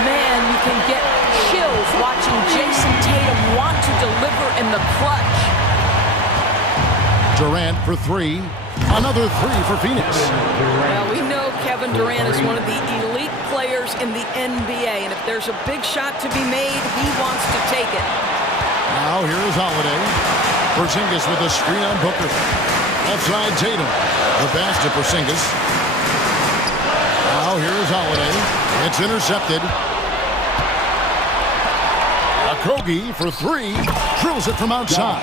Man, you can get chills watching Jason Tatum want to deliver in the clutch. Durant for three. Another three for Phoenix. Well, we know Kevin Durant is one of the elite players in the NBA, and if there's a big shot to be made, he wants to take it. Now here is Holiday. Porzingis with a screen on Booker. Outside Tatum. The pass to Porzingis. Now here is Holiday. It's intercepted. Okogie for three. Drills it from outside.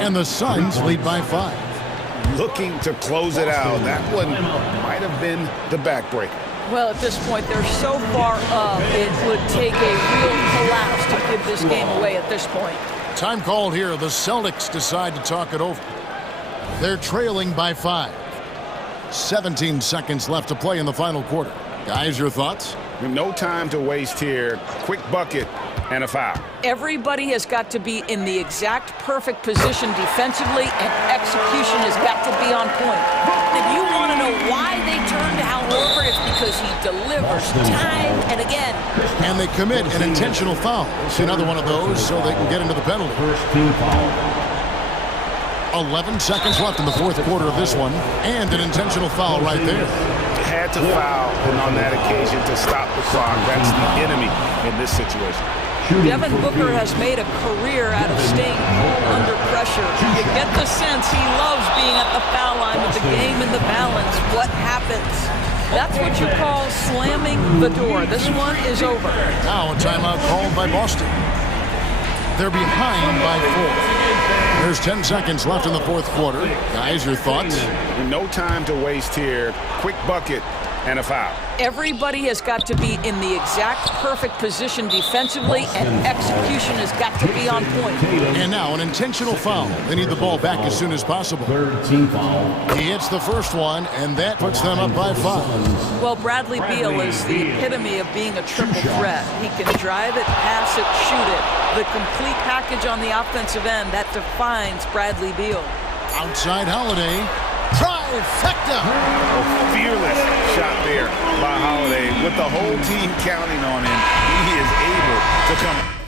And the Suns lead by 5. Looking to close it out. That one might have been the backbreaker. Well, at this point, they're so far up, it would take a real collapse to give this game away at this point. Time called here. The Celtics decide to talk it over. They're trailing by 5. 17 seconds left to play in the final quarter. Guys, your thoughts? No time to waste here. Quick bucket and a foul. Everybody has got to be in the exact perfect position defensively, and execution has got to be on point. If you want to know why they turned to Al Horford, it's because he delivers time and again. And they commit an intentional foul. It's another one of those so they can get into the penalty. First team foul. 11 seconds left in the fourth quarter of this one, and an intentional foul right there. Had to foul on that occasion to stop the clock. That's the enemy in this situation. Devin Booker has made a career out of staying cool under pressure. You get the sense he loves being at the foul line with the game in the balance. What happens? That's what you call slamming the door. This one is over. Now a timeout called by Boston. They're behind by 4. There's 10 seconds left in the fourth quarter. Guys, your thoughts? No time to waste here. Quick bucket and a foul. Everybody has got to be in the exact perfect position defensively, and execution has got to be on point. And now an intentional foul. They need the ball back as soon as possible. Third team foul. He hits the first one, and that puts them up by 5. Well, Bradley Beal is the epitome of being a triple threat. He can drive it, pass it, shoot it. The complete package on the offensive end, that defines Bradley Beal. Outside Holiday. Trifecta! A fearless shot there by Holiday. With the whole team counting on him, he is able to come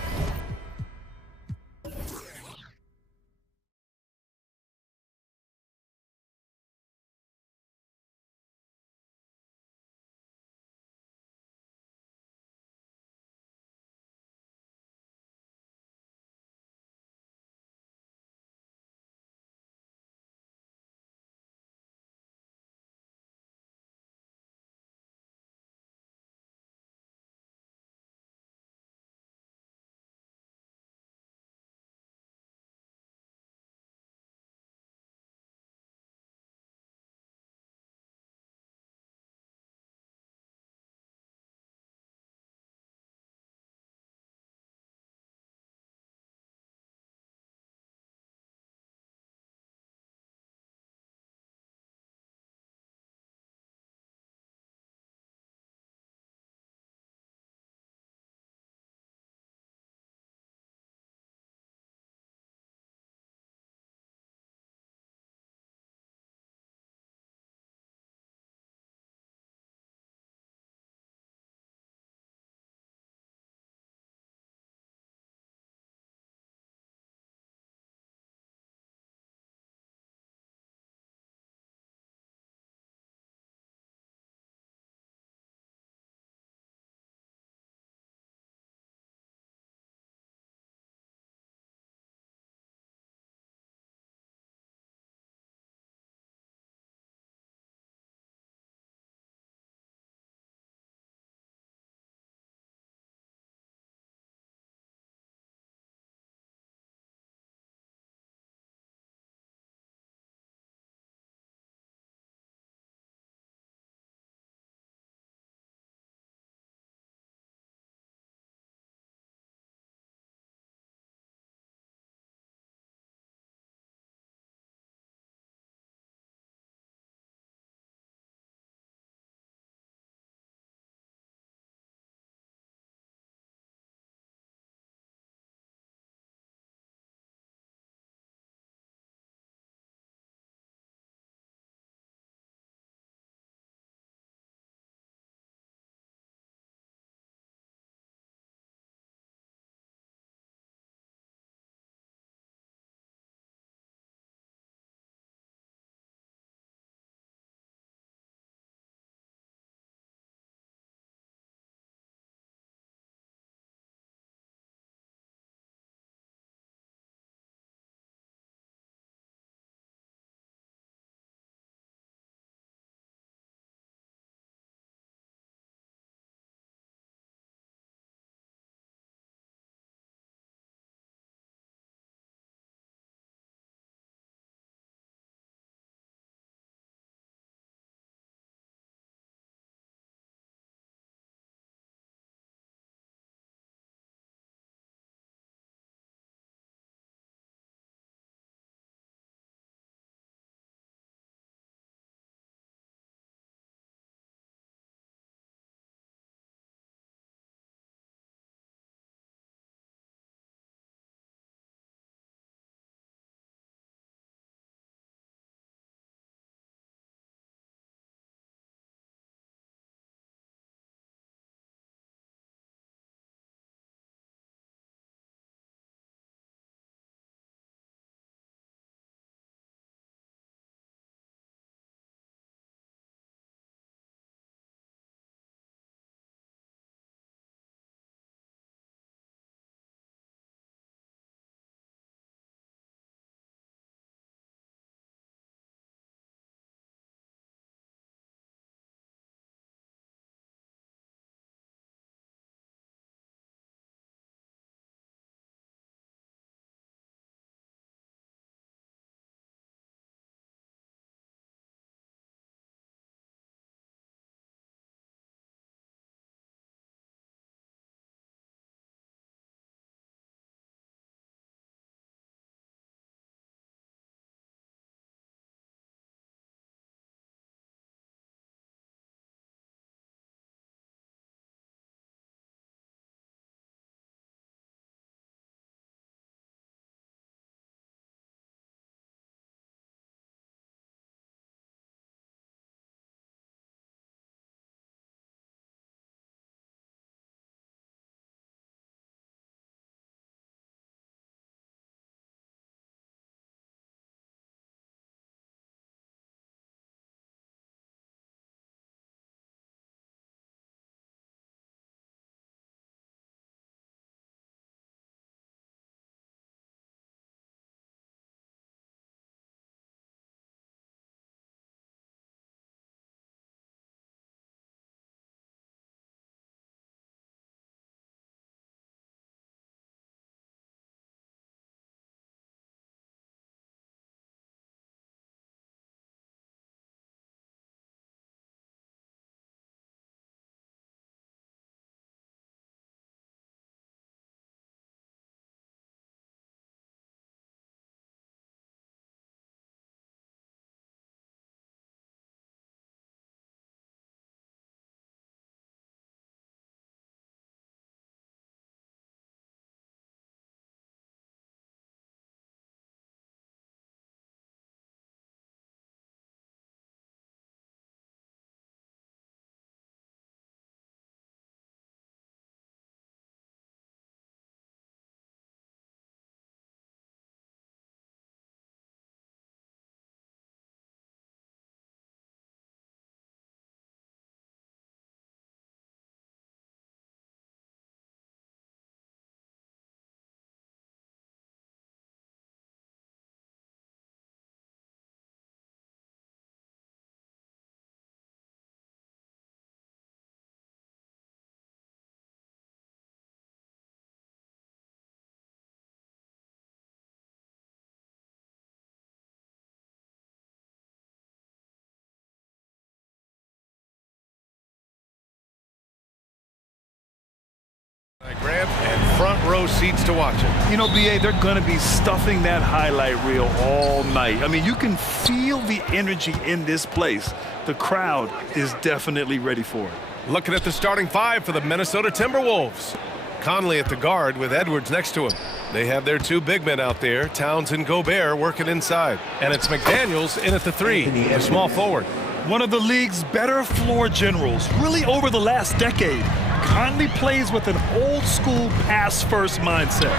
Grant, and front row seats to watch it. You know, BA, they're going to be stuffing that highlight reel all night. I mean, you can feel the energy in this place. The crowd is definitely ready for it. Looking at the starting five for the Minnesota Timberwolves. Conley at the guard with Edwards next to him. They have their two big men out there, Towns and Gobert, working inside. And it's McDaniels in at the three, the small forward. One of the league's better floor generals, really over the last decade. Conley plays with an old-school pass-first mindset.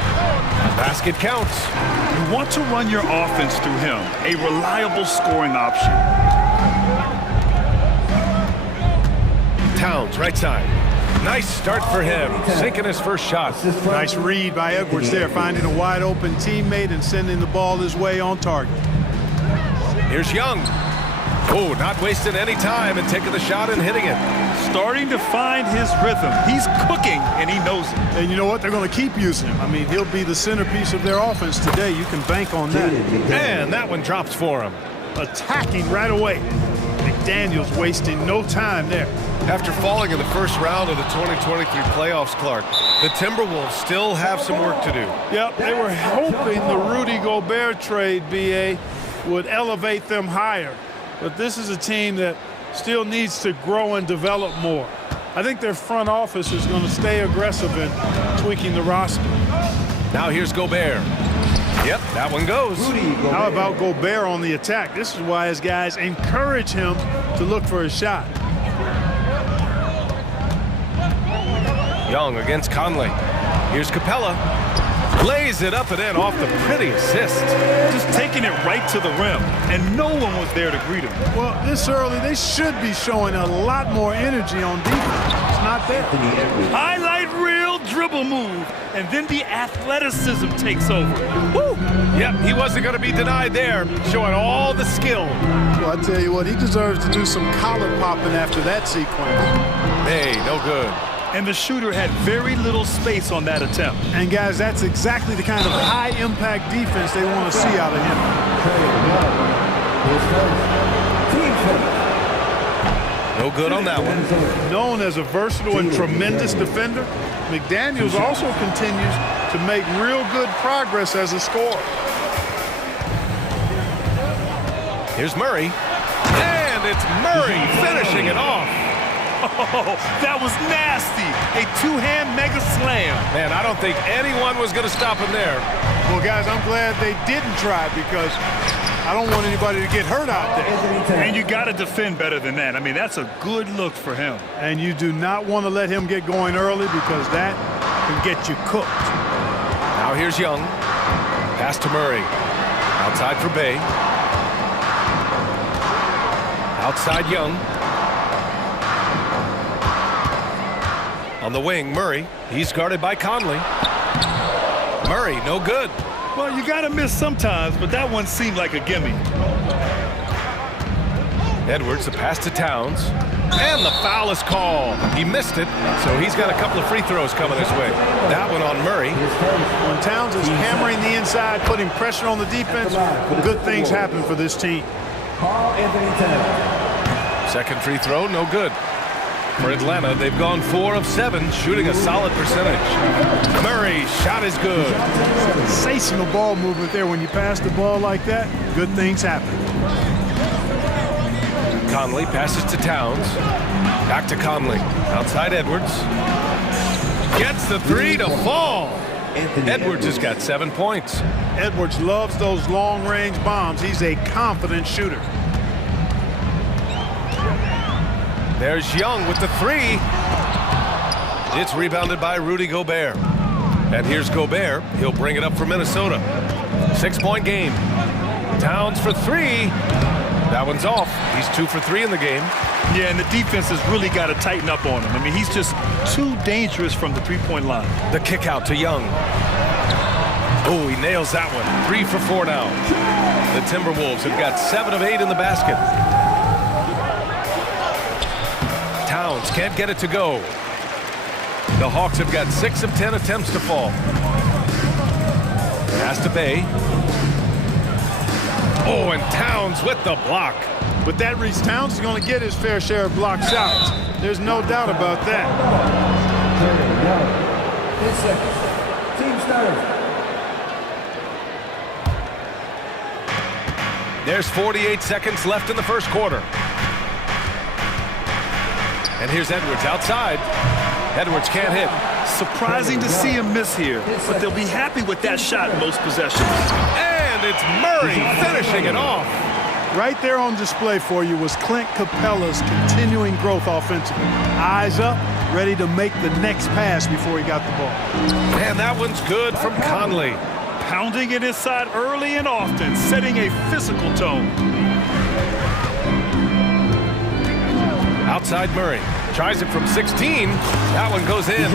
Basket counts. You want to run your offense through him, a reliable scoring option. Towns, right side. Nice start for him, sinking his first shot. Nice read by Edwards there, finding a wide-open teammate and sending the ball his way on target. Here's Young. Oh, not wasting any time and taking the shot and hitting it. Starting to find his rhythm. He's cooking, and he knows it. And you know what? They're going to keep using him. I mean, he'll be the centerpiece of their offense today. You can bank on that. And that one drops for him. Attacking right away. McDaniels wasting no time there. After falling in the first round of the 2023 playoffs, Clark, the Timberwolves still have some work to do. Yep, they were hoping the Rudy Gobert trade, BA, would elevate them higher. But this is a team that still needs to grow and develop more. I think their front office is going to stay aggressive in tweaking the roster. Now here's Gobert. Yep, that one goes. How about Gobert on the attack? This is why his guys encourage him to look for a shot. Young against Conley. Here's Capella. Lays it up and in off the pretty assist. Just taking it right to the rim, and no one was there to greet him. Well, this early, they should be showing a lot more energy on defense. It's not there. Highlight reel dribble move, and then the athleticism takes over. Woo! Yep, he wasn't going to be denied there, showing all the skill. Well, I tell you what, he deserves to do some collar popping after that sequence. Hey, no good. And the shooter had very little space on that attempt. And guys, that's exactly the kind of high-impact defense they want to see out of him. No good on that one. Known as a versatile and tremendous defender, McDaniels also continues to make real good progress as a scorer. Here's Murray. And it's Murray finishing it off. Oh, that was nasty. A two-hand mega slam. Man, I don't think anyone was going to stop him there. Well, guys, I'm glad they didn't try because I don't want anybody to get hurt out there. And you got to defend better than that. I mean, that's a good look for him. And you do not want to let him get going early because that can get you cooked. Now here's Young. Pass to Murray. Outside for Bay. Outside Young. On the wing, Murray. He's guarded by Conley. Murray, no good. Well, you got to miss sometimes, but that one seemed like a gimme. Edwards, the pass to Towns. And the foul is called. He missed it, so he's got a couple of free throws coming his way. That one on Murray. When Towns is hammering the inside, putting pressure on the defense, good things happen for this team. Second free throw, no good. For Atlanta, they've gone 4 of 7, shooting a solid percentage. Murray, shot is good. Sensational ball movement there. When you pass the ball like that, good things happen. Conley passes to Towns. Back to Conley. Outside Edwards. Gets the three to fall. Edwards has got 7 points. Edwards loves those long-range bombs. He's a confident shooter. There's Young with the three. It's rebounded by Rudy Gobert. And here's Gobert. He'll bring it up for Minnesota. 6-point game. Towns for three. That one's off. He's 2 for 3 in the game. Yeah, and the defense has really got to tighten up on him. I mean, he's just too dangerous from the three-point line. The kick out to Young. Oh, he nails that one. 3 for 4 now. The Timberwolves have got 7 of 8 in the basket. Towns can't get it to go. The Hawks have got 6 of 10 attempts to fall. Pass to Bay. Oh, and Towns with the block. With that reach, Towns is going to get his fair share of block shots. There's no doubt about that. Team starters. There's 48 seconds left in the first quarter. And here's Edwards outside. Edwards can't hit. Surprising to see him miss here, but they'll be happy with that shot in most possessions. And it's Murray finishing it off. Right there on display for you was Clint Capella's continuing growth offensively. Eyes up, ready to make the next pass before he got the ball. And that one's good from Conley. Pounding it inside early and often, setting a physical tone. Outside Murray. Tries it from 16. That one goes in.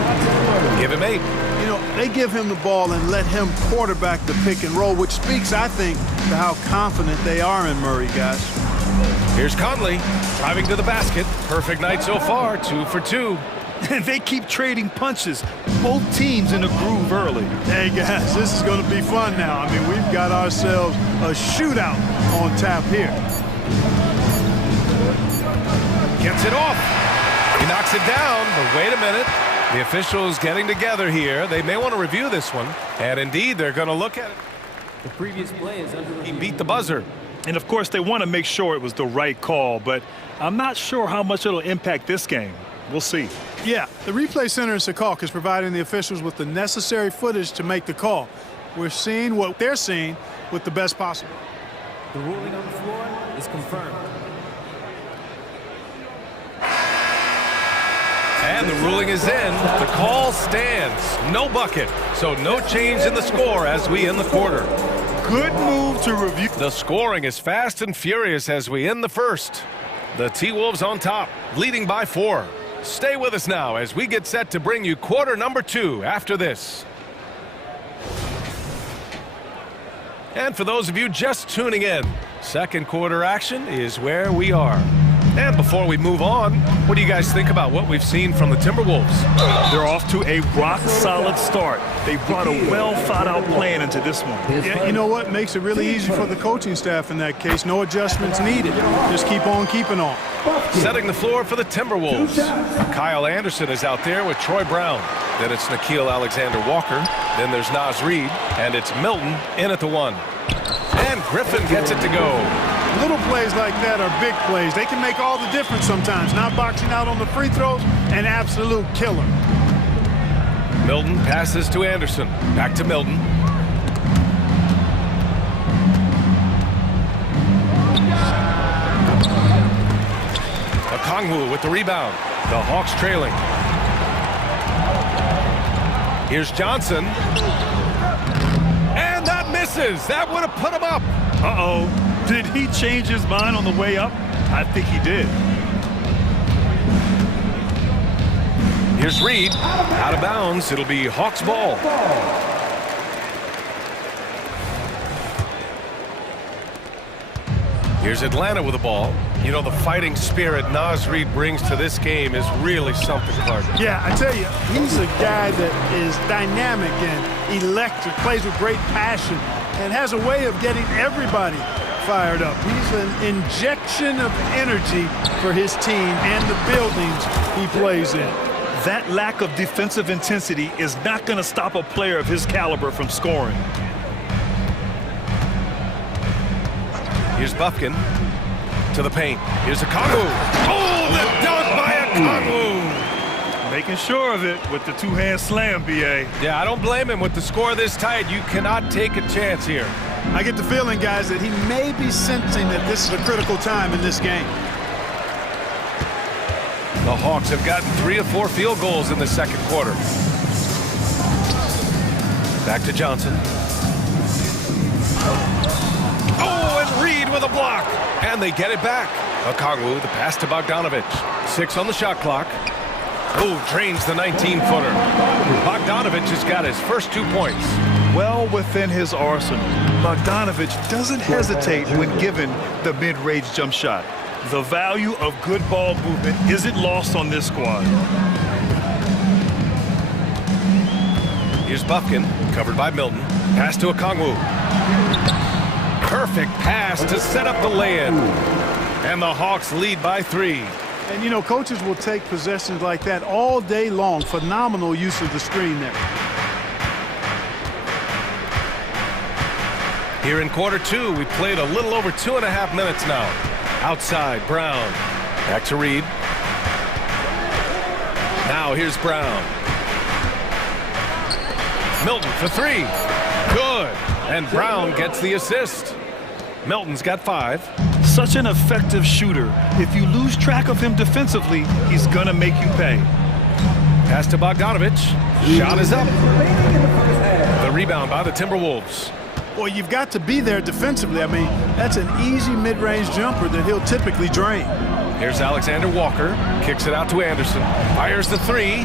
Give him 8. You know, they give him the ball and let him quarterback the pick and roll, which speaks, I think, to how confident they are in Murray, guys. Here's Conley driving to the basket. Perfect night so far, 2 for 2. And they keep trading punches. Both teams in a groove early. Hey, guys, this is going to be fun now. I mean, we've got ourselves a shootout on tap here. Gets it off. He knocks it down, but wait a minute. The officials getting together here. They may want to review this one. And indeed, they're going to look at it. The previous play is under. He beat the buzzer. And of course, they want to make sure it was the right call, but I'm not sure how much it'll impact this game. We'll see. Yeah, the replay center in Secaucus is providing the officials with the necessary footage to make the call. We're seeing what they're seeing with the best possible. The ruling on the floor is confirmed. And the ruling is in. The call stands. No bucket. So no change in the score as we end the quarter. Good move to review. The scoring is fast and furious as we end the first. The T-Wolves on top, leading by 4. Stay with us now as we get set to bring you quarter number 2 after this. And for those of you just tuning in, second quarter action is where we are. And before we move on, what do you guys think about what we've seen from the Timberwolves? They're off to a rock-solid start. They brought a well-thought-out plan into this one. Yeah, you know what? Makes it really easy for the coaching staff in that case. No adjustments needed. Just keep on keeping on. Setting the floor for the Timberwolves. Kyle Anderson is out there with Troy Brown. Then it's Nickeil Alexander-Walker. Then there's Naz Reid. And it's Milton in at the 1. And Griffin gets it to go. Little plays like that are big plays. They can make all the difference sometimes. Not boxing out on the free throws, an absolute killer. Milton passes to Anderson. Back to Milton. Okongwu with the rebound. The Hawks trailing. Here's Johnson. And that misses. That would have put him up. Uh-oh. Did he change his mind on the way up? I think he did. Here's Reid. Out of bounds. It'll be Hawks ball. Here's Atlanta with the ball. You know, the fighting spirit Naz Reid brings to this game is really something, Clark. Yeah, I tell you, he's a guy that is dynamic and electric, plays with great passion, and has a way of getting everybody fired up. He's an injection of energy for his team and the buildings he plays in. That lack of defensive intensity is not going to stop a player of his caliber from scoring. Here's Bufkin to the paint. Here's Okongwu. Oh, the dunk by Okongwu. Making sure of it with the two-hand slam, B.A. Yeah, I don't blame him with the score this tight. You cannot take a chance here. I get the feeling, guys, that he may be sensing that this is a critical time in this game. The Hawks have gotten 3 of 4 field goals in the second quarter. Back to Johnson. Oh, and Reid with a block. And they get it back. Okongwu, the pass to Bogdanovic. 6 on the shot clock. Oh, drains the 19-footer. Bogdanovic has got his first 2 points. Well within his arsenal. Bogdanovic doesn't hesitate when given the mid-range jump shot. The value of good ball movement isn't lost on this squad. Here's Bufkin, covered by Milton. Pass to Okongwu. Perfect pass to set up the lay-in. And the Hawks lead by 3. And, you know, coaches will take possessions like that all day long. Phenomenal use of the screen there. Here in quarter two, we played a little over 2.5 minutes now. Outside, Brown. Back to Reed. Now here's Brown. Milton for three. Good. And Brown gets the assist. Milton's got 5. Such an effective shooter. If you lose track of him defensively, he's going to make you pay. Pass to Bogdanovich. Shot is up. The rebound by the Timberwolves. Well, you've got to be there defensively. I mean, that's an easy mid-range jumper that he'll typically drain. Here's Alexander Walker. Kicks it out to Anderson. Fires the 3.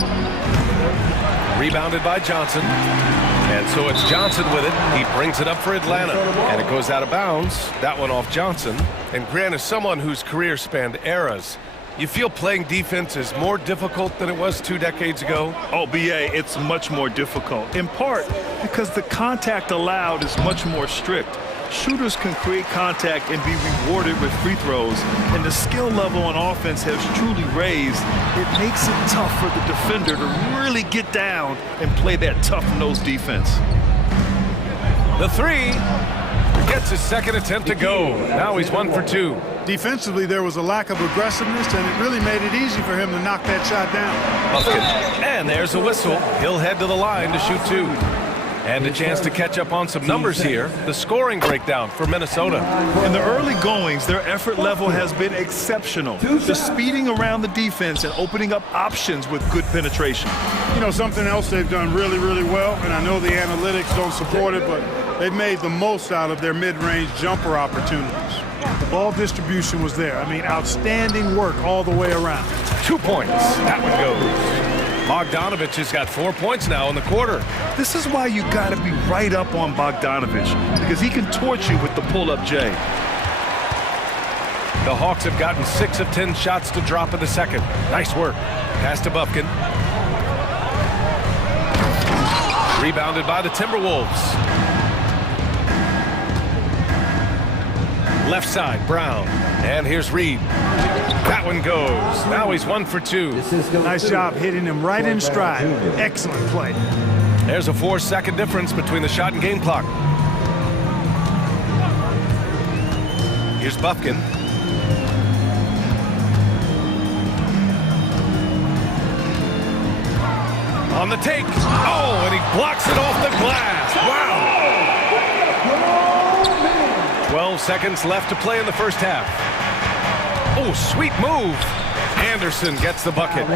Rebounded by Johnson. And so it's Johnson with it. He brings it up for Atlanta. And it goes out of bounds. That one off Johnson. And Grant, as someone whose career spanned eras, you feel playing defense is more difficult than it was 2 decades ago? Oh, BA, it's much more difficult. In part because the contact allowed is much more strict. Shooters can create contact and be rewarded with free throws, and the skill level on offense has truly raised. It makes it tough for the defender to really get down and play that tough-nosed defense. The 3 gets his second attempt to go. Now he's 1 for 2. Defensively, there was a lack of aggressiveness, and it really made it easy for him to knock that shot down. Buffkin. And there's a whistle. He'll head to the line to shoot 2. And a chance to catch up on some numbers here. The scoring breakdown for Minnesota. In the early goings, their effort level has been exceptional. The speeding around the defense and opening up options with good penetration. You know, something else they've done really, really well, and I know the analytics don't support it, but they've made the most out of their mid-range jumper opportunities. The ball distribution was there. I mean, outstanding work all the way around. 2 points. That one goes. Bogdanovich has got 4 points now in the quarter. This is why you got to be right up on Bogdanovich, because he can torch you with the pull-up J. The Hawks have gotten 6 of 10 shots to drop in the second. Nice work. Pass to Buffkin. Rebounded by the Timberwolves. Left side, Brown. And here's Reed. That one goes. Now he's 1 for 2. Nice job hitting him right in stride. Excellent play. There's a 4-second difference between the shot and game clock. Here's Buffkin. On the take. Oh, and he blocks it off the glass. Wow. 12 seconds left to play in the first half. Oh, sweet move. Anderson gets the bucket.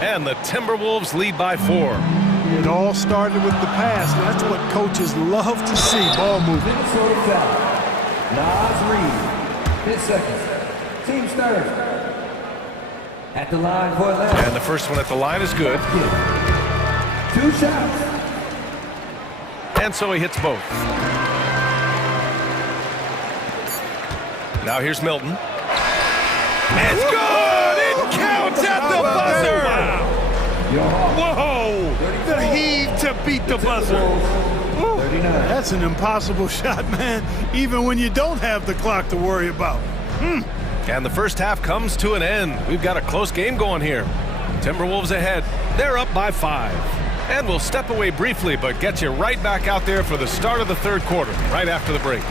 And the Timberwolves lead by 4. It all started with the pass. That's what coaches love to see, ball movement. Minnesota foul. Nas Reed. 10 seconds. Team starter. At the line for Atlanta. And the first one at the line is good. 2 shots. And so he hits both. Now here's Milton. It's good! It counts at the buzzer! Whoa! The heave to beat the buzzer. That's an impossible shot, man, even when you don't have the clock to worry about. And the first half comes to an end. We've got a close game going here. Timberwolves ahead. They're up by 5. And we'll step away briefly, but get you right back out there for the start of the third quarter, right after the break.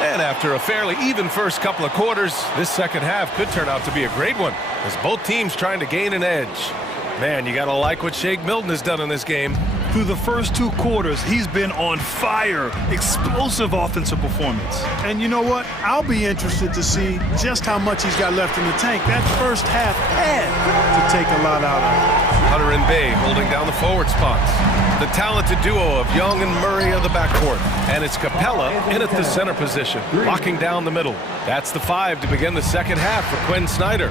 And after a fairly even first couple of quarters, this second half could turn out to be a great one, as both teams trying to gain an edge. Man, you gotta like what Shake Milton has done in this game. Through the first 2 quarters, he's been on fire. Explosive offensive performance. And you know what? I'll be interested to see just how much he's got left in the tank. That first half had to take a lot out of it. Hunter and Bay holding down the forward spots. The talented duo of Young and Murray of the backcourt. And it's Capella in at the center position, locking down the middle. That's the 5 to begin the second half for Quinn Snyder.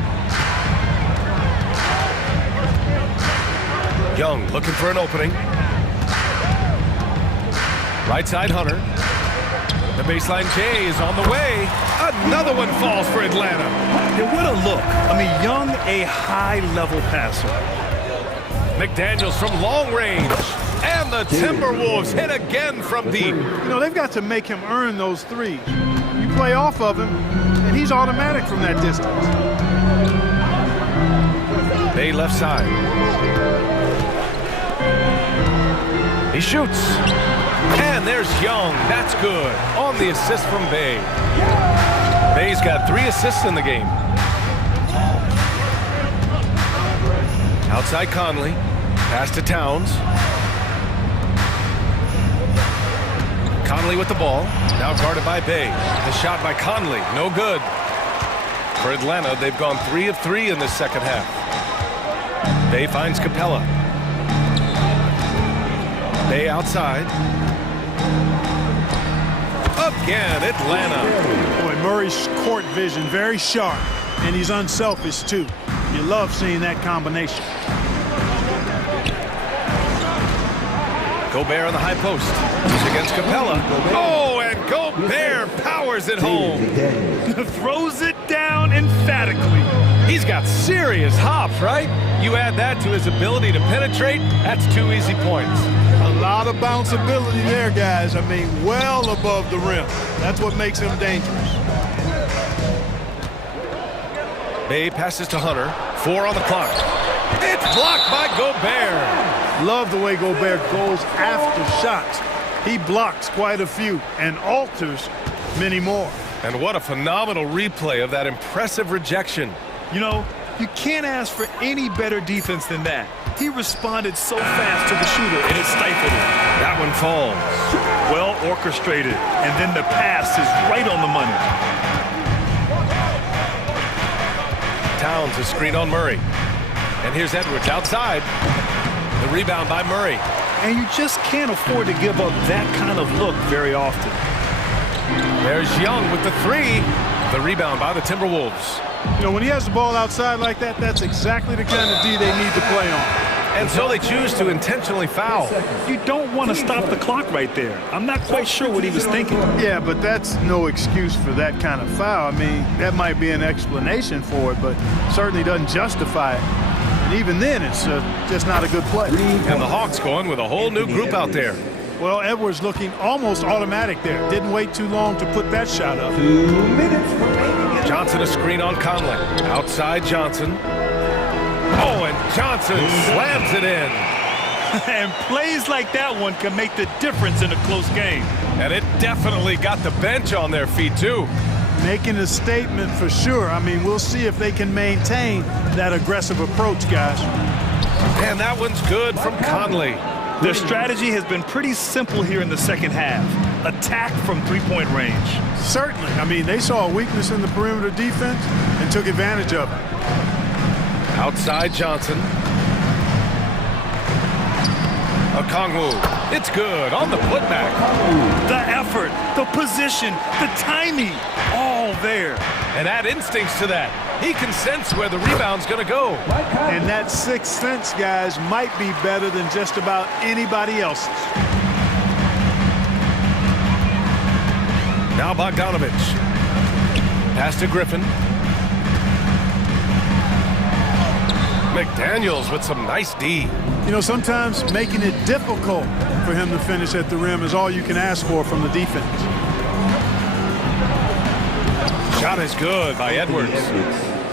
Young looking for an opening. Right side, Hunter. The baseline J is on the way. Another one falls for Atlanta. Yeah, what a look. I mean, Young, a high-level passer. McDaniels from long range. And the Timberwolves hit again from deep. You know, they've got to make him earn those threes. You play off of him, and he's automatic from that distance. Bay left side. He shoots. And there's Young. That's good. On the assist from Bay. Bay's got 3 assists in the game. Outside Conley. Pass to Towns. Conley with the ball. Now guarded by Bay. The shot by Conley. No good. For Atlanta, they've gone 3 of 3 in this second half. Bay finds Capella. Bay outside. Again, Atlanta. Boy, Murray's court vision very sharp, and he's unselfish too. You love seeing that combination. Gobert on the high post. He's against Capella. Oh, and Gobert powers it home. Throws it down emphatically. He's got serious hops, right? You add that to his ability to penetrate, that's 2 easy points. A lot of bounceability there, guys. I mean, well above the rim. That's what makes him dangerous. Bay passes to Hunter. 4 on the clock. It's blocked by Gobert. Love the way Gobert goes after shots. He blocks quite a few and alters many more. And what a phenomenal replay of that impressive rejection. You know, you can't ask for any better defense than that. He responded so fast to the shooter, and it stifled him. That one falls. Well orchestrated, and then the pass is right on the money. Towns is screened on Murray. And here's Edwards outside. The rebound by Murray. And you just can't afford to give up that kind of look very often. There's Young with the 3. The rebound by the Timberwolves. You know, when he has the ball outside like that, that's exactly the kind of D they need to play on. And so they choose to intentionally foul. You don't want to stop the clock right there. I'm not quite sure what he was thinking. Yeah, but that's no excuse for that kind of foul. I mean, that might be an explanation for it, but certainly doesn't justify it. And even then, it's just not a good play. And the Hawks going with a whole new group out there. Well, Edwards looking almost automatic there. Didn't wait too long to put that shot up. 2 minutes remaining. Johnson a screen on Conley. Outside Johnson. Oh, and Johnson slams it in. And plays like that one can make the difference in a close game. And it definitely got the bench on their feet, too. Making a statement for sure. I mean, we'll see if they can maintain that aggressive approach, guys. And that one's good from Conley. Their strategy has been pretty simple here in the second half. Attack from 3-point range. Certainly. I mean, they saw a weakness in the perimeter defense and took advantage of it. Outside Johnson. Okongwu. It's good on the putback. The effort, the position, the timing, all there. And add instincts to that. He can sense where the rebound's going to go. And that sixth sense, guys, might be better than just about anybody else's. Now Bogdanovich. Pass to Griffin. McDaniels with some nice D. You know, sometimes making it difficult for him to finish at the rim is all you can ask for from the defense. Shot is good by Edwards.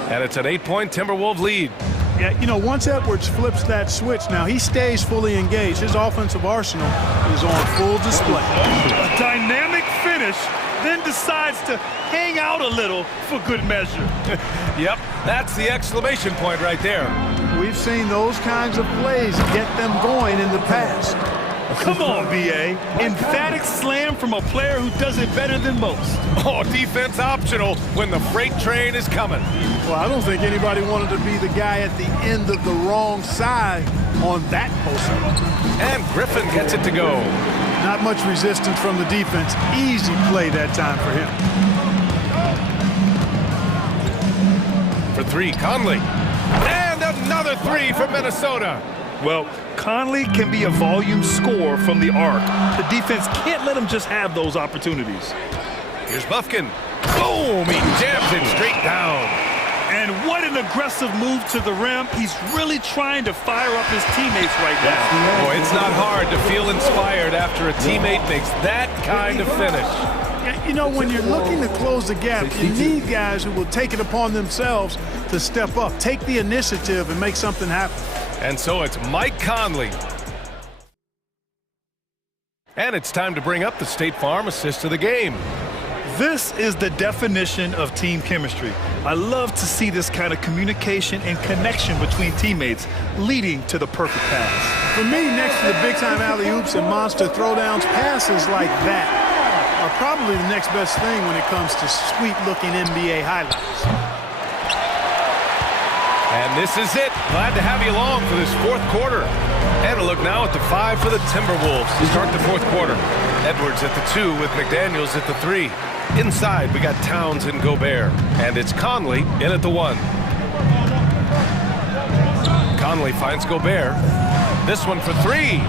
And it's an 8-point Timberwolves lead. Yeah, you know, once Edwards flips that switch, now he stays fully engaged. His offensive arsenal is on full display. A dynamic finish, then decides to hang out a little for good measure. Yep, that's the exclamation point right there. We've seen those kinds of plays get them going in the past. Come on, B.A. Emphatic slam from a player who does it better than most. Oh, defense optional when the freight train is coming. Well, I don't think anybody wanted to be the guy at the end of the wrong side on that post. And Griffin gets it to go. Not much resistance from the defense. Easy play that time for him. For 3, Conley. And another 3 for Minnesota. Well, Conley can be a volume scorer from the arc. The defense can't let him just have those opportunities. Here's Bufkin. Boom! He jams it straight down. And what an aggressive move to the rim. He's really trying to fire up his teammates right now. Boy, it's not hard to feel inspired after a teammate makes that kind of finish. You know, when you're looking to close the gap, you need guys who will take it upon themselves to step up, take the initiative, and make something happen. And so it's Mike Conley. And it's time to bring up the State Farm assist of the game. This is the definition of team chemistry. I love to see this kind of communication and connection between teammates leading to the perfect pass. For me, next to the big-time alley-oops and monster throwdowns, passes like that are probably the next best thing when it comes to sweet-looking NBA highlights. And this is it. Glad to have you along for this fourth quarter. And a look now at the 5 for the Timberwolves to start the fourth quarter. Edwards at the 2 with McDaniels at the 3. Inside, we got Towns and Gobert. And it's Conley in at the 1. Conley finds Gobert. This one for 3.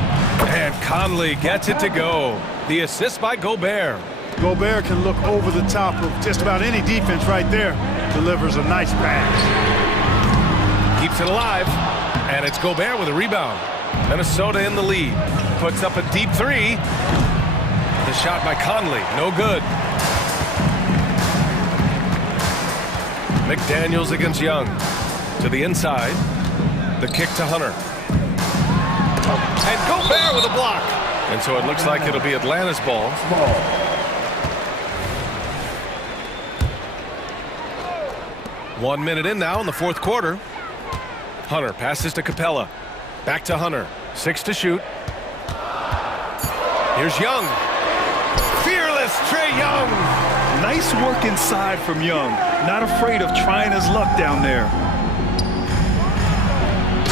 And Conley gets it to go. The assist by Gobert. Gobert can look over the top of just about any defense right there. Delivers a nice pass. Keeps it alive. And it's Gobert with a rebound. Minnesota in the lead. Puts up a deep 3. The shot by Conley. No good. McDaniels against Young. To the inside. The kick to Hunter. And Gobert with a block. And so it looks like it'll be Atlanta's ball. 1 minute in now in the fourth quarter. Hunter passes to Capella. Back to Hunter. 6 to shoot. Here's Young. Fearless Trae Young. Nice work inside from Young. Not afraid of trying his luck down there.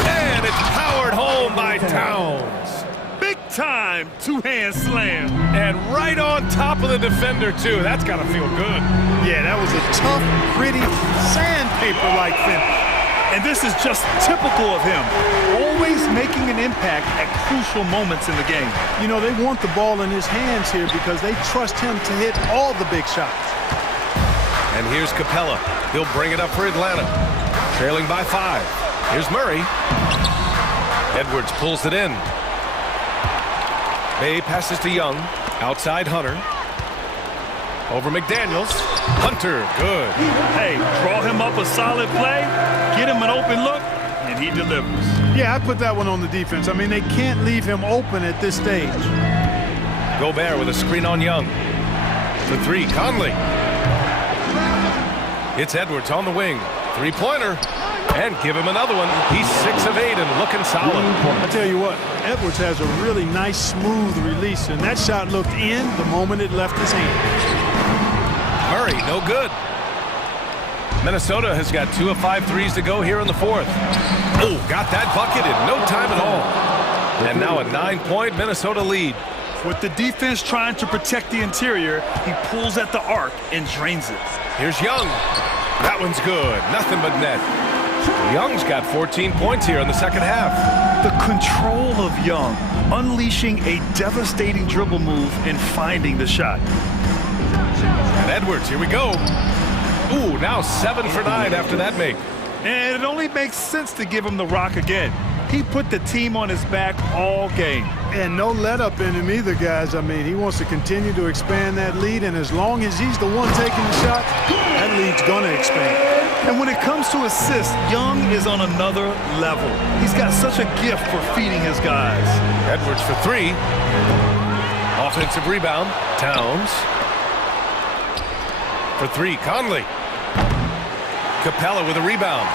And it's powered home by Towns. Big time two-hand slam. And right on top of the defender, too. That's got to feel good. Yeah, that was a tough, gritty, sandpaper-like finish. And this is just typical of him, always making an impact at crucial moments in the game. You know, they want the ball in his hands here because they trust him to hit all the big shots. And here's Capella. He'll bring it up for Atlanta. Trailing by 5. Here's Murray. Edwards pulls it in. Bay passes to Young. Outside Hunter. Over McDaniels. Hunter, good. Hey, draw him up a solid play, get him an open look, and he delivers. Yeah, I put that one on the defense. I mean, they can't leave him open at this stage. Gobert with a screen on Young. The 3, Conley. It's Edwards on the wing. 3-pointer. And give him another one. He's 6 of 8 and looking solid. I tell you what, Edwards has a really nice, smooth release, and that shot looked in the moment it left his hand. Murray, no good. Minnesota has got 2 of 5 threes to go here in the fourth. Oh, got that bucket in no time at all. And now a 9-point Minnesota lead. With the defense trying to protect the interior, he pulls at the arc and drains it. Here's Young. That one's good. Nothing but net. Young's got 14 points here in the second half. The control of Young, unleashing a devastating dribble move and finding the shot. And Edwards, here we go. Ooh, now 7 for 9 after that make. And it only makes sense to give him the rock again. He put the team on his back all game. And no let-up in him either, guys. I mean, he wants to continue to expand that lead, and as long as he's the one taking the shot, that lead's going to expand. And when it comes to assists, Young is on another level. He's got such a gift for feeding his guys. Edwards for 3. Offensive rebound, Towns. For 3, Conley. Capella with a rebound.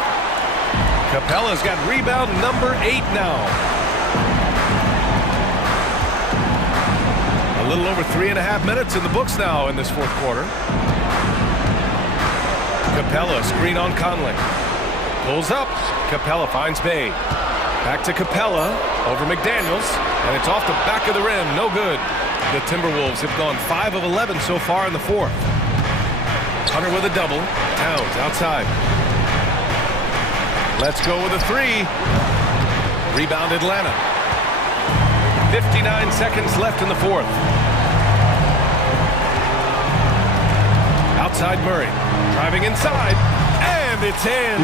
Capella's got rebound number 8 now. A little over 3.5 minutes in the books now in this fourth quarter. Capella, screen on Conley. Pulls up. Capella finds Bay. Back to Capella. Over McDaniels. And it's off the back of the rim. No good. The Timberwolves have gone 5 of 11 so far in the fourth. Hunter with a double. Towns outside. Let's go with a 3. Rebound Atlanta. 59 seconds left in the fourth. Outside Murray, driving inside, and it's in.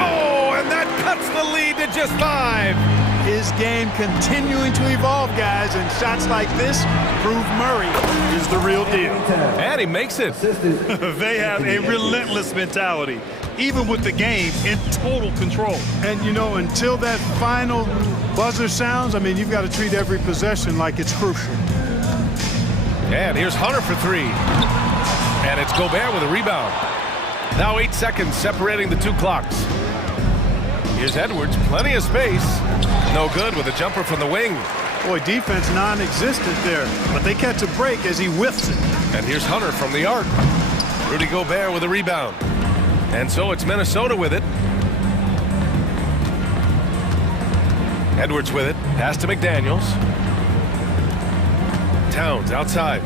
Oh, and that cuts the lead to just 5. His game continuing to evolve, guys, and shots like this prove Murray is the real deal. And he makes it. They have a relentless mentality, even with the game in total control. And, you know, until that final buzzer sounds, I mean, you've got to treat every possession like it's crucial. And here's Hunter for 3. And it's Gobert with a rebound. Now 8 seconds separating the two clocks. Here's Edwards, plenty of space. No good with a jumper from the wing. Boy, defense non-existent there, but they catch a break as he whiffs it. And here's Hunter from the arc. Rudy Gobert with a rebound. And so it's Minnesota with it. Edwards with it. Pass to McDaniels. Towns outside.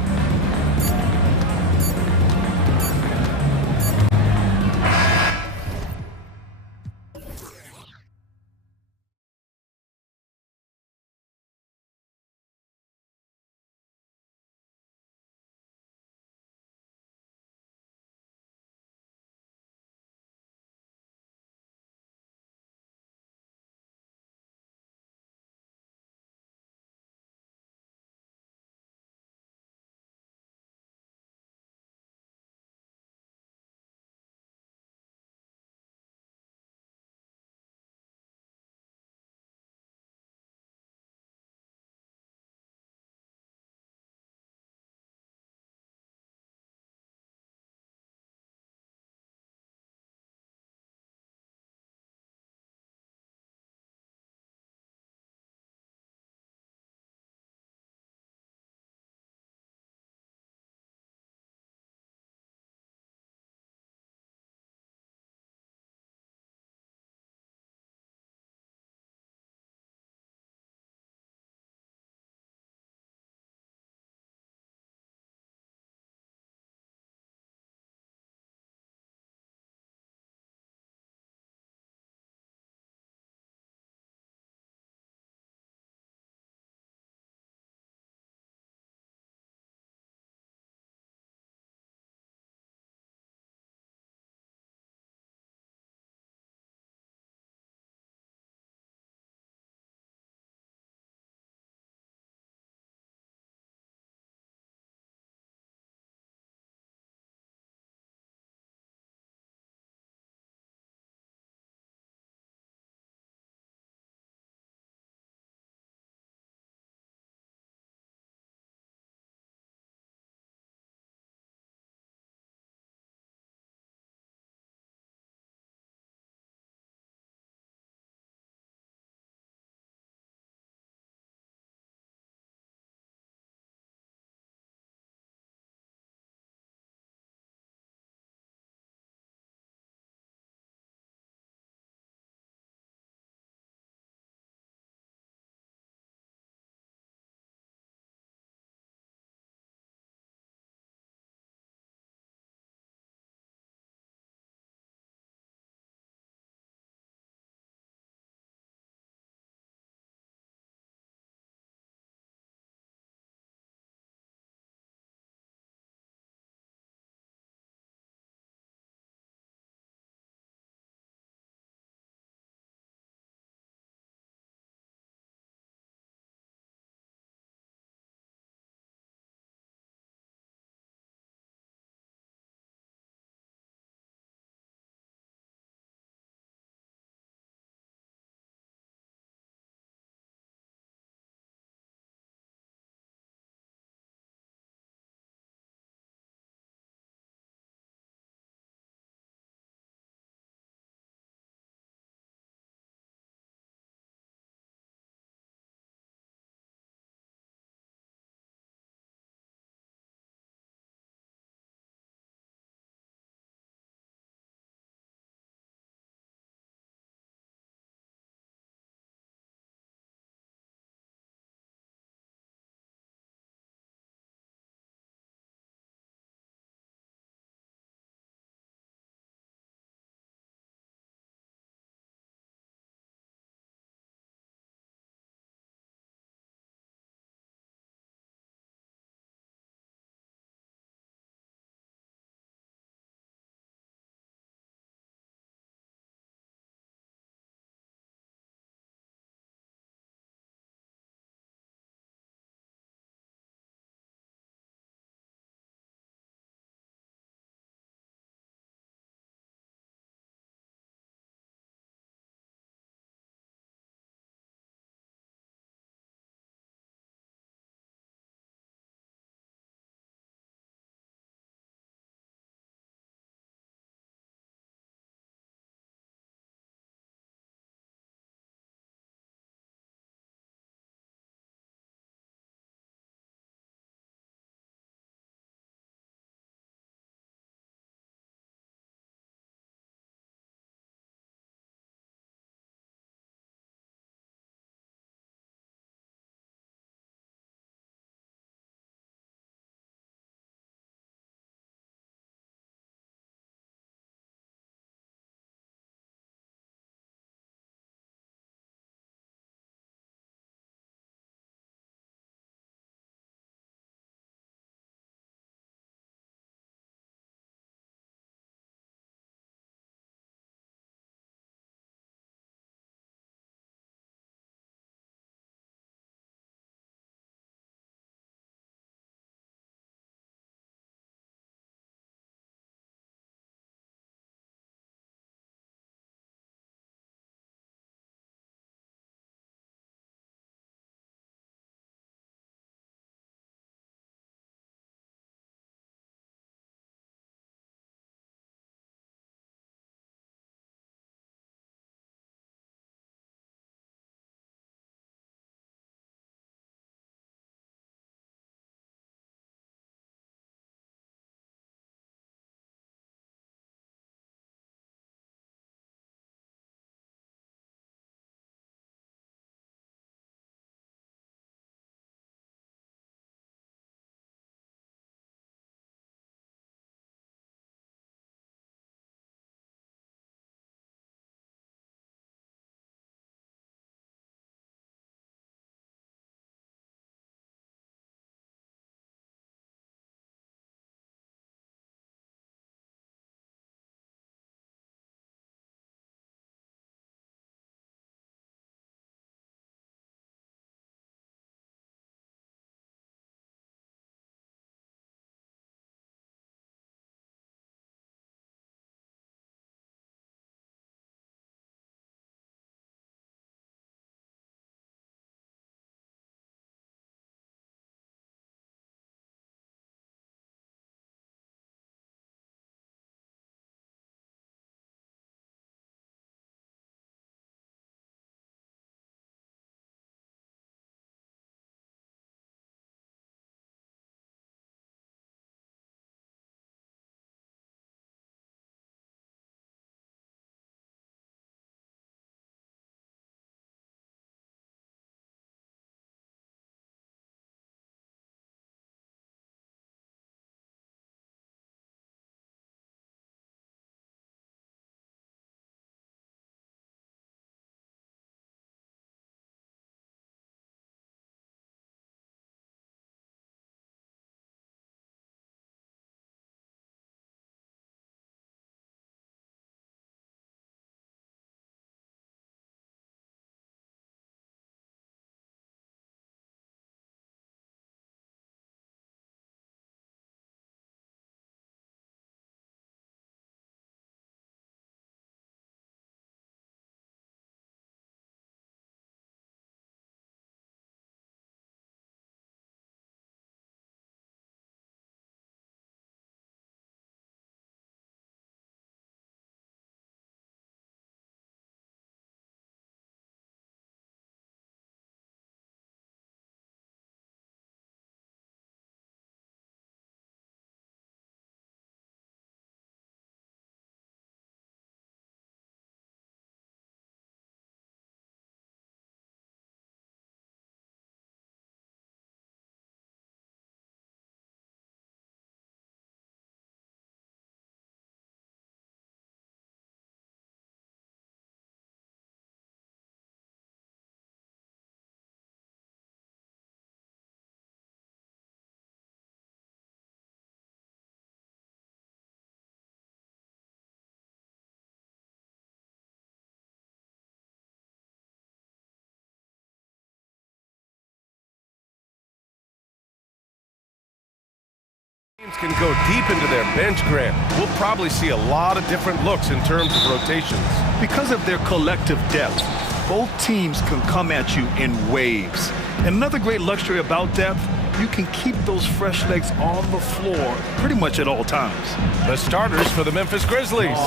Teams can go deep into their bench, Grant. We'll probably see a lot of different looks in terms of rotations. Because of their collective depth, both teams can come at you in waves. And another great luxury about depth, you can keep those fresh legs on the floor pretty much at all times. The starters for the Memphis Grizzlies.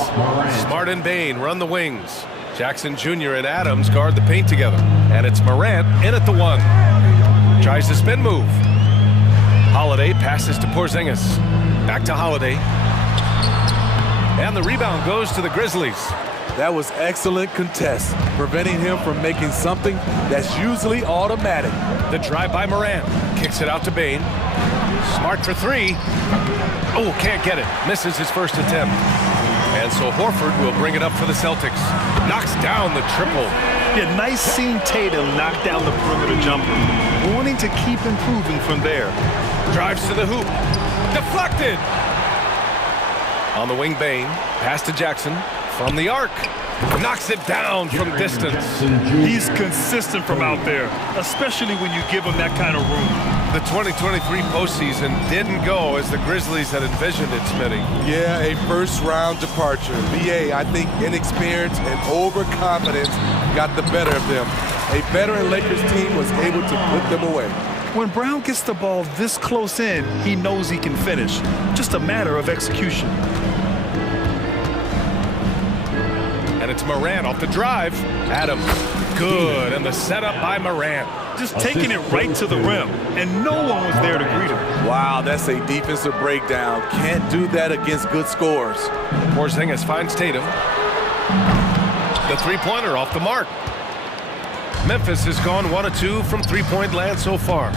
Smart and Bain run the wings. Jackson Jr. and Adams guard the paint together. And it's Morant in at the 1. Tries the spin move. Holiday passes to Porzingis. Back to Holiday. And the rebound goes to the Grizzlies. That was excellent contest, preventing him from making something that's usually automatic. The drive by Morant. Kicks it out to Bain. Smart for 3. Oh, can't get it. Misses his first attempt. And so Horford will bring it up for the Celtics. Knocks down the triple. Yeah, nice seeing Tatum knock down the perimeter jumper. Wanting to keep improving from there. Drives to the hoop. Deflected. On the wing, Bain. Pass to Jackson. From the arc. Knocks it down from distance. He's consistent from out there, especially when you give him that kind of room. The 2023 postseason didn't go as the Grizzlies had envisioned it, Smitty. Yeah, a first-round departure. BA, I think inexperience and overconfidence got the better of them. A veteran Lakers team was able to put them away. When Brown gets the ball this close in, he knows he can finish. Just a matter of execution. And it's Morant off the drive. Adams, good, and the setup by Morant. Just taking it right to the rim, and no one was there to greet him. Wow, that's a defensive breakdown. Can't do that against good scores. Porzingis finds Tatum. The three-pointer off the mark. Memphis has gone 1 of 2 from three-point land so far.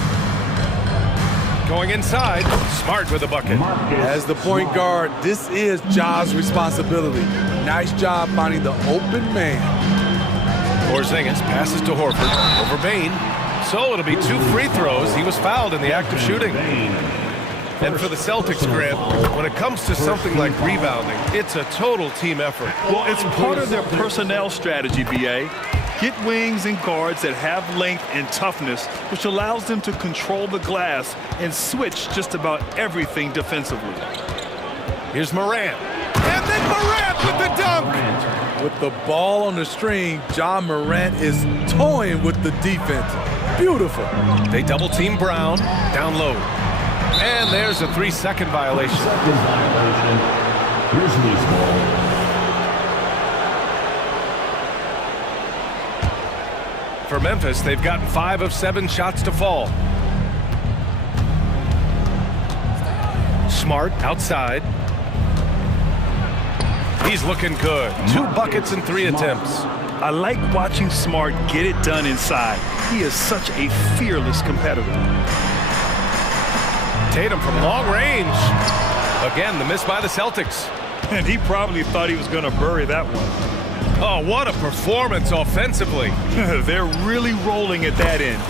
Going inside, Smart with a bucket. As the point guard, this is Ja's responsibility. Nice job finding the open man. Porzingis passes to Horford over Bain. So it'll be 2 free throws. He was fouled in the act of shooting. And for the Celtics, Grant, when it comes to something like rebounding, it's a total team effort. Well, it's part of their personnel strategy, BA. Get wings and guards that have length and toughness, which allows them to control the glass and switch just about everything defensively. Here's Morant. And then Morant with the dunk! With the ball on the string, Ja Morant is toying with the defense. Beautiful. They double-team Brown, down low. And there's a 3-second violation. Second violation. Grizzlies ball. For Memphis, they've gotten 5 of 7 shots to fall. Smart outside. He's looking good. 2 buckets and 3 attempts. I like watching Smart get it done inside. He is such a fearless competitor. Tatum from long range. Again, the miss by the Celtics. And he probably thought he was going to bury that one. Oh, what a performance offensively. They're really rolling at that end.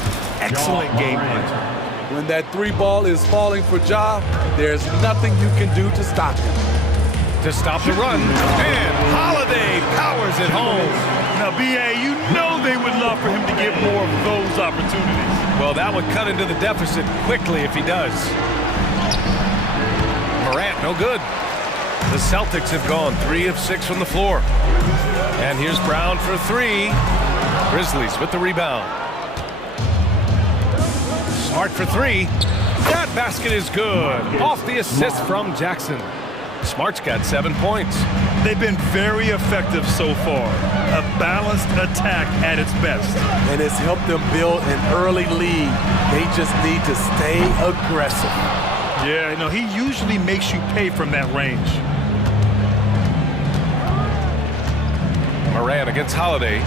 Excellent game plan. When that 3 ball is falling for Ja, there's nothing you can do to stop him. To stop the run, and Holiday powers it home. Now, BA, you know they would love for him to get more of those opportunities. Well, that would cut into the deficit quickly if he does. Morant, no good. The Celtics have gone 3 of 6 from the floor. And here's Brown for 3. Grizzlies with the rebound. Smart for 3. That basket is good. Off the assist from Jackson. Smart's got 7 points. They've been very effective so far. A balanced attack at its best. And it's helped them build an early lead. They just need to stay aggressive. Yeah, no, he usually makes you pay from that range. Morant against Holiday.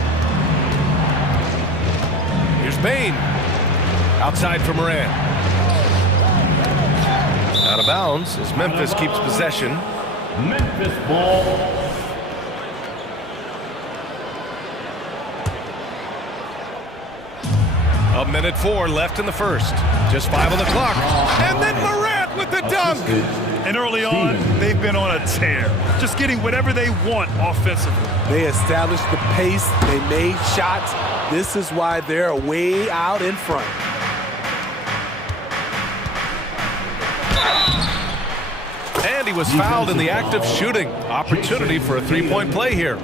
Here's Bain. Outside for Morant. Out of bounds as Memphis keeps possession. Memphis ball. A minute 4 left in the first. Just 5 on the clock. And then Morant with the dunk. And early on, they've been on a tear. Just getting whatever they want offensively. They established the pace. They made shots. This is why they're way out in front. And he was fouled in the act of shooting. Opportunity for a three-point play here.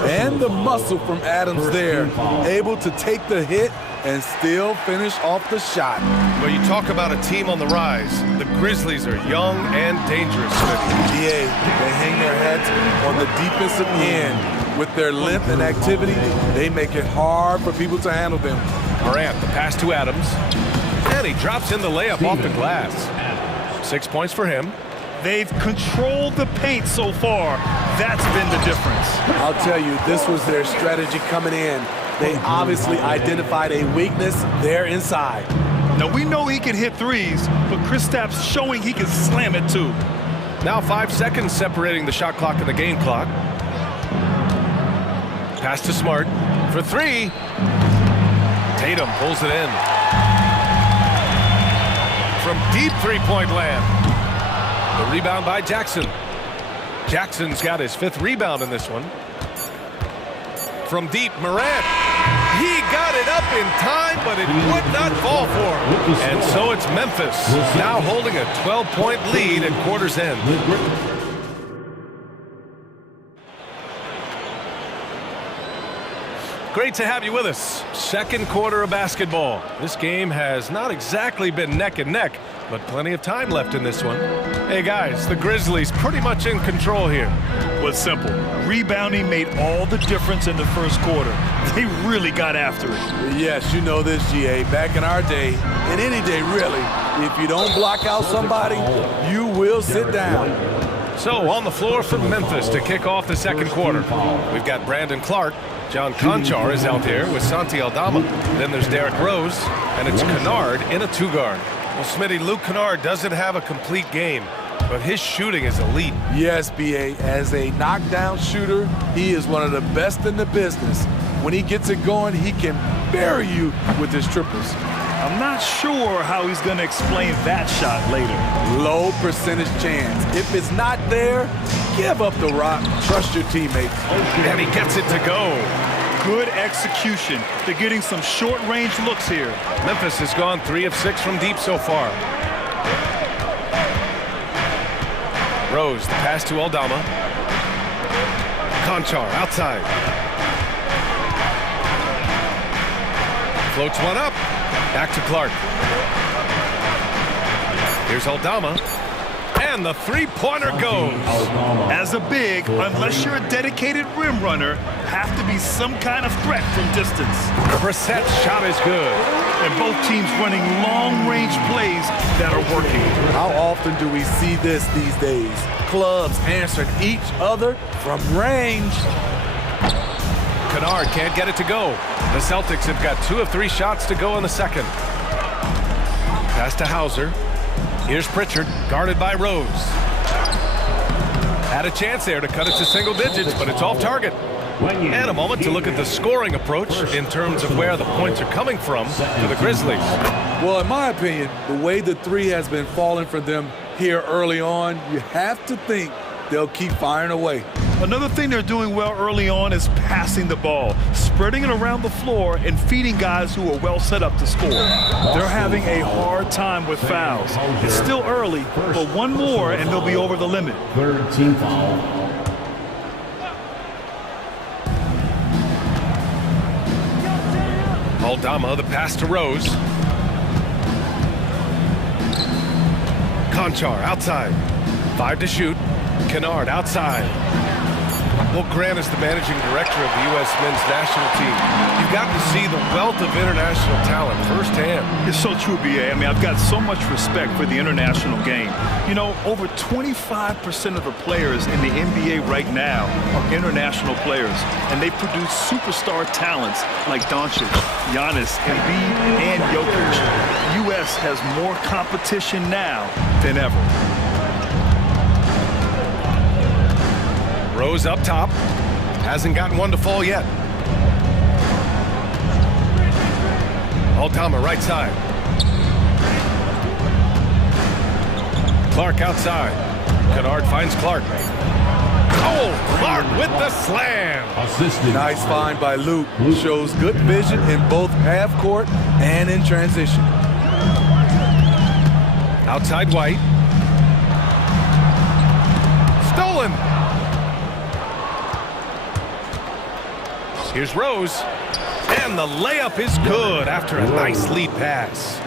And the muscle from Adams there, able to take the hit and still finish off the shot. Well, you talk about a team on the rise. The Grizzlies are young and dangerous. They hang their heads on the defensive end. With their length and activity, they make it hard for people to handle them. Morant, the pass to Adams. And he drops in the layup off the glass. 6 points for him. They've controlled the paint so far. That's been the difference. I'll tell you, this was their strategy coming in. They obviously identified a weakness there inside. Now, we know he can hit threes, but Kristaps showing he can slam it too. Now 5 seconds separating the shot clock and the game clock. Pass to Smart for three. Tatum pulls it in. From deep three-point land. The rebound by Jackson. Jackson's got his 5th rebound in this one. From deep, Morant. He got it up in time, but it would not fall for him. And so it's Memphis, now holding a 12-point lead at quarter's end. Great to have you with us. Second quarter of basketball. This game has not exactly been neck and neck, but plenty of time left in this one. Hey guys, the Grizzlies pretty much in control here. Well, it's simple. Rebounding made all the difference in the first quarter. They really got after it. Yes, you know this, GA. Back in our day, and any day really, if you don't block out somebody, you will sit down. So on the floor for Memphis to kick off the second quarter. We've got Brandon Clark. John Conchar is out there with Santi Aldama. Then there's Derrick Rose, and it's Kennard in a 2-guard. Well, Smitty, Luke Kennard doesn't have a complete game, but his shooting is elite. Yes, B.A. As a knockdown shooter, he is one of the best in the business. When he gets it going, he can bury you with his triples. I'm not sure how he's going to explain that shot later. Low percentage chance. If it's not there, give up the rock. Trust your teammates. And he gets it to go. Good execution. They're getting some short-range looks here. Memphis has gone 3 of 6 from deep so far. Rose, the pass to Aldama. Conchar outside. Floats one up. Back to Clark. Here's Aldama. And the three-pointer goes. As a big, unless you're a dedicated rim runner, have to be some kind of threat from distance. Brissett's shot is good. And both teams running long-range plays that are working. How often do we see this these days? Clubs answering each other from range. Kennard can't get it to go. The Celtics have got 2 of 3 shots to go in the second. Pass to Hauser. Here's Pritchard, guarded by Rose. Had a chance there to cut it to single digits, but it's off target. And a moment to look at the scoring approach in terms of where the points are coming from for the Grizzlies. Well, in my opinion, the way the three has been falling for them here early on, you have to think they'll keep firing away. Another thing they're doing well early on is passing the ball, spreading it around the floor and feeding guys who are well set up to score. They're having a hard time with fouls. It's still early, but one more and they'll be over the limit. 3rd team foul. Aldama, the pass to Rose. Conchar outside. 5 to shoot. Kennard outside. Well, Grant is the managing director of the U.S. men's national team. You've got to see the wealth of international talent firsthand. It's so true, B.A. I mean, I've got so much respect for the international game. You know, over 25% of the players in the NBA right now are international players, and they produce superstar talents like Doncic, Giannis, Embiid, and Jokic. The U.S. has more competition now than ever. Rose up top. Hasn't gotten one to fall yet. Aldama right side. Clark outside. Kennard finds Clark. Oh, Clark with the slam. Nice find by Luke. Shows good vision in both half court and in transition. Outside White. Here's Rose. And the layup is good after a nice lead pass.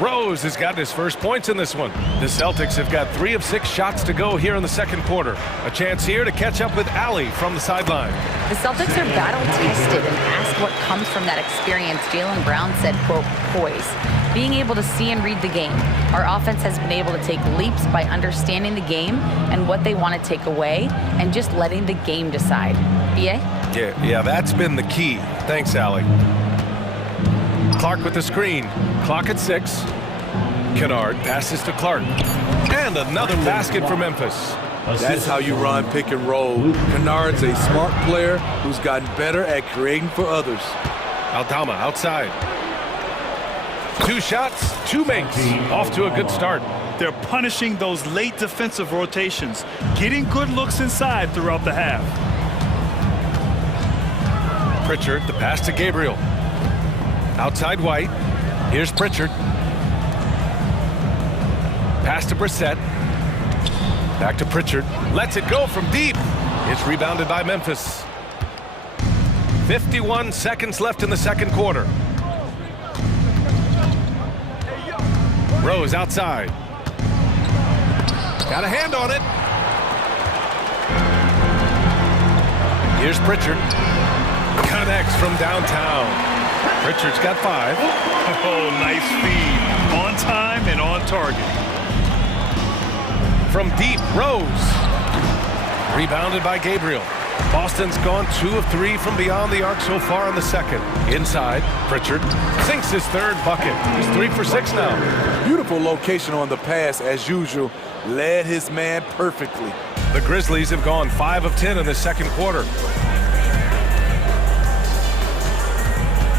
Rose has gotten his first points in this one. The Celtics have got 3 of 6 shots to go here in the second quarter. A chance here to catch up with Allie from the sideline. The Celtics are battle-tested and asked what comes from that experience. Jaylen Brown said, quote, poise. Being able to see and read the game. Our offense has been able to take leaps by understanding the game and what they want to take away and just letting the game decide. B.A.? Yeah, that's been the key. Thanks, Allie. Clark with the screen. Clock at 6. Kennard passes to Clark. And another basket for Memphis. That's how you run pick and roll. Kennard's a smart player who's gotten better at creating for others. Aldama outside. 2 shots, 2 makes. Off to a good start. They're punishing those late defensive rotations, getting good looks inside throughout the half. Pritchard, the pass to Gabriel. Outside White. Here's Pritchard. Pass to Brissett. Back to Pritchard. Lets it go from deep. It's rebounded by Memphis. 51 seconds left in the second quarter. Rose outside. Got a hand on it. Here's Pritchard. Connects from downtown. Pritchard's got 5. Oh, nice feed. On time and on target. From deep, Rose. Rebounded by Gabriel. Boston's gone 2 of 3 from beyond the arc so far in the second. Inside, Pritchard sinks his 3rd bucket. He's 3 for 6 now. Beautiful location on the pass, as usual. Led his man perfectly. The Grizzlies have gone 5 of 10 in the second quarter.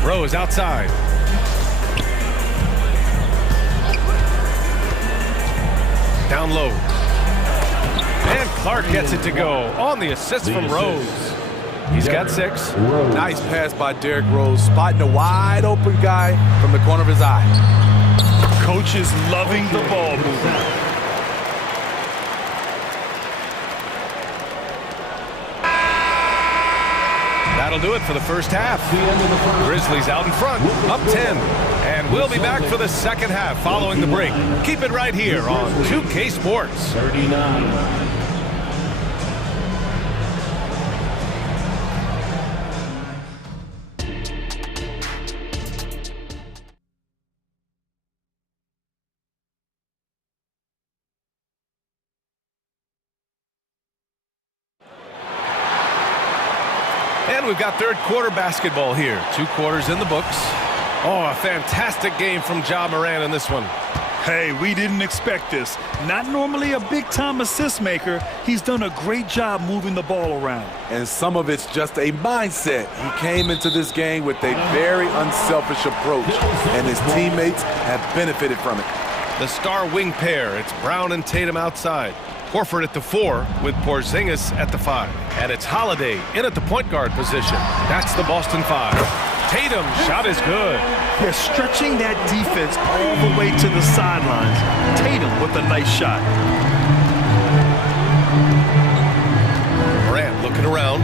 Rose outside. Down low. And Clark gets it to go on the assist from Rose. He's got 6. Nice pass by Derrick Rose, spotting a wide open guy from the corner of his eye. Coach is loving the ball movement. That'll do it for the first half. Grizzlies out in front, up 10. And we'll be back for the second half following the break. Keep it right here on 2K Sports. 39. And we've got third quarter basketball here. 2 quarters in the books. Oh, a fantastic game from Ja Morant in this one. Hey, we didn't expect this. Not normally a big-time assist maker. He's done a great job moving the ball around. And some of it's just a mindset. He came into this game with a very unselfish approach, and his teammates have benefited from it. The star wing pair. It's Brown and Tatum outside. Horford at the 4 with Porzingis at the 5. And it's Holiday in at the point guard position. That's the Boston 5. Tatum, shot is good. They're stretching that defense all the way to the sidelines. Tatum with a nice shot. Morant looking around.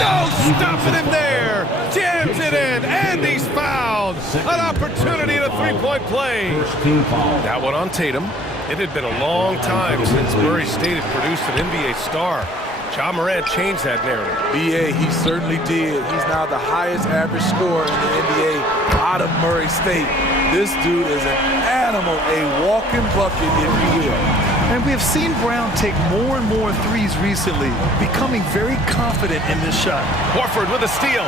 No, stopping him there. Jams it in, and he's fouled. An opportunity at a 3-point play. That one on Tatum. It had been a long time since Murray State had produced an NBA star. Ja Morant changed that narrative. B.A., he certainly did. He's now the highest average scorer in the NBA out of Murray State. This dude is an animal, a walking bucket, if you will. And we have seen Brown take more and more threes recently, becoming very confident in this shot. Horford with a steal.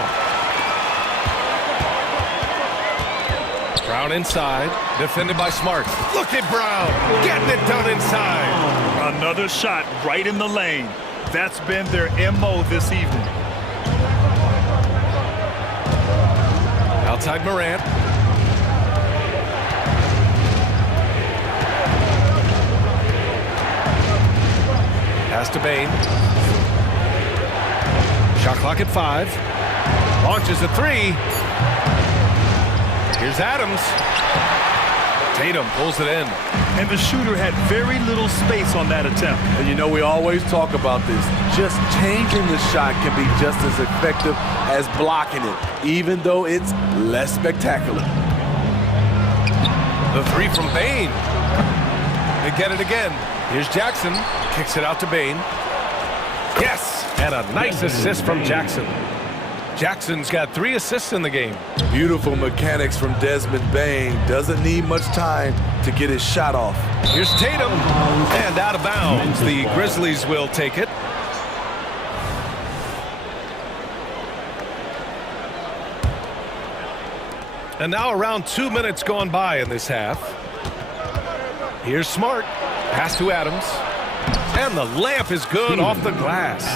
Brown inside, defended by Smart. Look at Brown, getting it done inside. Another shot right in the lane. That's been their MO this evening. Outside Morant. Pass to Bane. Shot clock at 5. Launches a 3. Here's Adams. Tatum pulls it in. And the shooter had very little space on that attempt. And you know, we always talk about this. just changing the shot can be just as effective as blocking it, even though it's less spectacular. The three from Bain. They get it again. Here's Jackson. Kicks it out to Bain. Yes! And a nice assist from Jackson. Jackson's got 3 assists in the game. Beautiful mechanics from Desmond Bain. Doesn't need much time to get his shot off. Here's Tatum. And out of bounds. The Grizzlies will take it. And now around 2 minutes gone by in this half. Here's Smart. Pass to Adams. And the layup is good off the glass.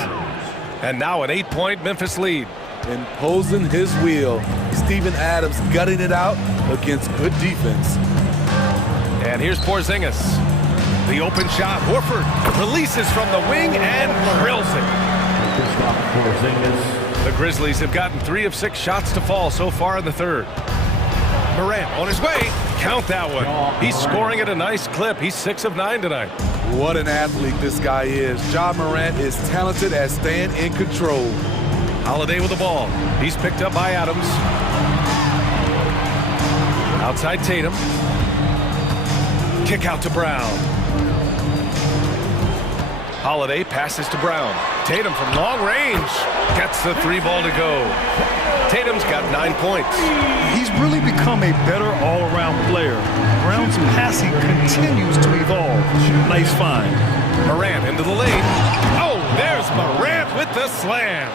And now an 8-point Memphis lead. Imposing his will. Steven Adams gutting it out against good defense. And here's Porzingis. The open shot. Horford releases from the wing and drills it. The Grizzlies have gotten 3 of 6 shots to fall so far in the third. Morant on his way. Count that one. He's scoring at a nice clip. He's 6 of 9 tonight. What an athlete this guy is. Ja Morant is talented at staying in control. Holiday with the ball. He's picked up by Adams. Outside Tatum. Kick out to Brown. Holiday passes to Brown. Tatum from long range gets the 3 ball to go. Tatum's got 9 points. He's really become a better all-around player. Brown's passing continues to evolve. Nice find. Morant into the lane. Oh, there's Morant with the slam.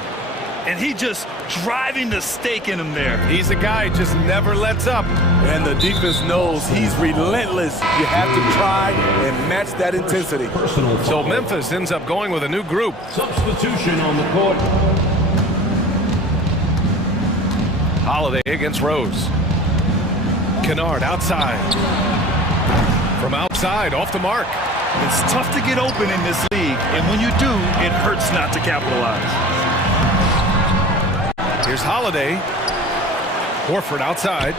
And he just driving the stake in him there. He's a guy who just never lets up. And the defense knows he's relentless. You have to try and match that intensity. So Memphis ends up going with a new group. Substitution on the court. Holiday against Rose. Kennard outside. From outside, off the mark. It's tough to get open in this league, and when you do, it hurts not to capitalize. Here's Holiday. Horford outside.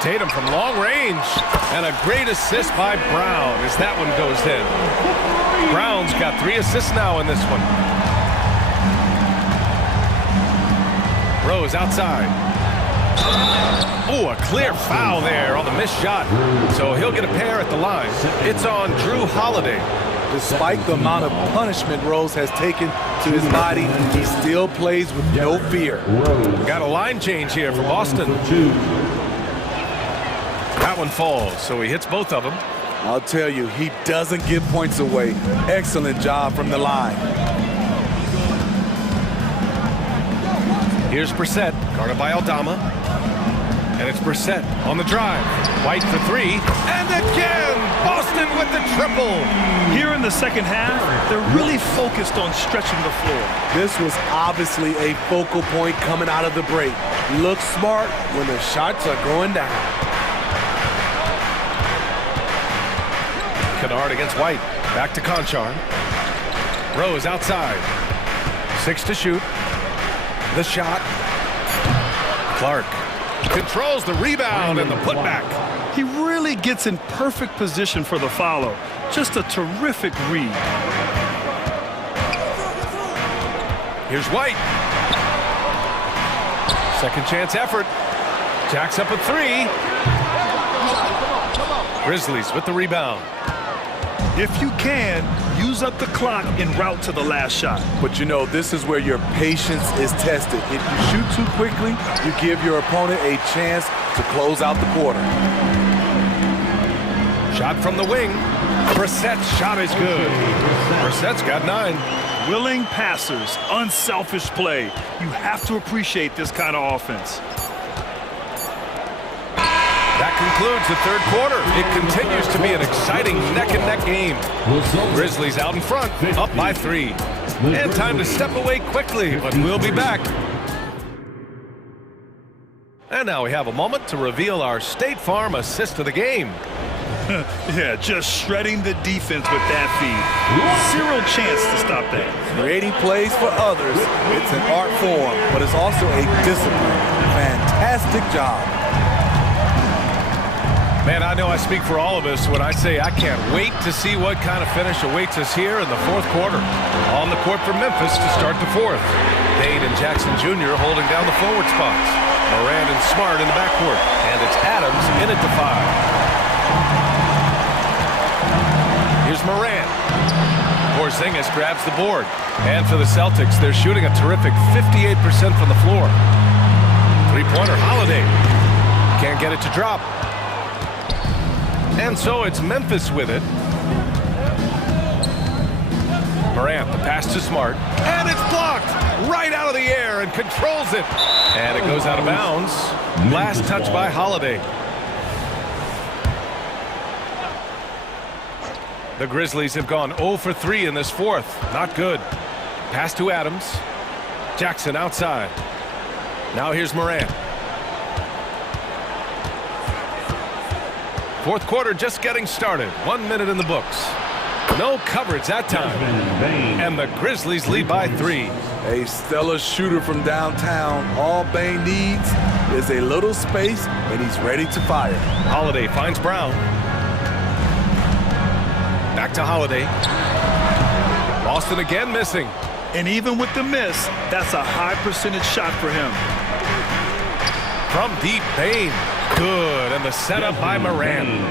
Tatum from long range. And a great assist by Brown as that one goes in. Brown's got 3 assists now in this one. Rose outside. Oh, a clear foul there on the missed shot. So he'll get a pair at the line. It's on Drew Holiday. Despite the amount of punishment Rose has taken to his body, he still plays with no fear. Got a line change here for Boston. That one falls, so he hits both of them. I'll tell you, he doesn't give points away. Excellent job from the line. Here's Brissett, guarded by Aldama. And it's Brissett on the drive. White for 3. And again, Boston with the triple. Here in the second half, they're really focused on stretching the floor. This was obviously a focal point coming out of the break. Look smart when the shots are going down. Kennard against White. Back to Conchar. Rose outside. 6 to shoot. The shot. Clark controls the rebound and the putback. He really gets in perfect position for the follow. Just a terrific read. Here's White. Second chance effort. Jacks up a 3. Grizzlies with the rebound. If you can, use up the clock en route to the last shot. But you know, this is where your patience is tested. If you shoot too quickly, you give your opponent a chance to close out the quarter. Shot from the wing. Brissett's shot is good. Brissett's got 9. Willing passers, unselfish play. You have to appreciate this kind of offense. That concludes the third quarter. It continues to be an exciting neck-and-neck game. Grizzlies out in front, up by 3. And time to step away quickly, but we'll be back. And now we have a moment to reveal our State Farm assist of the game. Yeah, just shredding the defense with that feed. Zero chance to stop that. Creating plays for others, it's an art form, but it's also a discipline. Fantastic job. Man, I know I speak for all of us when I say I can't wait to see what kind of finish awaits us here in the fourth quarter. On the court for Memphis to start the fourth. Payne and Jackson Jr. holding down the forward spots. Moran and Smart in the backcourt. And it's Adams in at the 5. Here's Moran. Porzingis grabs the board. And for the Celtics, they're shooting a terrific 58% from the floor. Three-pointer, Holiday. Can't get it to drop. And so it's Memphis with it. Morant, the pass to Smart. And it's blocked right out of the air and controls it. And it goes out of bounds. Last touch by Holiday. The Grizzlies have gone 0 for 3 in this fourth. Not good. Pass to Adams. Jackson outside. Now here's Morant. Fourth quarter just getting started. 1 minute in the books. No coverage that time. And the Grizzlies lead by 3. A stellar shooter from downtown. All Bane needs is a little space, and he's ready to fire. Holiday finds Brown. Back to Holiday. Boston again missing. And even with the miss, that's a high percentage shot for him. From deep, Bane. Good, and the setup by Moran.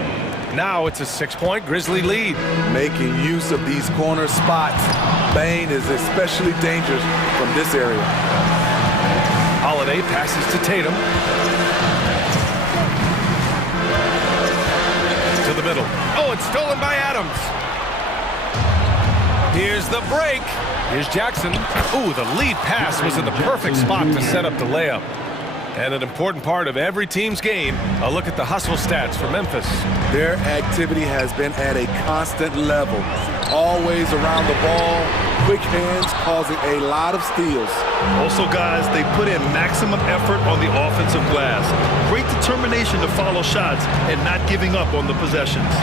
Now it's a 6-point Grizzly lead. Making use of these corner spots. Bane is especially dangerous from this area. Holiday passes to Tatum. To the middle. Oh, it's stolen by Adams. Here's the break. Here's Jackson. Ooh, the lead pass was in the perfect spot to set up the layup. And an important part of every team's game, a look at the hustle stats for Memphis. Their activity has been at a constant level. Always around the ball, quick hands causing a lot of steals. Also, guys, they put in maximum effort on the offensive glass. Great determination to follow shots and not giving up on the possessions.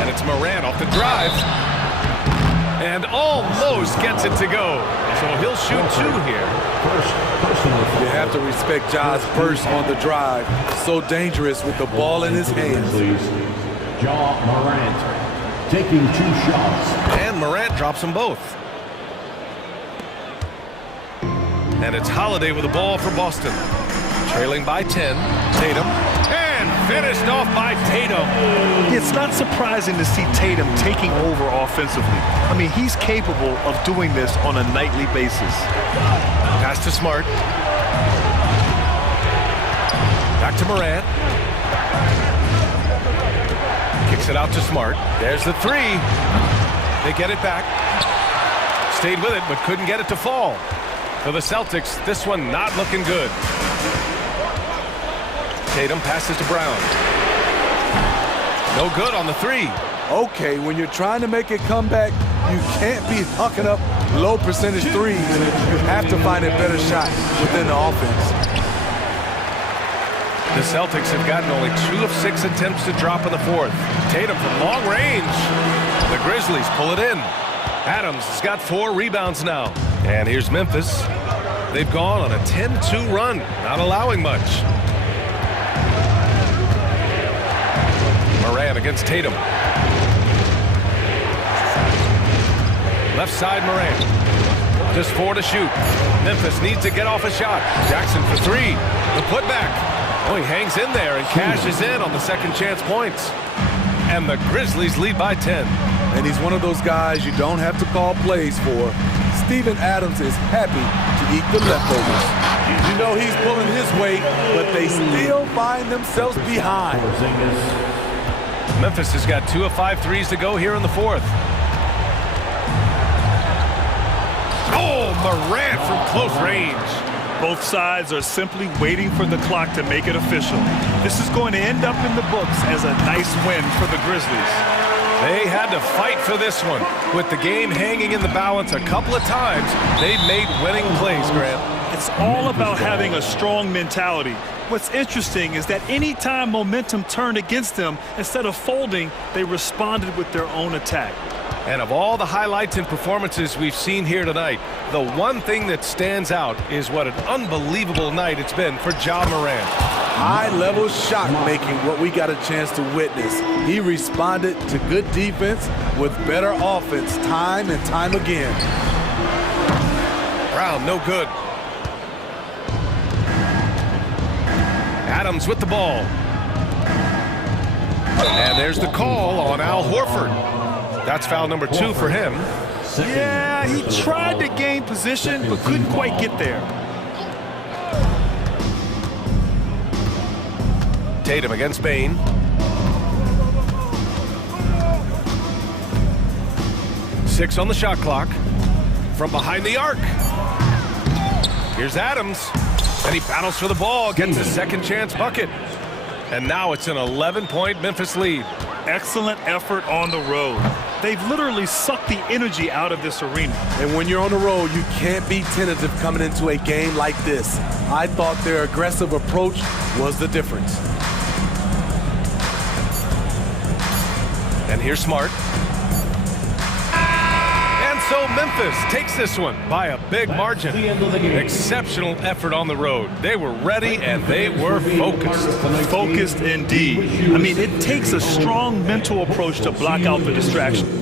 And it's Moran off the drive. And almost gets it to go. So he'll shoot 2 here. You have to respect Ja's burst on the drive. So dangerous with the ball in his hands. Ja Morant taking 2 shots. And Morant drops them both. And it's Holiday with the ball for Boston. Trailing by 10. Tatum. And finished off by Tatum. It's not surprising to see Tatum taking over offensively. I mean, he's capable of doing this on a nightly basis. Pass to Smart. Back to Morant. Kicks it out to Smart. There's the 3. They get it back. Stayed with it, but couldn't get it to fall. For the Celtics, this one not looking good. Tatum passes to Brown. No good on the 3. Okay, when you're trying to make a comeback, you can't be hucking up low percentage threes. You have to find a better shot within the offense. The Celtics have gotten only 2 of 6 attempts to drop in the fourth. Tatum from long range. The Grizzlies pull it in. Adams has got 4 rebounds now. And here's Memphis. They've gone on a 10-2 run, not allowing much. Moran against Tatum. Left side Moran. Just 4 to shoot. Memphis needs to get off a shot. Jackson for 3. The putback. Oh, he hangs in there and cashes in on the second chance points. And the Grizzlies lead by 10. And he's one of those guys you don't have to call plays for. Steven Adams is happy to eat the leftovers. You know he's pulling his weight, but they still find themselves behind. Memphis has got 2 of 5 threes to go here in the fourth. Oh, Morant from close range. Both sides are simply waiting for the clock to make it official. This is going to end up in the books as a nice win for the Grizzlies. They had to fight for this one. With the game hanging in the balance a couple of times, they've made winning plays, Grant. It's all about having a strong mentality. What's interesting is that any time momentum turned against them, instead of folding, they responded with their own attack. And of all the highlights and performances we've seen here tonight, the one thing that stands out is what an unbelievable night it's been for Ja Morant. High-level shot making, what we got a chance to witness. He responded to good defense with better offense time and time again. Brown, no good. Adams with the ball. And there's the call on Al Horford. That's foul number 2 for him. Yeah, he tried to gain position, but couldn't quite get there. Tatum against Bane. Six on the shot clock. From behind the arc. Here's Adams. And he battles for the ball, gets his second chance bucket. And now it's an 11-point Memphis lead. Excellent effort on the road. They've literally sucked the energy out of this arena. And when you're on the road, you can't be tentative coming into a game like this. I thought their aggressive approach was the difference. And here's Smart. And so Memphis takes this one by a big margin. Exceptional effort on the road. They were ready and they were focused. Focused indeed. I mean, it takes a strong mental approach to block out the distraction.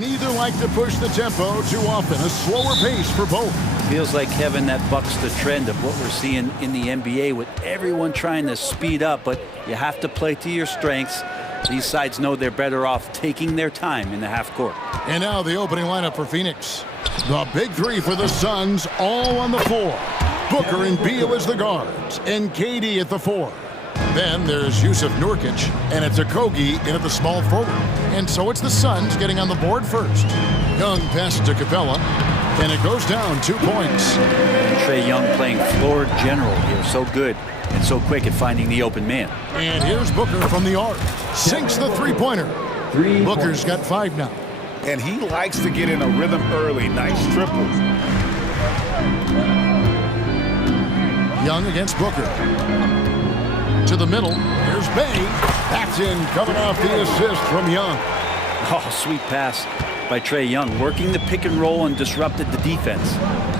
neither like to push the tempo too often. A slower pace for both. Feels like, Kevin, that bucks the trend of what we're seeing in the NBA with everyone trying to speed up, but you have to play to your strengths. These sides know they're better off taking their time in the half court. And now the opening lineup for Phoenix. The big three for the Suns, all on the floor. Booker and Beal as the guards, and KD at the 4. Then there's Yusuf Nurkic, and it's Okogie in at the small forward. And so it's the Suns getting on the board first. Young passes to Capella, and it goes down 2 points. Trae Young playing floor general here, so good and so quick at finding the open man. And here's Booker from the arc. Sinks the three-pointer. Booker's got 5 now. And he likes to get in a rhythm early. Nice triple. Young against Booker. To the middle. Here's Bay. That's in, coming off the assist from Young. Oh, sweet pass by Trae Young, working the pick and roll and disrupted the defense.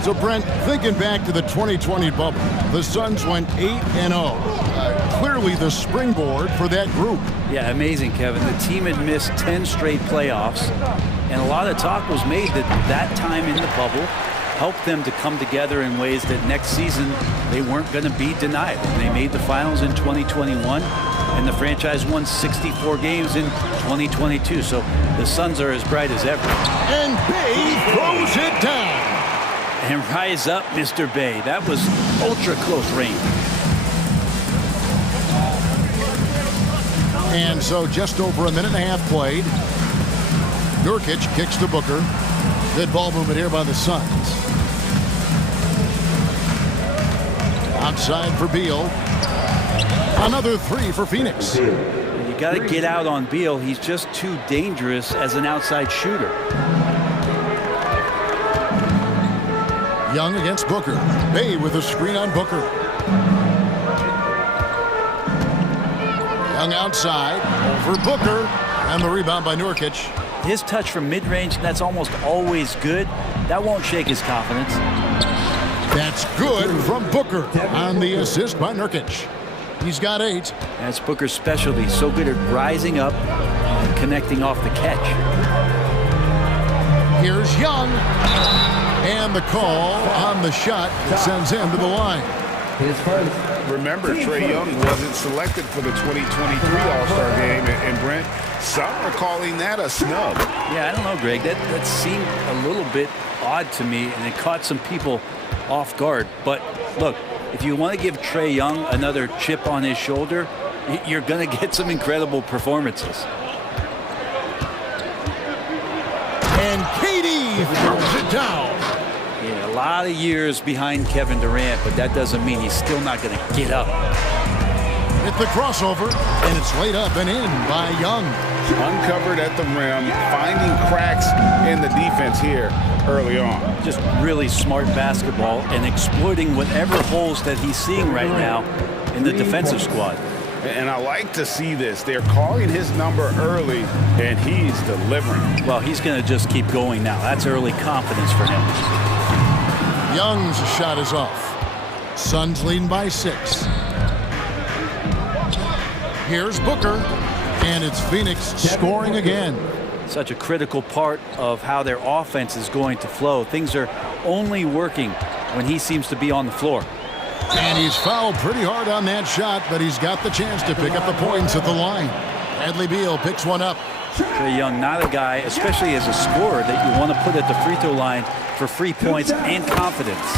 So, Brent, thinking back to the 2020 bubble, the Suns went 8-0. Clearly the springboard for that group. Yeah, amazing, Kevin. The team had missed 10 straight playoffs, and a lot of talk was made that that time in the bubble helped them to come together in ways that next season they weren't going to be denied. And they made the finals in 2021, and the franchise won 64 games in 2022. So the Suns are as bright as ever. And Bay throws it down. And rise up, Mr. Bay. That was ultra close range. And so just over a minute and a half played. Nurkic kicks to Booker. Good ball movement here by the Suns. Outside for Beal. Another 3 for Phoenix. You got to get out on Beal. He's just too dangerous as an outside shooter. Young against Booker. Bay with a screen on Booker. Young outside over Booker. And the rebound by Nurkic. His touch from mid-range, that's almost always good. That won't shake his confidence. That's good from Booker on the assist by Nurkic. He's got 8. That's Booker's specialty. So good at rising up and connecting off the catch. Here's Young. And the call on the shot that sends him to the line. Remember, Trae Young wasn't selected for the 2023 All-Star game, and Brent, some are calling that a snub. Yeah, I don't know, Greg. That seemed a little bit odd to me, and it caught some people off guard. But look, if you want to give Trae Young another chip on his shoulder, you're going to get some incredible performances. And KD throws it down. Yeah, a lot of years behind Kevin Durant, but that doesn't mean he's still not going to get up. It's the crossover, and it's laid up and in by Young. Uncovered at the rim, finding cracks in the defense here early on. Just really smart basketball and exploiting whatever holes that he's seeing right now in the defensive squad. And I like to see this. They're calling his number early, and he's delivering. Well, he's going to just keep going now. That's early confidence for him. Young's shot is off. Suns leading by 6. Here's Booker, and it's Phoenix scoring again. Such a critical part of how their offense is going to flow. Things are only working when he seems to be on the floor. And he's fouled pretty hard on that shot, but he's got the chance to pick up the points at the line. Bradley Beal picks one up. Trae Young, not a guy, especially as a scorer, that you want to put at the free throw line for free points and confidence.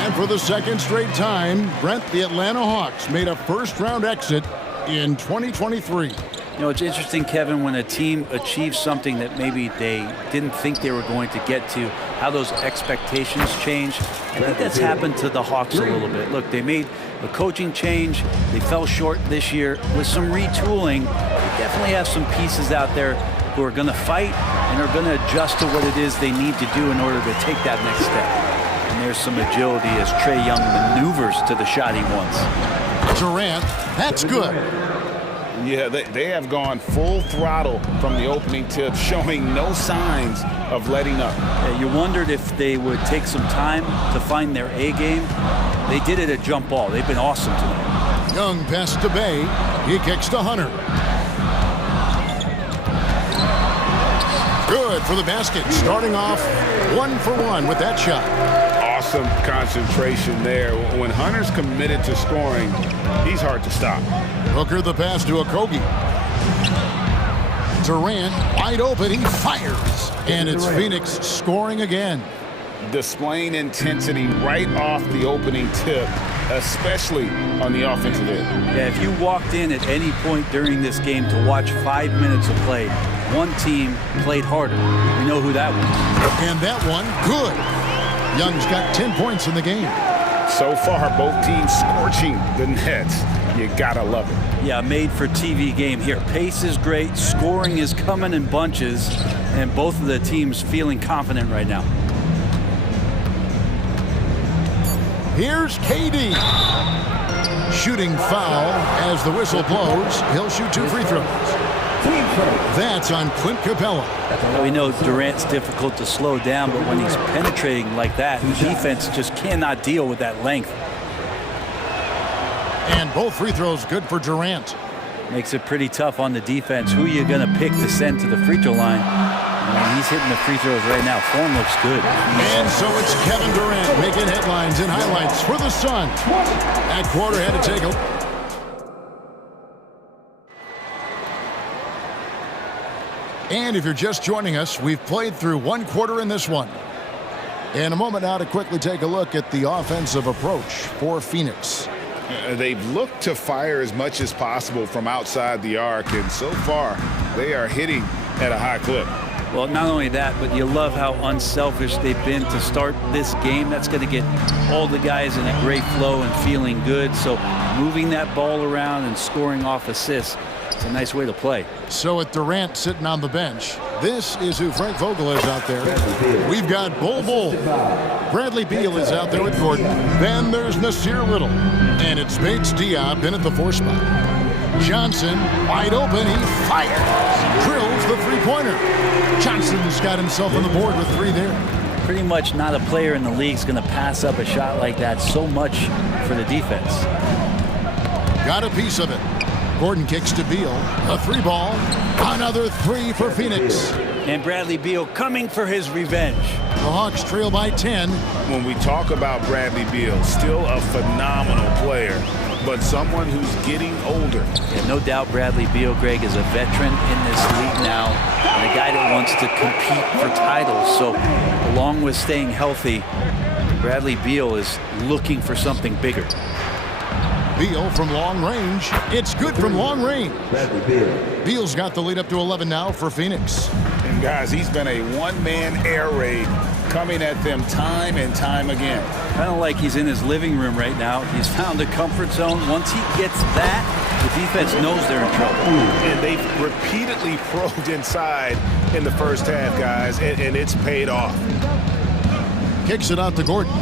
And for the second straight time, Brent, the Atlanta Hawks made a first-round exit in 2023. You know, it's interesting, Kevin, when a team achieves something that maybe they didn't think they were going to get to, how those expectations change. I think that's happened to the Hawks a little bit. Look, they made a coaching change. They fell short this year. With some retooling, they definitely have some pieces out there who are going to fight and are going to adjust to what it is they need to do in order to take that next step. And there's some agility as Trae Young maneuvers to the shot he wants. Durant, that's good. Yeah, they have gone full throttle from the opening tip, showing no signs of letting up. Yeah, you wondered if they would take some time to find their A game. They did it at jump ball. They've been awesome tonight. Young pass to Bay. He kicks to Hunter. Good good for the basket. Starting off 1 for 1 with that shot. Awesome concentration there. When Hunter's committed to scoring, he's hard to stop. Hooker the pass to Okogie. Durant wide open. He fires. And it's Phoenix scoring again. Displaying intensity right off the opening tip, especially on the offensive end. Yeah, if you walked in at any point during this game to watch 5 minutes of play, one team played harder. We know who that was. And that one, good. Young's got 10 points in the game. So far, both teams scorching the nets. You gotta love it. Yeah, made for TV game here. Pace is great, scoring is coming in bunches, and both of the teams feeling confident right now. Here's KD. Shooting foul as the whistle blows. He'll shoot 2 free throws. That's on Clint Capella. We know Durant's difficult to slow down, but when he's penetrating like that, the defense just cannot deal with that length. And both free throws good for Durant. Makes it pretty tough on the defense. Who are you going to pick to send to the free throw line? He's hitting the free throws right now. Form looks good. And so it's Kevin Durant making headlines and highlights for the Suns. That quarter had to take a... And if you're just joining us, we've played through 1 quarter in this one. In a moment now to quickly take a look at the offensive approach for Phoenix. They've looked to fire as much as possible from outside the arc, and so far they are hitting at a high clip. Well, not only that, but you love how unselfish they've been to start this game. That's going to get all the guys in a great flow and feeling good. So moving that ball around and scoring off assists, it's a nice way to play. So with Durant sitting on the bench, this is who Frank Vogel is out there. We've got Bull. Bradley Beal is out there with Gordon. Then there's Nasir Little. And it's Bates Diop in at the 4 spot. Johnson, wide open, he fires. Drills the three-pointer. Johnson's got himself on the board with 3 there. Pretty much not a player in the league is going to pass up a shot like that so much for the defense. Got a piece of it. Gordon kicks to Beal. A 3-ball. Another 3 for Phoenix. And Bradley Beal coming for his revenge. The Hawks trail by 10. When we talk about Bradley Beal, still a phenomenal player, but someone who's getting older. Yeah, no doubt Bradley Beal, Greg, is a veteran in this league now, and a guy that wants to compete for titles. So along with staying healthy, Bradley Beal is looking for something bigger. Beal from long range. It's good from long range. Beal's got the lead up to 11 now for Phoenix. And guys, he's been a one-man air raid coming at them time and time again. Kind of like he's in his living room right now. He's found a comfort zone. Once he gets that, the defense knows they're in trouble. And they've repeatedly probed inside in the first half, guys, and it's paid off. Kicks it out to Gordon.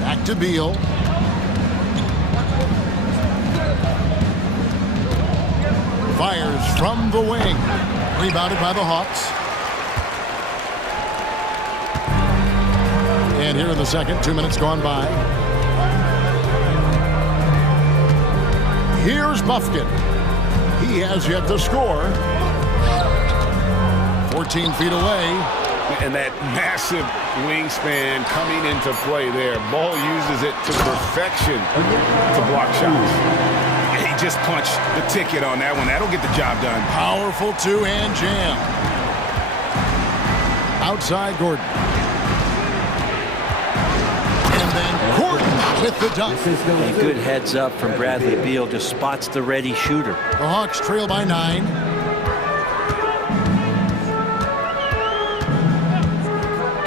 Back to Beal. Fires from the wing. Rebounded by the Hawks. And here in the second, 2 minutes gone by. Here's Buffkin. He has yet to score. 14 feet away. And that massive wingspan coming into play there. Ball uses it to perfection to block shots. He just punched the ticket on that one. That'll get the job done. Powerful two-hand jam. Outside Gordon. And then Gordon with the dunk. A good heads up from Bradley Beal. Just spots the ready shooter. The Hawks trail by 9.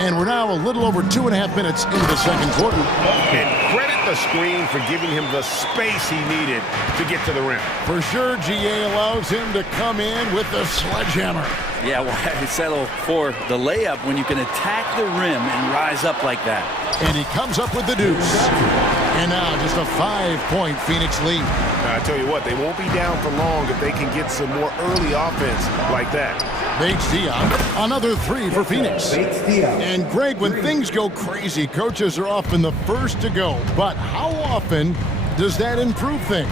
And we're now a little over 2.5 minutes into the second quarter. And credit the screen for giving him the space he needed to get to the rim. For sure, GA allows him to come in with the sledgehammer. Yeah, why settle for the layup when you can attack the rim and rise up like that? And he comes up with the deuce. And now just a 5-point Phoenix lead. I tell you what, they won't be down for long if they can get some more early offense like that. Bates Diop, another 3 for Phoenix. And Greg, when things go crazy, coaches are often the first to go. But how often does that improve things?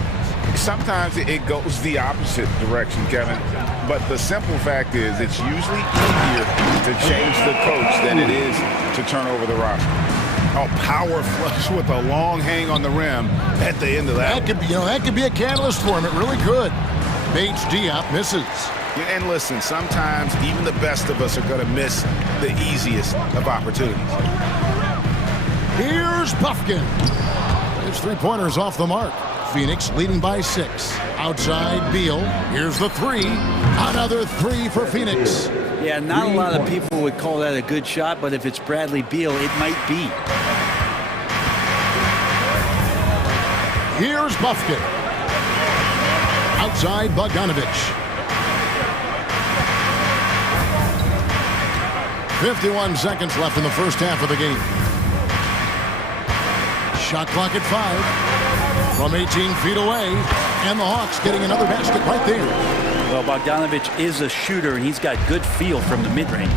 Sometimes it goes the opposite direction, Kevin. But the simple fact is it's usually easier to change the coach than it is to turn over the roster. Oh, power flush with a long hang on the rim at the end of that. That could be a catalyst for him. It really could. Bates Diop misses. And listen, sometimes even the best of us are going to miss the easiest of opportunities. Here's Buffkin. His three-pointer's off the mark. Phoenix leading by 6. Outside Beal. Here's the three. Another three for Phoenix. Yeah, not a lot of people would call that a good shot, but if it's Bradley Beal, it might be. Here's Buffkin. Outside Bogdanovich. 51 seconds left in the first half of the game. Shot clock at 5 from 18 feet away, and the Hawks getting another basket right there. Well, Bogdanovich is a shooter, and he's got good feel from the mid-range.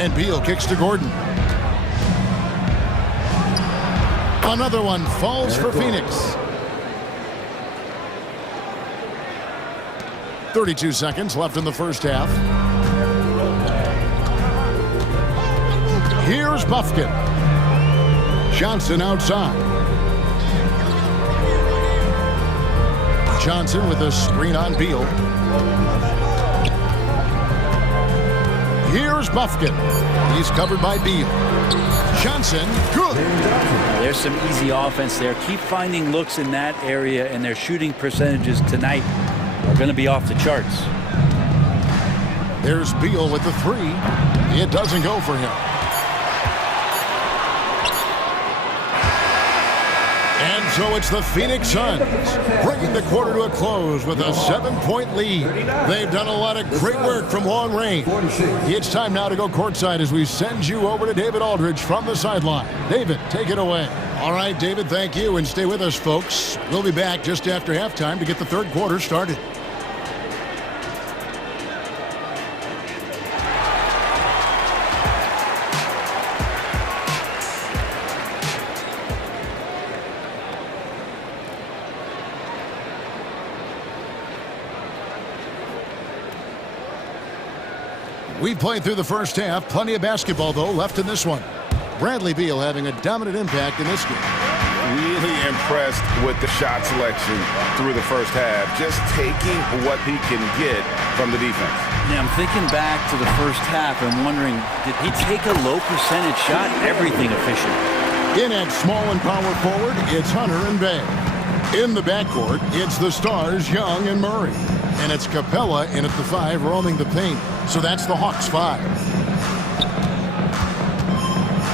And Beal kicks to Gordon. Another one falls for Phoenix. 32 seconds left in the first half. Here's Buffkin. Johnson outside. Johnson with a screen on Beal. Here's Buffkin. He's covered by Beal. Johnson, good. There's some easy offense there. Keep finding looks in that area, and their shooting percentages tonight are going to be off the charts. There's Beal with the three. It doesn't go for him. And so it's the Phoenix Suns bringing the quarter to a close with a 7-point lead. They've done a lot of great work from long range. It's time now to go courtside as we send you over to David Aldridge from the sideline. David, take it away. All right, David, thank you, and stay with us, folks. We'll be back just after halftime to get the third quarter started. We've played through the first half. Plenty of basketball, though, left in this one. Bradley Beal having a dominant impact in this game. Really impressed with the shot selection through the first half. Just taking what he can get from the defense. Yeah, I'm thinking back to the first half and wondering, did he take a low percentage shot? Everything efficient. In at small and power forward, it's Hunter and Bay. In the backcourt, it's the stars, Young and Murray. And it's Capella in at the 5, roaming the paint. So that's the Hawks 5.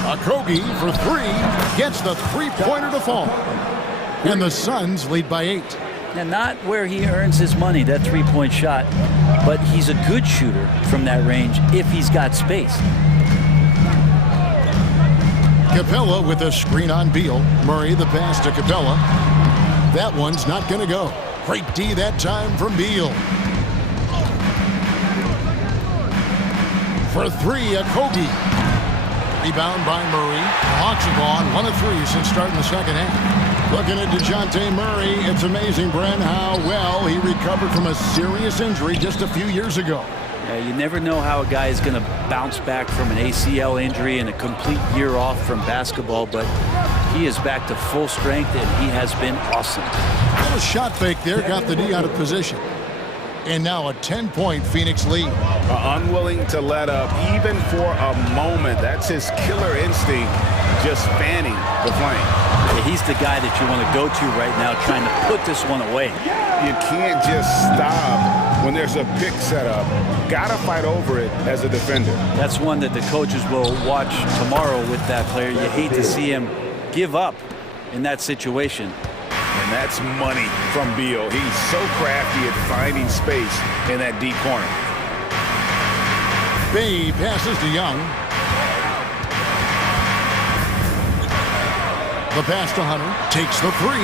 Okogie for 3, gets the three-pointer to fall. And the Suns lead by 8. And not where he earns his money, that three-point shot, but he's a good shooter from that range if he's got space. Capella with a screen on Beal. Murray the pass to Capella. That one's not going to go. Great D that time from Beal. For 3, Okogie. Rebound by Murray. Hawks have gone 1 of 3 since starting the second half. Looking at DeJounte Murray, it's amazing, Brent, how well he recovered from a serious injury just a few years ago. Yeah, you never know how a guy is going to bounce back from an ACL injury and a complete year off from basketball, but he is back to full strength, and he has been awesome. A little shot fake there, got the D out of position. And now a 10-point Phoenix lead. Unwilling to let up even for a moment. That's his killer instinct, just fanning the flame. Yeah, he's the guy that you want to go to right now, trying to put this one away. You can't just stop when there's a pick set up. Gotta fight over it as a defender. That's one that the coaches will watch tomorrow with that player. You hate to see him give up in that situation. And that's money from Beal. He's so crafty at finding space in that deep corner. Bay passes to Young. The pass to Hunter. Takes the 3.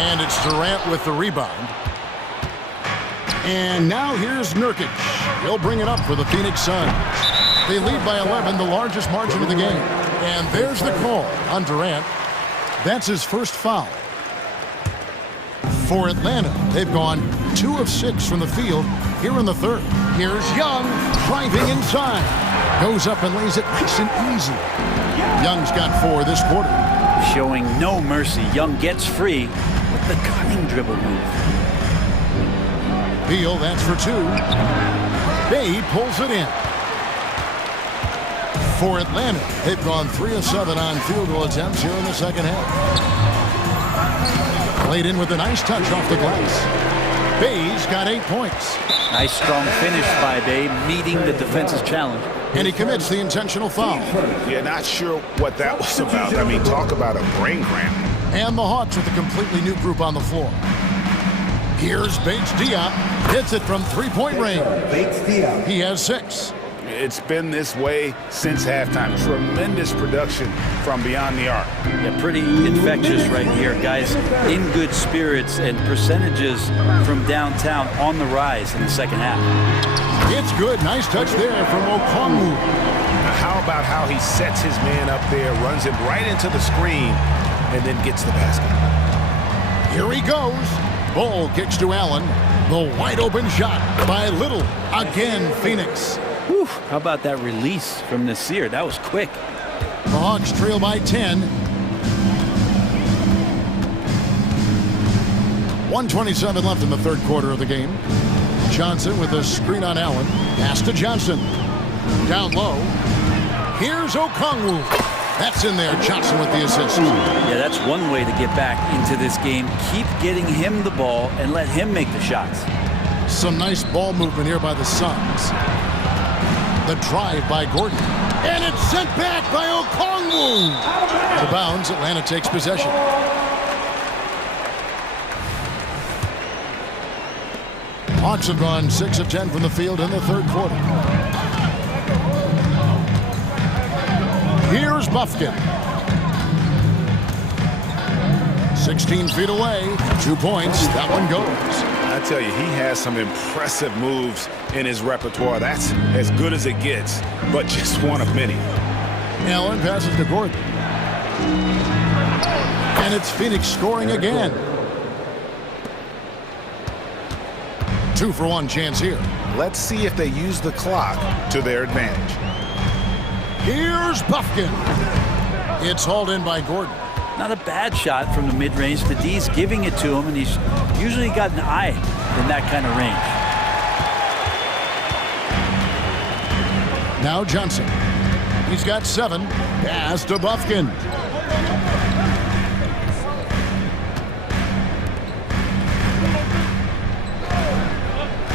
And it's Durant with the rebound. And now here's Nurkic. He'll bring it up for the Phoenix Suns. They lead by 11, the largest margin of the game. And there's the call on Durant. That's his first foul. For Atlanta, they've gone 2 of 6 from the field here in the third. Here's Young driving inside. Goes up and lays it nice and easy. Young's got 4 this quarter. Showing no mercy. Young gets free with the cunning dribble move. Beal, that's for 2. Bay pulls it in. For Atlanta, they've gone 3 of 7 on field goal attempts here in the second half. Played in with a nice touch off the glass. Bay's got 8 points. Nice strong finish by Bay, meeting the defense's challenge. And he commits the intentional foul. Yeah, not sure what that was about. I mean, talk about a brain cramp. And the Hawks with a completely new group on the floor. Here's Bates Diop. Hits it from 3-point range. He has 6. It's been this way since halftime. Tremendous production from beyond the arc. Yeah, pretty infectious right here, guys. In good spirits and percentages from downtown on the rise in the second half. It's good. Nice touch there from Okongwu. How about how he sets his man up there, runs him right into the screen, and then gets the basket. Here he goes. Ball kicks to Allen. The wide open shot by Little. Again, Phoenix. Whew, how about that release from Nasir? That was quick. The Hawks trail by 10. 1:27 left in the third quarter of the game. Johnson with a screen on Allen. Pass to Johnson. Down low. Here's Okongwu. That's in there. Johnson with the assist. Yeah, that's one way to get back into this game. Keep getting him the ball and let him make the shots. Some nice ball movement here by the Suns. The drive by Gordon. And it's sent back by Okongwu. Out of bounds, Atlanta takes possession. Hawks have gone 6 of 10 from the field in the third quarter. Here's Bufkin. 16 feet away. 2 points. That one goes. I tell you, he has some impressive moves in his repertoire. That's as good as it gets, but just one of many. Allen passes to Gordon. And it's Phoenix scoring again. 2-for-1 chance here. Let's see if they use the clock to their advantage. Here's Bufkin. It's hauled in by Gordon. Not a bad shot from the mid-range. The D's giving it to him, and he's usually got an eye in that kind of range. Now Johnson. He's got 7. Pass to Bufkin.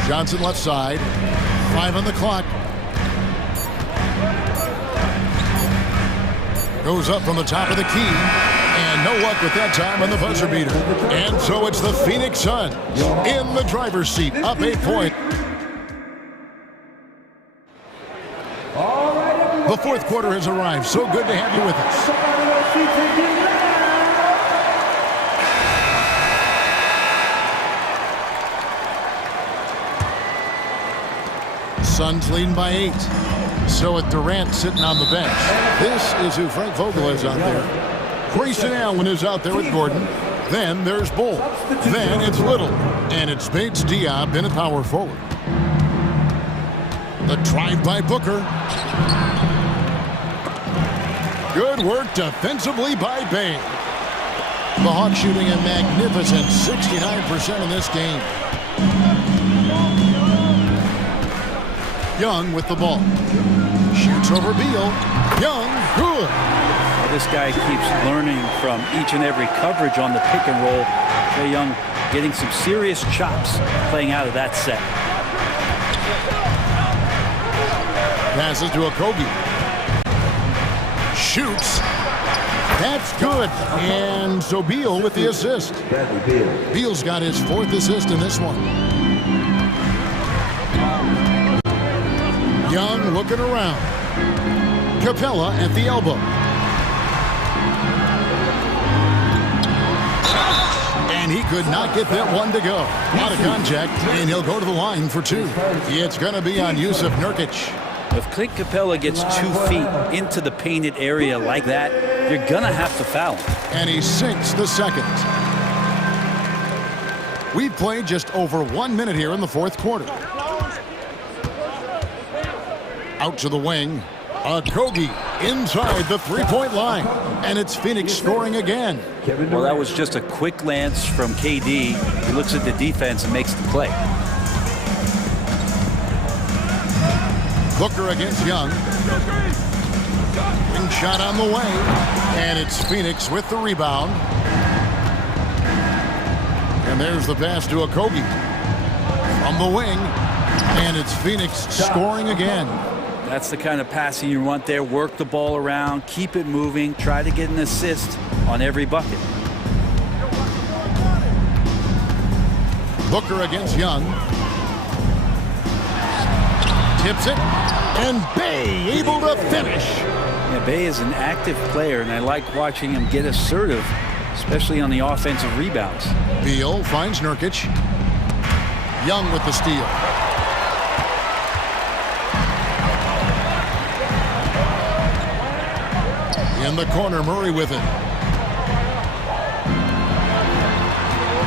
Johnson left side. 5 on the clock. Goes up from the top of the key. And no luck with that time on the buzzer beater. And so it's the Phoenix Suns in the driver's seat, up 8 points. The fourth quarter has arrived. So good to have you with us. Suns leading by 8. So with Durant sitting on the bench, this is who Frank Vogel is out there. Grayson Allen is out there with Gordon. Then there's Bull. Then it's Little. And it's Bates Diop in a power forward. The drive by Booker. Good work defensively by Bay. The Hawks shooting a magnificent 69% in this game. Young with the ball. Shoots over Beal. Young, good. This guy keeps learning from each and every coverage on the pick and roll. Trae Young getting some serious chops playing out of that set. Passes to Okogie. Shoots. That's good. And so Beal with the assist. Beal's got his 4th assist in this one. Young looking around. Capella at the elbow. And he could not get that one to go. Out of contact, and he'll go to the line for 2. It's going to be on Yusuf Nurkic. If Clint Capella gets 2 feet into the painted area like that, you're going to have to foul him. And he sinks the second. We've played just over 1 minute here in the fourth quarter. Out to the wing. Kogi inside the three-point line. And it's Phoenix scoring again. Well, that was just a quick lance from KD. He looks at the defense and makes the play. Booker against Young. Wing shot on the way. And it's Phoenix with the rebound. And there's the pass to Kogi from the wing. And it's Phoenix scoring again. That's the kind of passing you want there. Work the ball around, keep it moving, try to get an assist on every bucket. Booker against Young. Tips it. And Bay able to finish. Yeah, Bay is an active player, and I like watching him get assertive, especially on the offensive rebounds. Beal finds Nurkic. Young with the steal. In the corner, Murray with it.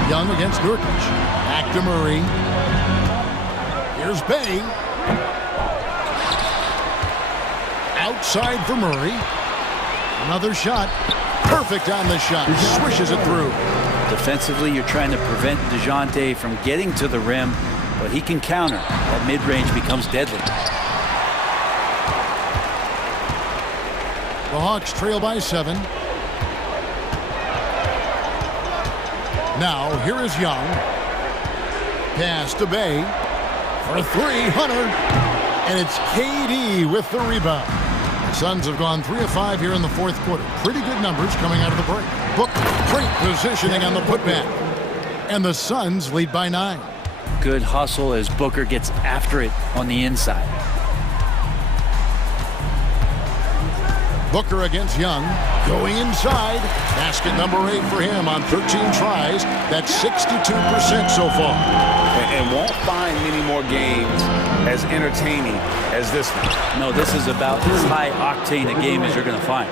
Young against Nurkic. Back to Murray. Here's Bay. Outside for Murray. Another shot. Perfect on the shot. Swishes it through. Defensively, you're trying to prevent DeJounte from getting to the rim, but he can counter. That mid-range becomes deadly. The Hawks trail by 7. Now, here is Young. Pass to Bay. For 3, Hunter. And it's KD with the rebound. The Suns have gone 3 of 5 here in the fourth quarter. Pretty good numbers coming out of the break. Booker, great positioning on the putback. And the Suns lead by 9. Good hustle as Booker gets after it on the inside. Booker against Young, going inside. Basket number 8 for him on 13 tries. That's 62% so far. And won't find many more games as entertaining as this one. No, this is about as high octane a game as you're going to find.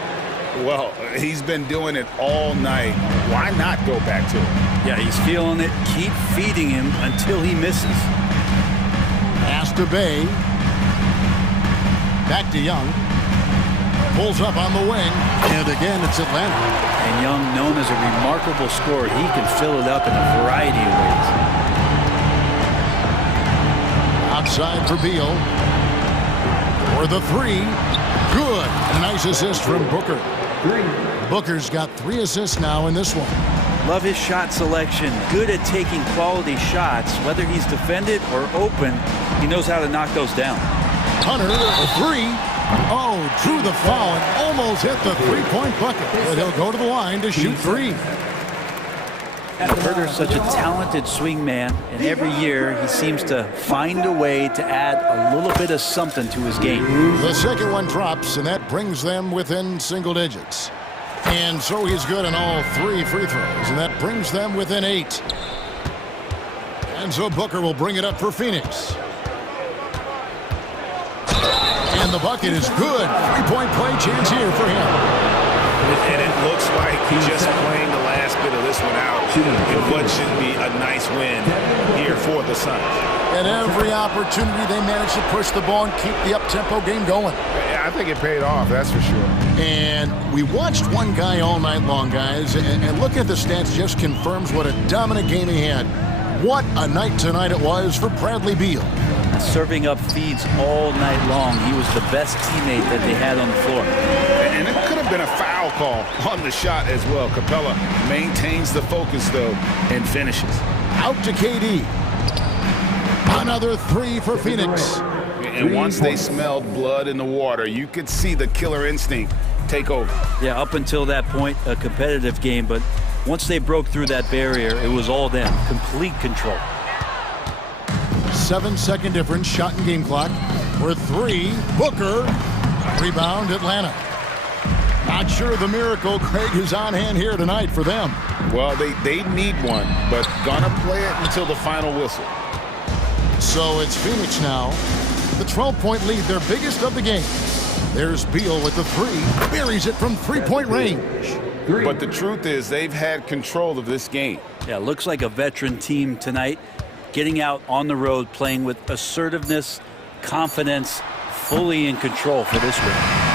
Well, he's been doing it all night. Why not go back to it? Yeah, he's feeling it. Keep feeding him until he misses. Pass to Bay. Back to Young. Pulls up on the wing, and again it's Atlanta. And Young, known as a remarkable scorer, he can fill it up in a variety of ways. Outside for Beal. For the 3. Good. A nice assist from Booker. Booker's got 3 assists now in this one. Love his shot selection. Good at taking quality shots. Whether he's defended or open, he knows how to knock those down. Hunter, a 3. Oh, drew the foul and almost hit the three-point bucket. But he'll go to the line to shoot 3. Herter's such a talented swing man, and every year he seems to find a way to add a little bit of something to his game. The second one drops, and that brings them within single digits. And so he's good on all 3 free throws, and that brings them within 8. And so Booker will bring it up for Phoenix. And the bucket is good. 3-point play chance here for him. And it looks like he's just playing the last bit of this one out in what should be a nice win here for the Suns. At every opportunity, they managed to push the ball and keep the up-tempo game going. Yeah, I think it paid off, that's for sure. And we watched one guy all night long, guys, and looking at the stats just confirms what a dominant game he had. What a night tonight it was for Bradley Beal. Serving up feeds all night long. He was the best teammate that they had on the floor. And it could have been a foul call on the shot as well. Capella maintains the focus, though, and finishes. Out to KD. Another 3 for Phoenix. And once they smelled blood in the water, you could see the killer instinct take over. Yeah, up until that point, a competitive game, but once they broke through that barrier, it was all them. Complete control. 7-second difference, shot and game clock. For 3, Booker. Rebound, Atlanta. Not sure the miracle, Craig, is on hand here tonight for them. Well, they need one, but gonna play it until the final whistle. So it's Phoenix now. The 12-point lead, their biggest of the game. There's Beal with the three. Buries it from three-point range. But the truth is they've had control of this game. Yeah, looks like a veteran team tonight, getting out on the road, playing with assertiveness, confidence, fully in control for this win.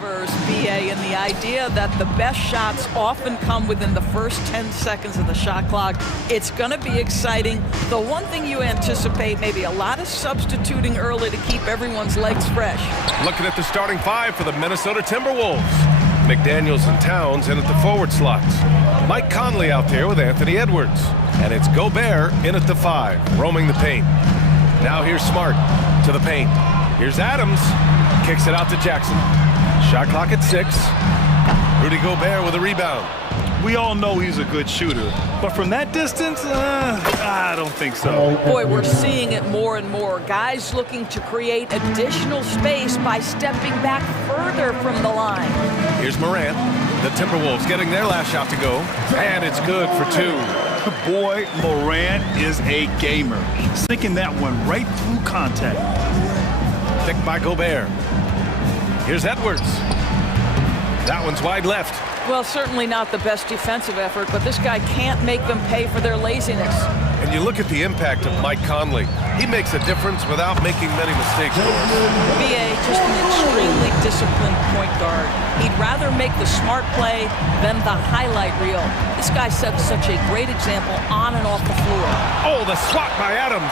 BA, and the idea that the best shots often come within the first 10 seconds of the shot clock. It's going to be exciting. The one thing you anticipate, maybe a lot of substituting early to keep everyone's legs fresh. Looking at the starting five for the Minnesota Timberwolves. McDaniels and Towns in at the forward slots. Mike Conley out there with Anthony Edwards. And it's Gobert in at the 5, roaming the paint. Now here's Smart to the paint. Here's Adams. Kicks it out to Jackson. Shot clock at 6. Rudy Gobert with a rebound. We all know he's a good shooter, but from that distance, I don't think so. Boy, we're seeing it more and more. Guys looking to create additional space by stepping back further from the line. Here's Morant. The Timberwolves getting their last shot to go, and it's good for 2. Boy, Morant is a gamer. Sinking that one right through contact. Picked by Gobert. Here's Edwards. That one's wide left. Well, certainly not the best defensive effort, but this guy can't make them pay for their laziness. And you look at the impact of Mike Conley. He makes a difference without making many mistakes. BA, just an extremely disciplined point guard. He'd rather make the smart play than the highlight reel. This guy sets such a great example on and off the floor. Oh, the swat by Adams.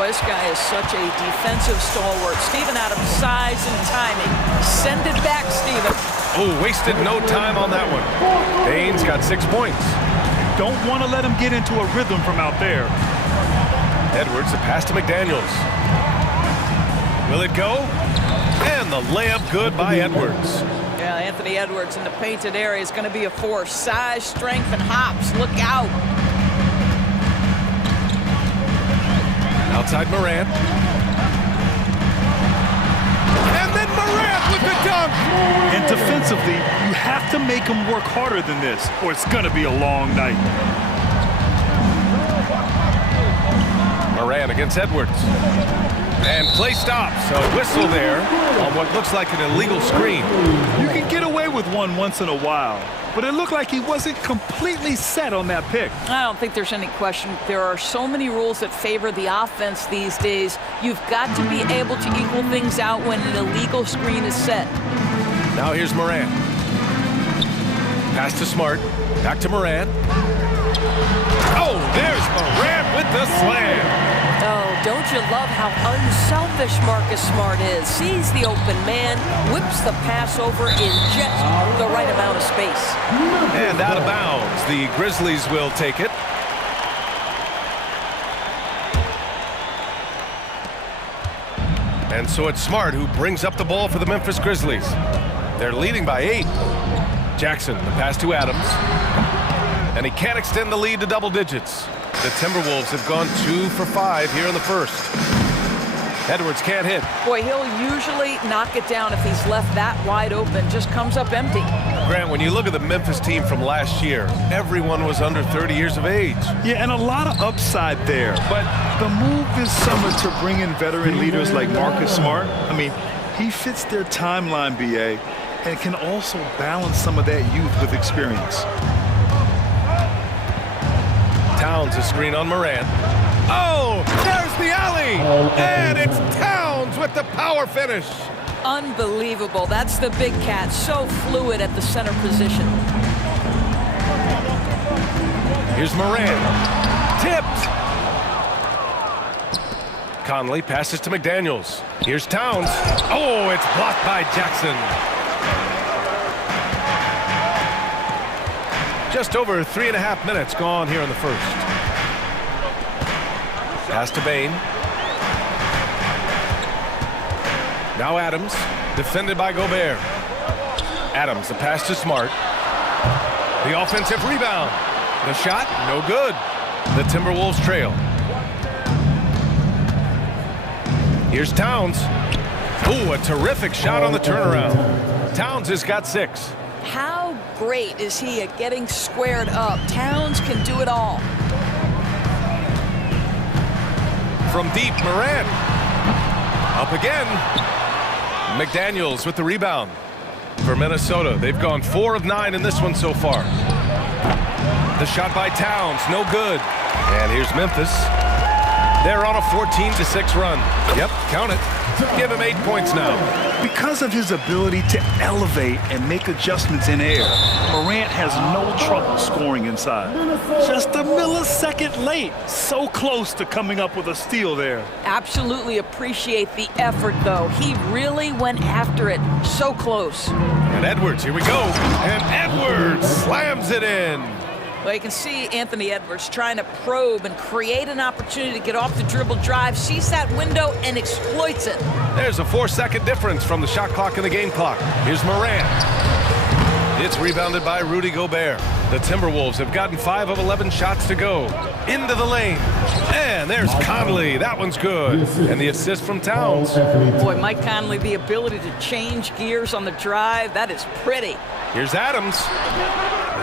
Boy, this guy is such a defensive stalwart. Steven Adams' size and timing. Send it back, Steven. Oh, wasted no time on that one. Baines got 6 points. Don't want to let him get into a rhythm from out there. Edwards, the pass to McDaniels. Will it go? And the layup good by Edwards. Yeah, Anthony Edwards in the painted area is going to be a force. Size, strength, and hops. Look out. Outside Morant. And then Morant with the dunk. And defensively, you have to make him work harder than this, or it's going to be a long night. Morant against Edwards. And play stops. A whistle there on what looks like an illegal screen. You can get away with one once in a while, but it looked like he wasn't completely set on that pick. I don't think there's any question. There are so many rules that favor the offense these days. You've got to be able to equal things out when an illegal screen is set. Now here's Morant. Pass to Smart. Back to Morant. Oh, there's Morant with the slam. Oh, don't you love how unselfish Marcus Smart is? Sees the open man, whips the pass over in just the right amount of space. And out of bounds. The Grizzlies will take it. And so it's Smart who brings up the ball for the Memphis Grizzlies. They're leading by 8. Jackson, the pass to Adams. And he can't extend the lead to double digits. The Timberwolves have gone 2 for 5 here in the first. Edwards can't hit. Boy, he'll usually knock it down if he's left that wide open. Just comes up empty. Grant, when you look at the Memphis team from last year, everyone was under 30 years of age. Yeah, and a lot of upside there. But the move this summer to bring in veteran leaders like Marcus Smart, I mean, he fits their timeline, BA, and can also balance some of that youth with experience. Towns a screen on Morant. Oh, there's the alley! And it's Towns with the power finish. Unbelievable. That's the big cat. So fluid at the center position. Here's Morant. Tipped. Conley passes to McDaniels. Here's Towns. Oh, it's blocked by Jackson. Just over 3.5 minutes gone here in the first. Pass to Bain. Now Adams, defended by Gobert. Adams, the pass to Smart. The offensive rebound. The shot, no good. The Timberwolves trail. Here's Towns. Ooh, a terrific shot on the turnaround. Towns has got 6. How great is he at getting squared up? Towns can do it all. From deep, Morant. Up again. McDaniels with the rebound. For Minnesota, they've gone 4 of 9 in this one so far. The shot by Towns, no good. And here's Memphis. They're on a 14-6 run. Yep, count it. Give him 8 points now. Because of his ability to elevate and make adjustments in air, Morant has no trouble scoring inside. Just a millisecond late. So close to coming up with a steal there. Absolutely appreciate the effort, though. He really went after it. So close. And Edwards, here we go. And Edwards slams it in. Well, you can see Anthony Edwards trying to probe and create an opportunity to get off the dribble drive, sees that window and exploits it. There's a 4-second difference from the shot clock and the game clock. Here's Morant. It's rebounded by Rudy Gobert. The Timberwolves have gotten 5 of 11 shots to go. Into the lane. And there's Conley. That one's good. And the assist from Towns. Boy, Mike Conley, the ability to change gears on the drive, that is pretty. Here's Adams.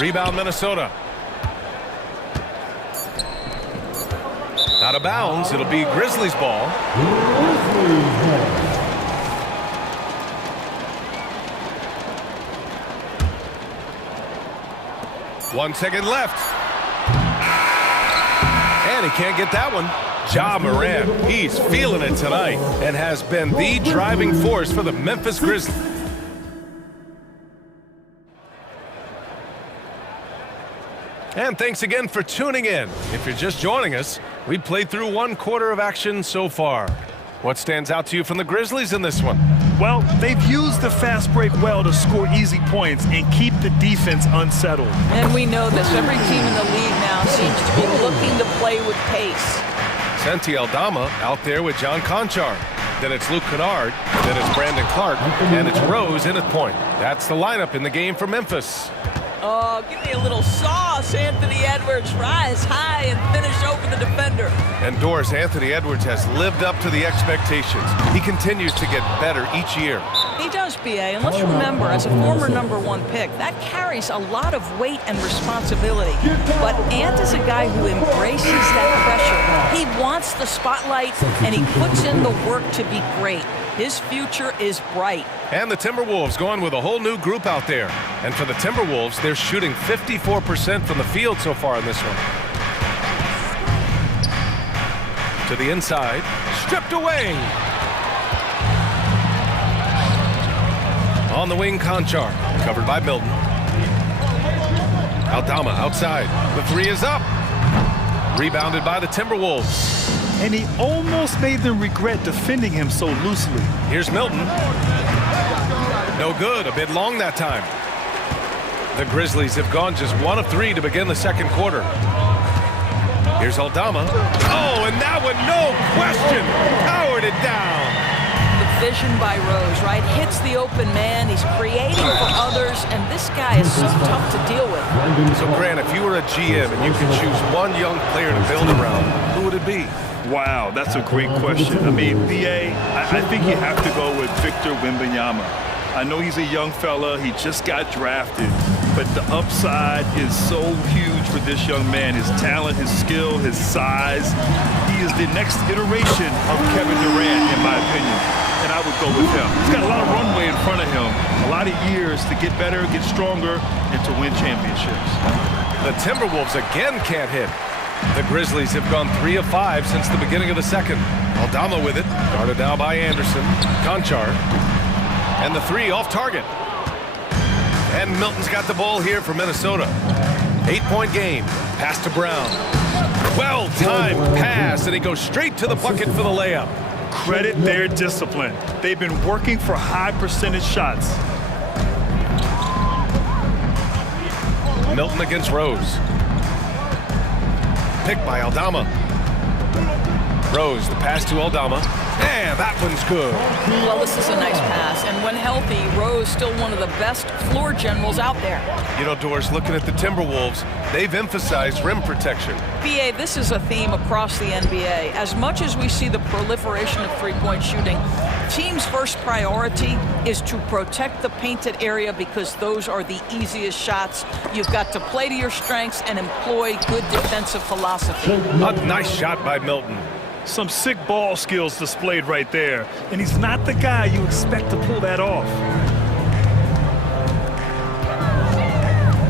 Rebound Minnesota. Out of bounds, it'll be Grizzlies ball. 1 second left. And he can't get that one. Ja Morant, he's feeling it tonight and has been the driving force for the Memphis Grizzlies. And thanks again for tuning in. If you're just joining us, we've played through 1 quarter of action so far. What stands out to you from the Grizzlies in this one? Well, they've used the fast break well to score easy points and keep the defense unsettled. And we know this. Every team in the league now seems to be looking to play with pace. Santi Aldama out there with John Conchar. Then it's Luke Kennard. Then it's Brandon Clark. And it's Rose in at point. That's the lineup in the game for Memphis. Oh, give me a little sauce. Anthony Edwards rise high and finish over the defender. And Doris, Anthony Edwards has lived up to the expectations. He continues to get better each year. He does, B.A. And let's remember, as a former #1 pick, that carries a lot of weight and responsibility. But Ant is a guy who embraces that pressure. He wants the spotlight, and he puts in the work to be great. His future is bright. And the Timberwolves going with a whole new group out there. And for the Timberwolves, they're shooting 54% from the field so far in this one. To the inside, stripped away. On the wing, Conchar, covered by Milton. Aldama outside. The 3 is up. Rebounded by the Timberwolves. And he almost made them regret defending him so loosely. Here's Milton. No good, a bit long that time. The Grizzlies have gone just 1 of 3 to begin the second quarter. Here's Aldama. Oh, and that one, no question, powered it down. The vision by Rose, right? Hits the open man, he's creating for others, and this guy is so tough to deal with. So, Grant, if you were a GM and you could choose one young player to build around, who would it be? Wow, that's a great question. I mean, B.A., I think you have to go with Victor Wembanyama. I know he's a young fella, he just got drafted, but the upside is so huge for this young man. His talent, his skill, his size. He is the next iteration of Kevin Durant, in my opinion, and I would go with him. He's got a lot of runway in front of him, a lot of years to get better, get stronger, and to win championships. The Timberwolves again can't hit. The Grizzlies have gone 3 of 5 since the beginning of the second. Aldama with it, guarded now by Anderson. Conchar. And the 3 off target. And Milton's got the ball here for Minnesota. 8-point game. Pass to Brown. Well-timed pass, and he goes straight to the bucket for the layup. Credit their discipline. They've been working for high percentage shots. Milton against Rose. Picked by Aldama. Rose, the pass to Aldama. And that one's good. Well, this is a nice pass. And when healthy, Rose still one of the best floor generals out there. You know, Doris, looking at the Timberwolves, they've emphasized rim protection. B.A., this is a theme across the NBA. As much as we see the proliferation of three-point shooting, team's first priority is to protect the painted area because those are the easiest shots. You've got to play to your strengths and employ good defensive philosophy. A nice shot by Milton. Some sick ball skills displayed right there. And he's not the guy you expect to pull that off.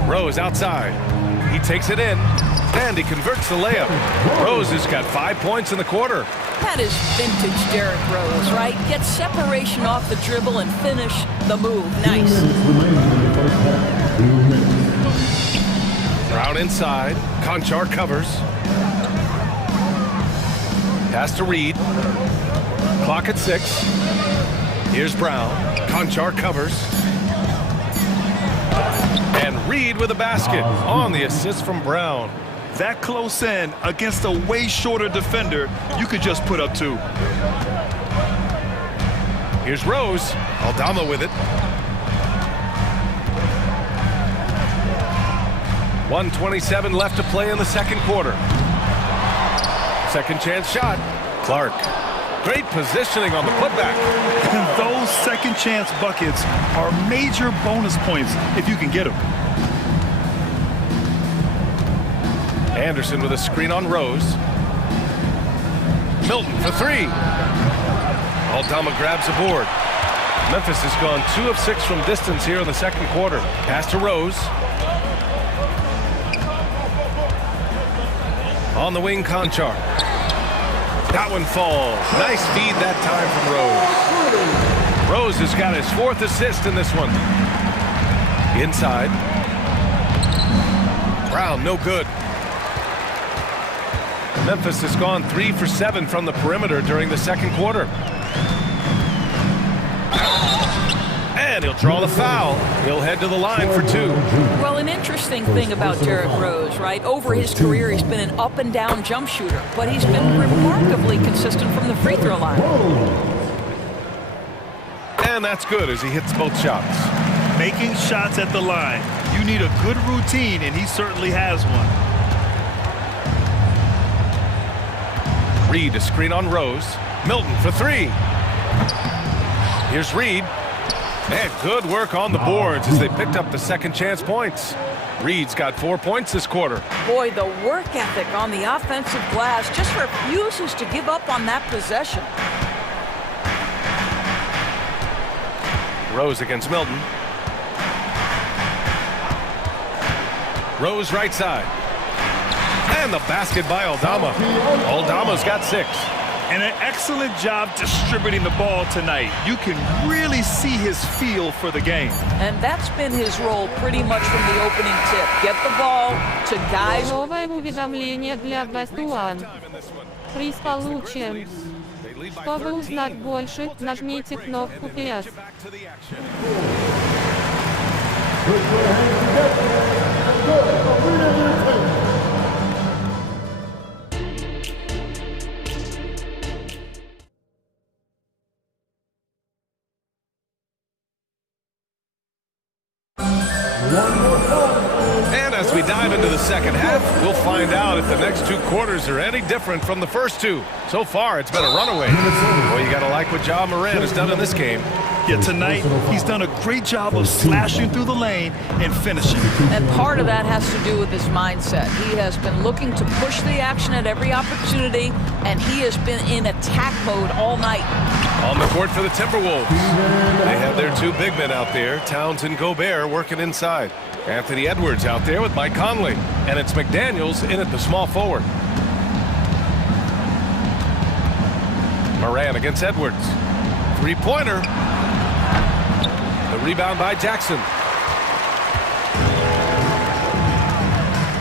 Rose outside. He takes it in, and he converts the layup. Rose has got 5 points in the quarter. That is vintage Derrick Rose, right? Get separation off the dribble and finish the move. Nice. Brown inside. Conchar covers. Pass to Reed. Clock at 6. Here's Brown. Conchar covers. And Reed with a basket on the assist from Brown. That close in against a way shorter defender, you could just put up 2. Here's Rose. Aldama with it. 1:27 left to play in the second quarter. Second chance shot. Clark. Great positioning on the putback. And those second chance buckets are major bonus points if you can get them. Anderson with a screen on Rose. Milton for 3. Aldama grabs the board. Memphis has gone 2 of 6 from distance here in the second quarter. Pass to Rose. On the wing, Conchar. That one falls. Nice feed that time from Rose. Rose has got his 4th assist in this one. Inside. Brown, no good. Memphis has gone 3 for 7 from the perimeter during the second quarter. And he'll draw the foul. He'll head to the line for 2. Well, an interesting thing about Derrick Rose, right? Over his career, he's been an up and down jump shooter, but he's been remarkably consistent from the free throw line. And that's good as he hits both shots. Making shots at the line. You need a good routine, and he certainly has one. Reed, a screen on Rose. Milton for 3. Here's Reed. And good work on the boards as they picked up the second chance points. Reed's got 4 points this quarter. Boy, the work ethic on the offensive glass just refuses to give up on that possession. Rose against Milton. Rose right side. And the basket by Aldama. Aldama's got 6. And an excellent job distributing the ball tonight. You can really see his feel for the game. And that's been his role pretty much from the opening tip. Get the ball to guys. Новое уведомление для Best One. Приз получен. Чтобы узнать больше, нажмите кнопку «Yes». And as we dive into the second half, we'll find out if the next 2 quarters are any different from the first 2. So far, it's been a runaway. Well, you got to like what Ja Morant has done in this game. Yeah, tonight, he's done a great job of slashing through the lane and finishing. And part of that has to do with his mindset. He has been looking to push the action at every opportunity, and he has been in attack mode all night. On the court for the Timberwolves. They have their 2 big men out there, Towns and Gobert, working inside. Anthony Edwards out there with Mike Conley. And it's McDaniels in at the small forward. Moran against Edwards. 3-pointer. The rebound by Jackson.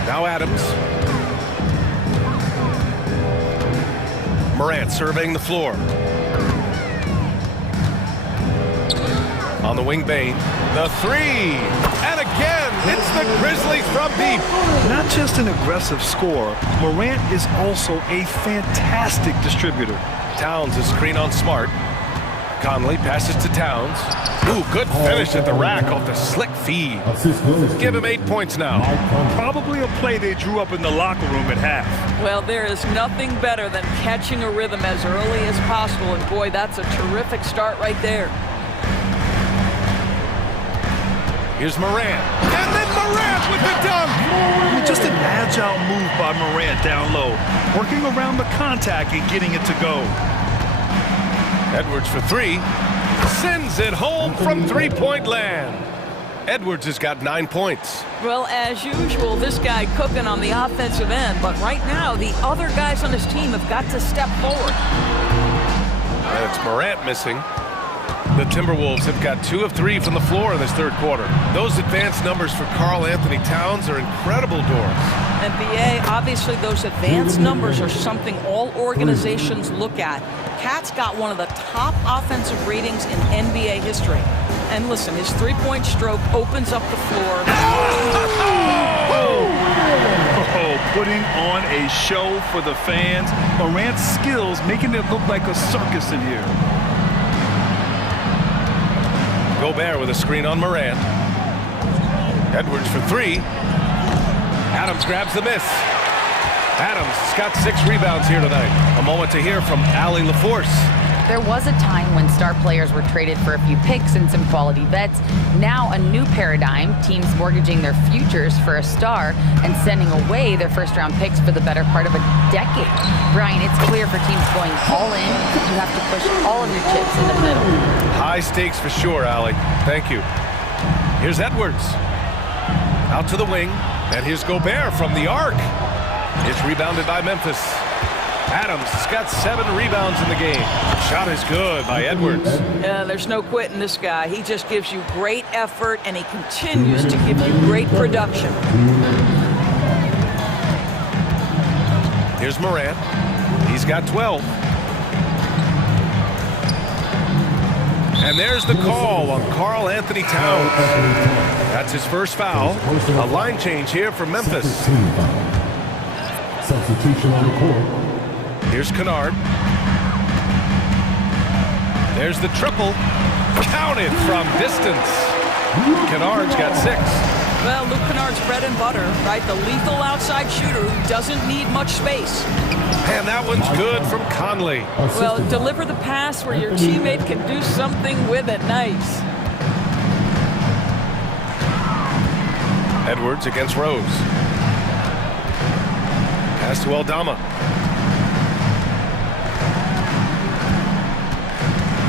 Now Adams. Morant surveying the floor. On the wing, Bain. The 3. And again, it's the Grizzlies from deep. Not just an aggressive scorer, Morant is also a fantastic distributor. Towns is screen on Smart. Conley passes to Towns. Ooh, good finish at the rack off the slick feed. Give him 8 points now. Probably a play they drew up in the locker room at half. Well, there is nothing better than catching a rhythm as early as possible, and boy, that's a terrific start right there. Here's Morant. And then Morant with the dunk! Just an agile move by Morant down low, working around the contact and getting it to go. Edwards for 3. Sends it home from 3-point land. Edwards has got 9 points. Well, as usual, this guy cooking on the offensive end, but right now the other guys on his team have got to step forward. And it's Morant missing. The Timberwolves have got 2 of 3 from the floor in this third quarter. Those advanced numbers for Karl Anthony Towns are incredible doors. NBA, obviously those advanced numbers are something all organizations look at. Cat's got one of the top offensive ratings in NBA history. And listen, his three-point stroke opens up the floor. Putting on a show for the fans. Morant's skills making it look like a circus in here. Gobert with a screen on Morant. Edwards for 3. Adams grabs the miss. Adams has got 6 rebounds here tonight. A moment to hear from Allie LaForce. There was a time when star players were traded for a few picks and some quality vets. Now a new paradigm, teams mortgaging their futures for a star and sending away their first-round picks for the better part of a decade. Brian, it's clear for teams going all in, you have to push all of your chips in the middle. High stakes for sure, Allie. Thank you. Here's Edwards. Out to the wing, and here's Gobert from the arc. It's rebounded by Memphis. Adams has got 7 rebounds in the game. Shot is good by Edwards. There's no quitting this guy. He just gives you great effort, and he continues to give you great production. Here's Morant. He's got 12. And there's the call on Karl Anthony Towns. That's his first foul. A line change here for Memphis. Substitution on the court. Here's Kennard. There's the triple. Counted from distance. Kennard's got 6. Well, Luke Kennard's bread and butter, right? The lethal outside shooter who doesn't need much space. And that one's good from Conley. Well, deliver the pass where your teammate can do something with it. Nice. Edwards against Rose. Pass to Aldama.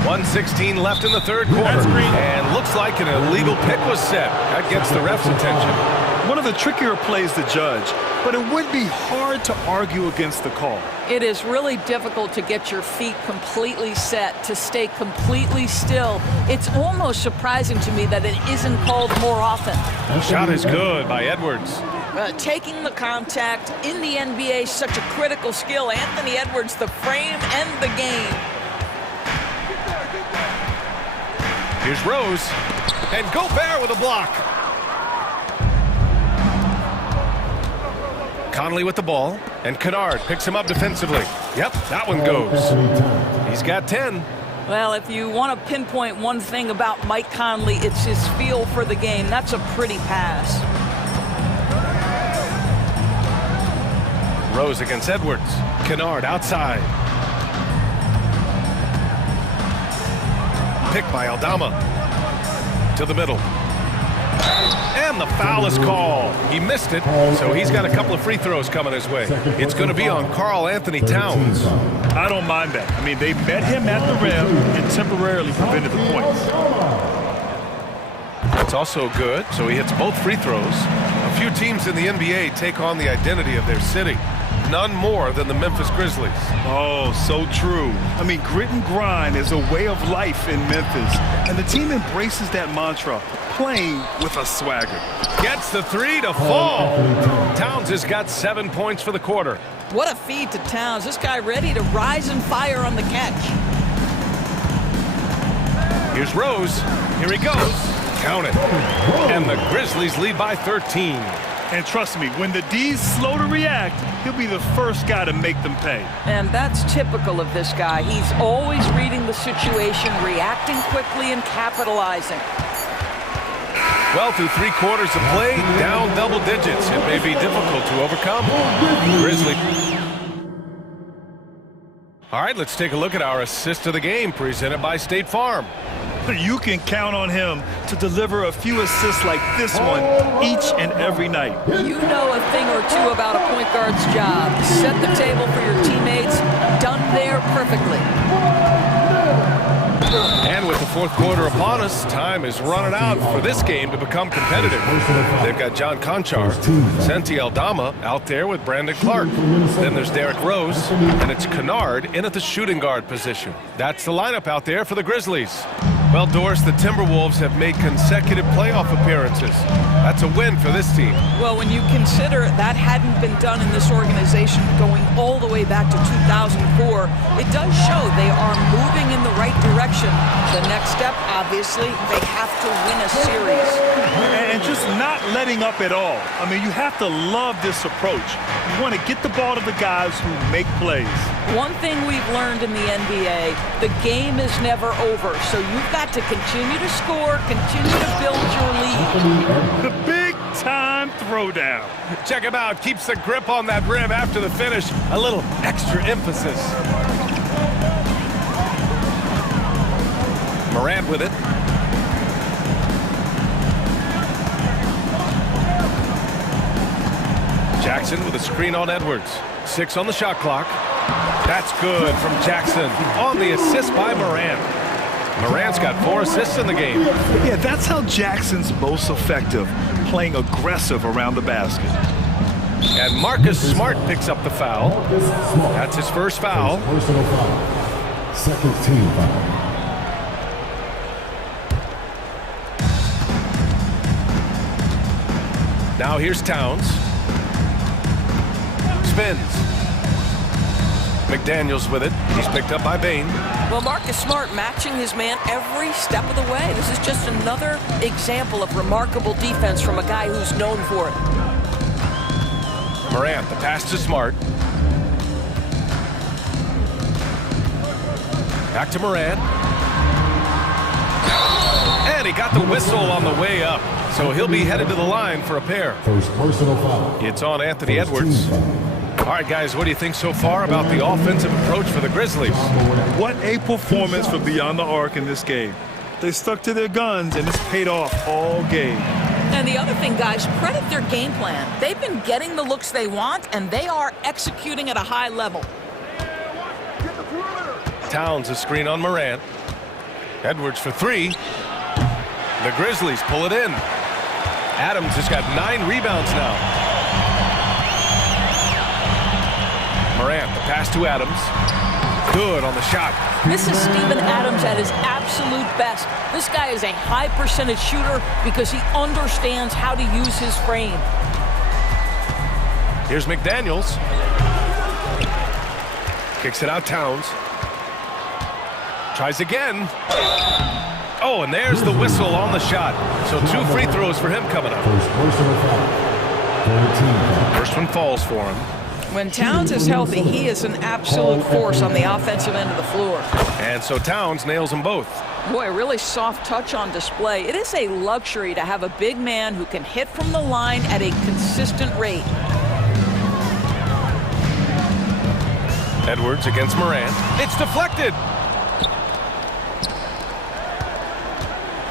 1:16 left in the third quarter. And looks like an illegal pick was set. That gets the ref's attention. One of the trickier plays to judge, but it would be hard to argue against the call. It is really difficult to get your feet completely set, to stay completely still. It's almost surprising to me that it isn't called more often. Shot is good by Edwards. Taking the contact in the NBA is such a critical skill. Anthony Edwards, the frame and the game. Here's Rose, and Gobert with a block. Conley with the ball, and Kennard picks him up defensively. Yep, that one goes. He's got 10. Well, if you want to pinpoint one thing about Mike Conley, it's his feel for the game. That's a pretty pass. Rose against Edwards. Kennard outside. Picked by Aldama. To the middle. And the foul is called. He missed it, so he's got a couple of free throws coming his way. It's going to be on Karl Anthony Towns. I don't mind that. I mean, they met him at the rim and temporarily prevented the points. That's also good, so he hits both free throws. A few teams in the NBA take on the identity of their city. None more than the Memphis Grizzlies. Oh, so true. I mean, grit and grind is a way of life in Memphis, and the team embraces that mantra, playing with a swagger. Gets the 3 to fall. Towns has got 7 points for the quarter. What a feed to Towns. This guy ready to rise and fire on the catch. Here's Rose. Here he goes. Count it. And the Grizzlies lead by 13. And trust me, when the D's slow to react, he'll be the first guy to make them pay. And that's typical of this guy. He's always reading the situation, reacting quickly, and capitalizing. Well, through 3 quarters of play, down double digits. It may be difficult to overcome. Grizzly. All right, let's take a look at our assist of the game presented by State Farm. You can count on him to deliver a few assists like this one each and every night. You know a thing or two about a point guard's job. Set the table for your teammates. Done there perfectly. And with the fourth quarter upon us. Time is running out for this game to become competitive. They've got John Conchar, Santi Aldama out there with Brandon Clark. Then there's Derrick Rose, and it's Kennard in at the shooting guard position. That's the lineup out there for the Grizzlies. Well, Doris, the Timberwolves have made consecutive playoff appearances. That's a win for this team. Well, when you consider that hadn't been done in this organization going all the way back to 2004, it does show they are moving in the right direction. The next step, obviously, they have to win a series. And just not letting up at all. I mean, you have to love this approach. You want to get the ball to the guys who make plays. One thing we've learned in the NBA, the game is never over. So you've got to continue to score, continue to build your lead. The big-time throwdown. Check him out. Keeps the grip on that rim after the finish. A little extra emphasis. Morant with it. Jackson with a screen on Edwards. 6 on the shot clock. That's good from Jackson on the assist by Morant. Morant's got 4 assists in the game. Yeah, that's how Jackson's most effective, playing aggressive around the basket. And Marcus Smart picks up the foul. That's his first foul. Personal foul. Second team foul. Now here's Towns. Spins. McDaniels with it. He's picked up by Bain. Well, Marcus Smart matching his man every step of the way. This is just another example of remarkable defense from a guy who's known for it. Morant, the pass to Smart. Back to Morant. And he got the whistle on the way up. So he'll be headed to the line for a pair. First personal foul. It's on Anthony Edwards. All right, guys, what do you think so far about the offensive approach for the Grizzlies? What a performance for Beyond the Arc in this game. They stuck to their guns, and it's paid off all game. And the other thing, guys, credit their game plan. They've been getting the looks they want, and they are executing at a high level. Towns a screen on Morant. Edwards for 3. The Grizzlies pull it in. Adams has got 9 rebounds now. Morant, the pass to Adams. Good on the shot. This is Steven Adams at his absolute best. This guy is a high percentage shooter because he understands how to use his frame. Here's McDaniels. Kicks it out, Towns. Tries again. Oh, and there's the whistle on the shot. So 2 free throws for him coming up. First personal foul. First one falls for him. When Towns is healthy, he is an absolute force on the offensive end of the floor. And so Towns nails them both. Boy, a really soft touch on display. It is a luxury to have a big man who can hit from the line at a consistent rate. Edwards against Morant. It's deflected.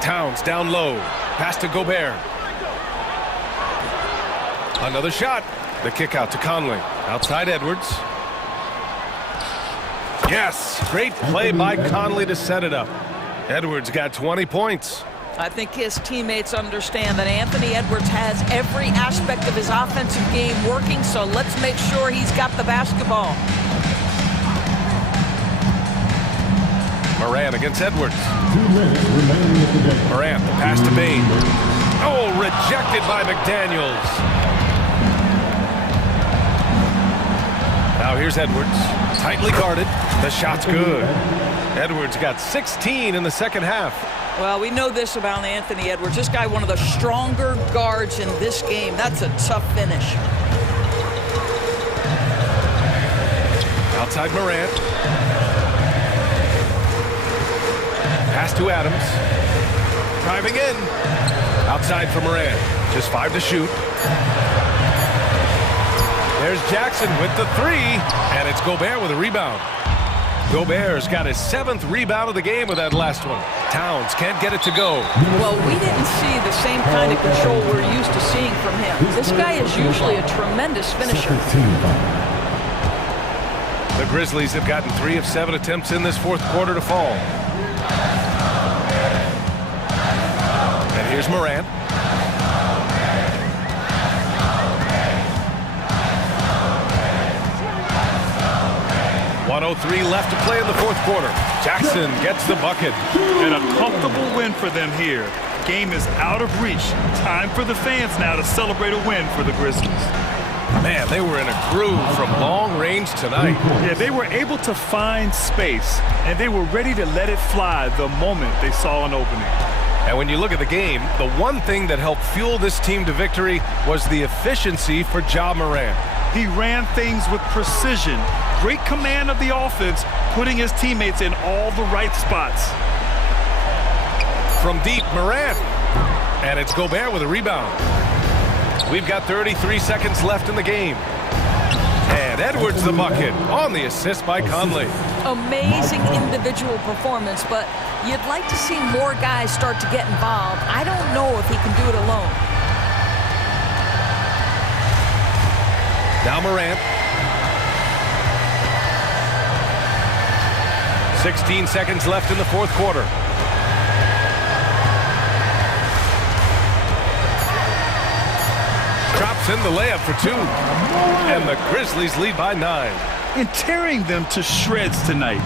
Towns down low. Pass to Gobert. Another shot. The kick out to Conley. Outside Edwards. Yes, great play by Conley to set it up. Edwards got 20 points. I think his teammates understand that Anthony Edwards has every aspect of his offensive game working, so let's make sure he's got the basketball. Morant against Edwards. 2 minutes remaining at the game. Morant, the pass to Bain. Oh, rejected by McDaniels. Now here's Edwards, tightly guarded. The shot's good. Edwards got 16 in the second half. Well, we know this about Anthony Edwards. This guy, one of the stronger guards in this game. That's a tough finish. Outside Morant. Pass to Adams. Driving in. Outside for Morant. Just 5 to shoot. There's Jackson with the 3, and it's Gobert with a rebound. Gobert's got his 7th rebound of the game with that last one. Towns can't get it to go. Well, we didn't see the same kind of control we're used to seeing from him. This guy is usually a tremendous finisher. The Grizzlies have gotten 3 of 7 attempts in this fourth quarter to fall. Here's Morant. .103 left to play in the fourth quarter. Jackson gets the bucket. And a comfortable win for them here. Game is out of reach. Time for the fans now to celebrate a win for the Grizzlies. Man, they were in a groove from long range tonight. Yeah, they were able to find space, and they were ready to let it fly the moment they saw an opening. And when you look at the game, the one thing that helped fuel this team to victory was the efficiency for Ja Morant. He ran things with precision, great command of the offense, putting his teammates in all the right spots. From deep, Morant. And it's Gobert with a rebound. We've got 33 seconds left in the game. And Edwards the bucket on the assist by Conley. Amazing individual performance, but you'd like to see more guys start to get involved. I don't know if he can do it alone. Now Morant. 16 seconds left in the fourth quarter. Drops in the layup for two. And the Grizzlies lead by 9. And tearing them to shreds tonight.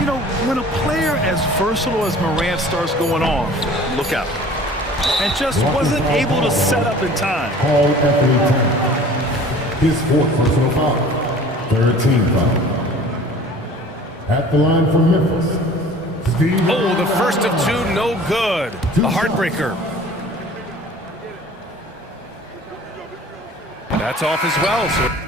You know, when a player as versatile as Morant starts going off, look out. And just wasn't able to set up in time. Paul Anthony. His fourth personal foul. Third team foul. At the line from Memphis. Oh, the first of two, no good. A heartbreaker. That's off as well. So